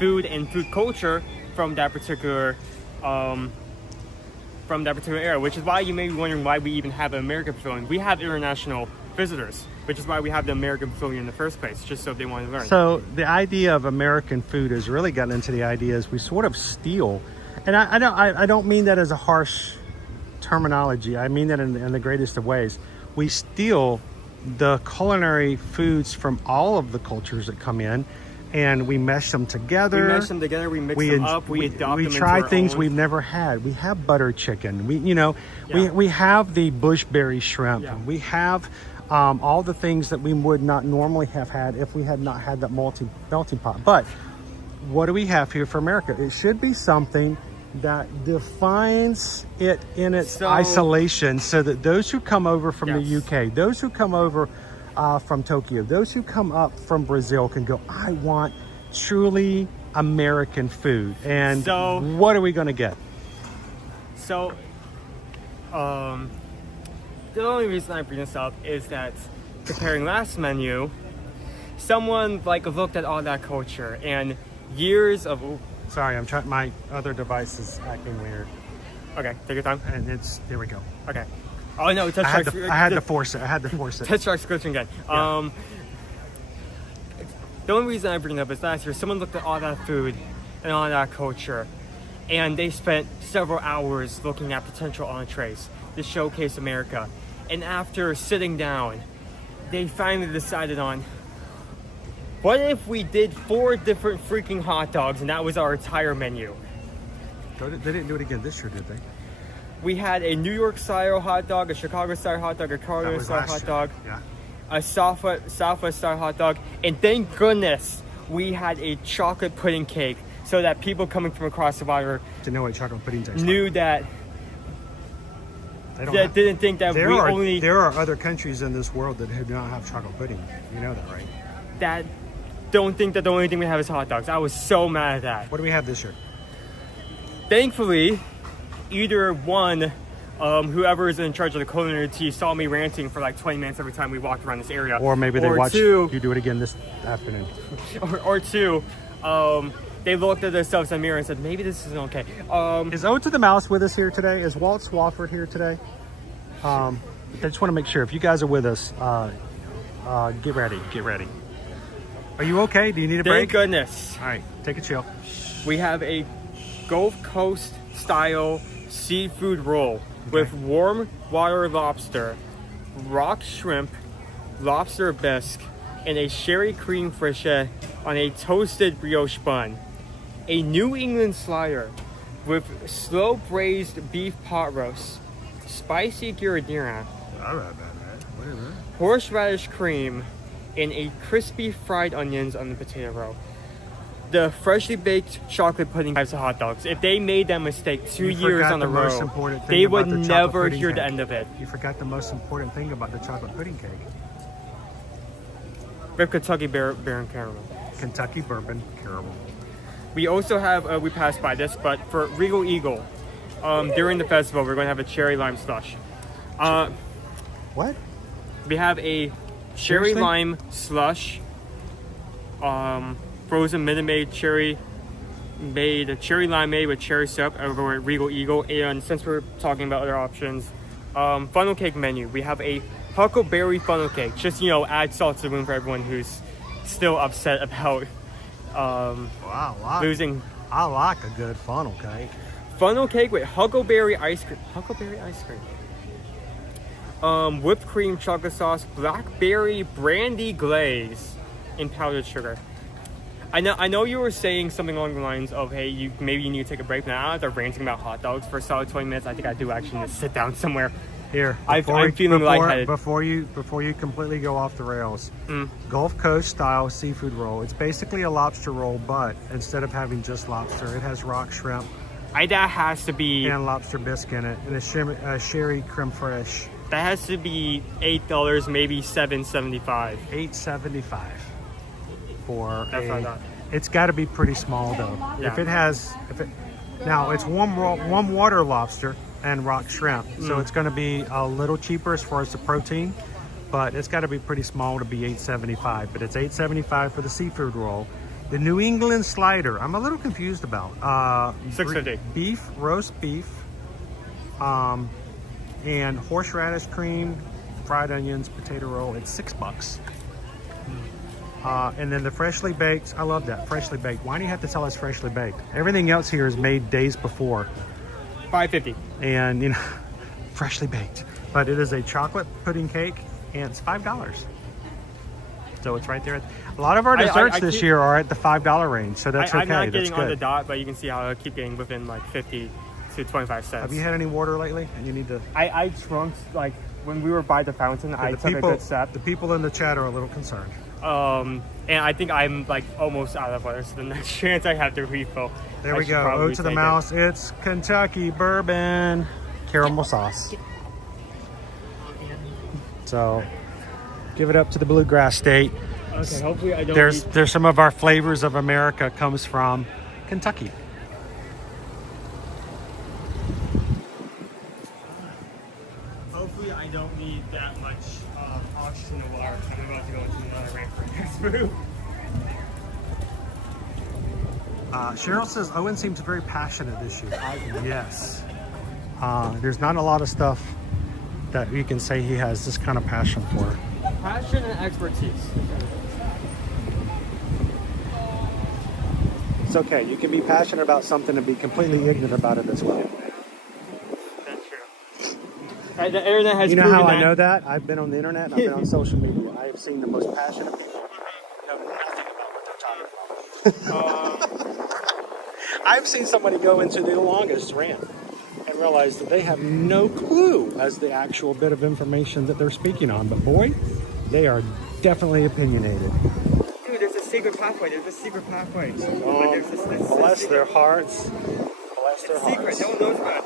food and food culture from that particular area, which is why you may be wondering why we even have an American pavilion. We have international visitors, which is why we have the American pavilion in the first place, just so if they want to learn. So the idea of American food has really gotten into the idea is we sort of steal, and I don't mean that as a harsh terminology. I mean that in the greatest of ways. We steal the culinary foods from all of the cultures that come in, and we mesh them together. We mesh them together. We mix them up. We adopt them. We try into our things own. we've never had. We have butter chicken. We Yeah. we have the bushberry shrimp. Yeah. We have all the things that we would not normally have had if we had not had that melting pot. But what do we have here for America? It should be something that defines it in its isolation, so that those who come over from the UK, those who come over from Tokyo, those who come up from Brazil can go, I want truly American food. And So- what are we going to get? So, the only reason I bring this up is that comparing last menu, someone like looked at all that culture and years of. Sorry, I'm trying. My other device is acting weird. Okay, take your time. And there we go. Okay. Oh no, touch I trucks. had to force it. I had to force it. Touch trucks glitching again. Yeah. The only reason I bring it up is last year someone looked at all that food and all that culture, and they spent several hours looking at potential entrees to showcase America. And after sitting down, they finally decided on, what if we did 4 different freaking hot dogs and that was our entire menu? They didn't do it again this year, did they? We had a New York style hot dog, a Chicago style hot dog, a Colorado style hot dog, Yeah. a Southwest style hot dog, and thank goodness we had a chocolate pudding cake so that people coming from across the water To know what chocolate pudding tastes knew that They don't that have- didn't think that there we are, only There are other countries in this world that do not have chocolate pudding. You know that, right? that don't think that the only thing we have is hot dogs. I was so mad at that. What do we have this year? Thankfully, either one, whoever is in charge of the culinary team saw me ranting for like 20 minutes every time we walked around this area. Or maybe they watched two, you do it again this afternoon. or two, they looked at themselves in the mirror and said, maybe this isn't okay. Is Ode to the Mouse with us here today? Is Walt Swafford here today? I just want to make sure if you guys are with us, get ready. Get ready. Are you okay? Do you need a break? Thank goodness. All right, take a chill. We have a Gulf Coast style seafood roll with warm water lobster, rock shrimp, lobster bisque, and a sherry cream frichet on a toasted brioche bun. A New England slider with slow braised beef pot roast, spicy giardina, horseradish cream, and a crispy fried onions on the potato roll. The freshly baked chocolate pudding types of hot dogs. If they made that mistake 2 You years forgot on the most road, important thing they about would the chocolate never pudding hear the cake. end of it. You forgot the most important thing about the chocolate pudding cake. With Kentucky Baron Caramel. Kentucky bourbon caramel. We also have, we passed by this, but for Regal Eagle, during the festival, we're going to have a cherry lime slush. What? We have a cherry Seriously? lime slush, frozen Minute Maid cherry made, a cherry lime made with cherry syrup over at Regal Eagle. And since we're talking about other options, funnel cake menu, we have a huckleberry funnel cake. Just, you know, add salt to the wound for everyone who's still upset about losing. I like a good funnel cake. Funnel cake with huckleberry ice cream. Huckleberry ice cream. Whipped cream, chocolate sauce, blackberry brandy glaze, and powdered sugar. I know you were saying something along the lines of, hey, maybe you need to take a break. Now after ranting about hot dogs for a solid 20 minutes, I think I do actually need to sit down somewhere. Here, I'm feeling lightheaded. Before you completely go off the rails, Gulf Coast style seafood roll. It's basically a lobster roll, but instead of having just lobster, it has rock shrimp. That has to be, and lobster bisque in it, and a sherry creme fraiche. That has to be $8, maybe $7.75. $8.75 for That's what I thought. It's got to be pretty small though. Yeah. Now it's warm water lobster and rock shrimp, so it's going to be a little cheaper as far as the protein, but it's got to be pretty small to be $8.75. But it's $8.75 for the seafood roll. The New England slider, I'm a little confused about. $6.50. Beef, roast beef, and horseradish cream, fried onions, potato roll. It's $6. And then the freshly baked, I love that, freshly baked. Why do you have to tell us freshly baked? Everything else here is made days before. $5.50. And, you know, freshly baked. But it is a chocolate pudding cake, and it's $5. So it's right there. A lot of our desserts this year are at the $5 range, so that's okay. I'm not getting that's on the good. dot, but you can see how I keep getting within like 50 to 25 cents. Have you had any water lately? And you need to... I drunk, like, when we were by the fountain, I took a good sip. The people in the chat are a little concerned. And I think I'm like almost out of water, so the next chance I have to refill. There we go. Ode to the Mouse. It's Kentucky bourbon caramel sauce. So give it up to the Bluegrass State. Okay, hopefully I don't. There's some of our flavors of America comes from Kentucky. Hopefully I don't need that much oxygen in the water. I'm about to go into another rant for next move. Cheryl says Owen seems very passionate this year. Yes. There's not a lot of stuff that you can say he has this kind of passion for? Passion and expertise. It's okay. You can be passionate about something and be completely ignorant about it as well. That's true. The internet has You know proven how that. I know that? I've been on the internet and I've been on social media. I have seen the most passionate people know nothing about what they're talking about. I've seen somebody go into the longest rant and realize that they have no clue as the actual bit of information that they're speaking on. But boy, they are definitely opinionated. Dude, there's a secret pathway. There's a secret pathway. Bless their hearts. Bless their hearts. Secret. No one knows about it.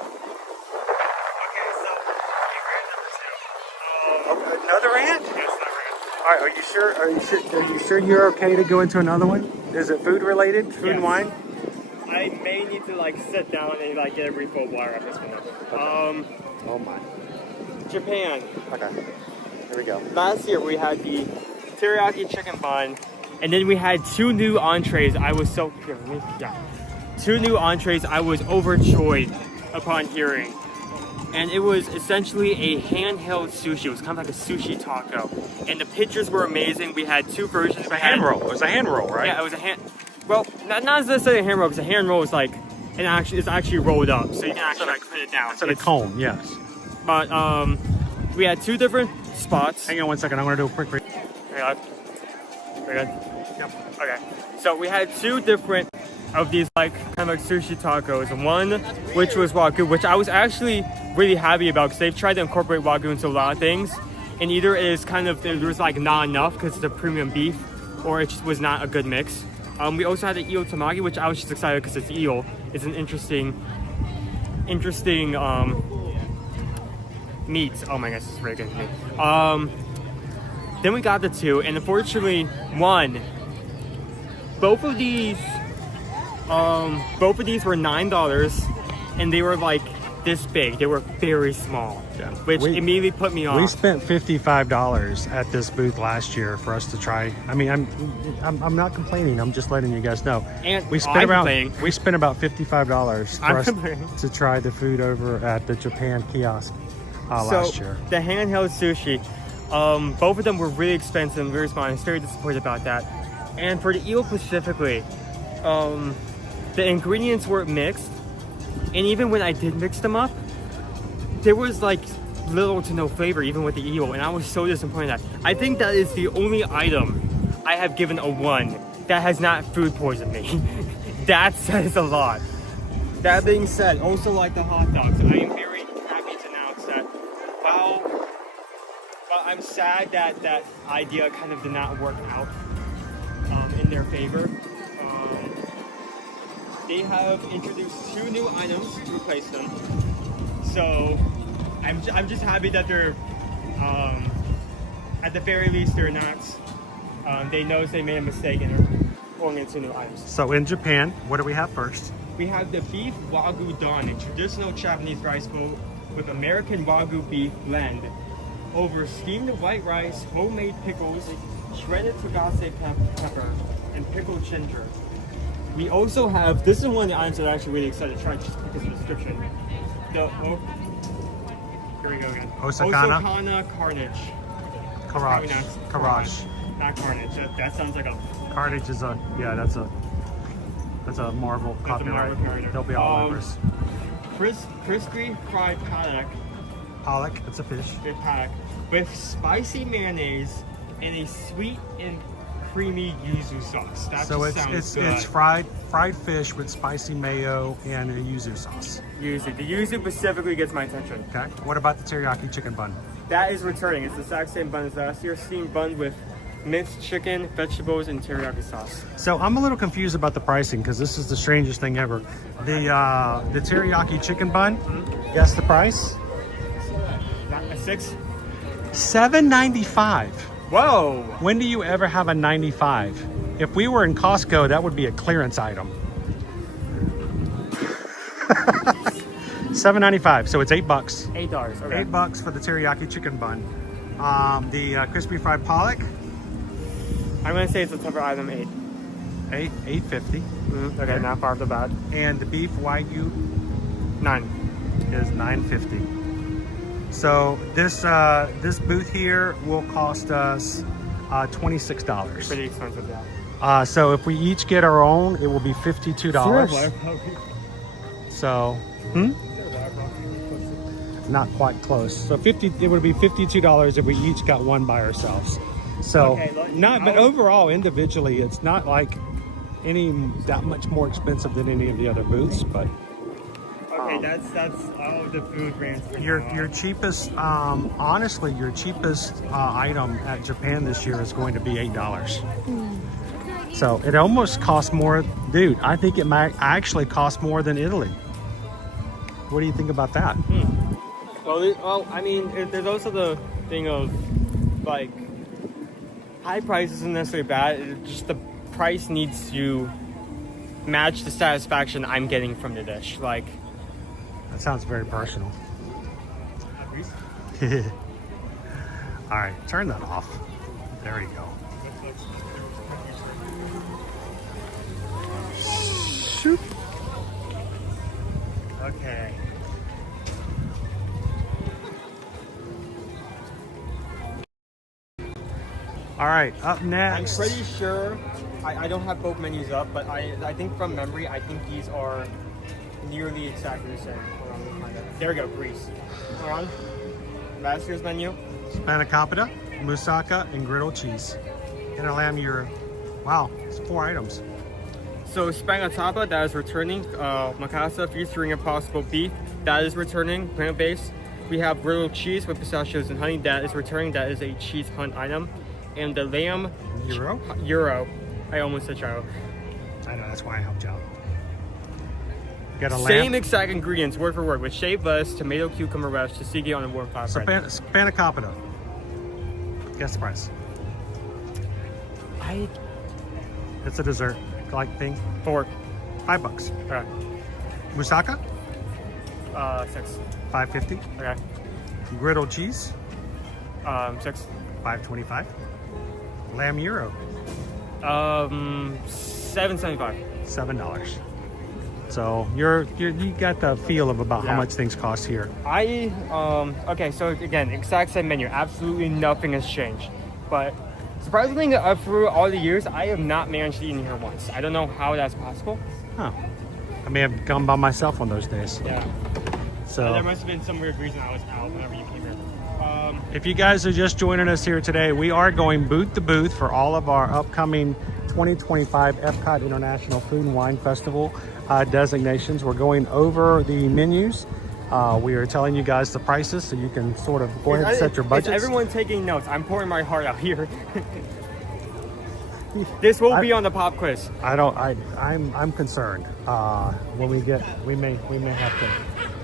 Another rant? All right. Are you sure? Are you sure you're okay to go into another one? Is it food related? Food and wine? I may need to like sit down and like get a refill of water after this one. Oh my. Japan. Okay. Here we go. Last year we had the teriyaki chicken bun, and then we had 2 new entrees. I was so two new entrees. I was overjoyed upon hearing, and it was essentially a handheld sushi. It was kind of like a sushi taco, and the pictures were amazing. We had 2 versions. It's a hand roll. It was a hand roll, right? Yeah, it was a hand. Well, not necessarily a hand roll, because a hand roll is like it's actually rolled up, so you can actually like put it down. It's a cone, yes. But we had 2 different spots. Hang on one second. I'm gonna do a quick. Very good. Yep. Okay. So we had 2 different of these like kind of like sushi tacos. One which was Wagyu, which I was actually really happy about because they've tried to incorporate Wagyu into a lot of things, and either it is kind of there was like not enough because it's a premium beef, or it just was not a good mix. We also had the eel tamagi, which I was just excited because it's eel. It's an interesting meat. Oh my gosh, it's very good meat. Then we got the 2, and unfortunately, both of these were $9, and they were like this big. They were very small, which immediately put me off. We spent $55 at this booth last year for us to try. I mean, I'm not complaining. I'm just letting you guys know. And we spent about $55 for us to try the food over at the Japan kiosk last year. The handheld sushi, both of them were really expensive and very small. I was very disappointed about that. And for the eel specifically, the ingredients were mixed, and even when I did mix them up, there was like little to no flavor even with the eel, and I was so disappointed at that. I think that is the only item I have given a 1 that has not food poisoned me. That says a lot. That being said, also like the hot dogs, I am very happy to announce that while I'm sad that that idea kind of did not work out in their favor, they have introduced 2 new items to replace them. So I'm just happy that they're at the very least they're not they know they made a mistake and are going into new items. So in Japan, what do we have first? We have the beef Wagyu don, a traditional Japanese rice bowl with American Wagyu beef blend over steamed white rice, homemade pickles, shredded tagase pepper, and pickled ginger. We also have, this is one of the items that I'm actually really excited to try just because of the description. Here we go again. Osakana carnage. Karage. Not carnage. That sounds like a... Carnage is that's a Marvel copyright. They'll be all over us. Crispy fried paddock. Pollock, it's a fish. Paddock with spicy mayonnaise and a sweet and creamy yuzu sauce. That so just sounds good. It's fried fish with spicy mayo and a yuzu sauce. Yuzu. The yuzu specifically gets my attention. Okay. What about the teriyaki chicken bun? That is returning. It's the exact same bun as last year. Steamed bun with minced chicken, vegetables, and teriyaki sauce. So I'm a little confused about the pricing because this is the strangest thing ever. The teriyaki chicken bun. Guess the price? $6. $7.95. Whoa! When do you ever have a 95? If we were in Costco, that would be a clearance item. $7.95, so it's $8. $8, okay. $8 for the teriyaki chicken bun. The crispy fried pollock. I'm gonna say it's a tougher item. $8.50. Okay, not far off the bat. And the beef Wagyu $9 is $9.50. So this booth here will cost us $26. Pretty expensive, yeah. So if we each get our own, it will be $52. So, not quite close. So it would be $52 if we each got one by ourselves. So but overall, individually, it's not like that much more expensive than any of the other booths, but. Okay, that's all the food brands. Your cheapest, honestly, your cheapest item at Japan this year is going to be $8. So it almost costs more, dude. I think it might actually cost more than Italy. What do you think about that? Well, I mean, there's also the thing of like high price isn't necessarily bad. It's just the price needs to match the satisfaction I'm getting from the dish. Like. That sounds very personal. All right, turn that off. There you go. Shoot. Okay. All right, up next. I'm pretty sure, I don't have both menus up, but I think from memory, I think these are nearly exactly the same. There we go, Greece. Hold on. Last year's menu. Spanakopita, moussaka, and griddled cheese. And a lamb gyro. Wow, it's 4 items. So spanakopita, that is returning. Makasa featuring impossible beef, that is returning, plant-based. We have griddled cheese with pistachios and honey, that is returning. That is a cheese hunt item. And the lamb gyro. I almost said gyro. I know, that's why I helped you out. Got a same exact ingredients, word for word, with shaved lettuce, tomato, cucumber relish, tzatziki on a warm flatbread. Spanakopita. Guess the price. It's a dessert like thing. $4. $5. Okay. Moussaka? $6. $5.50. Okay. Griddled cheese? $6. $5.25. Lamb gyro? $7.75. $7. So you got the feel of about how much things cost here. Okay, so again, exact same menu. Absolutely nothing has changed. But surprisingly, through all the years, I have not managed to eat in here once. I don't know how that's possible. Huh. I may have gone by myself on those days. Yeah. So there must have been some weird reason I was out whenever you came here. If you guys are just joining us here today, we are going booth to booth for all of our upcoming 2025 Epcot International Food and Wine Festival designations. We're going over the menus. We are telling you guys the prices so you can sort of go ahead and set your budgets. Is everyone taking notes? I'm pouring my heart out here. This will be on the pop quiz. I'm concerned. When we may have to.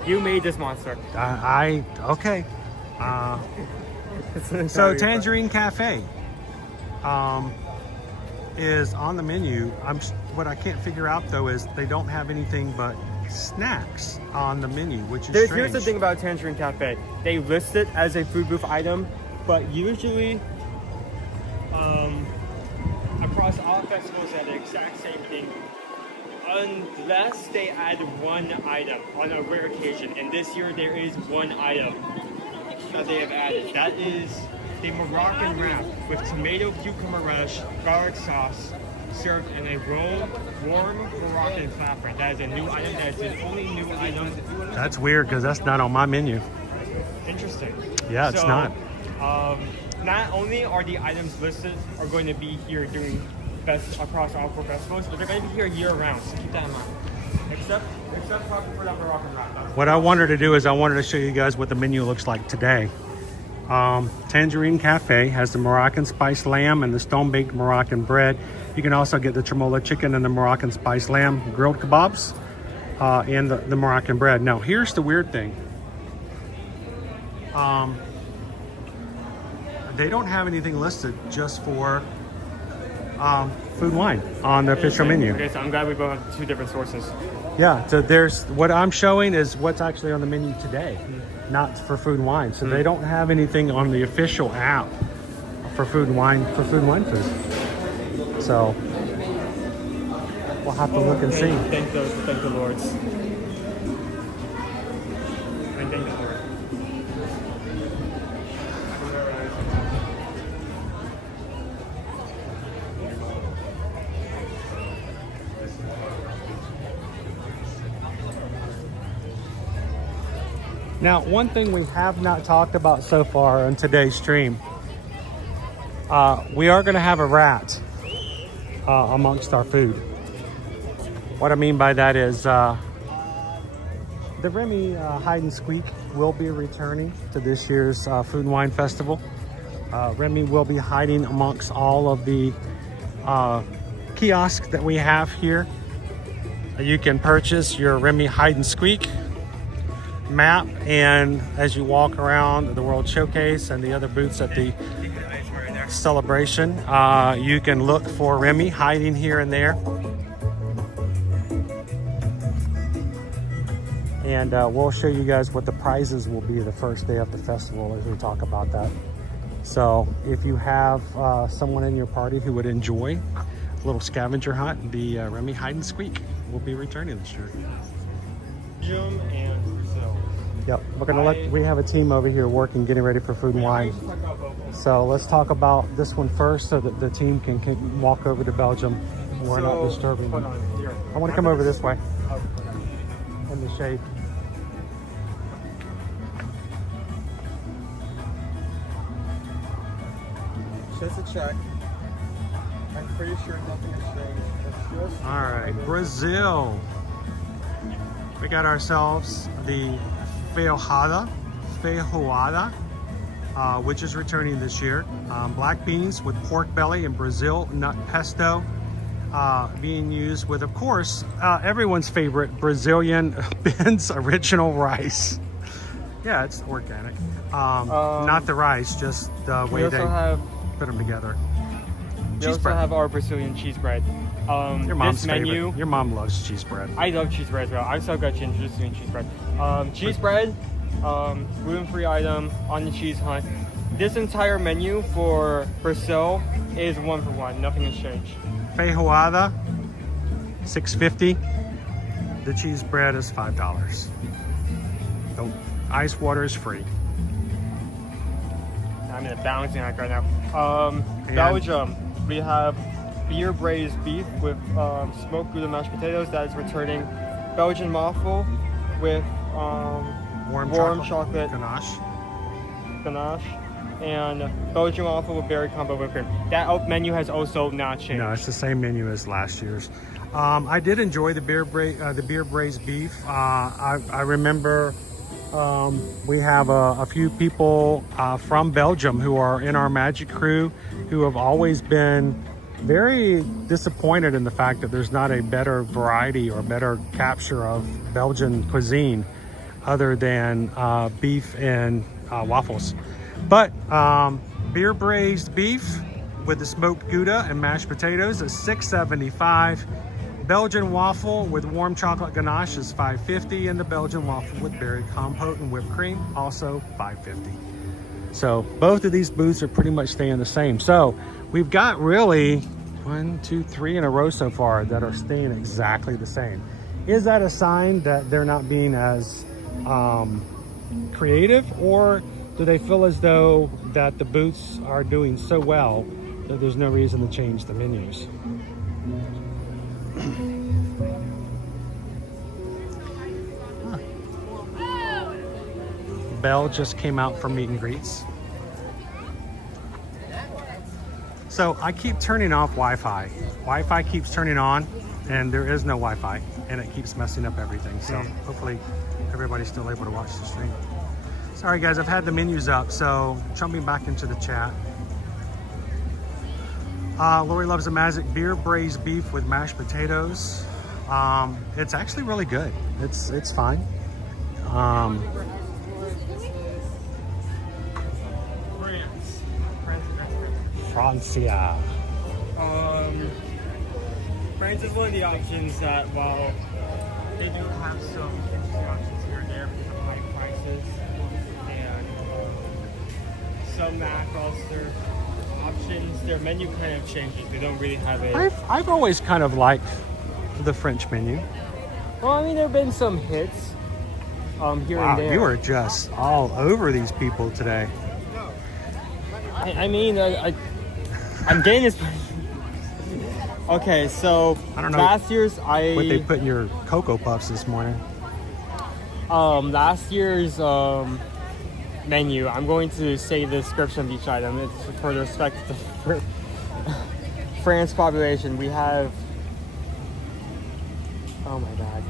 You made this monster. Okay. So Tangerine Cafe is on the menu. What I can't figure out though is they don't have anything but snacks on the menu, which is strange. Here's the thing about Tangerine Cafe. They list it as a food booth item, but usually across all festivals they have the exact same thing, unless they add one item on a rare occasion. And this year there is one item that they have added. That is the Moroccan wrap with tomato, cucumber relish, garlic sauce, served in a warm Moroccan flatbread. That is a new item. That is the only new item. That's weird because that's not on my menu. Interesting. Yeah, it's not. Not only are the items listed are going to be here during across all 4 festivals, but they're going to be here year-round. So keep that in mind. Except probably for that Moroccan wrap. What I wanted to do is I wanted to show you guys what the menu looks like today. Tangerine Cafe has the Moroccan spiced lamb and the stone-baked Moroccan bread. You can also get the tremola chicken and the Moroccan spiced lamb, grilled kebabs, and the Moroccan bread. Now, here's the weird thing. They don't have anything listed just for food and wine on the official menu. Okay, so I'm glad we both have 2 different sources. Yeah, so there's what I'm showing is what's actually on the menu today, not for food and wine. So they don't have anything on the official app for food and wine food. So we'll have to look and see. Thank the Lords. And thank the Lord. Now, one thing we have not talked about so far on today's stream, we are going to have a rat amongst our food. What I mean by that is the Remy Hide and Squeak will be returning to this year's Food and Wine Festival. Remy will be hiding amongst all of the kiosks that we have here. You can purchase your Remy Hide and Squeak map, and as you walk around the World Showcase and the other booths at the celebration, you can look for Remy hiding here and there. And we'll show you guys what the prizes will be the first day of the festival as we talk about that. So if you have someone in your party who would enjoy a little scavenger hunt, the Remy Hide and Squeak will be returning this year. Belgium and Brazil. Yep, we're gonna we have a team over here working, getting ready for Food and Wine. So let's talk about this one first so that the team can walk over to Belgium. We're not disturbing them. I want to come over this way in the shade. Just a check. I'm pretty sure nothing has changed. All right, Brazil. We got ourselves the feijoada, which is returning this year. Black beans with pork belly and Brazil nut pesto being used with, of course, everyone's favorite Brazilian Ben's original rice. Yeah, it's organic. Not the rice, just the way they put them together. We also have our Brazilian cheese bread. Your mom's this menu, favorite. Your mom loves cheese bread. I love cheese bread as well. I still got introduced to cheese bread. Cheese bread, gluten-free item on the cheese hunt. This entire menu for Brazil is 1 for 1. Nothing has changed. Feijoada, $6.50. The cheese bread is $5. The ice water is free. I'm in a balancing act right now. Belgium, we have beer braised beef with smoked Gouda mashed potatoes that is returning. Belgian waffle with warm chocolate ganache. And Belgian waffle with berry combo whipped cream. That menu has also not changed. No, it's the same menu as last year's. I did enjoy the beer braised beef. I remember we have a few people from Belgium who are in our Magic crew who have always been very disappointed in the fact that there's not a better variety or better capture of Belgian cuisine other than beef and waffles. But beer braised beef with the smoked Gouda and mashed potatoes is $6.75. Belgian waffle with warm chocolate ganache is $5.50, and the Belgian waffle with berry compote and whipped cream also $5.50. So both of these booths are pretty much staying the same. So we've got really 1, 2, 3 in a row so far that are staying exactly the same. Is that a sign that they're not being as creative, or do they feel as though that the booths are doing so well that there's no reason to change the menus? Bell just came out for meet and greets. So I keep turning off Wi-Fi. Wi-Fi keeps turning on and there is no Wi-Fi and it keeps messing up everything. So hopefully everybody's still able to watch the stream. Sorry guys, I've had the menus up, so jumping back into the chat. Lori loves the magic beer braised beef with mashed potatoes. It's actually really good. It's fine. Francia. France is one of the options that, while they do have some interesting options here and there because of high prices and some lackluster options, their menu kind of changes. They don't really have a... I've always kind of liked the French menu. Well, I mean, there have been some hits here and there. You are just all over these people today. I mean, I'm getting this... Okay, so I don't know last year's what they put in your Cocoa Puffs this morning. Last year's menu, I'm going to say the description of each item. It's for the respect to the France population. We have, oh my god,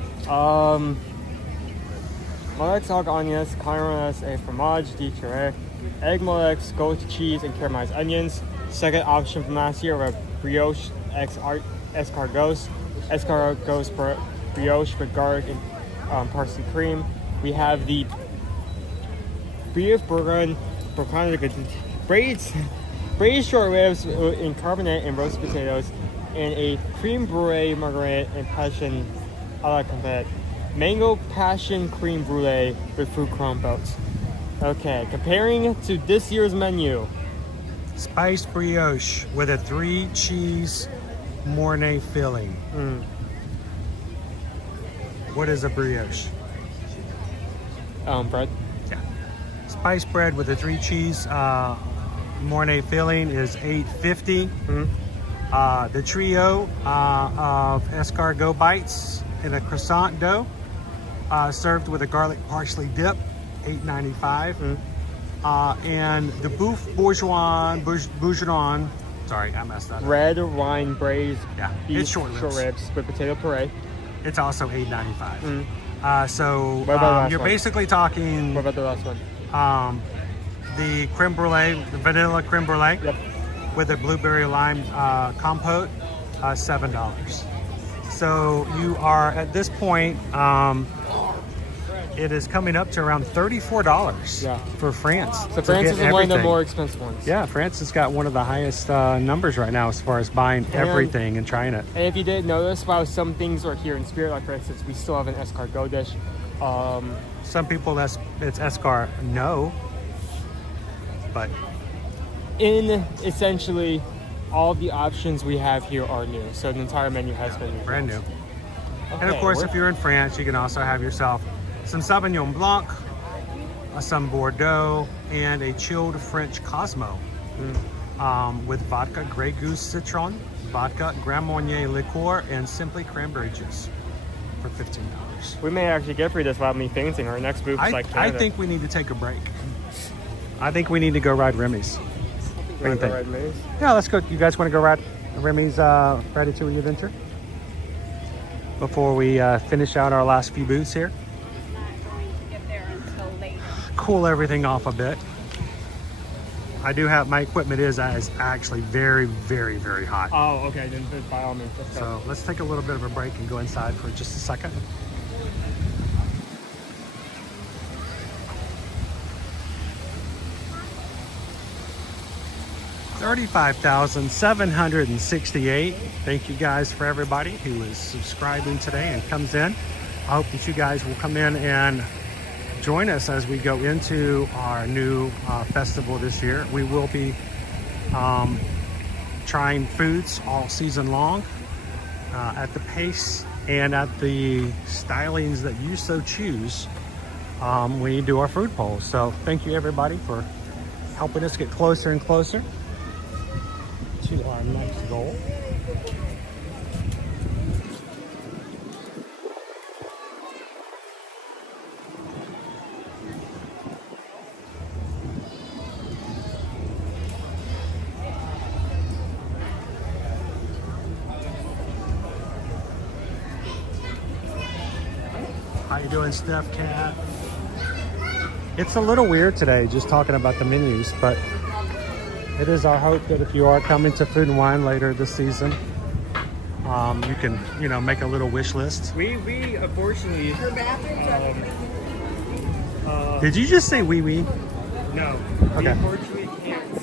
molex aux oignons, caramelis et fromage de chèvre, egg molex, goat cheese, and caramelized onions. Second option from last year, we have brioche escargots brioche with garlic and parsley cream. We have the beef bourguignon, braised short ribs in carbonate and roasted potatoes, and a cream brulee marguerite and passion a la compete. Mango passion cream brulee with fruit crumbles. Okay, comparing to this year's menu. Spiced brioche with a 3-cheese Mornay filling. What is a brioche? Bread. Yeah. Spiced bread with a 3-cheese Mornay filling is $8.50. The trio of escargot bites in a croissant dough, served with a garlic parsley dip, $8.95. And the boeuf bourguignon, sorry, I messed that up. Red wine braised beef it's short ribs with potato puree. It's also $8.95. So What about the last you're one? basically talking. What about the last one? The creme brulee, the vanilla creme brulee, with a blueberry lime compote, $7. So you are at this point. It is coming up to around $34 for France. So France is one of the more expensive ones. Yeah, France has got one of the highest numbers right now as far as buying everything and trying it. And if you didn't notice, while some things are here in spirit, like for instance, we still have an escargot dish. Some people, it's escar, no. But in essentially all the options we have here are new. So the entire menu has been brand new. Okay, and of course, if you're in France, you can also have yourself some Sauvignon Blanc, some Bordeaux, and a chilled French Cosmo with vodka, Grey Goose citron, vodka, Grand Marnier liqueur, and simply cranberry juice for $15. We may actually get through this without me fainting. Our next booth is like I Canada. think we need to take a break. I think we need to go ride Remy's. What do you think? Yeah, let's go. You guys want to go ride Remy's Ratatouille Adventure? Before we finish out our last few booths here. Cool everything off a bit. I do have, my equipment is actually very, very, very hot. Oh, okay, then by all means. So let's take a little bit of a break and go inside for just a second. $35,768. Thank you guys for everybody who is subscribing today and comes in. I hope that you guys will come in and join us as we go into our new festival this year. We will be trying foods all season long at the pace and at the stylings that you so choose when you do our food polls. So thank you everybody for helping us get closer and closer to our next goal. How you doing, Steph Cat? It's a little weird today just talking about the menus, but it is our hope that if you are coming to Food and Wine later this season, you can, make a little wish list. We unfortunately. Did you just say wee? No. Okay. We unfortunately can't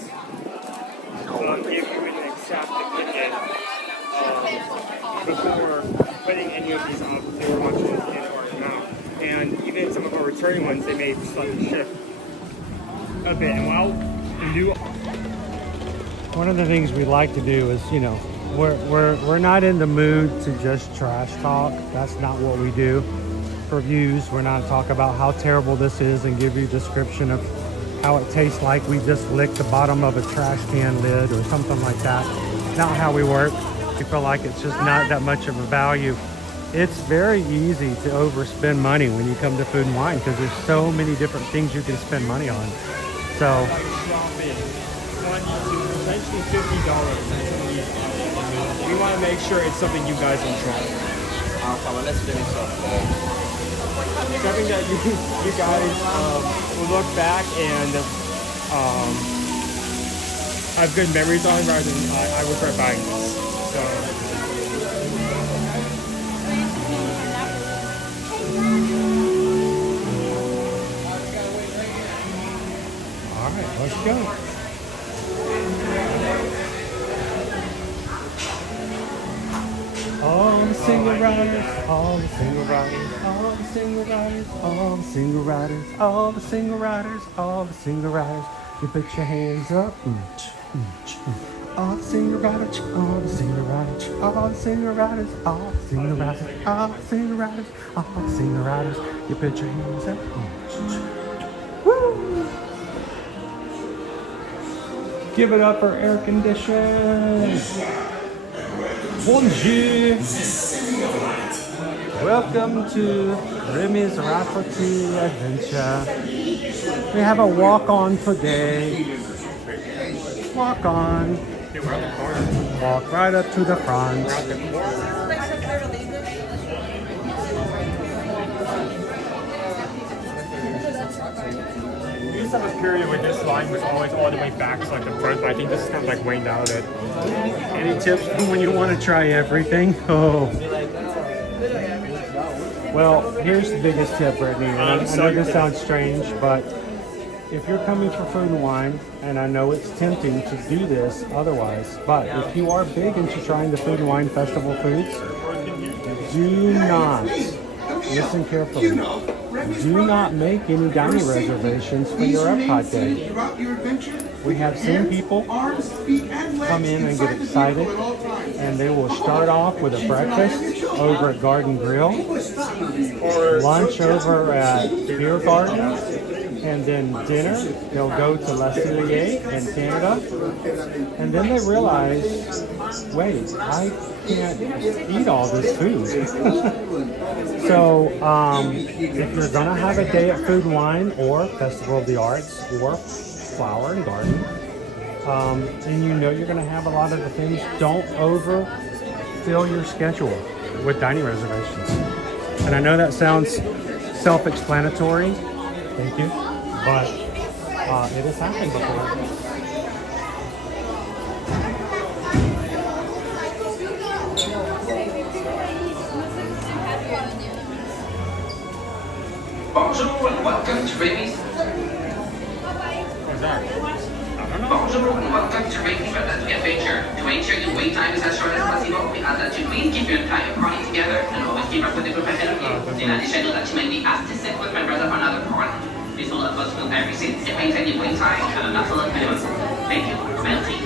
give you an exact ticket before putting any of these up. They were much in our amount, and even some of our returning ones, they may slightly shift a bit. And while we do. One of the things we like to do is, we're not in the mood to just trash talk. That's not what we do. For views, we're not talking about how terrible this is and give you a description of how it tastes like we just licked the bottom of a trash can lid or something like that. Not how we work. We feel like it's just not that much of a value it's very easy to overspend money when you come to food and wine because there's so many different things you can spend money on. So Like shopping, essentially $50. We want to make sure it's something you guys enjoy. Come on, let's finish off. Something that you guys will look back and have good memories on rather than I regret buying this. So. all right, let's go. All the single riders, all the single riders, all the single riders, all the single riders, all the single riders, all the single riders. You put your hands up. All the single riders, all the single riders, all the single riders, all the single riders, all the single riders, all the single riders. You put your hands up. Woo! Give it up for air conditioning. Bonjour. Welcome to Remy's Rafferty Adventure. We have a walk-on today. Walk on. Walk right up to the front. We used to have a period where this line was always all the way back to like the front, but I think this is kind of like way down it. Any tips for when you want to try everything? Oh. Well, here's the biggest tip, Brittany. I know this sounds strange, but if you're coming for food and wine, and I know it's tempting to do this otherwise, but if you are big into trying the Food and Wine Festival foods, do not, listen carefully, do not make any dining reservations for your Epcot day. We have seen people come in and get excited, and they will start off with a breakfast over at Garden Grill, lunch over at Beer Garden, and then dinner, they'll go to La Cellier in Canada, and then they realize, wait, I can't eat all this food. So if you're gonna have a day at Food and Wine or Festival of the Arts or Flower and Garden, and you know you're gonna have a lot of the things, don't overfill your schedule with dining reservations. And I know that sounds self-explanatory, thank you, but it has happened before. Bonjour and welcome to Remy's. Bonjour and welcome to Remy's Adventure. To make sure your wait time is as short as possible, we ask that you please keep your entire party together and always keep up with the group ahead of you. In addition to that, you may be asked to sit with my brother on another corner. This will help us fill every seat. It maintains your wait time and not to look minimum. Thank you. Melty.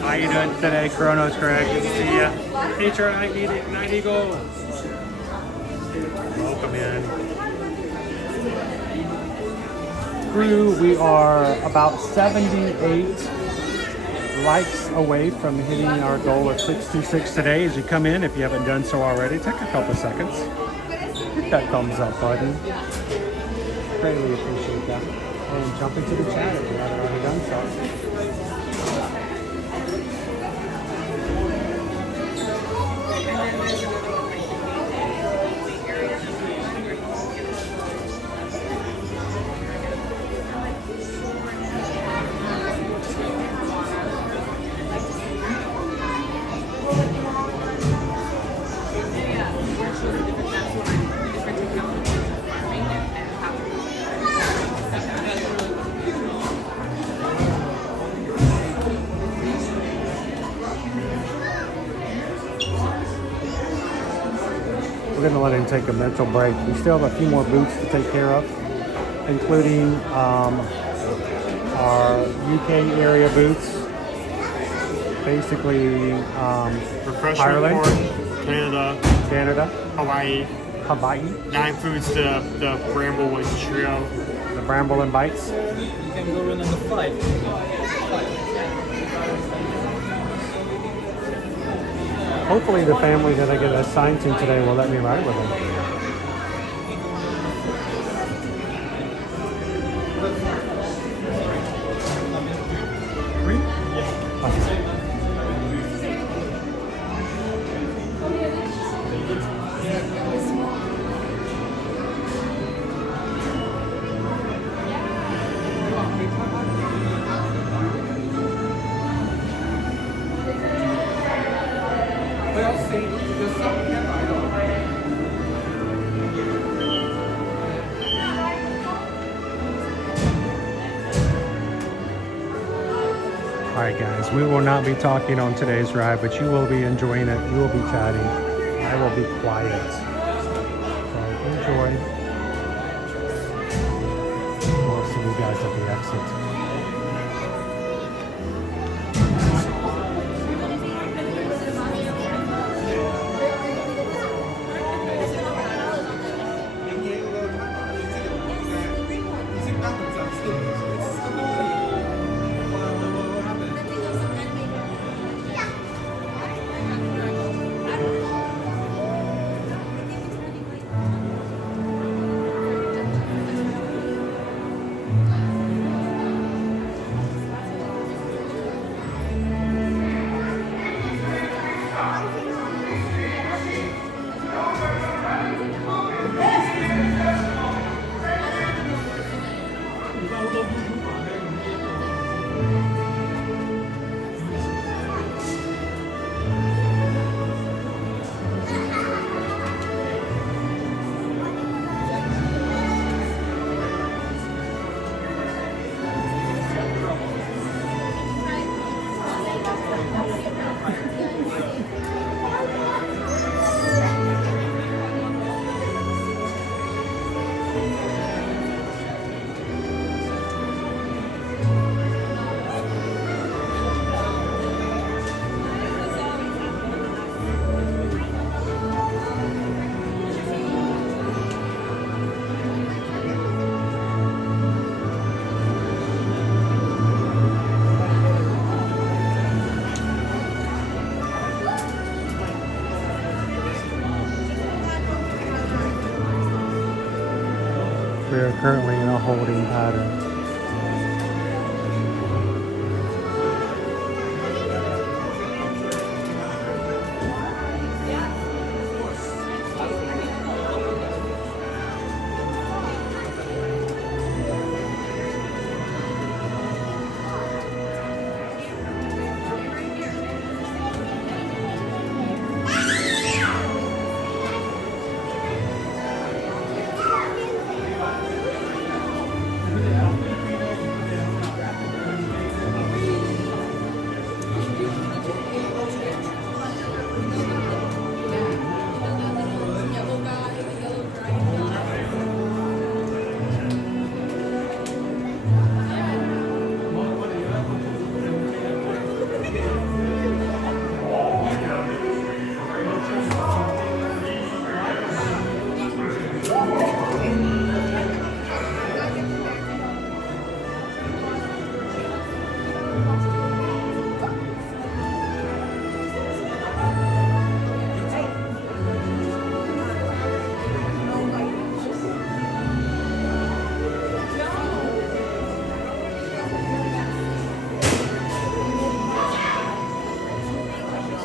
How you doing today, Chronos Craig? Good to see ya. Feature 90 gold. Welcome in. Crew, we are about 78 likes away from hitting our goal of 626 today. As you come in, if you haven't done so already, take a couple seconds. Hit that thumbs up button. Greatly appreciate that. And jump into the chat if you haven't already done so. We're going to let him take a mental break. We still have a few more booths to take care of, including our UK area booths. Basically, Ireland, Canada, Hawaii. 9 foods, the Bramble-Woods Trio. The Bramble and Bites. You can go in on the 5. Hopefully the family that I get assigned to today will let me ride with them. Alright guys, we will not be talking on today's ride, but you will be enjoying it. You will be chatting. I will be quiet. So enjoy. We'll see you guys at the exit. We are currently in a holding pattern.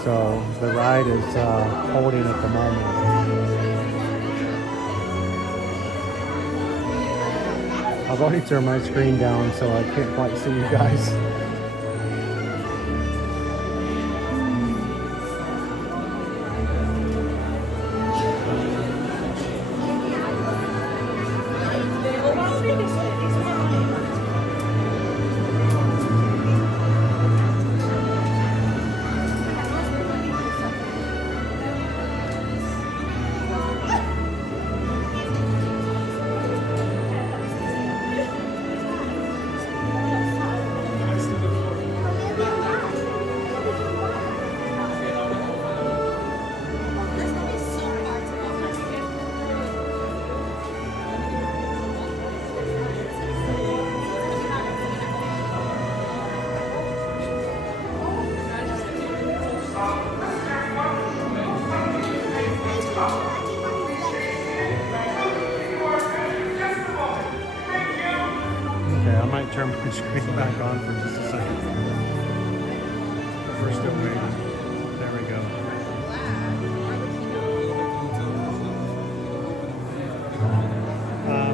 So the ride is holding at the moment. I've already turned my screen down so I can't quite see you guys. Okay, I might turn my screen back on for just a second. If we're still waiting. There we go.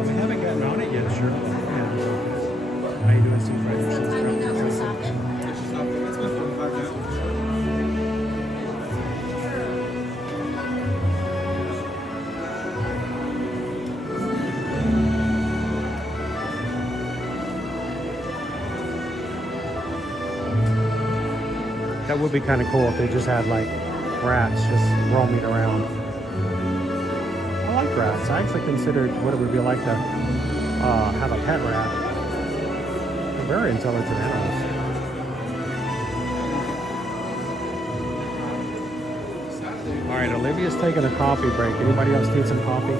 We haven't gotten on it yet, sure. Yeah. How you doing, Steve? That would be kind of cool if they just had like rats just roaming around. I like rats. I actually considered what it would be like to have a pet rat. They're very intelligent animals. All right, Olivia's taking a coffee break. Anybody else need some coffee?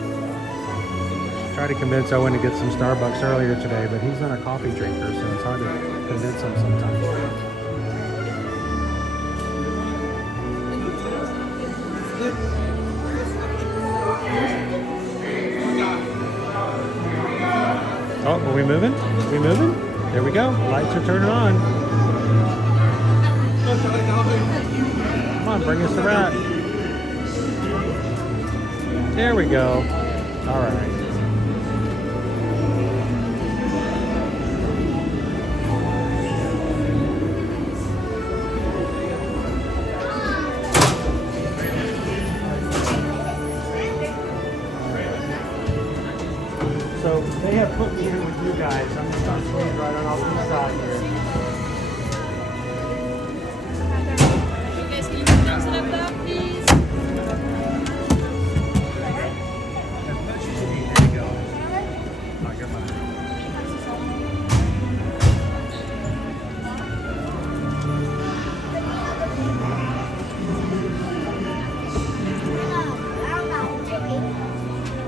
Tried to convince Owen to get some Starbucks earlier today, but he's not a coffee drinker, so it's hard to convince him sometimes. Oh, are we moving? Are we moving? There we go. Lights are turning on. Come on, bring us the rat. There we go. All right. So they have put me in with you guys. I'm just on stage right on the side here. You guys, can you put those up though, please? There you go. Oh, you're fine.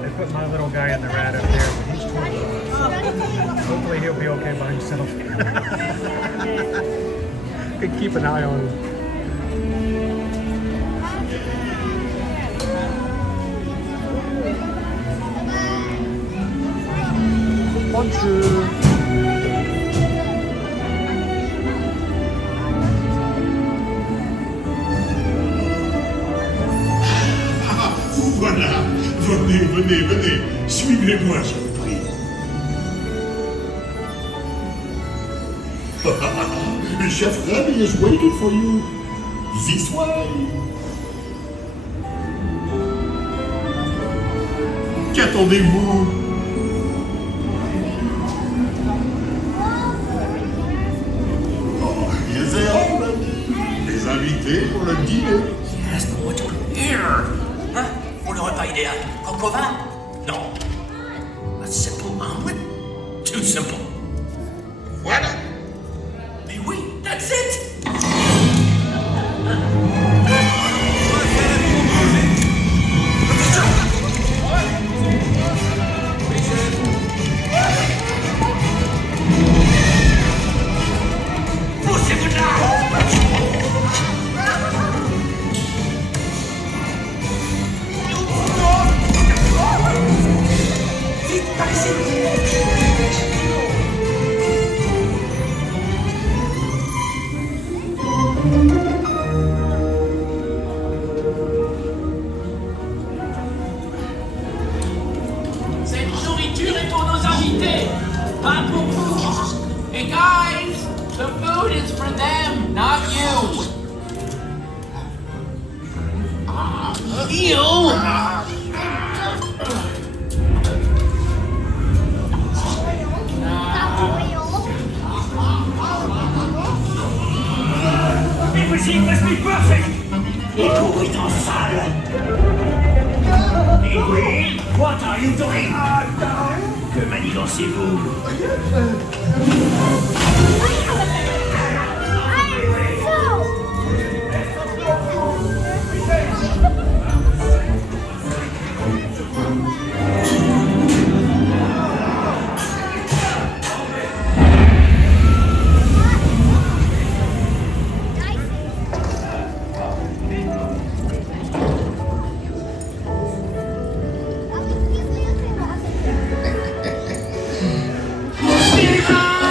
They put my little guy in the rat up there, but he's 20. Hopefully he'll be okay by himself. Could keep an eye on him. Bonjour. Voilà, venez, suivez-moi, je vous prie. Chef Remy is waiting for you. This way. Qu'attendez-vous? Oh, here's they are, Remy. Les invités pour le dîner. Yes, but what do we hear? Hein? Pour le repas idéal, coq au vin? Non. A simple omelet? Too simple. Voilà. Mais oui, that's it! Poussez-vous de là! Vite, par ici! Cette nourriture est pour nos invités, pas pour vous. Hey guys, the food is for them, not you. Everything must be perfect! Les cours est en salle! Et oui, what are you doing? Que manigancez-vous? Viva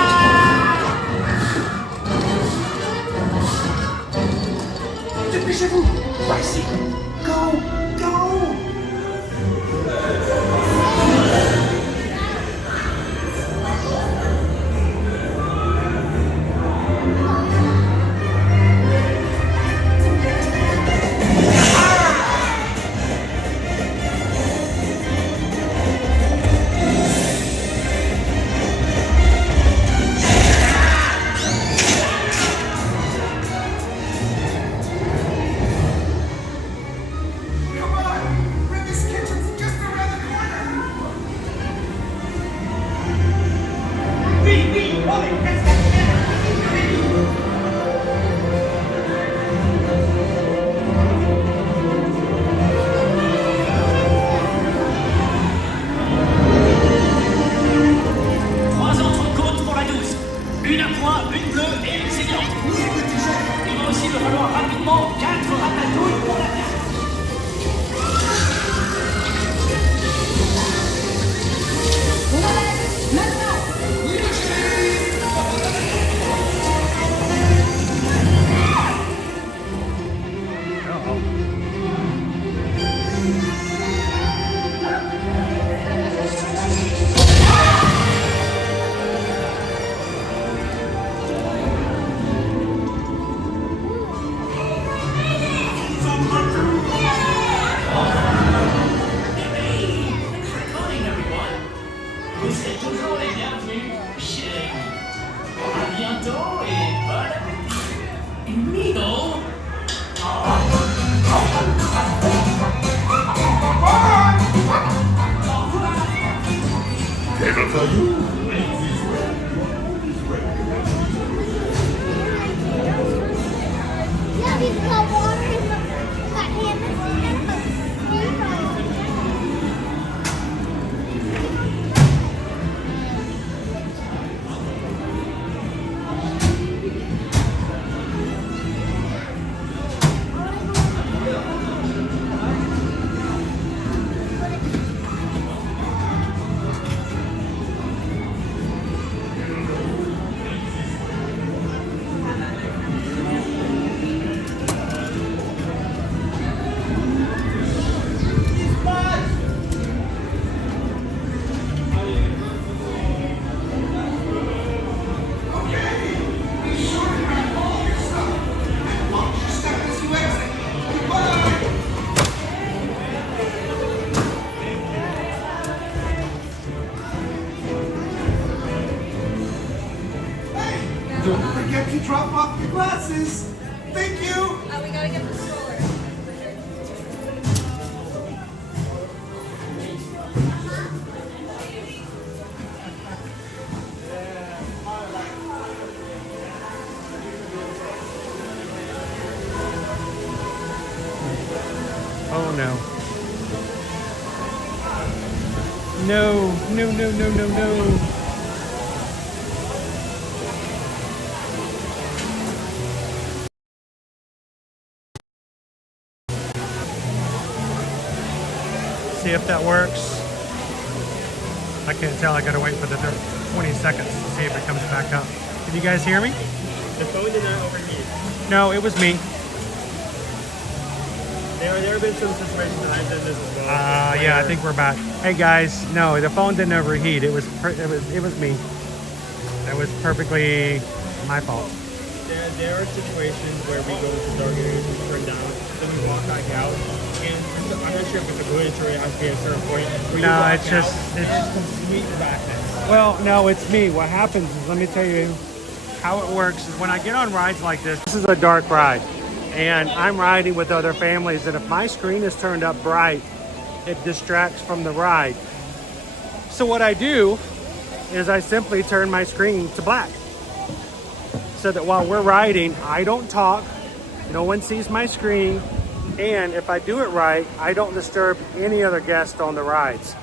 Trois entrecôtes pour la 12. Une à point, une bleue et une saignante. Il va aussi me falloir rapidement 4 ratatouilles pour la 4. Morning, everyone. Vous êtes toujours les bienvenus chez Remy. À bientôt et bon appétit. Mino. Table for you. Yeah, these cold water in my hand. Don't forget to drop off your glasses. Thank you. We gotta get the stroller. Oh no. No, no, no, no, no, no. See if that works. I can't tell. I gotta wait for the 20 seconds to see if it comes back up. Can you guys hear me? The phone did not overheat. No, it was me. There have been some situations that I've done this as well. Yeah, I think we're back. Hey guys, no, the phone didn't overheat. It was me. That was perfectly my fault. There are situations where we go to dark areas, we turn down, then we walk back out, and I'm not sure if it's a glitch or it has to be at a certain point. Where you No, walk it's just out, it's complete blackness. Well, no, it's me. What happens is, let me tell you how it works. Is when I get on rides like this is a dark ride, and I'm riding with other families, and if my screen is turned up bright, it distracts from the ride. So what I do is I simply turn my screen to black, so that while we're riding, I don't talk, no one sees my screen, and if I do it right, I don't disturb any other guest on the rides.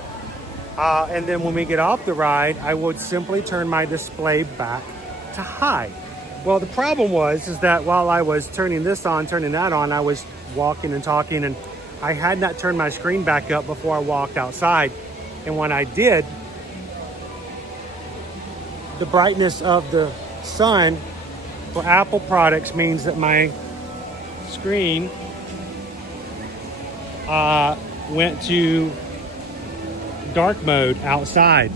And then when we get off the ride, I would simply turn my display back to high. Well, the problem is that while I was turning this on, turning that on, I was walking and talking, and I had not turned my screen back up before I walked outside. And when I did, the brightness of the sun for Apple products means that my screen went to dark mode outside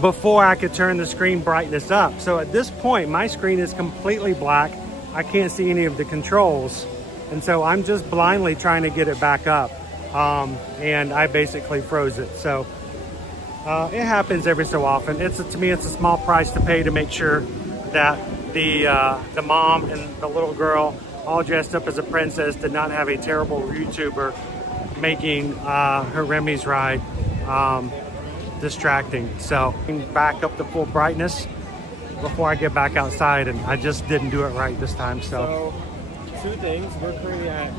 before I could turn the screen brightness up. So at this point, my screen is completely black. I can't see any of the controls. And so I'm just blindly trying to get it back up. And I basically froze it. So it happens every so often. To me, it's a small price to pay to make sure that the mom and the little girl, all dressed up as a princess, did not have a terrible YouTuber making her Remy's ride distracting. So back up to full brightness. before I get back outside, and I just didn't do it right this time. So, two things. We're currently at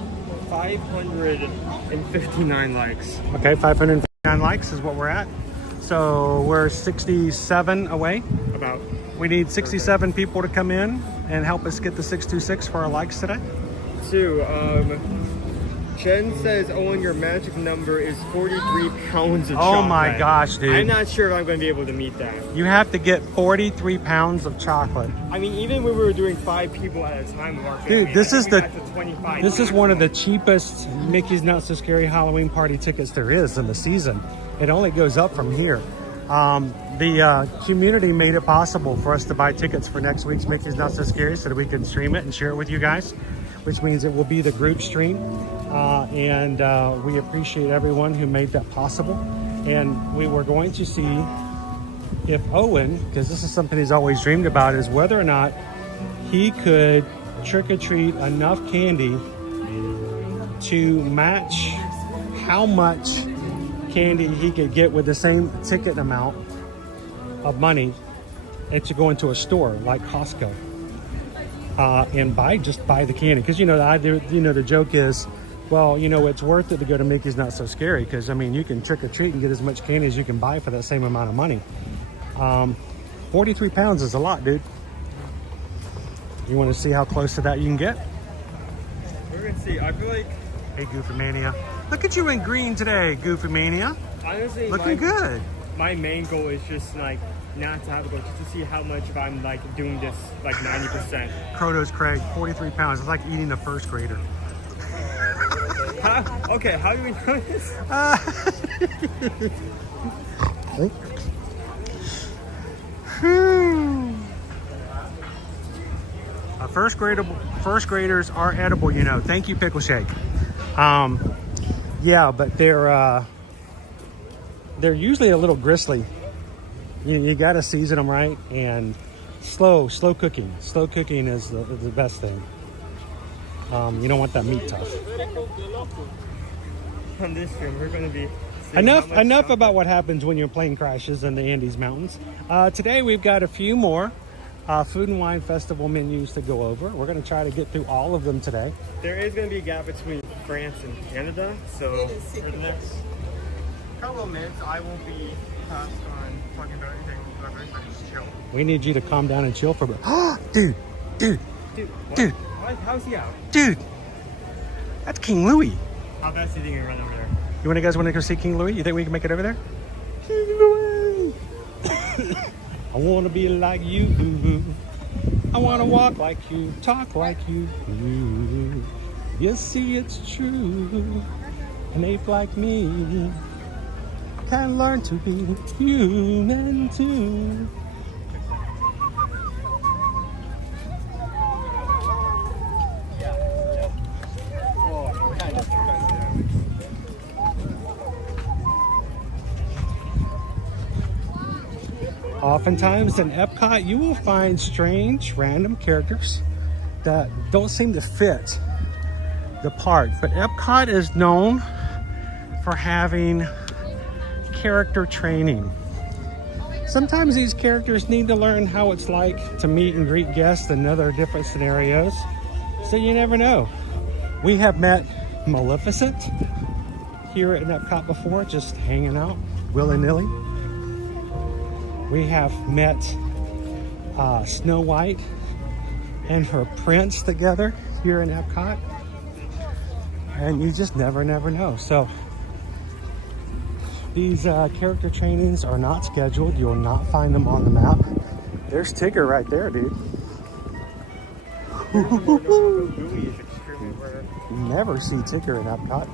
559 likes. Okay, 559 likes is what we're at. So we're 67 away. About. We need 67 people to come in and help us get the 626 for our likes today. Two, Jen says, Owen, your magic number is 43 pounds of chocolate. Oh my gosh, dude. I'm not sure if I'm going to be able to meet that. You have to get 43 pounds of chocolate. I mean, even when we were doing 5 people at a time of our family, Dude, this is one of the people. cheapest Mickey's Not So Scary Halloween party tickets there is in the season. It only goes up from here. The community made it possible for us to buy tickets for next week's Mickey's Not So Scary so that we can stream it and share it with you guys, which means it will be the group stream. And we appreciate everyone who made that possible. And we were going to see if Owen, because this is something he's always dreamed about, is whether or not he could trick-or-treat enough candy to match how much candy he could get with the same ticket amount of money and to go into a store like Costco and buy the candy. Because the joke is, well, it's worth it to go to Mickey's Not So Scary because, I mean, you can trick or treat and get as much candy as you can buy for that same amount of money. 43 pounds is a lot, dude. You want to see how close to that you can get? We're going to see. I feel like... Hey, Goofy Mania. Look at you in green today, Goofy Mania. Honestly, looking good. My main goal is just like not to have a goal, just to see how much if I'm like doing this like 90%. Krotos Craig, 43 pounds. It's like eating a first grader. Okay, how do we know this? First graders are edible, Thank you, Pickle Shake. Yeah, but they're usually a little gristly. You got to season them right, and slow cooking. Slow cooking is the best thing. You don't want that meat tough. On this stream, we're going to be enough about what happens when your plane crashes in the Andes Mountains. Today we've got a few more Food and Wine Festival menus to go over. We're going to try to get through all of them today. There is going to be a gap between France and Canada, so for the next couple of minutes, I won't be passed on talking about anything whatsoever, so just chill. We need you to calm down and chill for a bit. Dude. How's he out? Dude, that's King Louis. How fast do you think you run over there? You guys want to go see King Louis? You think we can make it over there? King Louis. I want to be like you. I want to walk like you, talk like you. You see, it's true. An ape like me can learn to be human too. Oftentimes in Epcot, you will find strange, random characters that don't seem to fit the park. But Epcot is known for having character training. Sometimes these characters need to learn how it's like to meet and greet guests in other different scenarios. So you never know. We have met Maleficent here at Epcot before, just hanging out willy-nilly. We have met Snow White and her prince together here in Epcot. And you just never know. So these character trainings are not scheduled. You'll not find them on the map. There's Tigger right there, dude. You never see Tigger in Epcot.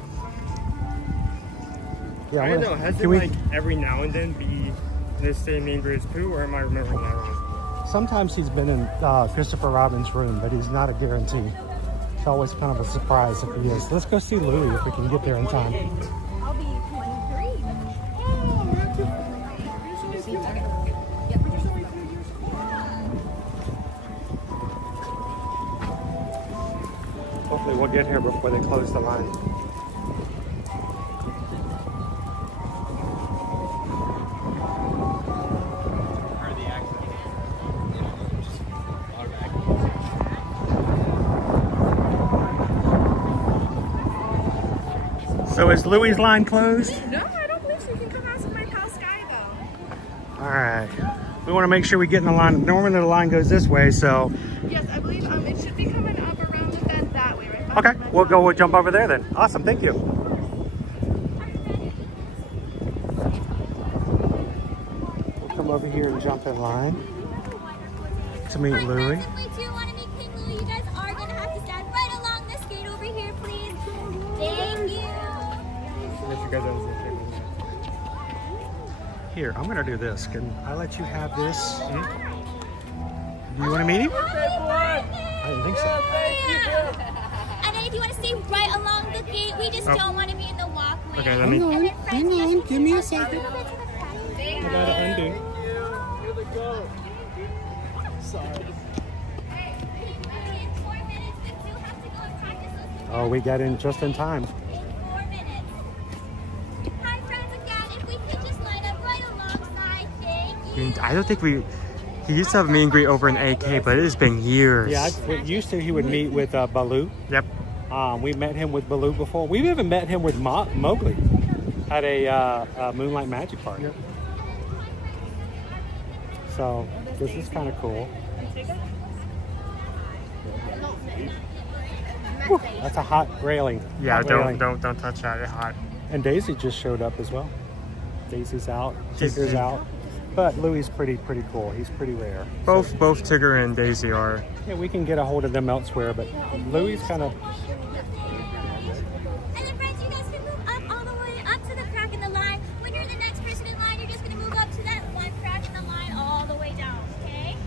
Yeah, I don't know. Has it like every now and then be the same name as Pooh, or am I remembering that wrong? Sometimes he's been in Christopher Robin's room, but he's not a guarantee. It's always kind of a surprise if he is. Let's go see Louie if we can get there in time. I'll be 23. Hopefully we'll get here before they close the line. So is Louis' line closed? No, I don't believe so. You can come ask my pal Sky though. All right. We want to make sure we get in the line. Normally the line goes this way, so. Yes, I believe it should be coming up around the bend that way, right? Okay, we'll jump over there then. Awesome, thank you. We'll come over here and jump in line to meet Louis. If we do want to meet King Louis, you guys are going to have to stand right along this gate over here, please. Thank you. Here, I'm gonna do this. Can I let you have this? Do you want to meet him? I don't think so. And then if you want to stay right along the gate, we just don't want to be in the walkway. Okay, let me. Hang on, give me a second. I gotta undo. Oh, we got in just in time. I don't think he used to have a meet and greet over in AK, but it has been years. Yeah, used to he would meet with Baloo. Yep. We met him with Baloo before. We've even met him with Mowgli at a Moonlight Magic Party. Yep. So this is kind of cool. Whew, that's a hot railing. Yeah, hot don't touch that. It's hot. And Daisy just showed up as well. Daisy's out. Tigger's out. But Louis is pretty cool. He's pretty rare. Both Tigger and Daisy are. Yeah, we can get a hold of them elsewhere, but Louis kind of. And then friends, you guys can move up all the way up to the crack in the line. When you're the next person in line, you're just going to move up to that one crack in the line all the way down, okay?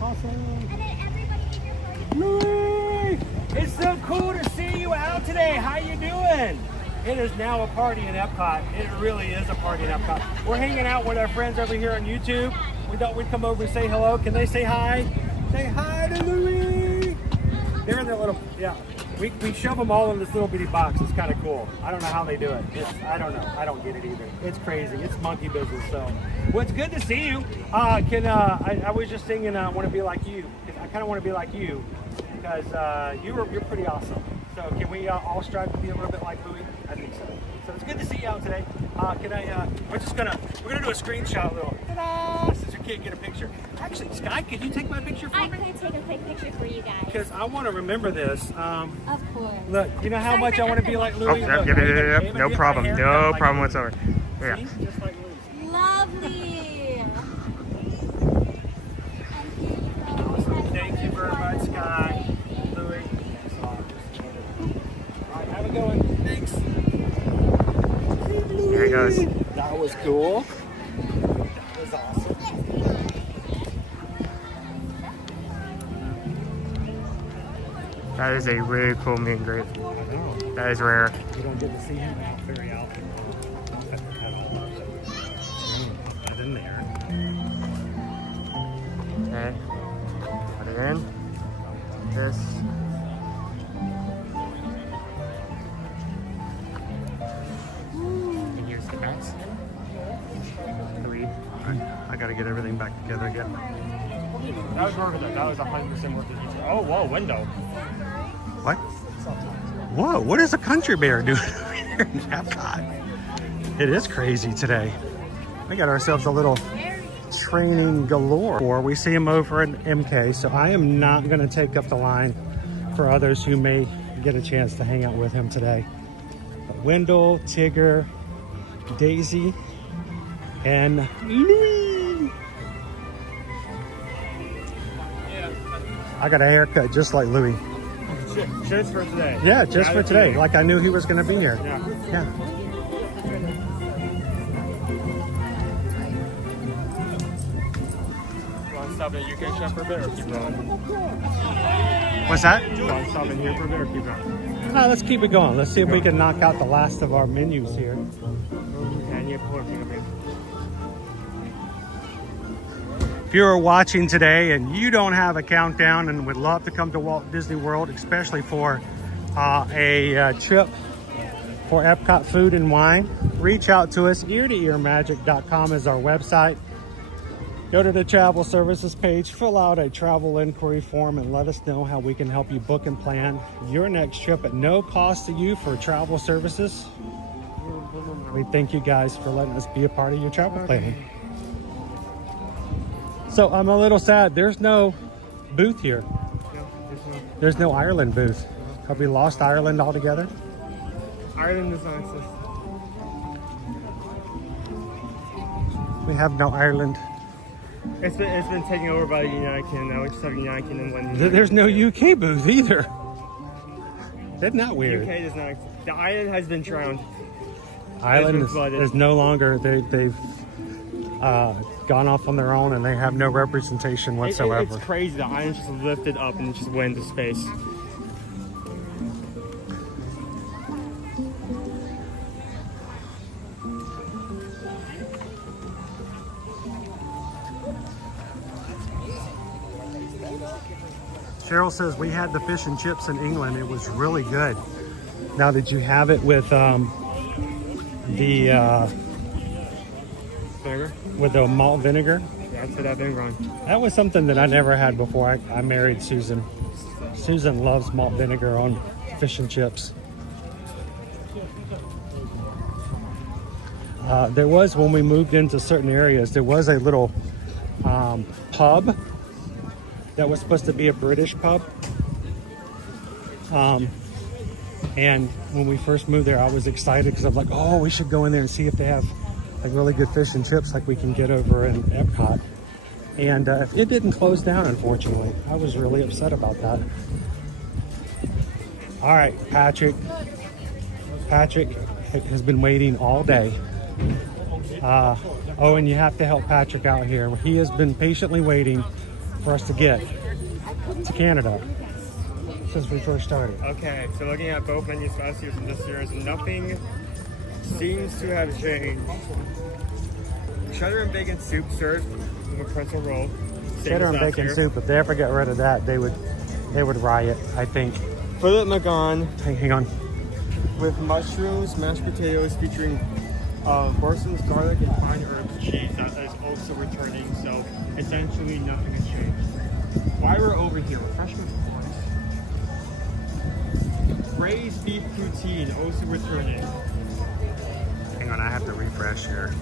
Awesome. And then everybody in your party. Louis! It's so cool to see you out today. How you doing? It is now a party in Epcot. It really is a party in Epcot. We're hanging out with our friends over here on YouTube. We thought we'd come over and say hello. Can they say hi? Say hi to Louis. They're in their little, yeah. We shove them all in this little bitty box. It's kind of cool. I don't know how they do it. I don't know. I don't get it either. It's crazy. It's monkey business. So, well, it's good to see you. I was just singing "Want to Be Like You." I kind of want to be like you because you're pretty awesome. So can we all strive to be a little bit like Louis? I think so. So it's good to see you out today. We're gonna do a screenshot little, ta-da, since you can't get a picture. Actually, Sky, can you take my picture for me? I'm going to take a quick picture for you guys. Because I want to remember this. Of course. Look, you know how much I want to be like Louis? Oh, yep. No problem. No problem whatsoever. Yeah. See? Just like Louis. Lovely. Thank you very much, Sky. Louis. Alright, have a good one. Thanks. There he goes. That was cool. That was awesome. That is a really cool meet and greet. I know. That is rare. You don't get to see him out very often. Get in there. Okay. Put it in. This. And here's the X. 3. I gotta get everything back together again. That was worth it. That was 100% worth it. Oh, whoa, window. What? Whoa, what is a country bear doing over here in Epcot? It is crazy today. We got ourselves a little training galore. We see him over at MK, so I am not going to take up the line for others who may get a chance to hang out with him today. But Wendell, Tigger, Daisy, and Louis. I got a haircut just like Louis. Just for today. Yeah, just for today. Like I knew he was going to be here. Yeah. Yeah. Want to stop at UK shop for a bit or keep going? What's that? Want to stop in here for a bit or keep going? Let's keep it going. Let's see if we can knock out the last of our menus here. And you pull it. If you're watching today and you don't have a countdown and would love to come to Walt Disney World, especially for a trip for Epcot food and wine, reach out to us. eartoearmagic.com is our website. Go to the travel services page, fill out a travel inquiry form, and let us know how we can help you book and plan your next trip at no cost to you for travel services. We thank you guys for letting us be a part of your travel planning. So I'm a little sad. There's no booth here. There's no Ireland booth. Have we lost Ireland altogether? Ireland does not exist. We have no Ireland. It's been taken over by the United Kingdom now. We just have United Kingdom when There's no UK booth either. Isn't that weird? UK does not exist. The island has been drowned. Ireland is no longer. They've gone off on their own and they have no representation whatsoever. It's crazy. The island just lifted up and just went into space. Cheryl says we had the fish and chips in England. It was really good. Now, did you have it with the malt vinegar? Yeah, that's what I've been wrong. That was something that I never had before. I married Susan. Susan loves malt vinegar on fish and chips. There was, when we moved into certain areas, there was a little pub that was supposed to be a British pub. And when we first moved there, I was excited because I'm like, oh, we should go in there and see if they have like really good fish and chips like we can get over in Epcot. And it didn't close down, unfortunately. I was really upset about that. All right, Patrick. Patrick has been waiting all day. Oh, and you have to help Patrick out here. He has been patiently waiting for us to get to Canada since we first started. Okay, so looking at both menus last year and this year's, nothing seems to have changed. Cheddar and bacon soup served with a pretzel roll. Cheddar and bacon soup. If they ever get rid of that, they would riot, I think. Philip McGon. Hang on. With mushrooms, mashed potatoes featuring Borson's garlic and fine herbs cheese. That is also returning, so essentially nothing has changed. While we're over here, refreshment points. Braised beef poutine also returning. Hang on, I have to refresh here.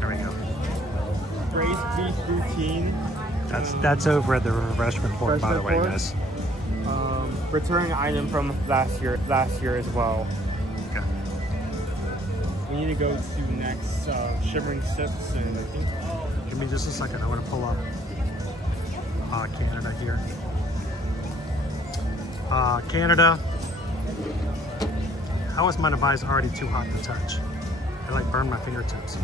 There we go. Braised beef poutine. That's over at the refreshment port, by the way, guys. Returning item from last year as well. Okay. We need to go to next Shimmering Sips, and I think. Give me just a second. I want to pull up Canada here. Canada. How is my device already too hot to touch? It like burned my fingertips.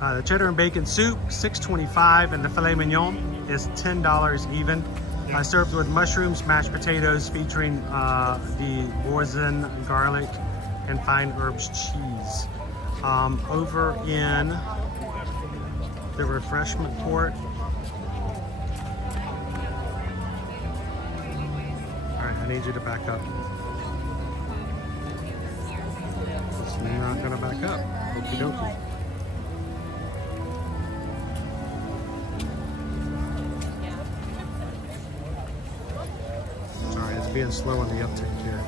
The cheddar and bacon soup, $6.25, and the filet mignon is $10 even. Served with mushrooms, mashed potatoes, featuring the Boursin garlic and fine herbs cheese. Over in the refreshment port. All right, I need you to back up. You're not gonna back up. Okie dokie. Sorry, it's being slow on the uptake here.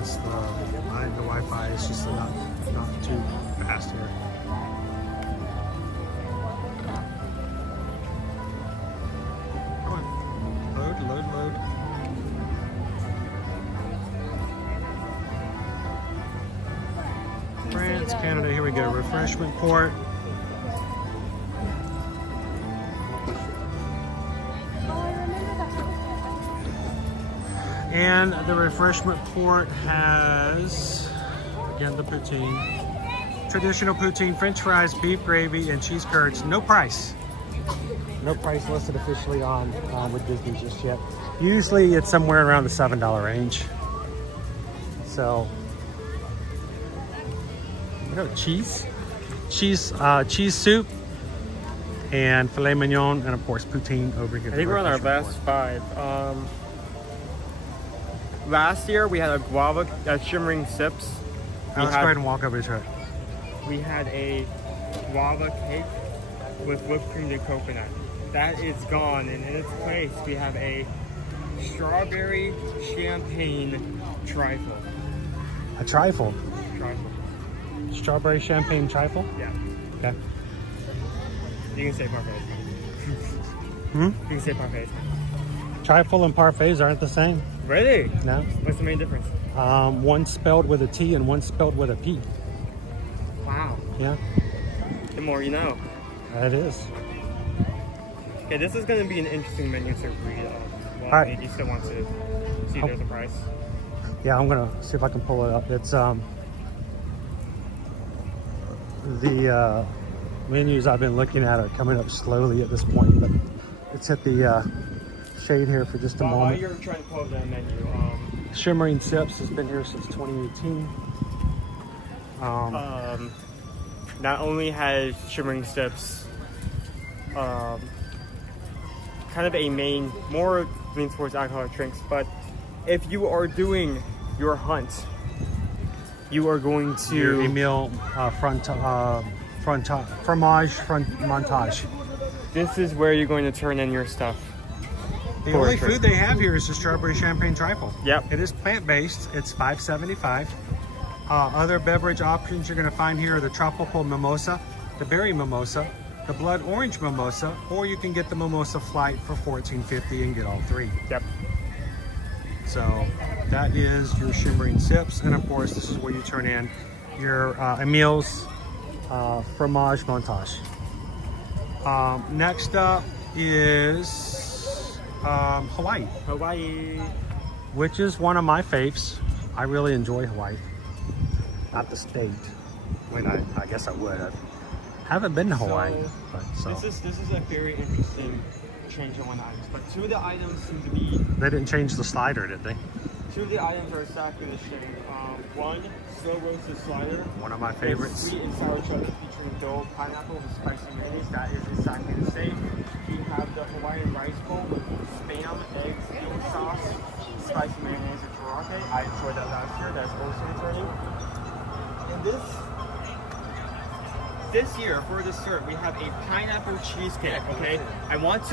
It's the Wi-Fi is just not too fast here. Come on, load. France, Canada, here we go. Refreshment port. And the refreshment port has, again, the poutine. Traditional poutine, french fries, beef gravy, and cheese curds. No price. No price listed officially on with Disney just yet. Usually it's somewhere around the $7 range. So, cheese soup and filet mignon, and of course poutine over here. I think we're on our last 5. Last year we had a guava shimmering sips. Let's go ahead and walk over to it. We had a guava cake with whipped cream and coconut. That is gone, and in its place we have a strawberry champagne trifle. A trifle? Trifle. Strawberry champagne trifle? Yeah. Okay. You can say parfait. Hmm? You can say parfait. Trifle and parfaits aren't the same. Really? No. What's the main difference? One spelled with a T and one spelled with a P. Wow. Yeah. The more you know. That is. Okay, this is going to be an interesting menu to read. Well, All right. You still want to see if there's a price. Yeah, I'm gonna see if I can pull it up. It's the menus I've been looking at are coming up slowly at this point, but it's hit the shade here for just a While moment. you're trying to pull up that menu, Shimmering Sips has been here since 2018. not only has Shimmering Sips kind of a main, more leans towards alcoholic drinks, but if you are doing your hunt, you are going to Your Emile fromage montage. This is where you're going to turn in your stuff. The for a only drink. food they have here is the strawberry champagne trifle. Yep. It is plant-based. It's $5.75. Other beverage options you're going to find here are the tropical mimosa, the berry mimosa, the blood orange mimosa, or you can get the mimosa flight for $14.50 and get all 3. Yep. So that is your Shimmering Sips, and of course this is where you turn in your Emile's fromage montage. Next up is Hawaii. Hawaii. Which is one of my faves. I really enjoy Hawaii. Not the state. I mean, I guess I would. I haven't been to Hawaii. This is a very interesting change in one item. But 2 of the items seem to be... They didn't change the slider, did they? 2 of the items are exactly the same. One, slow roasted slider. One of my favorites. Sweet and sour chutney featuring dill, pineapple, and spicy mayonnaise. That is exactly the same. We have the Hawaiian rice bowl with spam, eggs, eel sauce, spicy mayonnaise, and teriyaki. I enjoyed that last year. That's also returning. And this year for dessert we have a pineapple cheesecake. Okay, I want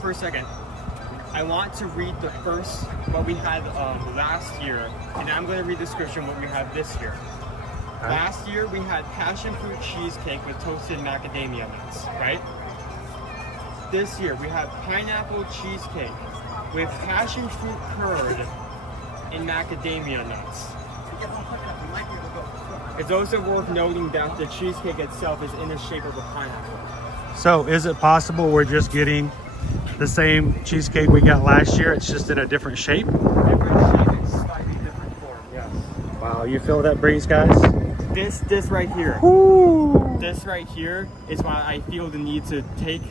for a second. I want to read the first what we had last year, and I'm going to read the description what we have this year. Okay. Last year we had passion fruit cheesecake with toasted macadamia nuts, right? This year we have pineapple cheesecake with passion fruit curd and macadamia nuts. It's also worth noting that the cheesecake itself is in the shape of a pineapple. So is it possible we're just getting the same cheesecake we got last year? It's just in a different shape? Different shape and slightly different form, yes. Wow, you feel that breeze, guys? This right here. Woo! This right here is why I feel the need to take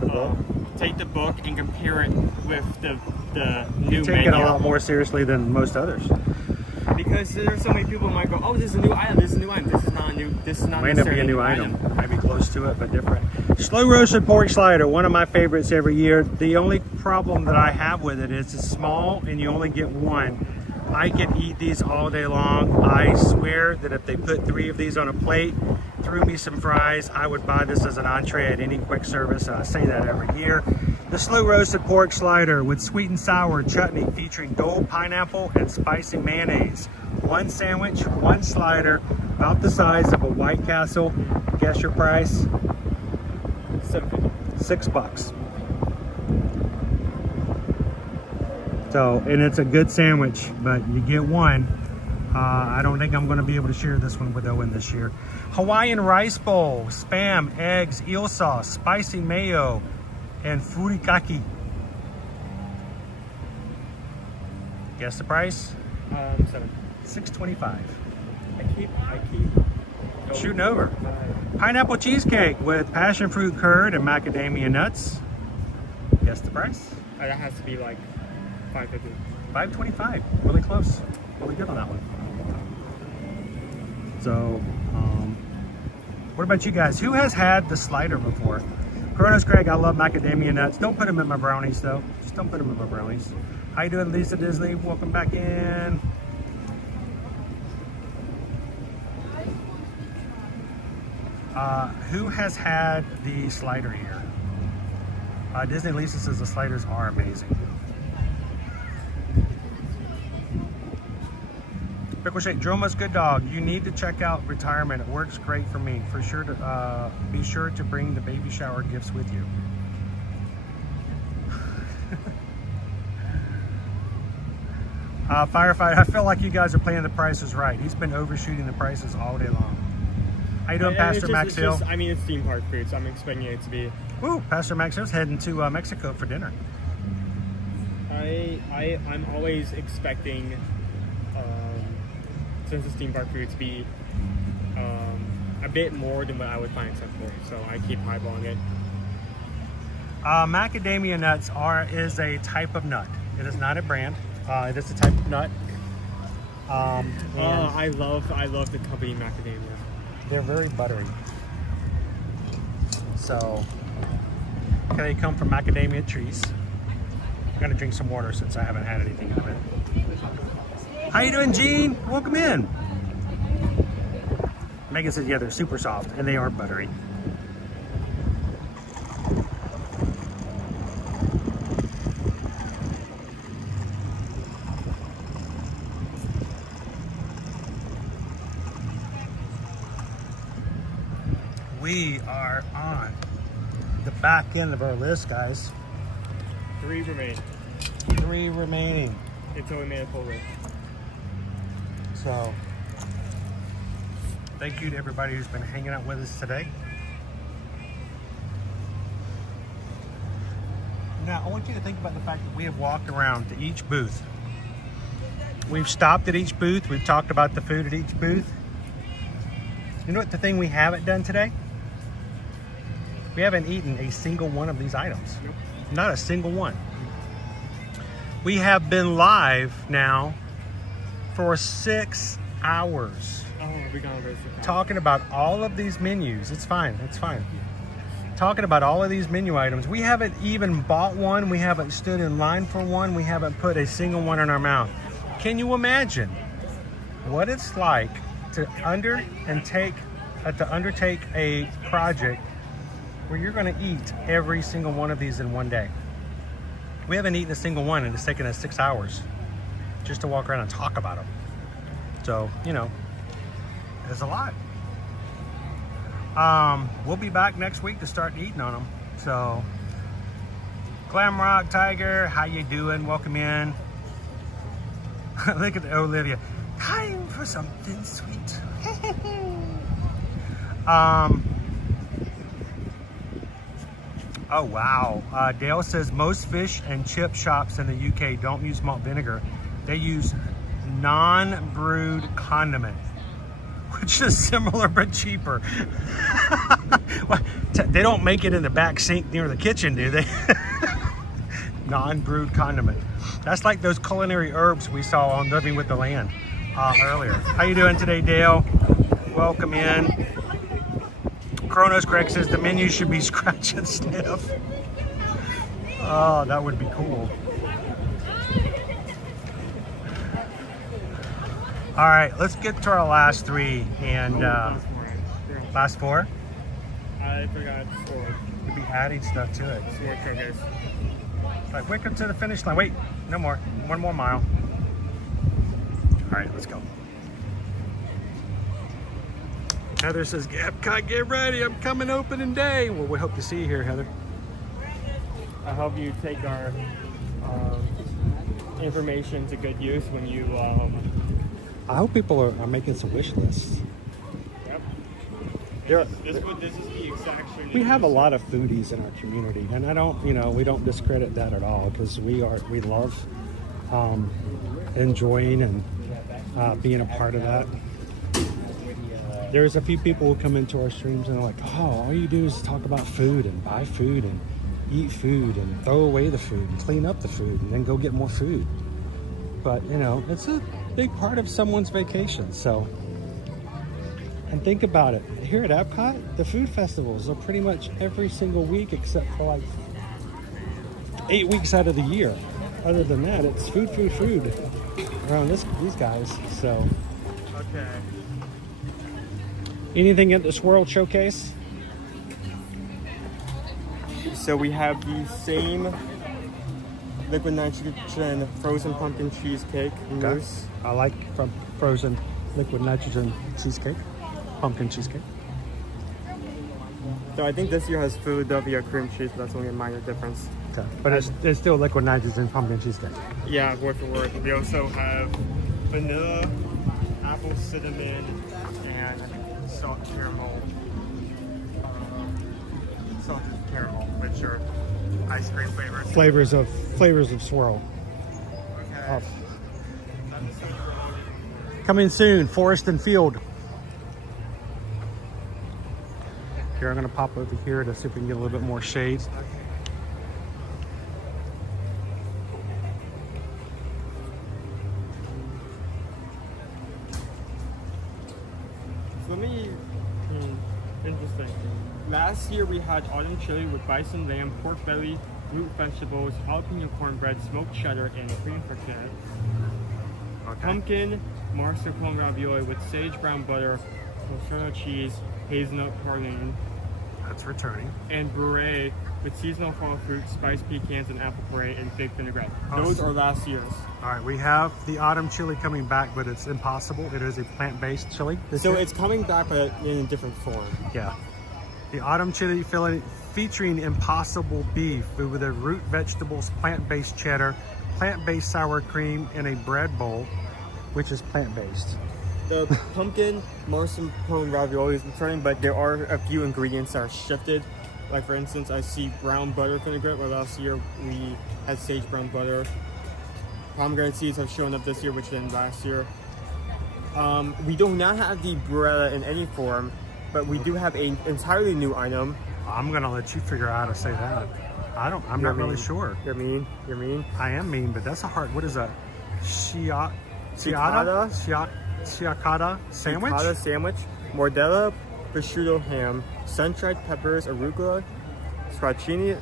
the book and compare it with the new You take menu. it a lot more seriously than most others. Because there's so many people who might go, oh, this is a new item, this is a new item, this is not a new, this is not May not be a new item. Might be close to it, but different. Slow roasted pork slider, one of my favorites every year. The only problem that I have with it is it's small and you only get one. I can eat these all day long. I swear that if they put 3 of these on a plate, threw me some fries, I would buy this as an entree at any quick service, and I say that every year. The slow roasted pork slider with sweet and sour chutney featuring gold pineapple and spicy mayonnaise. 1 sandwich, 1 slider, about the size of a White Castle. Guess your price? $6. So, and it's a good sandwich, but you get 1. I don't think I'm going to be able to share this one with Owen this year. Hawaiian rice bowl, spam, eggs, eel sauce, spicy mayo, and furikake. Guess the price? $6.25. I keep Shooting over. Pineapple cheesecake with passion fruit curd and macadamia nuts. Guess the price? That has to be like $5.50. $5.25. Really close. Really good on that one. So, what about you guys? Who has had the slider before? Kronos Greg, I love macadamia nuts. Don't put them in my brownies though. Just don't put them in my brownies. How you doing, Lisa Disney? Welcome back in. Who has had the slider here? Disney Lisa says the sliders are amazing. Ricochet, Droma's good dog. You need to check out Retirement. It works great for me. For sure to be sure to bring the baby shower gifts with you. Firefighter, I feel like you guys are playing the prices right. He's been overshooting the prices all day long. How you doing, Pastor Max Hill? I mean, it's theme park food, so I'm expecting it to be. Ooh, Pastor Max Hill's heading to Mexico for dinner. I'm always expecting, since it's theme park food, to be a bit more than what I would find acceptable. So I keep eyeballing it. Macadamia nuts is a type of nut. It is not a brand. It is a type of nut. I love the company macadamia. They're very buttery. So, they come from macadamia trees. I'm gonna drink some water since I haven't had anything in a minute. How you doing, Gene? Welcome in. Megan says, yeah, they're super soft and they are buttery. We are on the back end of our list, guys. 3 remain. 3 remaining. Until we made a full list. So, thank you to everybody who's been hanging out with us today. Now, I want you to think about the fact that we have walked around to each booth. We've stopped at each booth. We've talked about the food at each booth. You know what the thing we haven't done today? We haven't eaten a single one of these items. Nope. Not a single one. We have been live now for 6 hours. Oh, we got over talking about all of these menus. It's fine. It's fine. Talking about all of these menu items. We haven't even bought one. We haven't stood in line for one. We haven't put a single one in our mouth. Can you imagine what it's like to undertake a project where you're going to eat every single one of these in one day? We haven't eaten a single one, and it's taken us 6 hours just to walk around and talk about them. So, you know, it's a lot. We'll be back next week to start eating on them. So, Glamrock Tiger, how you doing? Welcome in. Look at Olivia. Time for something sweet. Oh wow. Dale says most fish and chip shops in the UK don't use malt vinegar. They use non-brewed condiment, which is similar but cheaper. They don't make it in the back sink near the kitchen, do they? Non-brewed condiment. That's like those culinary herbs we saw on Living with the Land earlier. How you doing today, Dale? Welcome in. Kronos Greg says the menu should be scratch and sniff. Oh, that would be cool. All right, let's get to our last 3 and last 4. I forgot 4. We'll be adding stuff to it. 4 triggers. Like, wake up to the finish line. Wait, no more. 1 more mile. All right, let's go. Heather says, Epcot, get ready. I'm coming opening day. Well, we hope to see you here, Heather. I hope you take our information to good use when you... I hope people are making some wish lists. Yep. This is the exact stream. We have a lot of foodies in our community, and I don't, we don't discredit that at all, because we love enjoying and being a part of that. There's a few people who come into our streams and are like, oh, all you do is talk about food and buy food and eat food and throw away the food and clean up the food and then go get more food. But, it's a big part of someone's vacation. So And think about it. Here at Epcot, the food festivals are pretty much every single week except for like 8 weeks out of the year. Other than that, it's food around these guys. So, Okay. anything at this World Showcase? So we have the same liquid nitrogen frozen pumpkin cheesecake mousse. I like from frozen liquid nitrogen cheesecake, pumpkin cheesecake. So I think this year has Philadelphia cream cheese, but that's only a minor difference. Okay. But it's still liquid nitrogen pumpkin cheesecake. Yeah, word for word. We also have vanilla, apple cinnamon, and salt caramel. Salted caramel, which are ice cream flavors. Flavors of swirl. Oh. Coming soon, Forest and Field. Here, I'm gonna pop over here to see if we can get a little bit more shade. So let me, interesting. Last year we had autumn chili with bison, lamb, pork belly, root vegetables, jalapeno cornbread, smoked cheddar, and cream forget. Okay. Pumpkin mascarpone ravioli with sage brown butter, mozzarella cheese, hazelnut praline. That's returning. And beret with seasonal fall fruit, spiced pecans, and apple puree, and fig vinaigrette. Awesome. Those are last year's. All right, we have the autumn chili coming back, but it's impossible. It is a plant-based chili. So it's coming back, but in a different form. Yeah. The autumn chili featuring impossible beef with a root vegetables, plant-based cheddar, plant-based sour cream, and a bread bowl, which is plant-based. The pumpkin mascarpone ravioli is returning, but there are a few ingredients that are shifted. Like for instance, I see brown butter vinaigrette, where last year we had sage brown butter. Pomegranate seeds have shown up this year, which didn't last year. We do not have the burrata in any form, but we do have an entirely new item. I'm gonna let you figure out how to say that. I'm not really sure. You're mean. You're mean. I am mean, but that's a hard. What is that? Ciaccata sandwich. Ciaccata sandwich. Mortadella, prosciutto ham, sun-dried peppers, arugula, stracchini,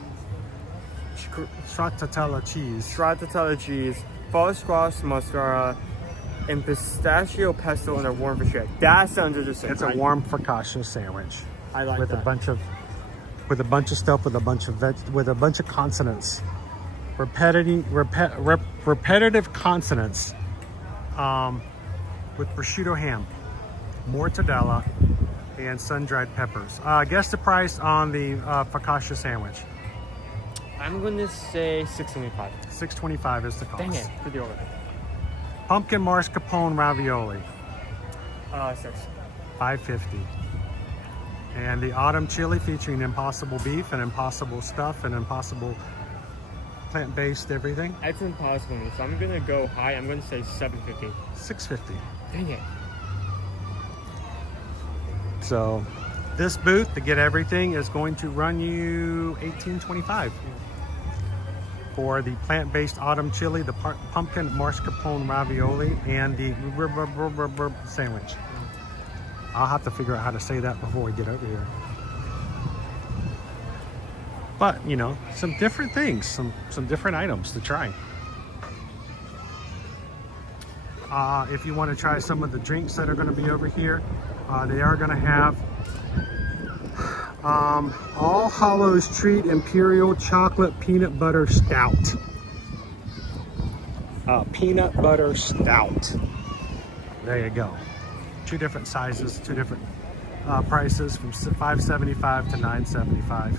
stracciatella cheese, fall squash mascara, and pistachio pesto in a warm focaccia. That sounds interesting. It's a warm focaccia sandwich. I like with that. a bunch of stuff, with a bunch of consonants, repetitive consonants, with prosciutto ham, mortadella, and sun-dried peppers. Guess the price on the focaccia sandwich. I'm going to say $6.25. $6.25 is the cost. Dang it, pretty over. Pumpkin mascarpone ravioli. $6. $5.50. And the autumn chili featuring impossible beef and impossible stuff and impossible plant-based everything. It's impossible, so I'm gonna go high. I'm gonna say $7.50. $6.50. Dang it. So this booth to get everything is going to run you $18.25 for the plant-based autumn chili, the pumpkin mascarpone ravioli, and the sandwich. I'll have to figure out how to say that before we get over here. But, you know, some different things, some different items to try. If you want to try some of the drinks that are going to be over here, they are going to have All Hallows Treat Imperial Chocolate Peanut Butter Stout. Peanut Butter Stout. There you go. 2 different sizes, 2 different prices, from $5.75 to $9.75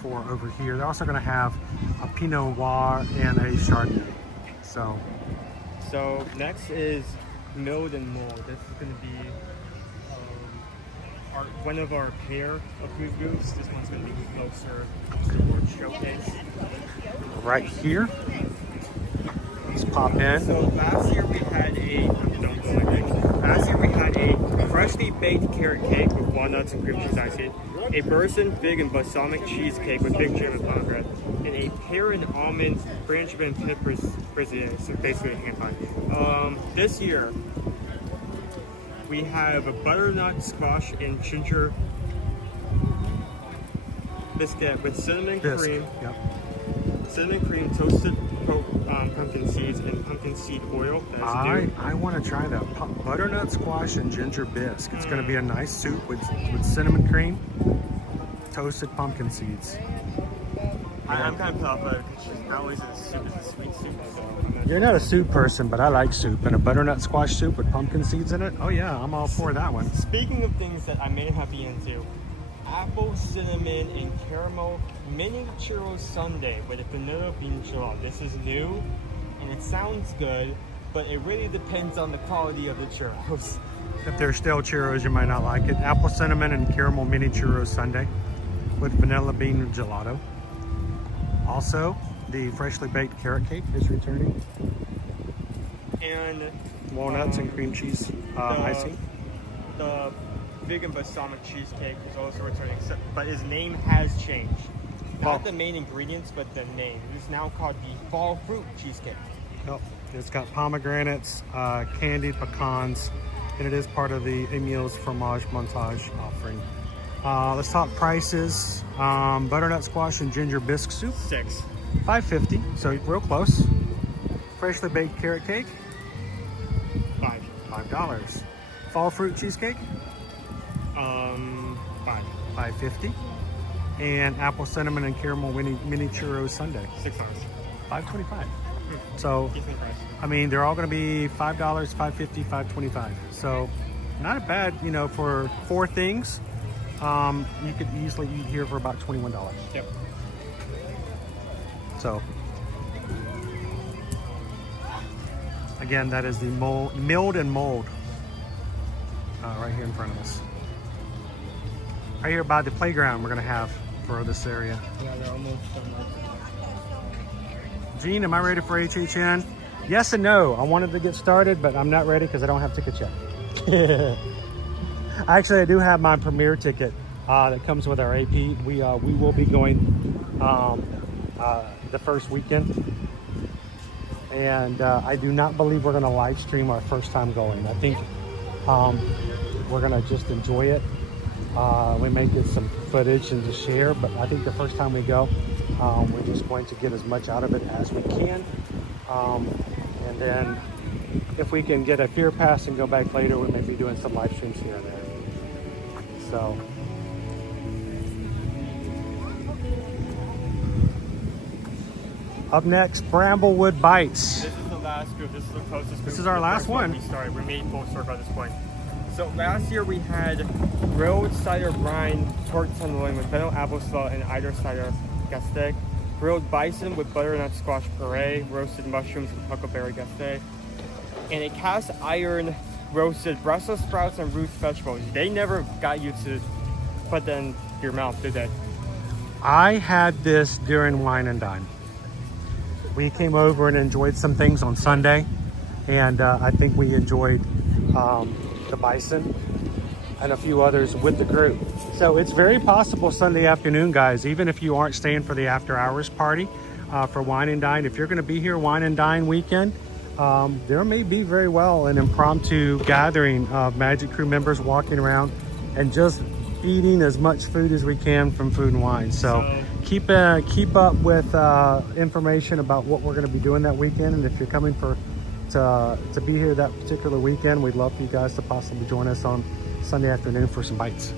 for over here. They're also going to have a Pinot Noir and a Chardonnay. So next is Milled and Mold. This is going to be one of our pair of food booths. This one's going to be closer to the World Showcase. Right here. Let's pop in. So last year we had a freshly baked carrot cake with walnuts and cream cheese icing, a Burson fig and balsamic cheesecake with big German pomegranate, and a pear and almond Frenchman pip brazier, so basically a hand pie. This year We have a butternut squash and ginger biscuit with cinnamon cream. Yep. Cinnamon cream, toasted pumpkin seeds, and pumpkin seed oil. That is new. I want to try that butternut squash and ginger bisque. It's going to be a nice soup with cinnamon cream, toasted pumpkin seeds. I'm kind of put off by it because she's not always in a soup, it's a sweet soup. So You're not a soup person, but I like soup. And a butternut squash soup with pumpkin seeds in it? Oh yeah, I'm all for that one. Speaking of things that I may not be into, apple, cinnamon, and caramel mini churros sundae with a vanilla bean gelato. This is new, and it sounds good, but it really depends on the quality of the churros. If they're stale churros, you might not like it. Apple, cinnamon, and caramel mini churros sundae with vanilla bean gelato. Also, the freshly baked carrot cake is returning. And walnuts and cream cheese icing. The vegan balsamic cheesecake is also returning, but his name has changed. Not the main ingredients, but the name. It is now called the fall fruit cheesecake. Yep. It's got pomegranates, candied pecans, and it is part of the Emil's Fromage Montage offering. Let's talk prices. Butternut squash and ginger bisque soup. $5.50, so real close. Freshly baked carrot cake. $5. Fall fruit cheesecake. $5.50. And apple, cinnamon, and caramel mini churros sundae. $6. $5.25. So, I mean, they're all going to be $5, $5.50, $5.25. So, not bad, you know, for 4 things. You could easily eat here for about $21. Yep. So, again, that is the milled and mold right here in front of us. Right here by the playground we're going to have for this area. Yeah, they're almost done. Gene, am I ready for HHN? Yes and no. I wanted to get started, but I'm not ready because I don't have tickets yet. Actually, I do have my premiere ticket that comes with our AP. We will be going the first weekend. And I do not believe we're going to live stream our first time going. I think we're going to just enjoy it. We may get some footage and just share, but I think the first time we go, we're just going to get as much out of it as we can. And then if we can get a fear pass and go back later, we may be doing some live streams here and there. So. Up next, Bramblewood Bites. This is the last group. This is the closest group. This is our last one. We started. We made full circle at this point. So last year we had grilled cider brine, pork tenderloin with fennel apple salt and eider cider gastek, grilled bison with butternut squash puree, roasted mushrooms with huckleberry gastek, and a cast iron roasted Brussels sprouts and root vegetables. They never got you to put that in your mouth, did they? I had this during Wine and Dine. We came over and enjoyed some things on Sunday, and I think we enjoyed the bison and a few others with the group. So it's very possible Sunday afternoon, guys, even if you aren't staying for the after hours party for Wine and Dine, if you're going to be here Wine and Dine weekend, there may be very well an impromptu gathering of Magic Crew members walking around and just eating as much food as we can from Food and Wine. So keep up with information about what we're going to be doing that weekend, and if you're coming to be here that particular weekend, we'd love for you guys to possibly join us on Sunday afternoon for some bites.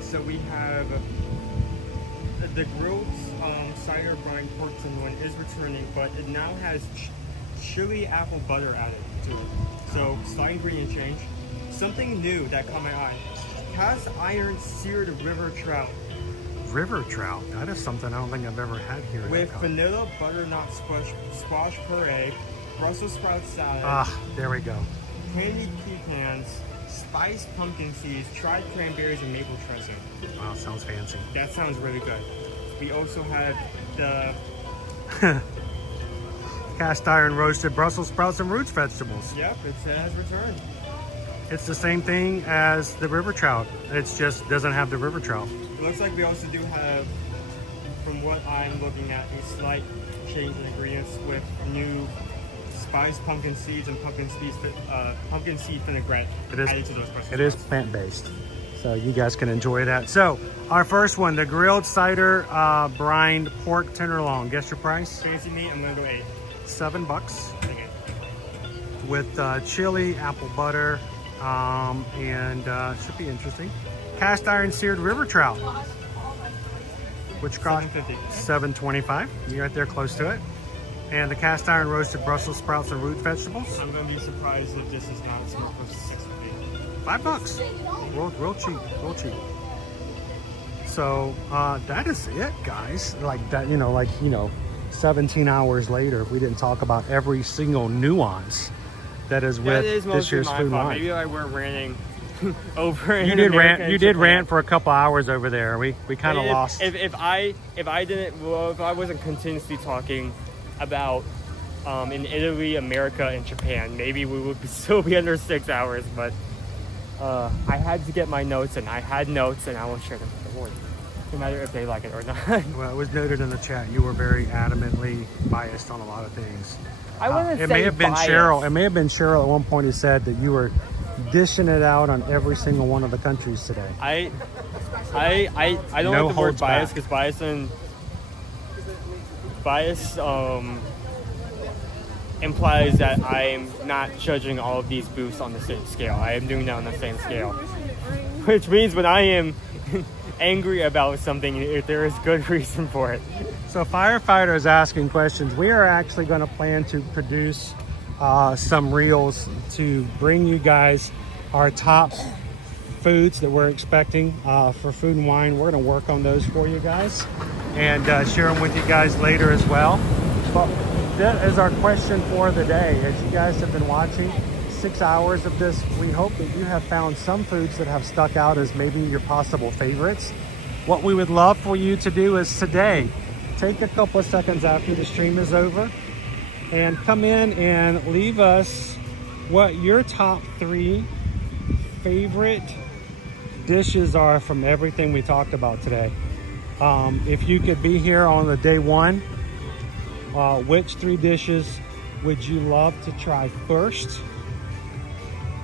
So we have the grilled cider brine pork tenderloin is returning, but it now has chili apple butter added to it. So slight ingredient change. Something new that caught my eye: cast iron seared river trout. River trout. That is something I don't think I've ever had here. With vanilla butternut squash puree, Brussels sprout salad. There we go. Candied pecans, spiced pumpkin seeds, dried cranberries, and maple dressing. Wow, sounds fancy. That sounds really good. We also have the cast iron roasted Brussels sprouts and roots vegetables. Yep, it says returned. It's the same thing as the river trout. It's just doesn't have the river trout. It looks like we also do have, from what I'm looking at, a slight change in ingredients with new spiced pumpkin seeds and pumpkin seed vinaigrette added to those Brussels It is plant-based, so you guys can enjoy that. So our first one, the grilled cider brined pork tenderloin. Guess your price? Fancy meat, I'm gonna go $8. $7 Okay. with chili, apple butter, and should be interesting. Cast iron seared river trout, which cost $7.25. You're right there close to it. And the cast iron roasted Brussels sprouts and root vegetables. I'm gonna be surprised if this is not somewhere close to $6.50. $5. Real cheap, real cheap. So that is it, guys. Like that, 17 hours later, we didn't talk about every single nuance that is with this year's Food and Wine. Maybe I weren't ranting over. You did rant for a couple hours over there. We kind of lost. If I wasn't continuously talking about in Italy, America, and Japan, maybe we would still be under 6 hours. But I had to get my notes, and I had notes, and I will share them with the board, no matter if they like it or not. Well, it was noted in the chat you were very adamantly biased on a lot of things. I wouldn't say it may have been biased. Cheryl. It may have been Cheryl at one point who said that you were dishing it out on every single one of the countries today. I don't No like the word holds bias back. because bias implies that I'm not judging all of these booths on the same scale. I am doing that on the same scale, which means when I am angry about something, there is good reason for it. So Firefighter is asking questions. We are actually going to plan to produce some reels to bring you guys our top foods that we're expecting for Food and Wine. We're going to work on those for you guys and share them with you guys later as well. But that is our question for the day. As you guys have been watching 6 hours of this, we hope that you have found some foods that have stuck out as maybe your possible favorites. What we would love for you to do is today, take a couple of seconds after the stream is over and come in and leave us what your top 3 favorite dishes are from everything we talked about today. If you could be here on the day 1, which 3 dishes would you love to try first?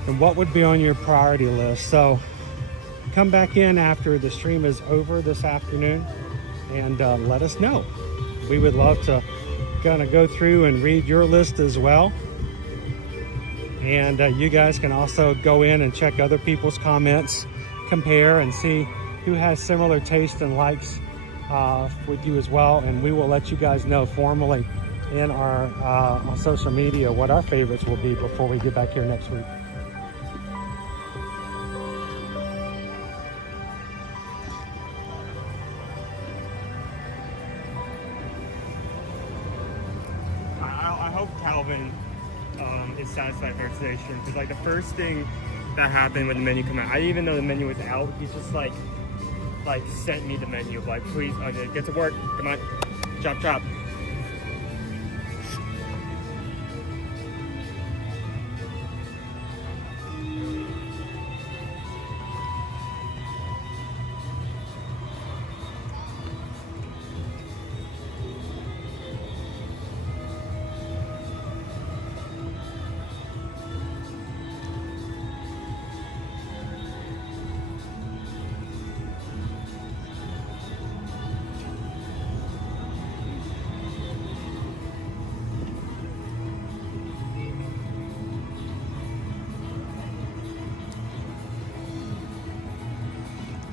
And what would be on your priority list? So come back in after the stream is over this afternoon and let us know. We would love to kind of go through and read your list as well. And you guys can also go in and check other people's comments, compare and see who has similar tastes and likes with you as well. And we will let you guys know formally in our on social media what our favorites will be before we get back here next week. I hope Calvin is satisfied with our today stream, because like the first thing that happened when the menu came out, I didn't even know the menu was out. He's just like sent me the menu, like, please, okay, get to work, come on, chop chop.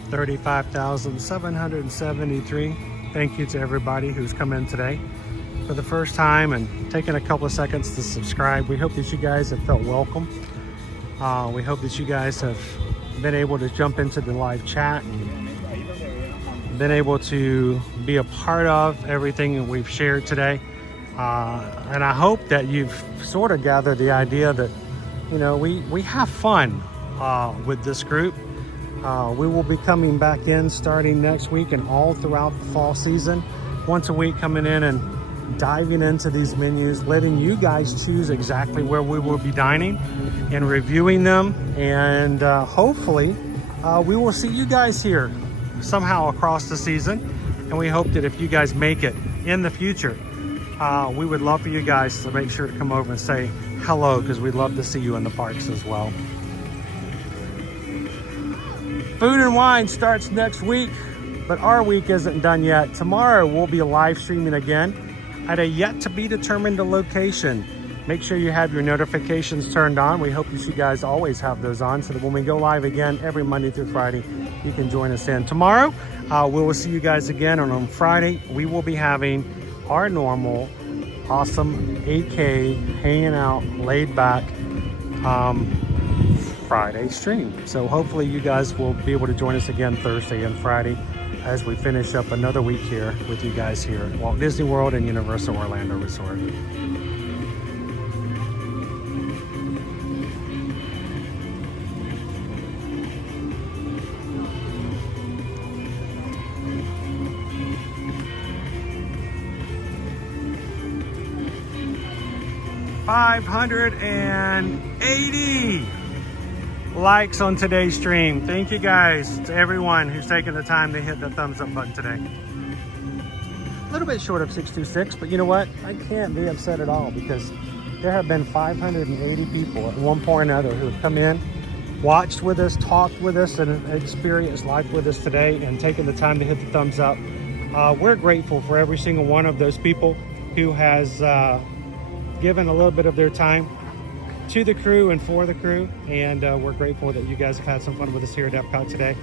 $35,773. Thank you to everybody who's come in today for the first time and taken a couple of seconds to subscribe. We hope that you guys have felt welcome. We hope that you guys have been able to jump into the live chat and been able to be a part of everything that we've shared today. And I hope that you've sort of gathered the idea that, we have fun with this group. We will be coming back in starting next week and all throughout the fall season. Once a week coming in and diving into these menus, letting you guys choose exactly where we will be dining and reviewing them. And hopefully we will see you guys here somehow across the season. And we hope that if you guys make it in the future, we would love for you guys to make sure to come over and say hello, because we'd love to see you in the parks as well. Food and Wine starts next week, but our week isn't done yet. Tomorrow we'll be live streaming again at a yet to be determined location. Make sure you have your notifications turned on. We hope that you guys always have those on so that when we go live again every Monday through Friday, you can join us in. Tomorrow, we will see you guys again, and on Friday, we will be having our normal, awesome 8K, hanging out, laid back Friday stream. So hopefully you guys will be able to join us again Thursday and Friday as we finish up another week here with you guys here at Walt Disney World and Universal Orlando Resort. $580 likes on today's stream. Thank you guys to everyone who's taken the time to hit the thumbs up button today. A little bit short of 626, but you know what? I can't be upset at all, because there have been 580 people at one point or another who have come in, watched with us, talked with us, and experienced life with us today and taken the time to hit the thumbs up. We're grateful for every single one of those people who has given a little bit of their time to the crew and for the crew, and we're grateful that you guys have had some fun with us here at Epcot today.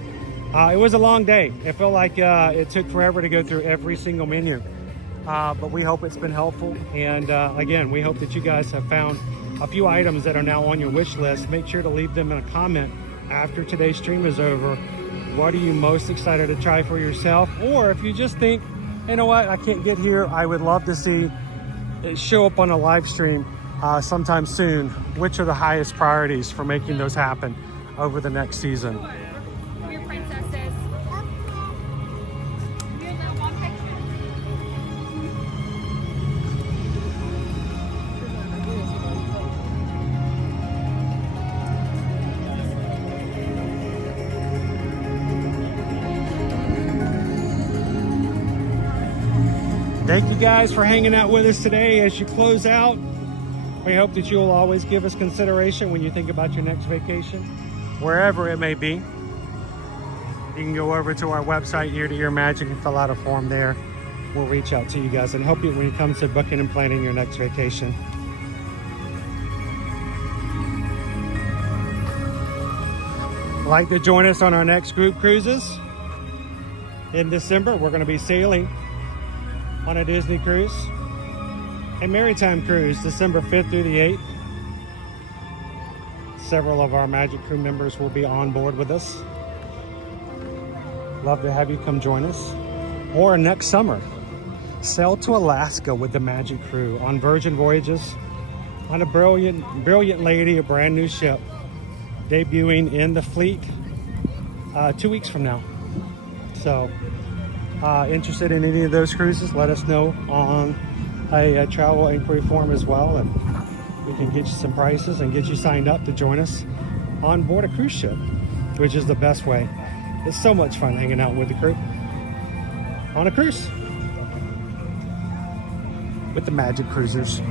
It was a long day. It felt like it took forever to go through every single menu, but we hope it's been helpful, and again, we hope that you guys have found a few items that are now on your wish list. Make sure to leave them in a comment after today's stream is over. What are you most excited to try for yourself? Or if you just think, you know what, I can't get here, I would love to see it show up on a live stream sometime soon. Which are the highest priorities for making those happen over the next season? Your princesses. You're in that one picture. Thank you guys for hanging out with us today as you close out. We hope that you'll always give us consideration when you think about your next vacation, wherever it may be. You can go over to our website, Ear to Ear Magic, and fill out a form there. We'll reach out to you guys and help you when it comes to booking and planning your next vacation. Like to join us on our next group cruises? In December, we're going to be sailing on a Disney cruise, a maritime cruise, December 5th through the 8th. Several of our Magic Crew members will be on board with us. Love to have you come join us. Or next summer, sail to Alaska with the Magic Crew on Virgin Voyages on a brilliant lady, a brand new ship, debuting in the fleet 2 weeks from now. So, interested in any of those cruises, let us know on a travel inquiry form as well, and we can get you some prices and get you signed up to join us on board a cruise ship, which is the best way. It's so much fun hanging out with the crew on a cruise with the Magic Cruisers.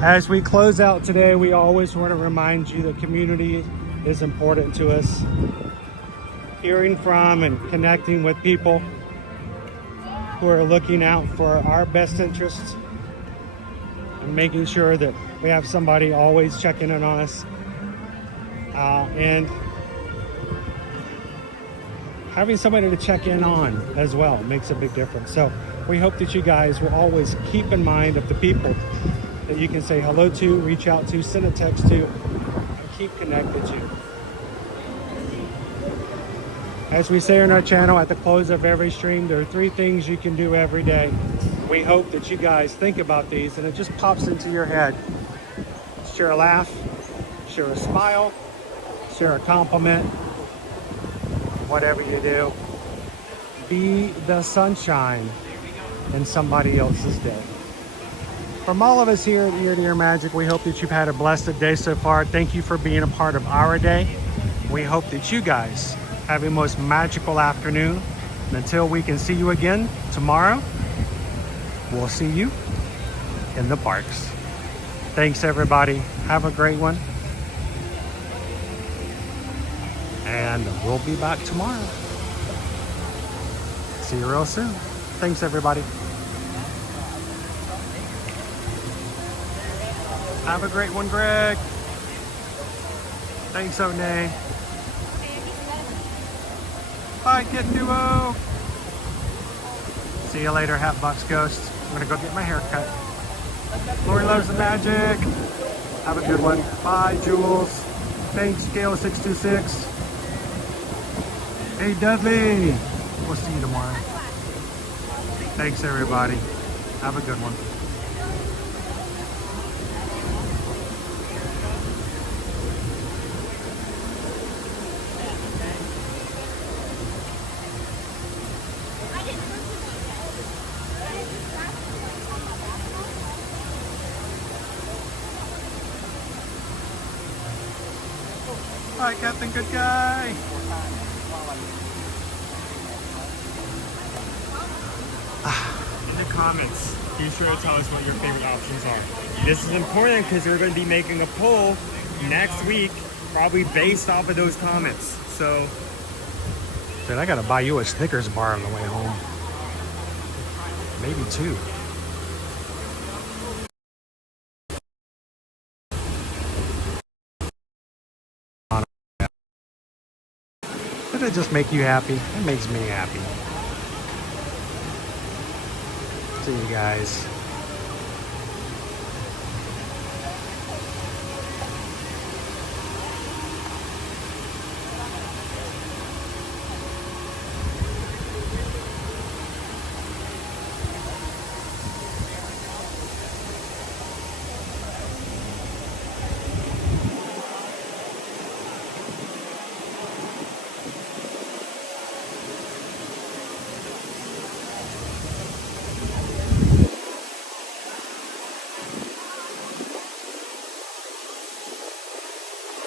As we close out today, we always want to remind you that community is important to us. Hearing from and connecting with people who are looking out for our best interests and making sure that we have somebody always checking in on us. And having somebody to check in on as well makes a big difference. So we hope that you guys will always keep in mind of the people that you can say hello to, reach out to, send a text to, and keep connected to. As we say on our channel at the close of every stream, there are 3 things you can do every day. We hope that you guys think about these and it just pops into your head. Share a laugh, share a smile, share a compliment, whatever you do, be the sunshine in somebody else's day. From all of us here at Ear to Ear Magic, we hope that you've had a blessed day so far. Thank you for being a part of our day. We hope that you guys have a most magical afternoon. And until we can see you again tomorrow, we'll see you in the parks. Thanks, everybody. Have a great one. And we'll be back tomorrow. See you real soon. Thanks, everybody. Have a great one, Greg. Thanks, O'Nay. Bye, Kid Duo. See you later, Hatbox Ghost. I'm gonna go get my hair cut. Lori loves the magic. Have a good one. Bye, Jules. Thanks, Gale626. Hey, Dudley. We'll see you tomorrow. Thanks, everybody. Have a good one. Hi, Captain Good Guy. In the comments, be sure to tell us what your favorite options are. This is important because we're going to be making a poll next week, probably based off of those comments. So, dude, I gotta buy you a Snickers bar on the way home. Maybe two. Does it just make you happy? It makes me happy. See you guys.